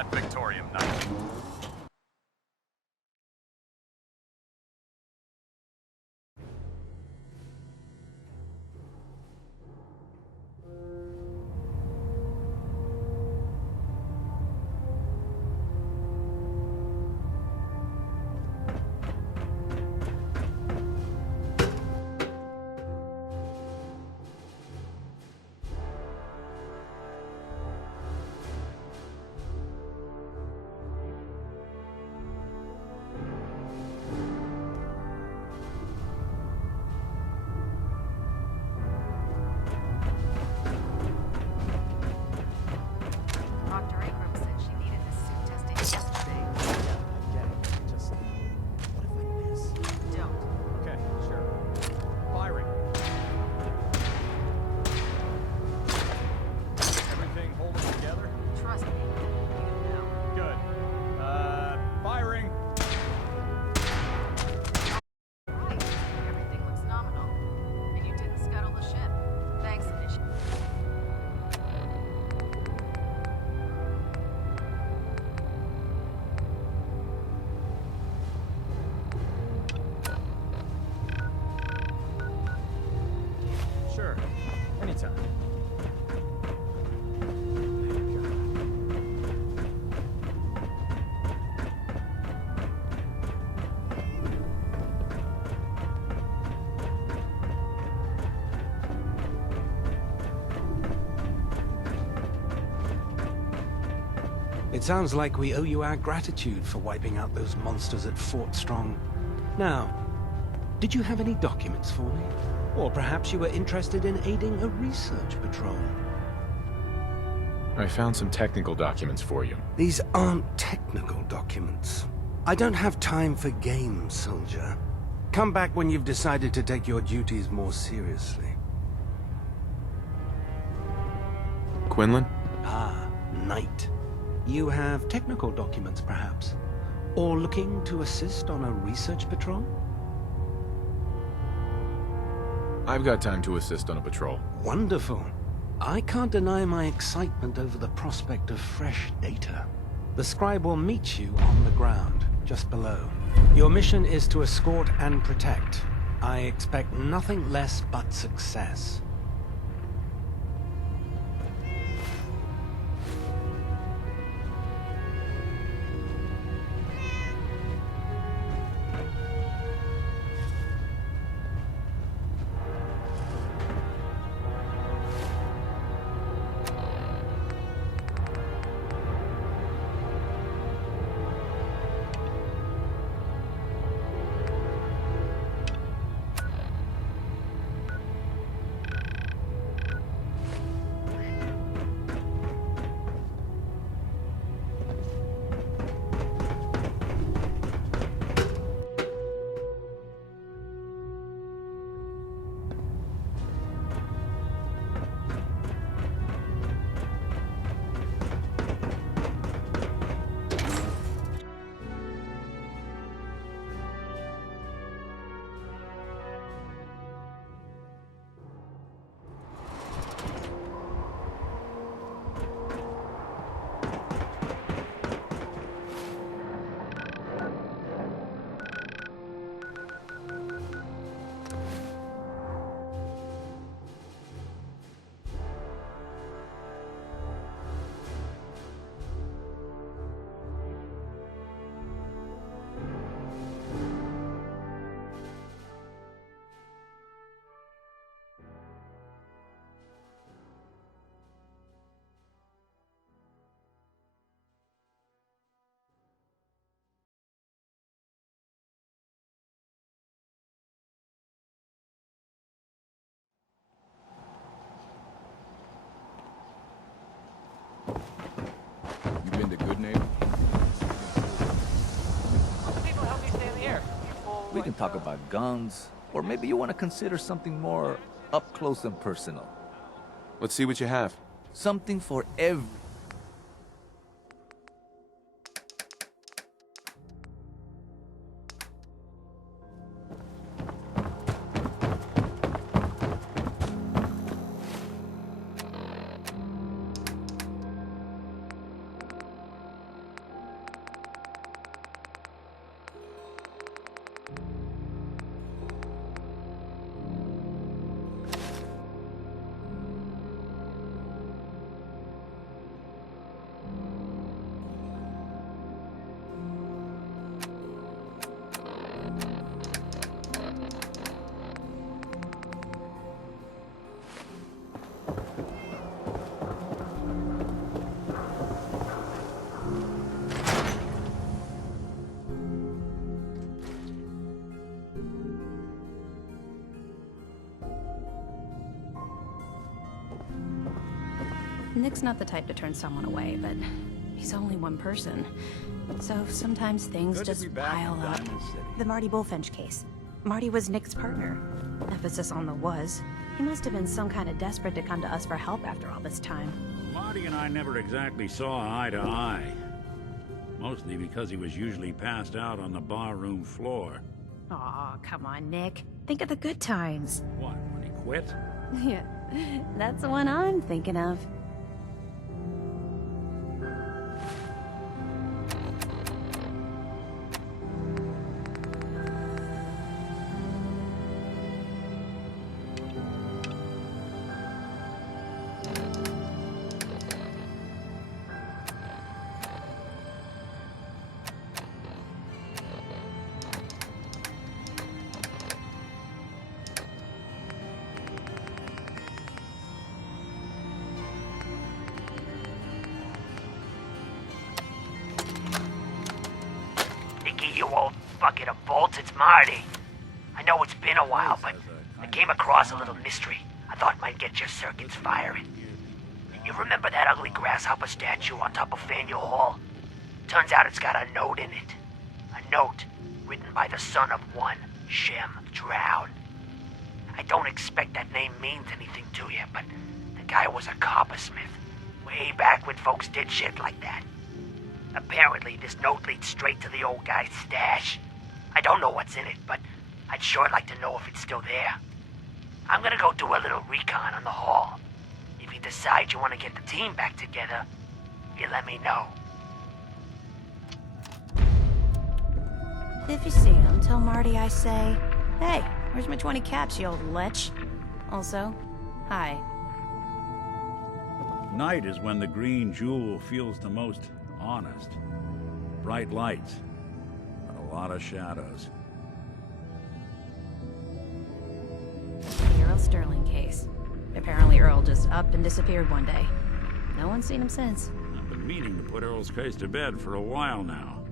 ad Victoriam night. Dr. Abrams said she needed this suit testing yesterday. Get it. Just... what if I miss? Don't. Okay, sure. Firing. Everything holding together? Trust me. You know. Good. Firing. Right. Everything looks nominal. And you didn't scuttle the ship. Thanks, Initiative. Sure. Anytime. It sounds like we owe you our gratitude for wiping out those monsters at Fort Strong. Now, did you have any documents for me? Or perhaps you were interested in aiding a research patrol? I found some technical documents for you. These aren't technical documents. I don't have time for games, soldier. Come back when you've decided to take your duties more seriously. Quinlan? Ah, Knight. You have technical documents, perhaps? Or looking to assist on a research patrol? I've got time to assist on a patrol. Wonderful. I can't deny my excitement over the prospect of fresh data. The scribe will meet you on the ground, just below. Your mission is to escort and protect. I expect nothing less but success. You been to Good Neighbor? People help me stay in the air. We can talk about guns, or maybe you want to consider something more up close and personal. Let's see what you have. Something for every... Nick's not the type to turn someone away, but he's only one person. So sometimes things just pile up. The Marty Bullfinch case. Marty was Nick's partner. Emphasis on the was. He must have been some kind of desperate to come to us for help after all this time. Marty and I never exactly saw eye to eye. Mostly because he was usually passed out on the barroom floor. Aw, come on, Nick. Think of the good times. What, when he quit? Yeah, that's the one I'm thinking of. You old bucket of bolts, it's Marty. I know it's been a while, but I came across a little mystery I thought might get your circuits firing. You remember that ugly grasshopper statue on top of Faneuil Hall? Turns out it's got a note in it. A note written by the son of one Shem Drown. I don't expect that name means anything to you, but the guy was a coppersmith. Way back when folks did shit like that. Apparently, this note leads straight to the old guy's stash. I don't know what's in it, but I'd sure like to know if it's still there. I'm gonna go do a little recon on the hall. If you decide you want to get the team back together, you let me know. If you see him, tell Marty I say, hey, where's my 20 caps, you old lech? Also, hi. Night is when the green jewel feels the most honest. Bright lights, but a lot of shadows. The Earl Sterling case. Apparently Earl just up and disappeared one day. No one's seen him since. I've been meaning to put Earl's case to bed for a while now.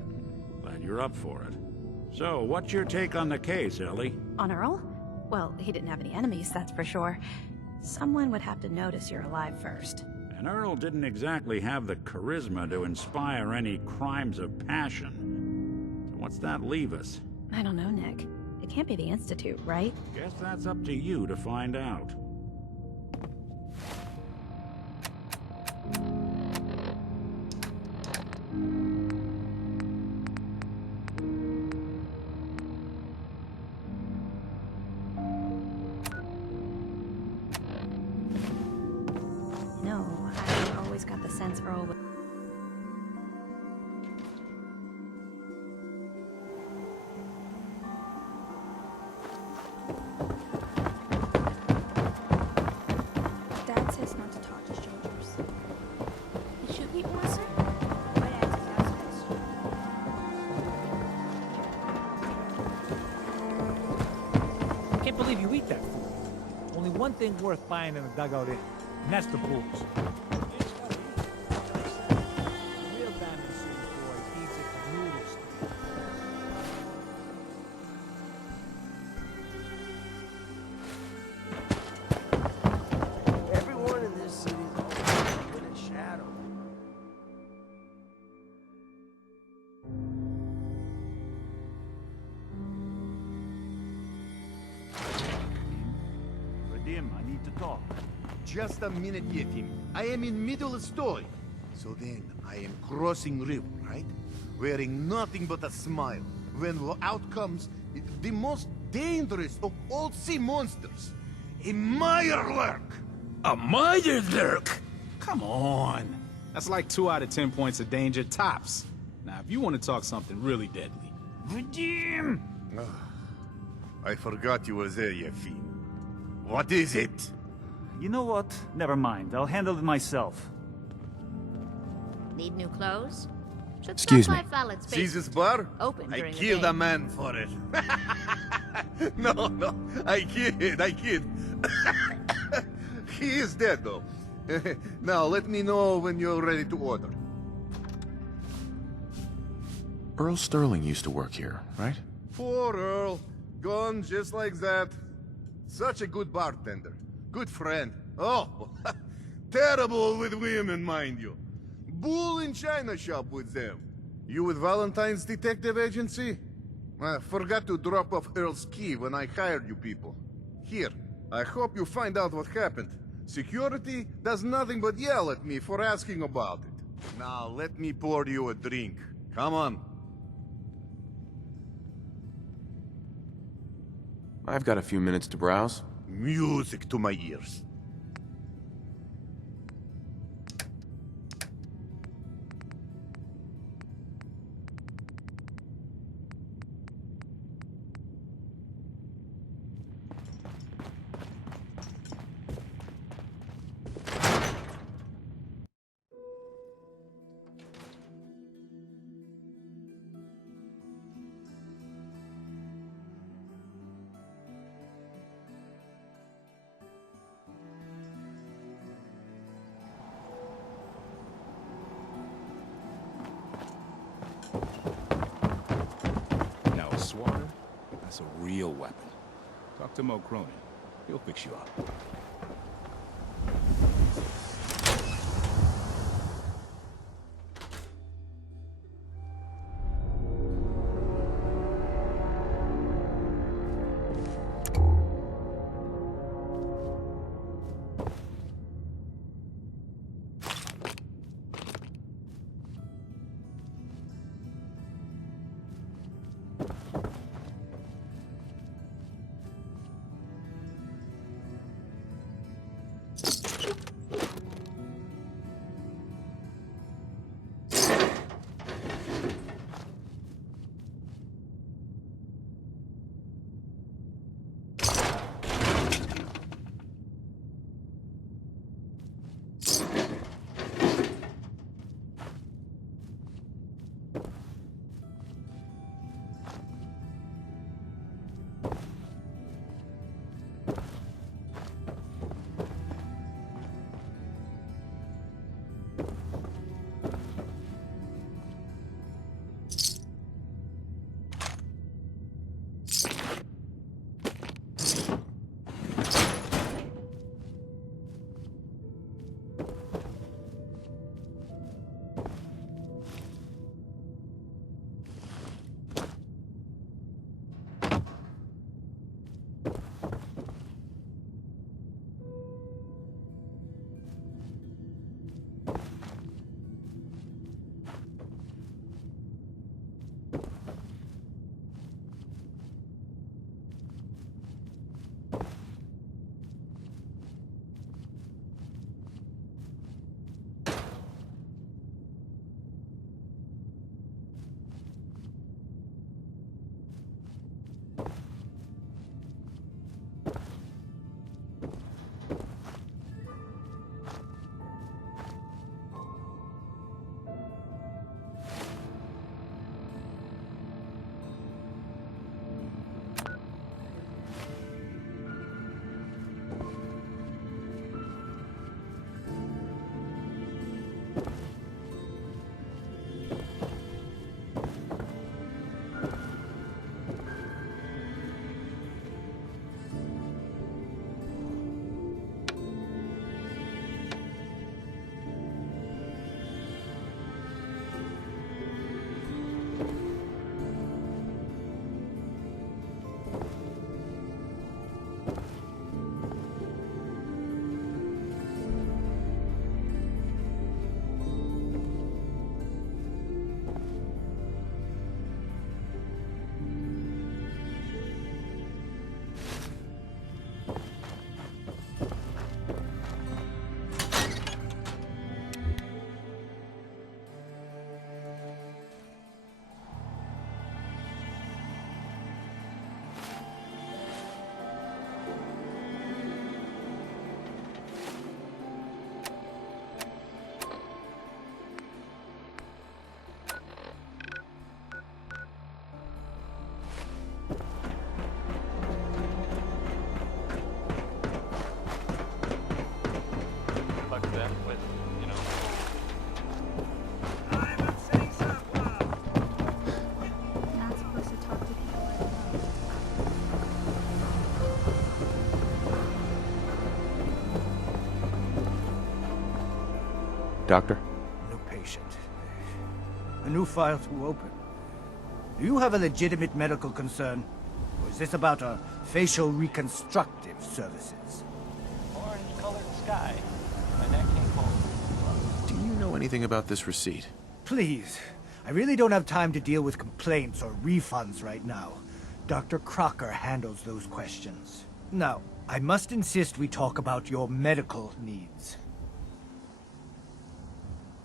Glad you're up for it. So, what's your take on the case, Ellie? On Earl? Well, he didn't have any enemies, that's for sure. Someone would have to notice you're alive first. And Earl didn't exactly have the charisma to inspire any crimes of passion. So what's that leave us? I don't know, Nick. It can't be the Institute, right? Guess that's up to you to find out. No, I always got the sense Earl would... Dad says not to talk to strangers. Should we answer? My dad says ask questions. I can't believe you eat that food. Only one thing worth buying in the dugout inn, and that's the booze. Real Diamond City boy eats at the noodle stand. Everyone in this city is always in a shadow. Vadim, I need to talk. Just a minute, Yefim. I am in middle of story. So then, I am crossing river, right? Wearing nothing but a smile. When out comes the most dangerous of all sea monsters. A Mirelurk! A Mirelurk? Come on. That's like 2 out of 10 points of danger tops. Now, if you want to talk something really deadly. Vadim! I forgot you were there, Yefim. What is it? You know what? Never mind. I'll handle it myself. Need new clothes? Should Excuse stop me. by Fallon's Caesar's basement. bar? Open I during the killed day. a man for it. No, I kid. He is dead, though. Now, let me know when you're ready to order. Earl Sterling used to work here, right? Poor Earl. Gone just like that. Such a good bartender. Good friend. Oh, Terrible with women, mind you. Bull in china shop with them. You with Valentine's Detective Agency? I forgot to drop off Earl's key when I hired you people. Here, I hope you find out what happened. Security does nothing but yell at me for asking about it. Now let me pour you a drink. Come on. I've got a few minutes to browse. Music to my ears. Now a swatter? That's a real weapon. Talk to Mo Cronin. He'll fix you up. Doctor? New patient. A new file to open. Do you have a legitimate medical concern? Or is this about a facial reconstructive services? Orange-colored sky. My neck came home. Do you know anything about this receipt? Please. I really don't have time to deal with complaints or refunds right now. Dr. Crocker handles those questions. Now, I must insist we talk about your medical needs.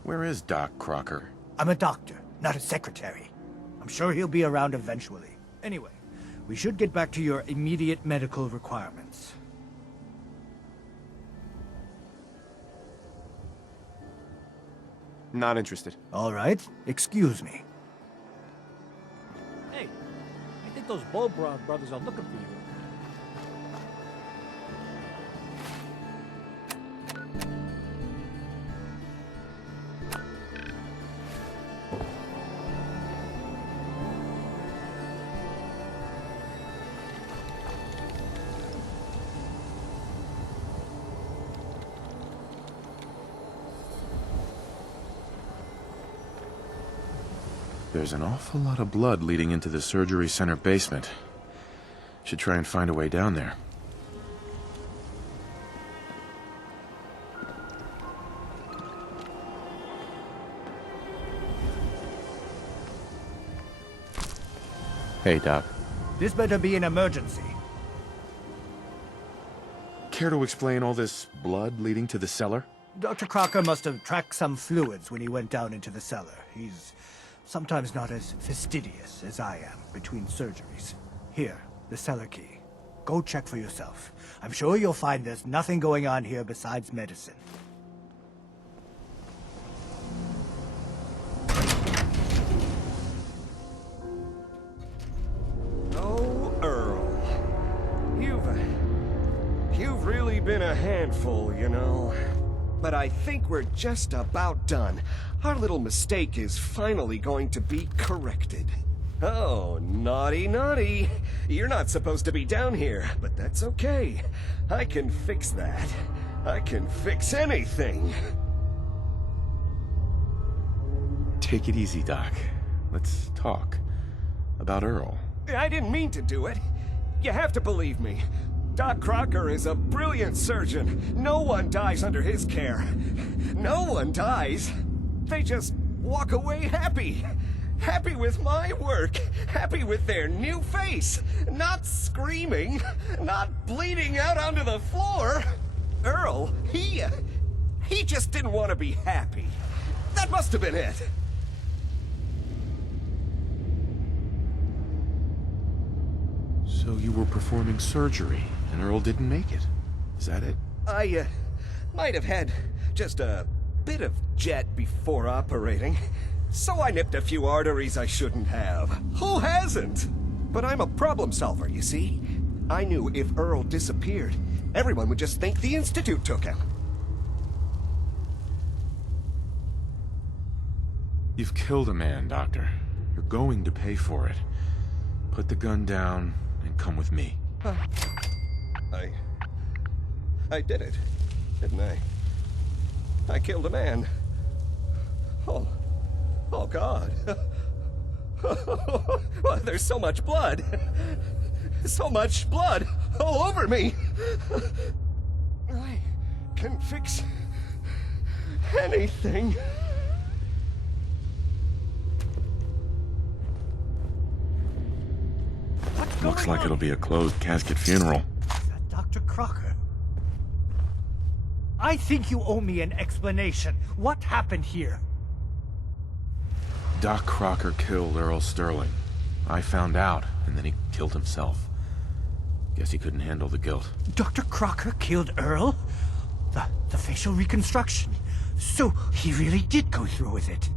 Where is Doc Crocker? I'm a doctor, not a secretary. I'm sure he'll be around eventually. Anyway, we should get back to your immediate medical requirements. Not interested. All right, excuse me. Hey, I think those Bulbrod brothers are looking for you. There's an awful lot of blood leading into the surgery center basement. Should try and find a way down there. Hey, Doc. This better be an emergency. Care to explain all this blood leading to the cellar? Dr. Crocker must have tracked some fluids when he went down into the cellar. He's sometimes not as fastidious as I am between surgeries. Here, the cellar key. Go check for yourself. I'm sure you'll find there's nothing going on here besides medicine. Oh, Earl. You've really been a handful, you know. But I think we're just about done. Our little mistake is finally going to be corrected. Oh, naughty, naughty. You're not supposed to be down here, but that's okay. I can fix that. I can fix anything. Take it easy, Doc. Let's talk. About Earl. I didn't mean to do it. You have to believe me. Doc Crocker is a brilliant surgeon. No one dies under his care. No one dies. They just walk away happy. Happy with my work. Happy with their new face. Not screaming. Not bleeding out onto the floor. Earl, he just didn't want to be happy. That must have been it. So you were performing surgery, and Earl didn't make it. Is that it? I, might have had just a bit of jet before operating. So I nipped a few arteries I shouldn't have. Who hasn't? But I'm a problem solver, you see. I knew if Earl disappeared, everyone would just think the Institute took him. You've killed a man, Doctor. You're going to pay for it. Put the gun down and come with me. I did it, didn't I? I killed a man. Oh God. Well, there's so much blood. So much blood all over me. I can fix anything. Looks like it'll be a closed casket funeral. Dr. Crocker. I think you owe me an explanation. What happened here? Doc Crocker killed Earl Sterling. I found out, and then he killed himself. Guess he couldn't handle the guilt. Dr. Crocker killed Earl? The facial reconstruction. So he really did go through with it.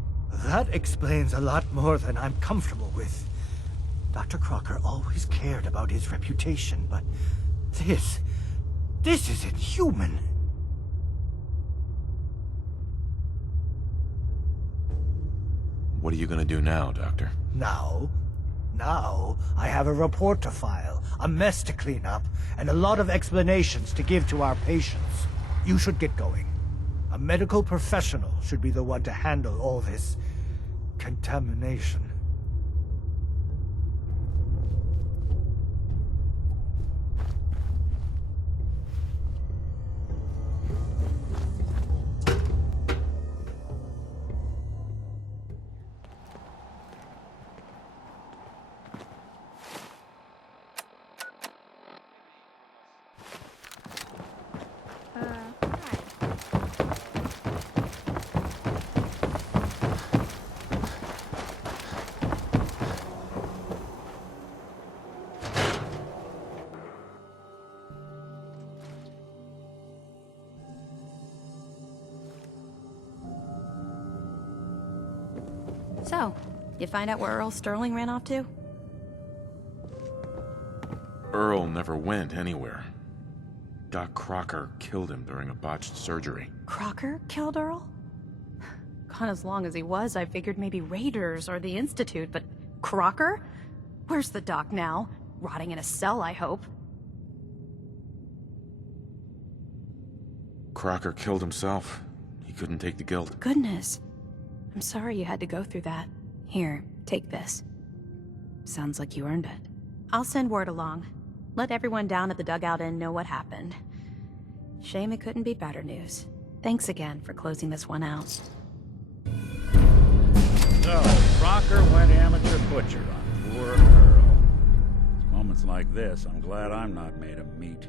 That explains a lot more than I'm comfortable with. Dr. Crocker always cared about his reputation, but this isn't human. What are you gonna do now, Doctor? Now I have a report to file, a mess to clean up, and a lot of explanations to give to our patients. You should get going. A medical professional should be the one to handle all this contamination. So, you find out where Earl Sterling ran off to? Earl never went anywhere. Doc Crocker killed him during a botched surgery. Crocker killed Earl? Gone as long as he was, I figured maybe Raiders or the Institute, but Crocker? Where's the doc now? Rotting in a cell, I hope. Crocker killed himself. He couldn't take the guilt. Goodness. I'm sorry you had to go through that. Here, take this. Sounds like you earned it. I'll send word along. Let everyone down at the Dugout Inn know what happened. Shame it couldn't be better news. Thanks again for closing this one out. So, Crocker went amateur butcher on poor Earl. It's moments like this, I'm glad I'm not made of meat.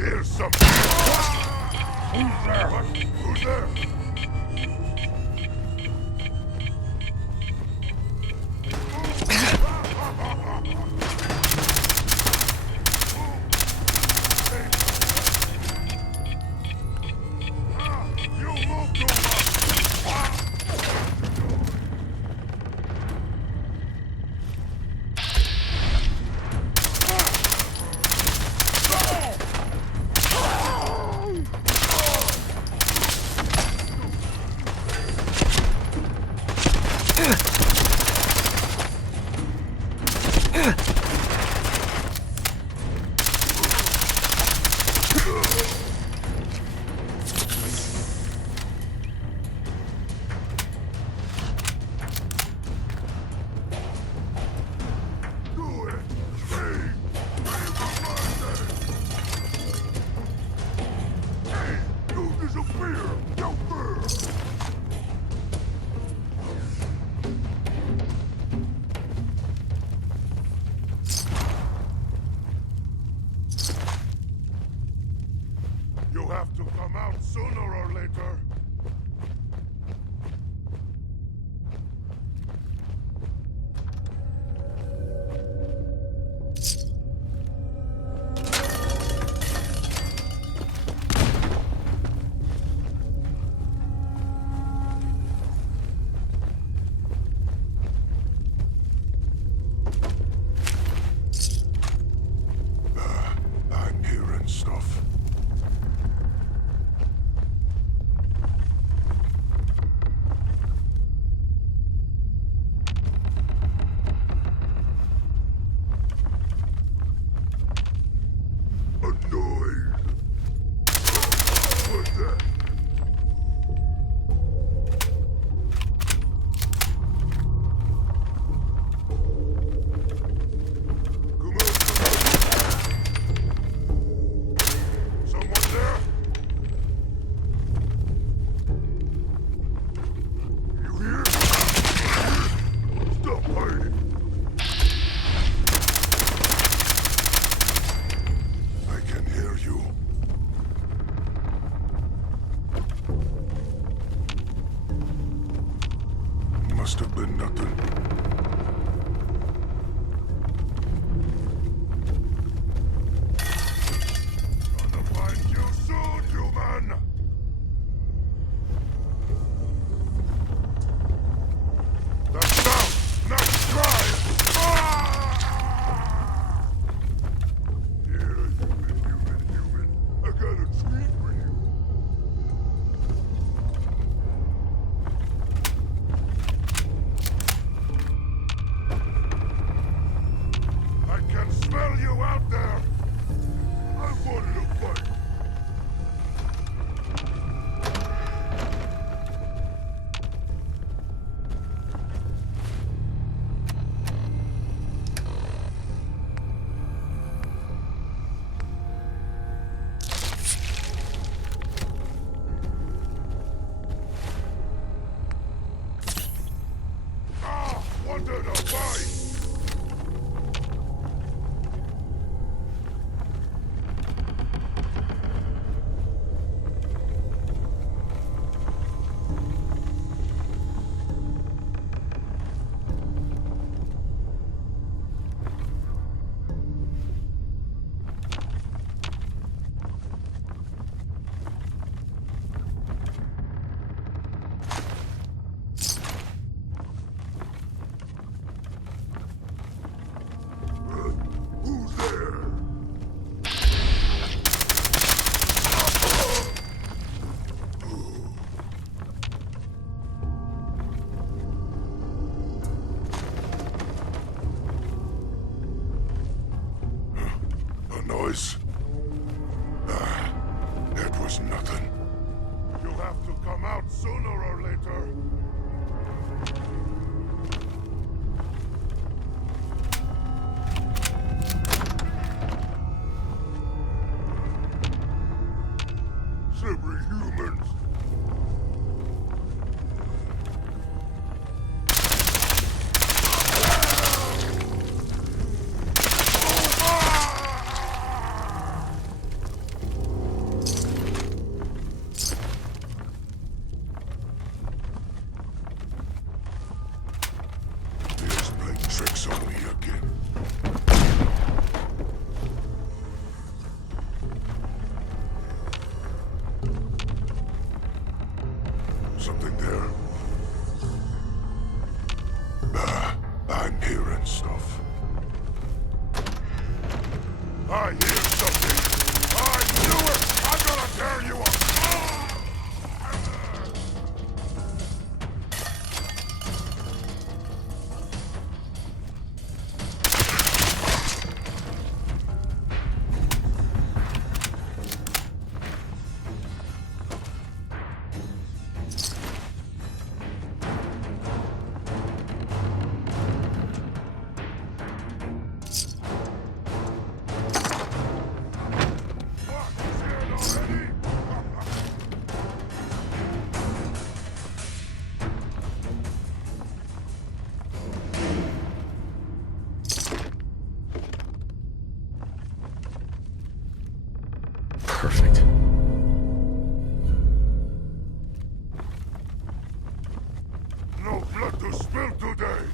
Here's something. Who's there? What? Who's there? You have to come out sooner or later. I'm hearing stuff. Annoyed. What's that? Come on, someone there? You hear? Stop hiding. I can hear you. Must have been nothing. Gonna find you soon, human! That's down! Now try! Here, human. I got a treat for you. I can smell you out there! I wanted a fight! Wanted a fight! Who's there? A noise? It was nothing. You'll have to come out sooner or later. Slippery humans. there? I'm hearing stuff. I hear something! I knew it! I'm gonna tear you up! Perfect. No blood to spill today!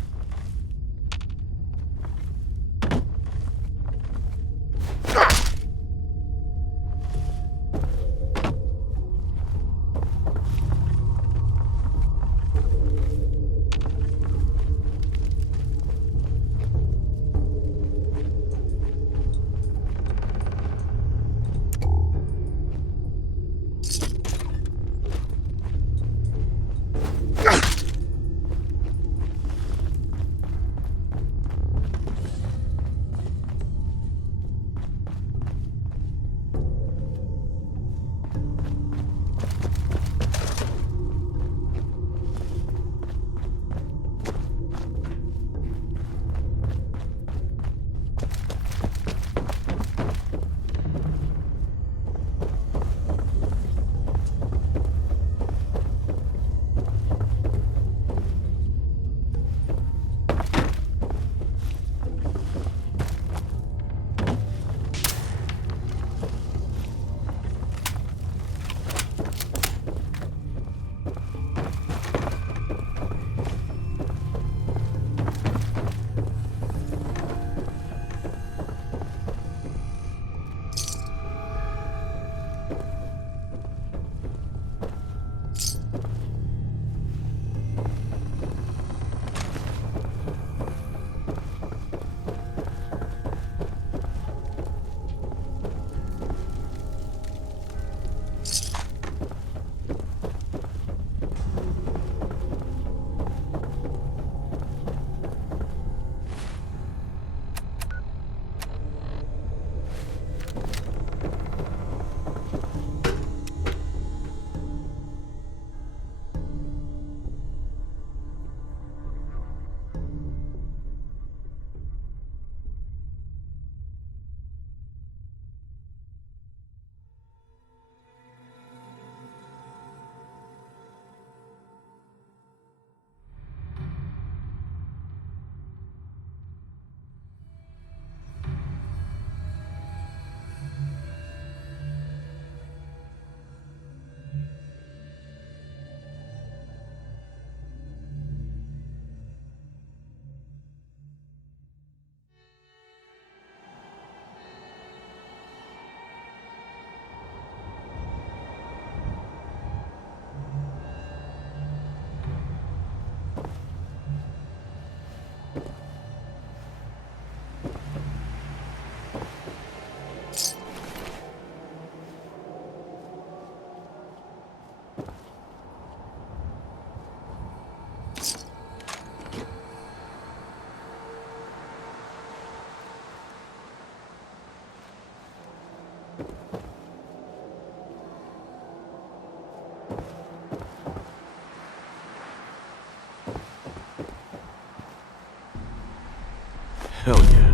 Hell yeah.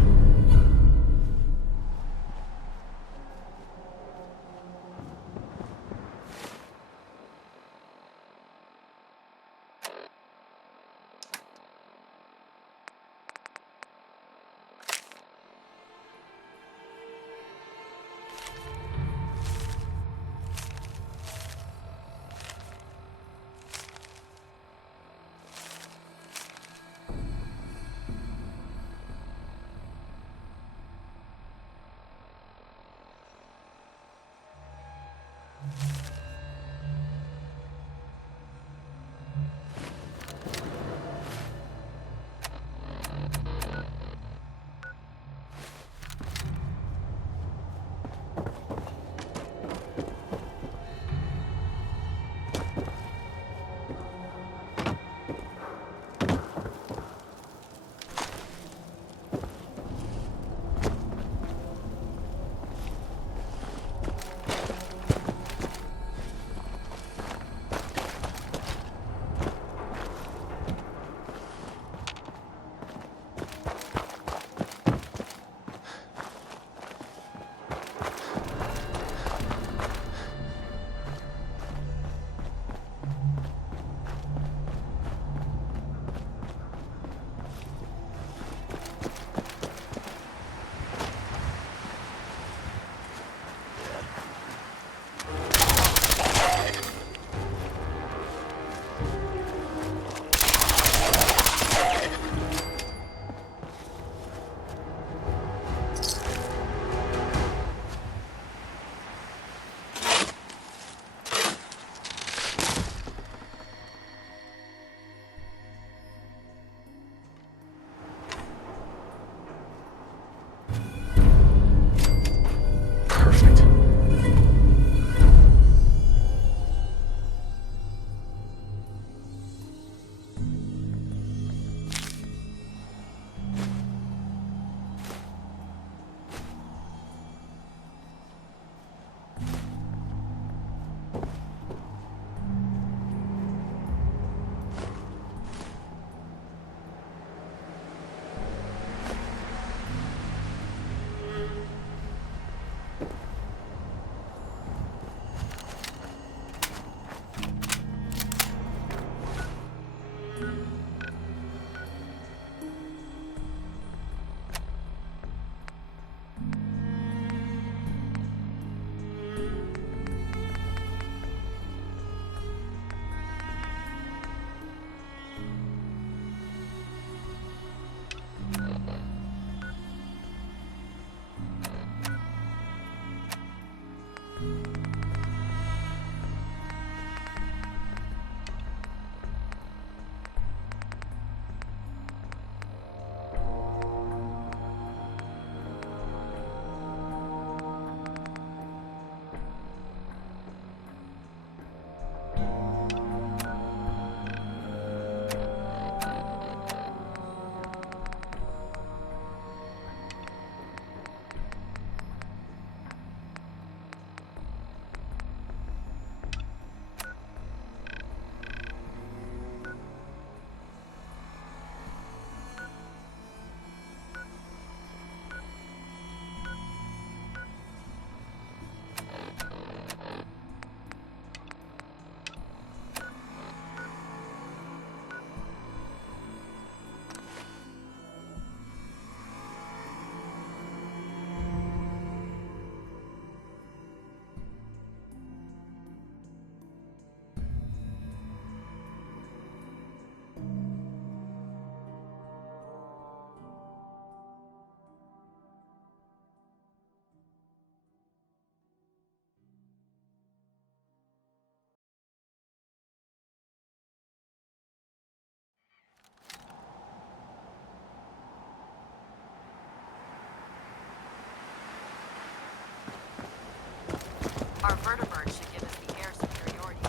Our vertibird should give us the air superiority.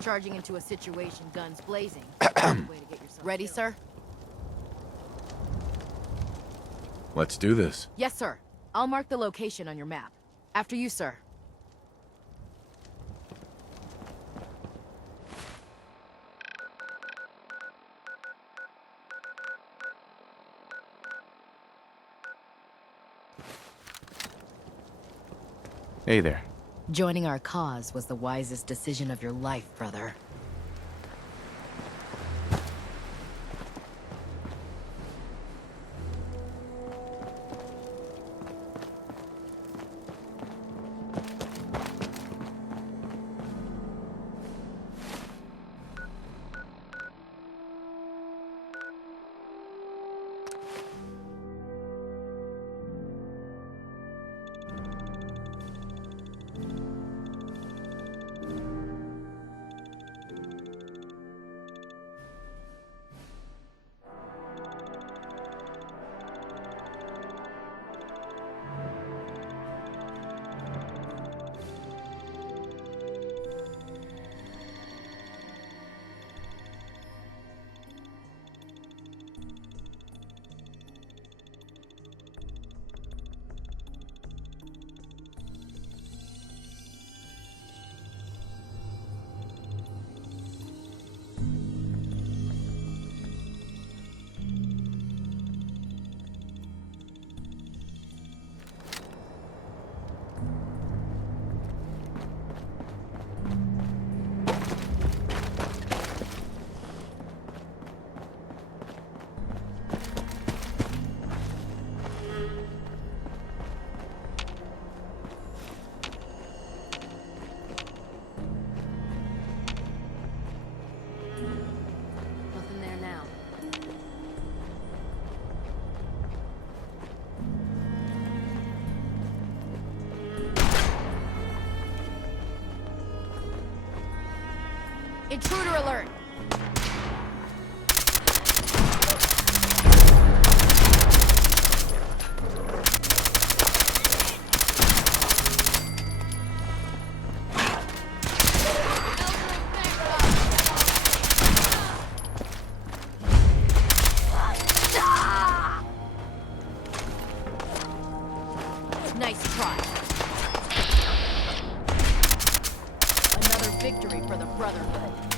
Charging into a situation, guns blazing. Way to get yourself Ready, killed. Sir? Let's do this. Yes, sir. I'll mark the location on your map. After you, sir. Hey there. Joining our cause was the wisest decision of your life, brother. Nothing there now. Intruder alert! Nice try. Another victory for the Brotherhood.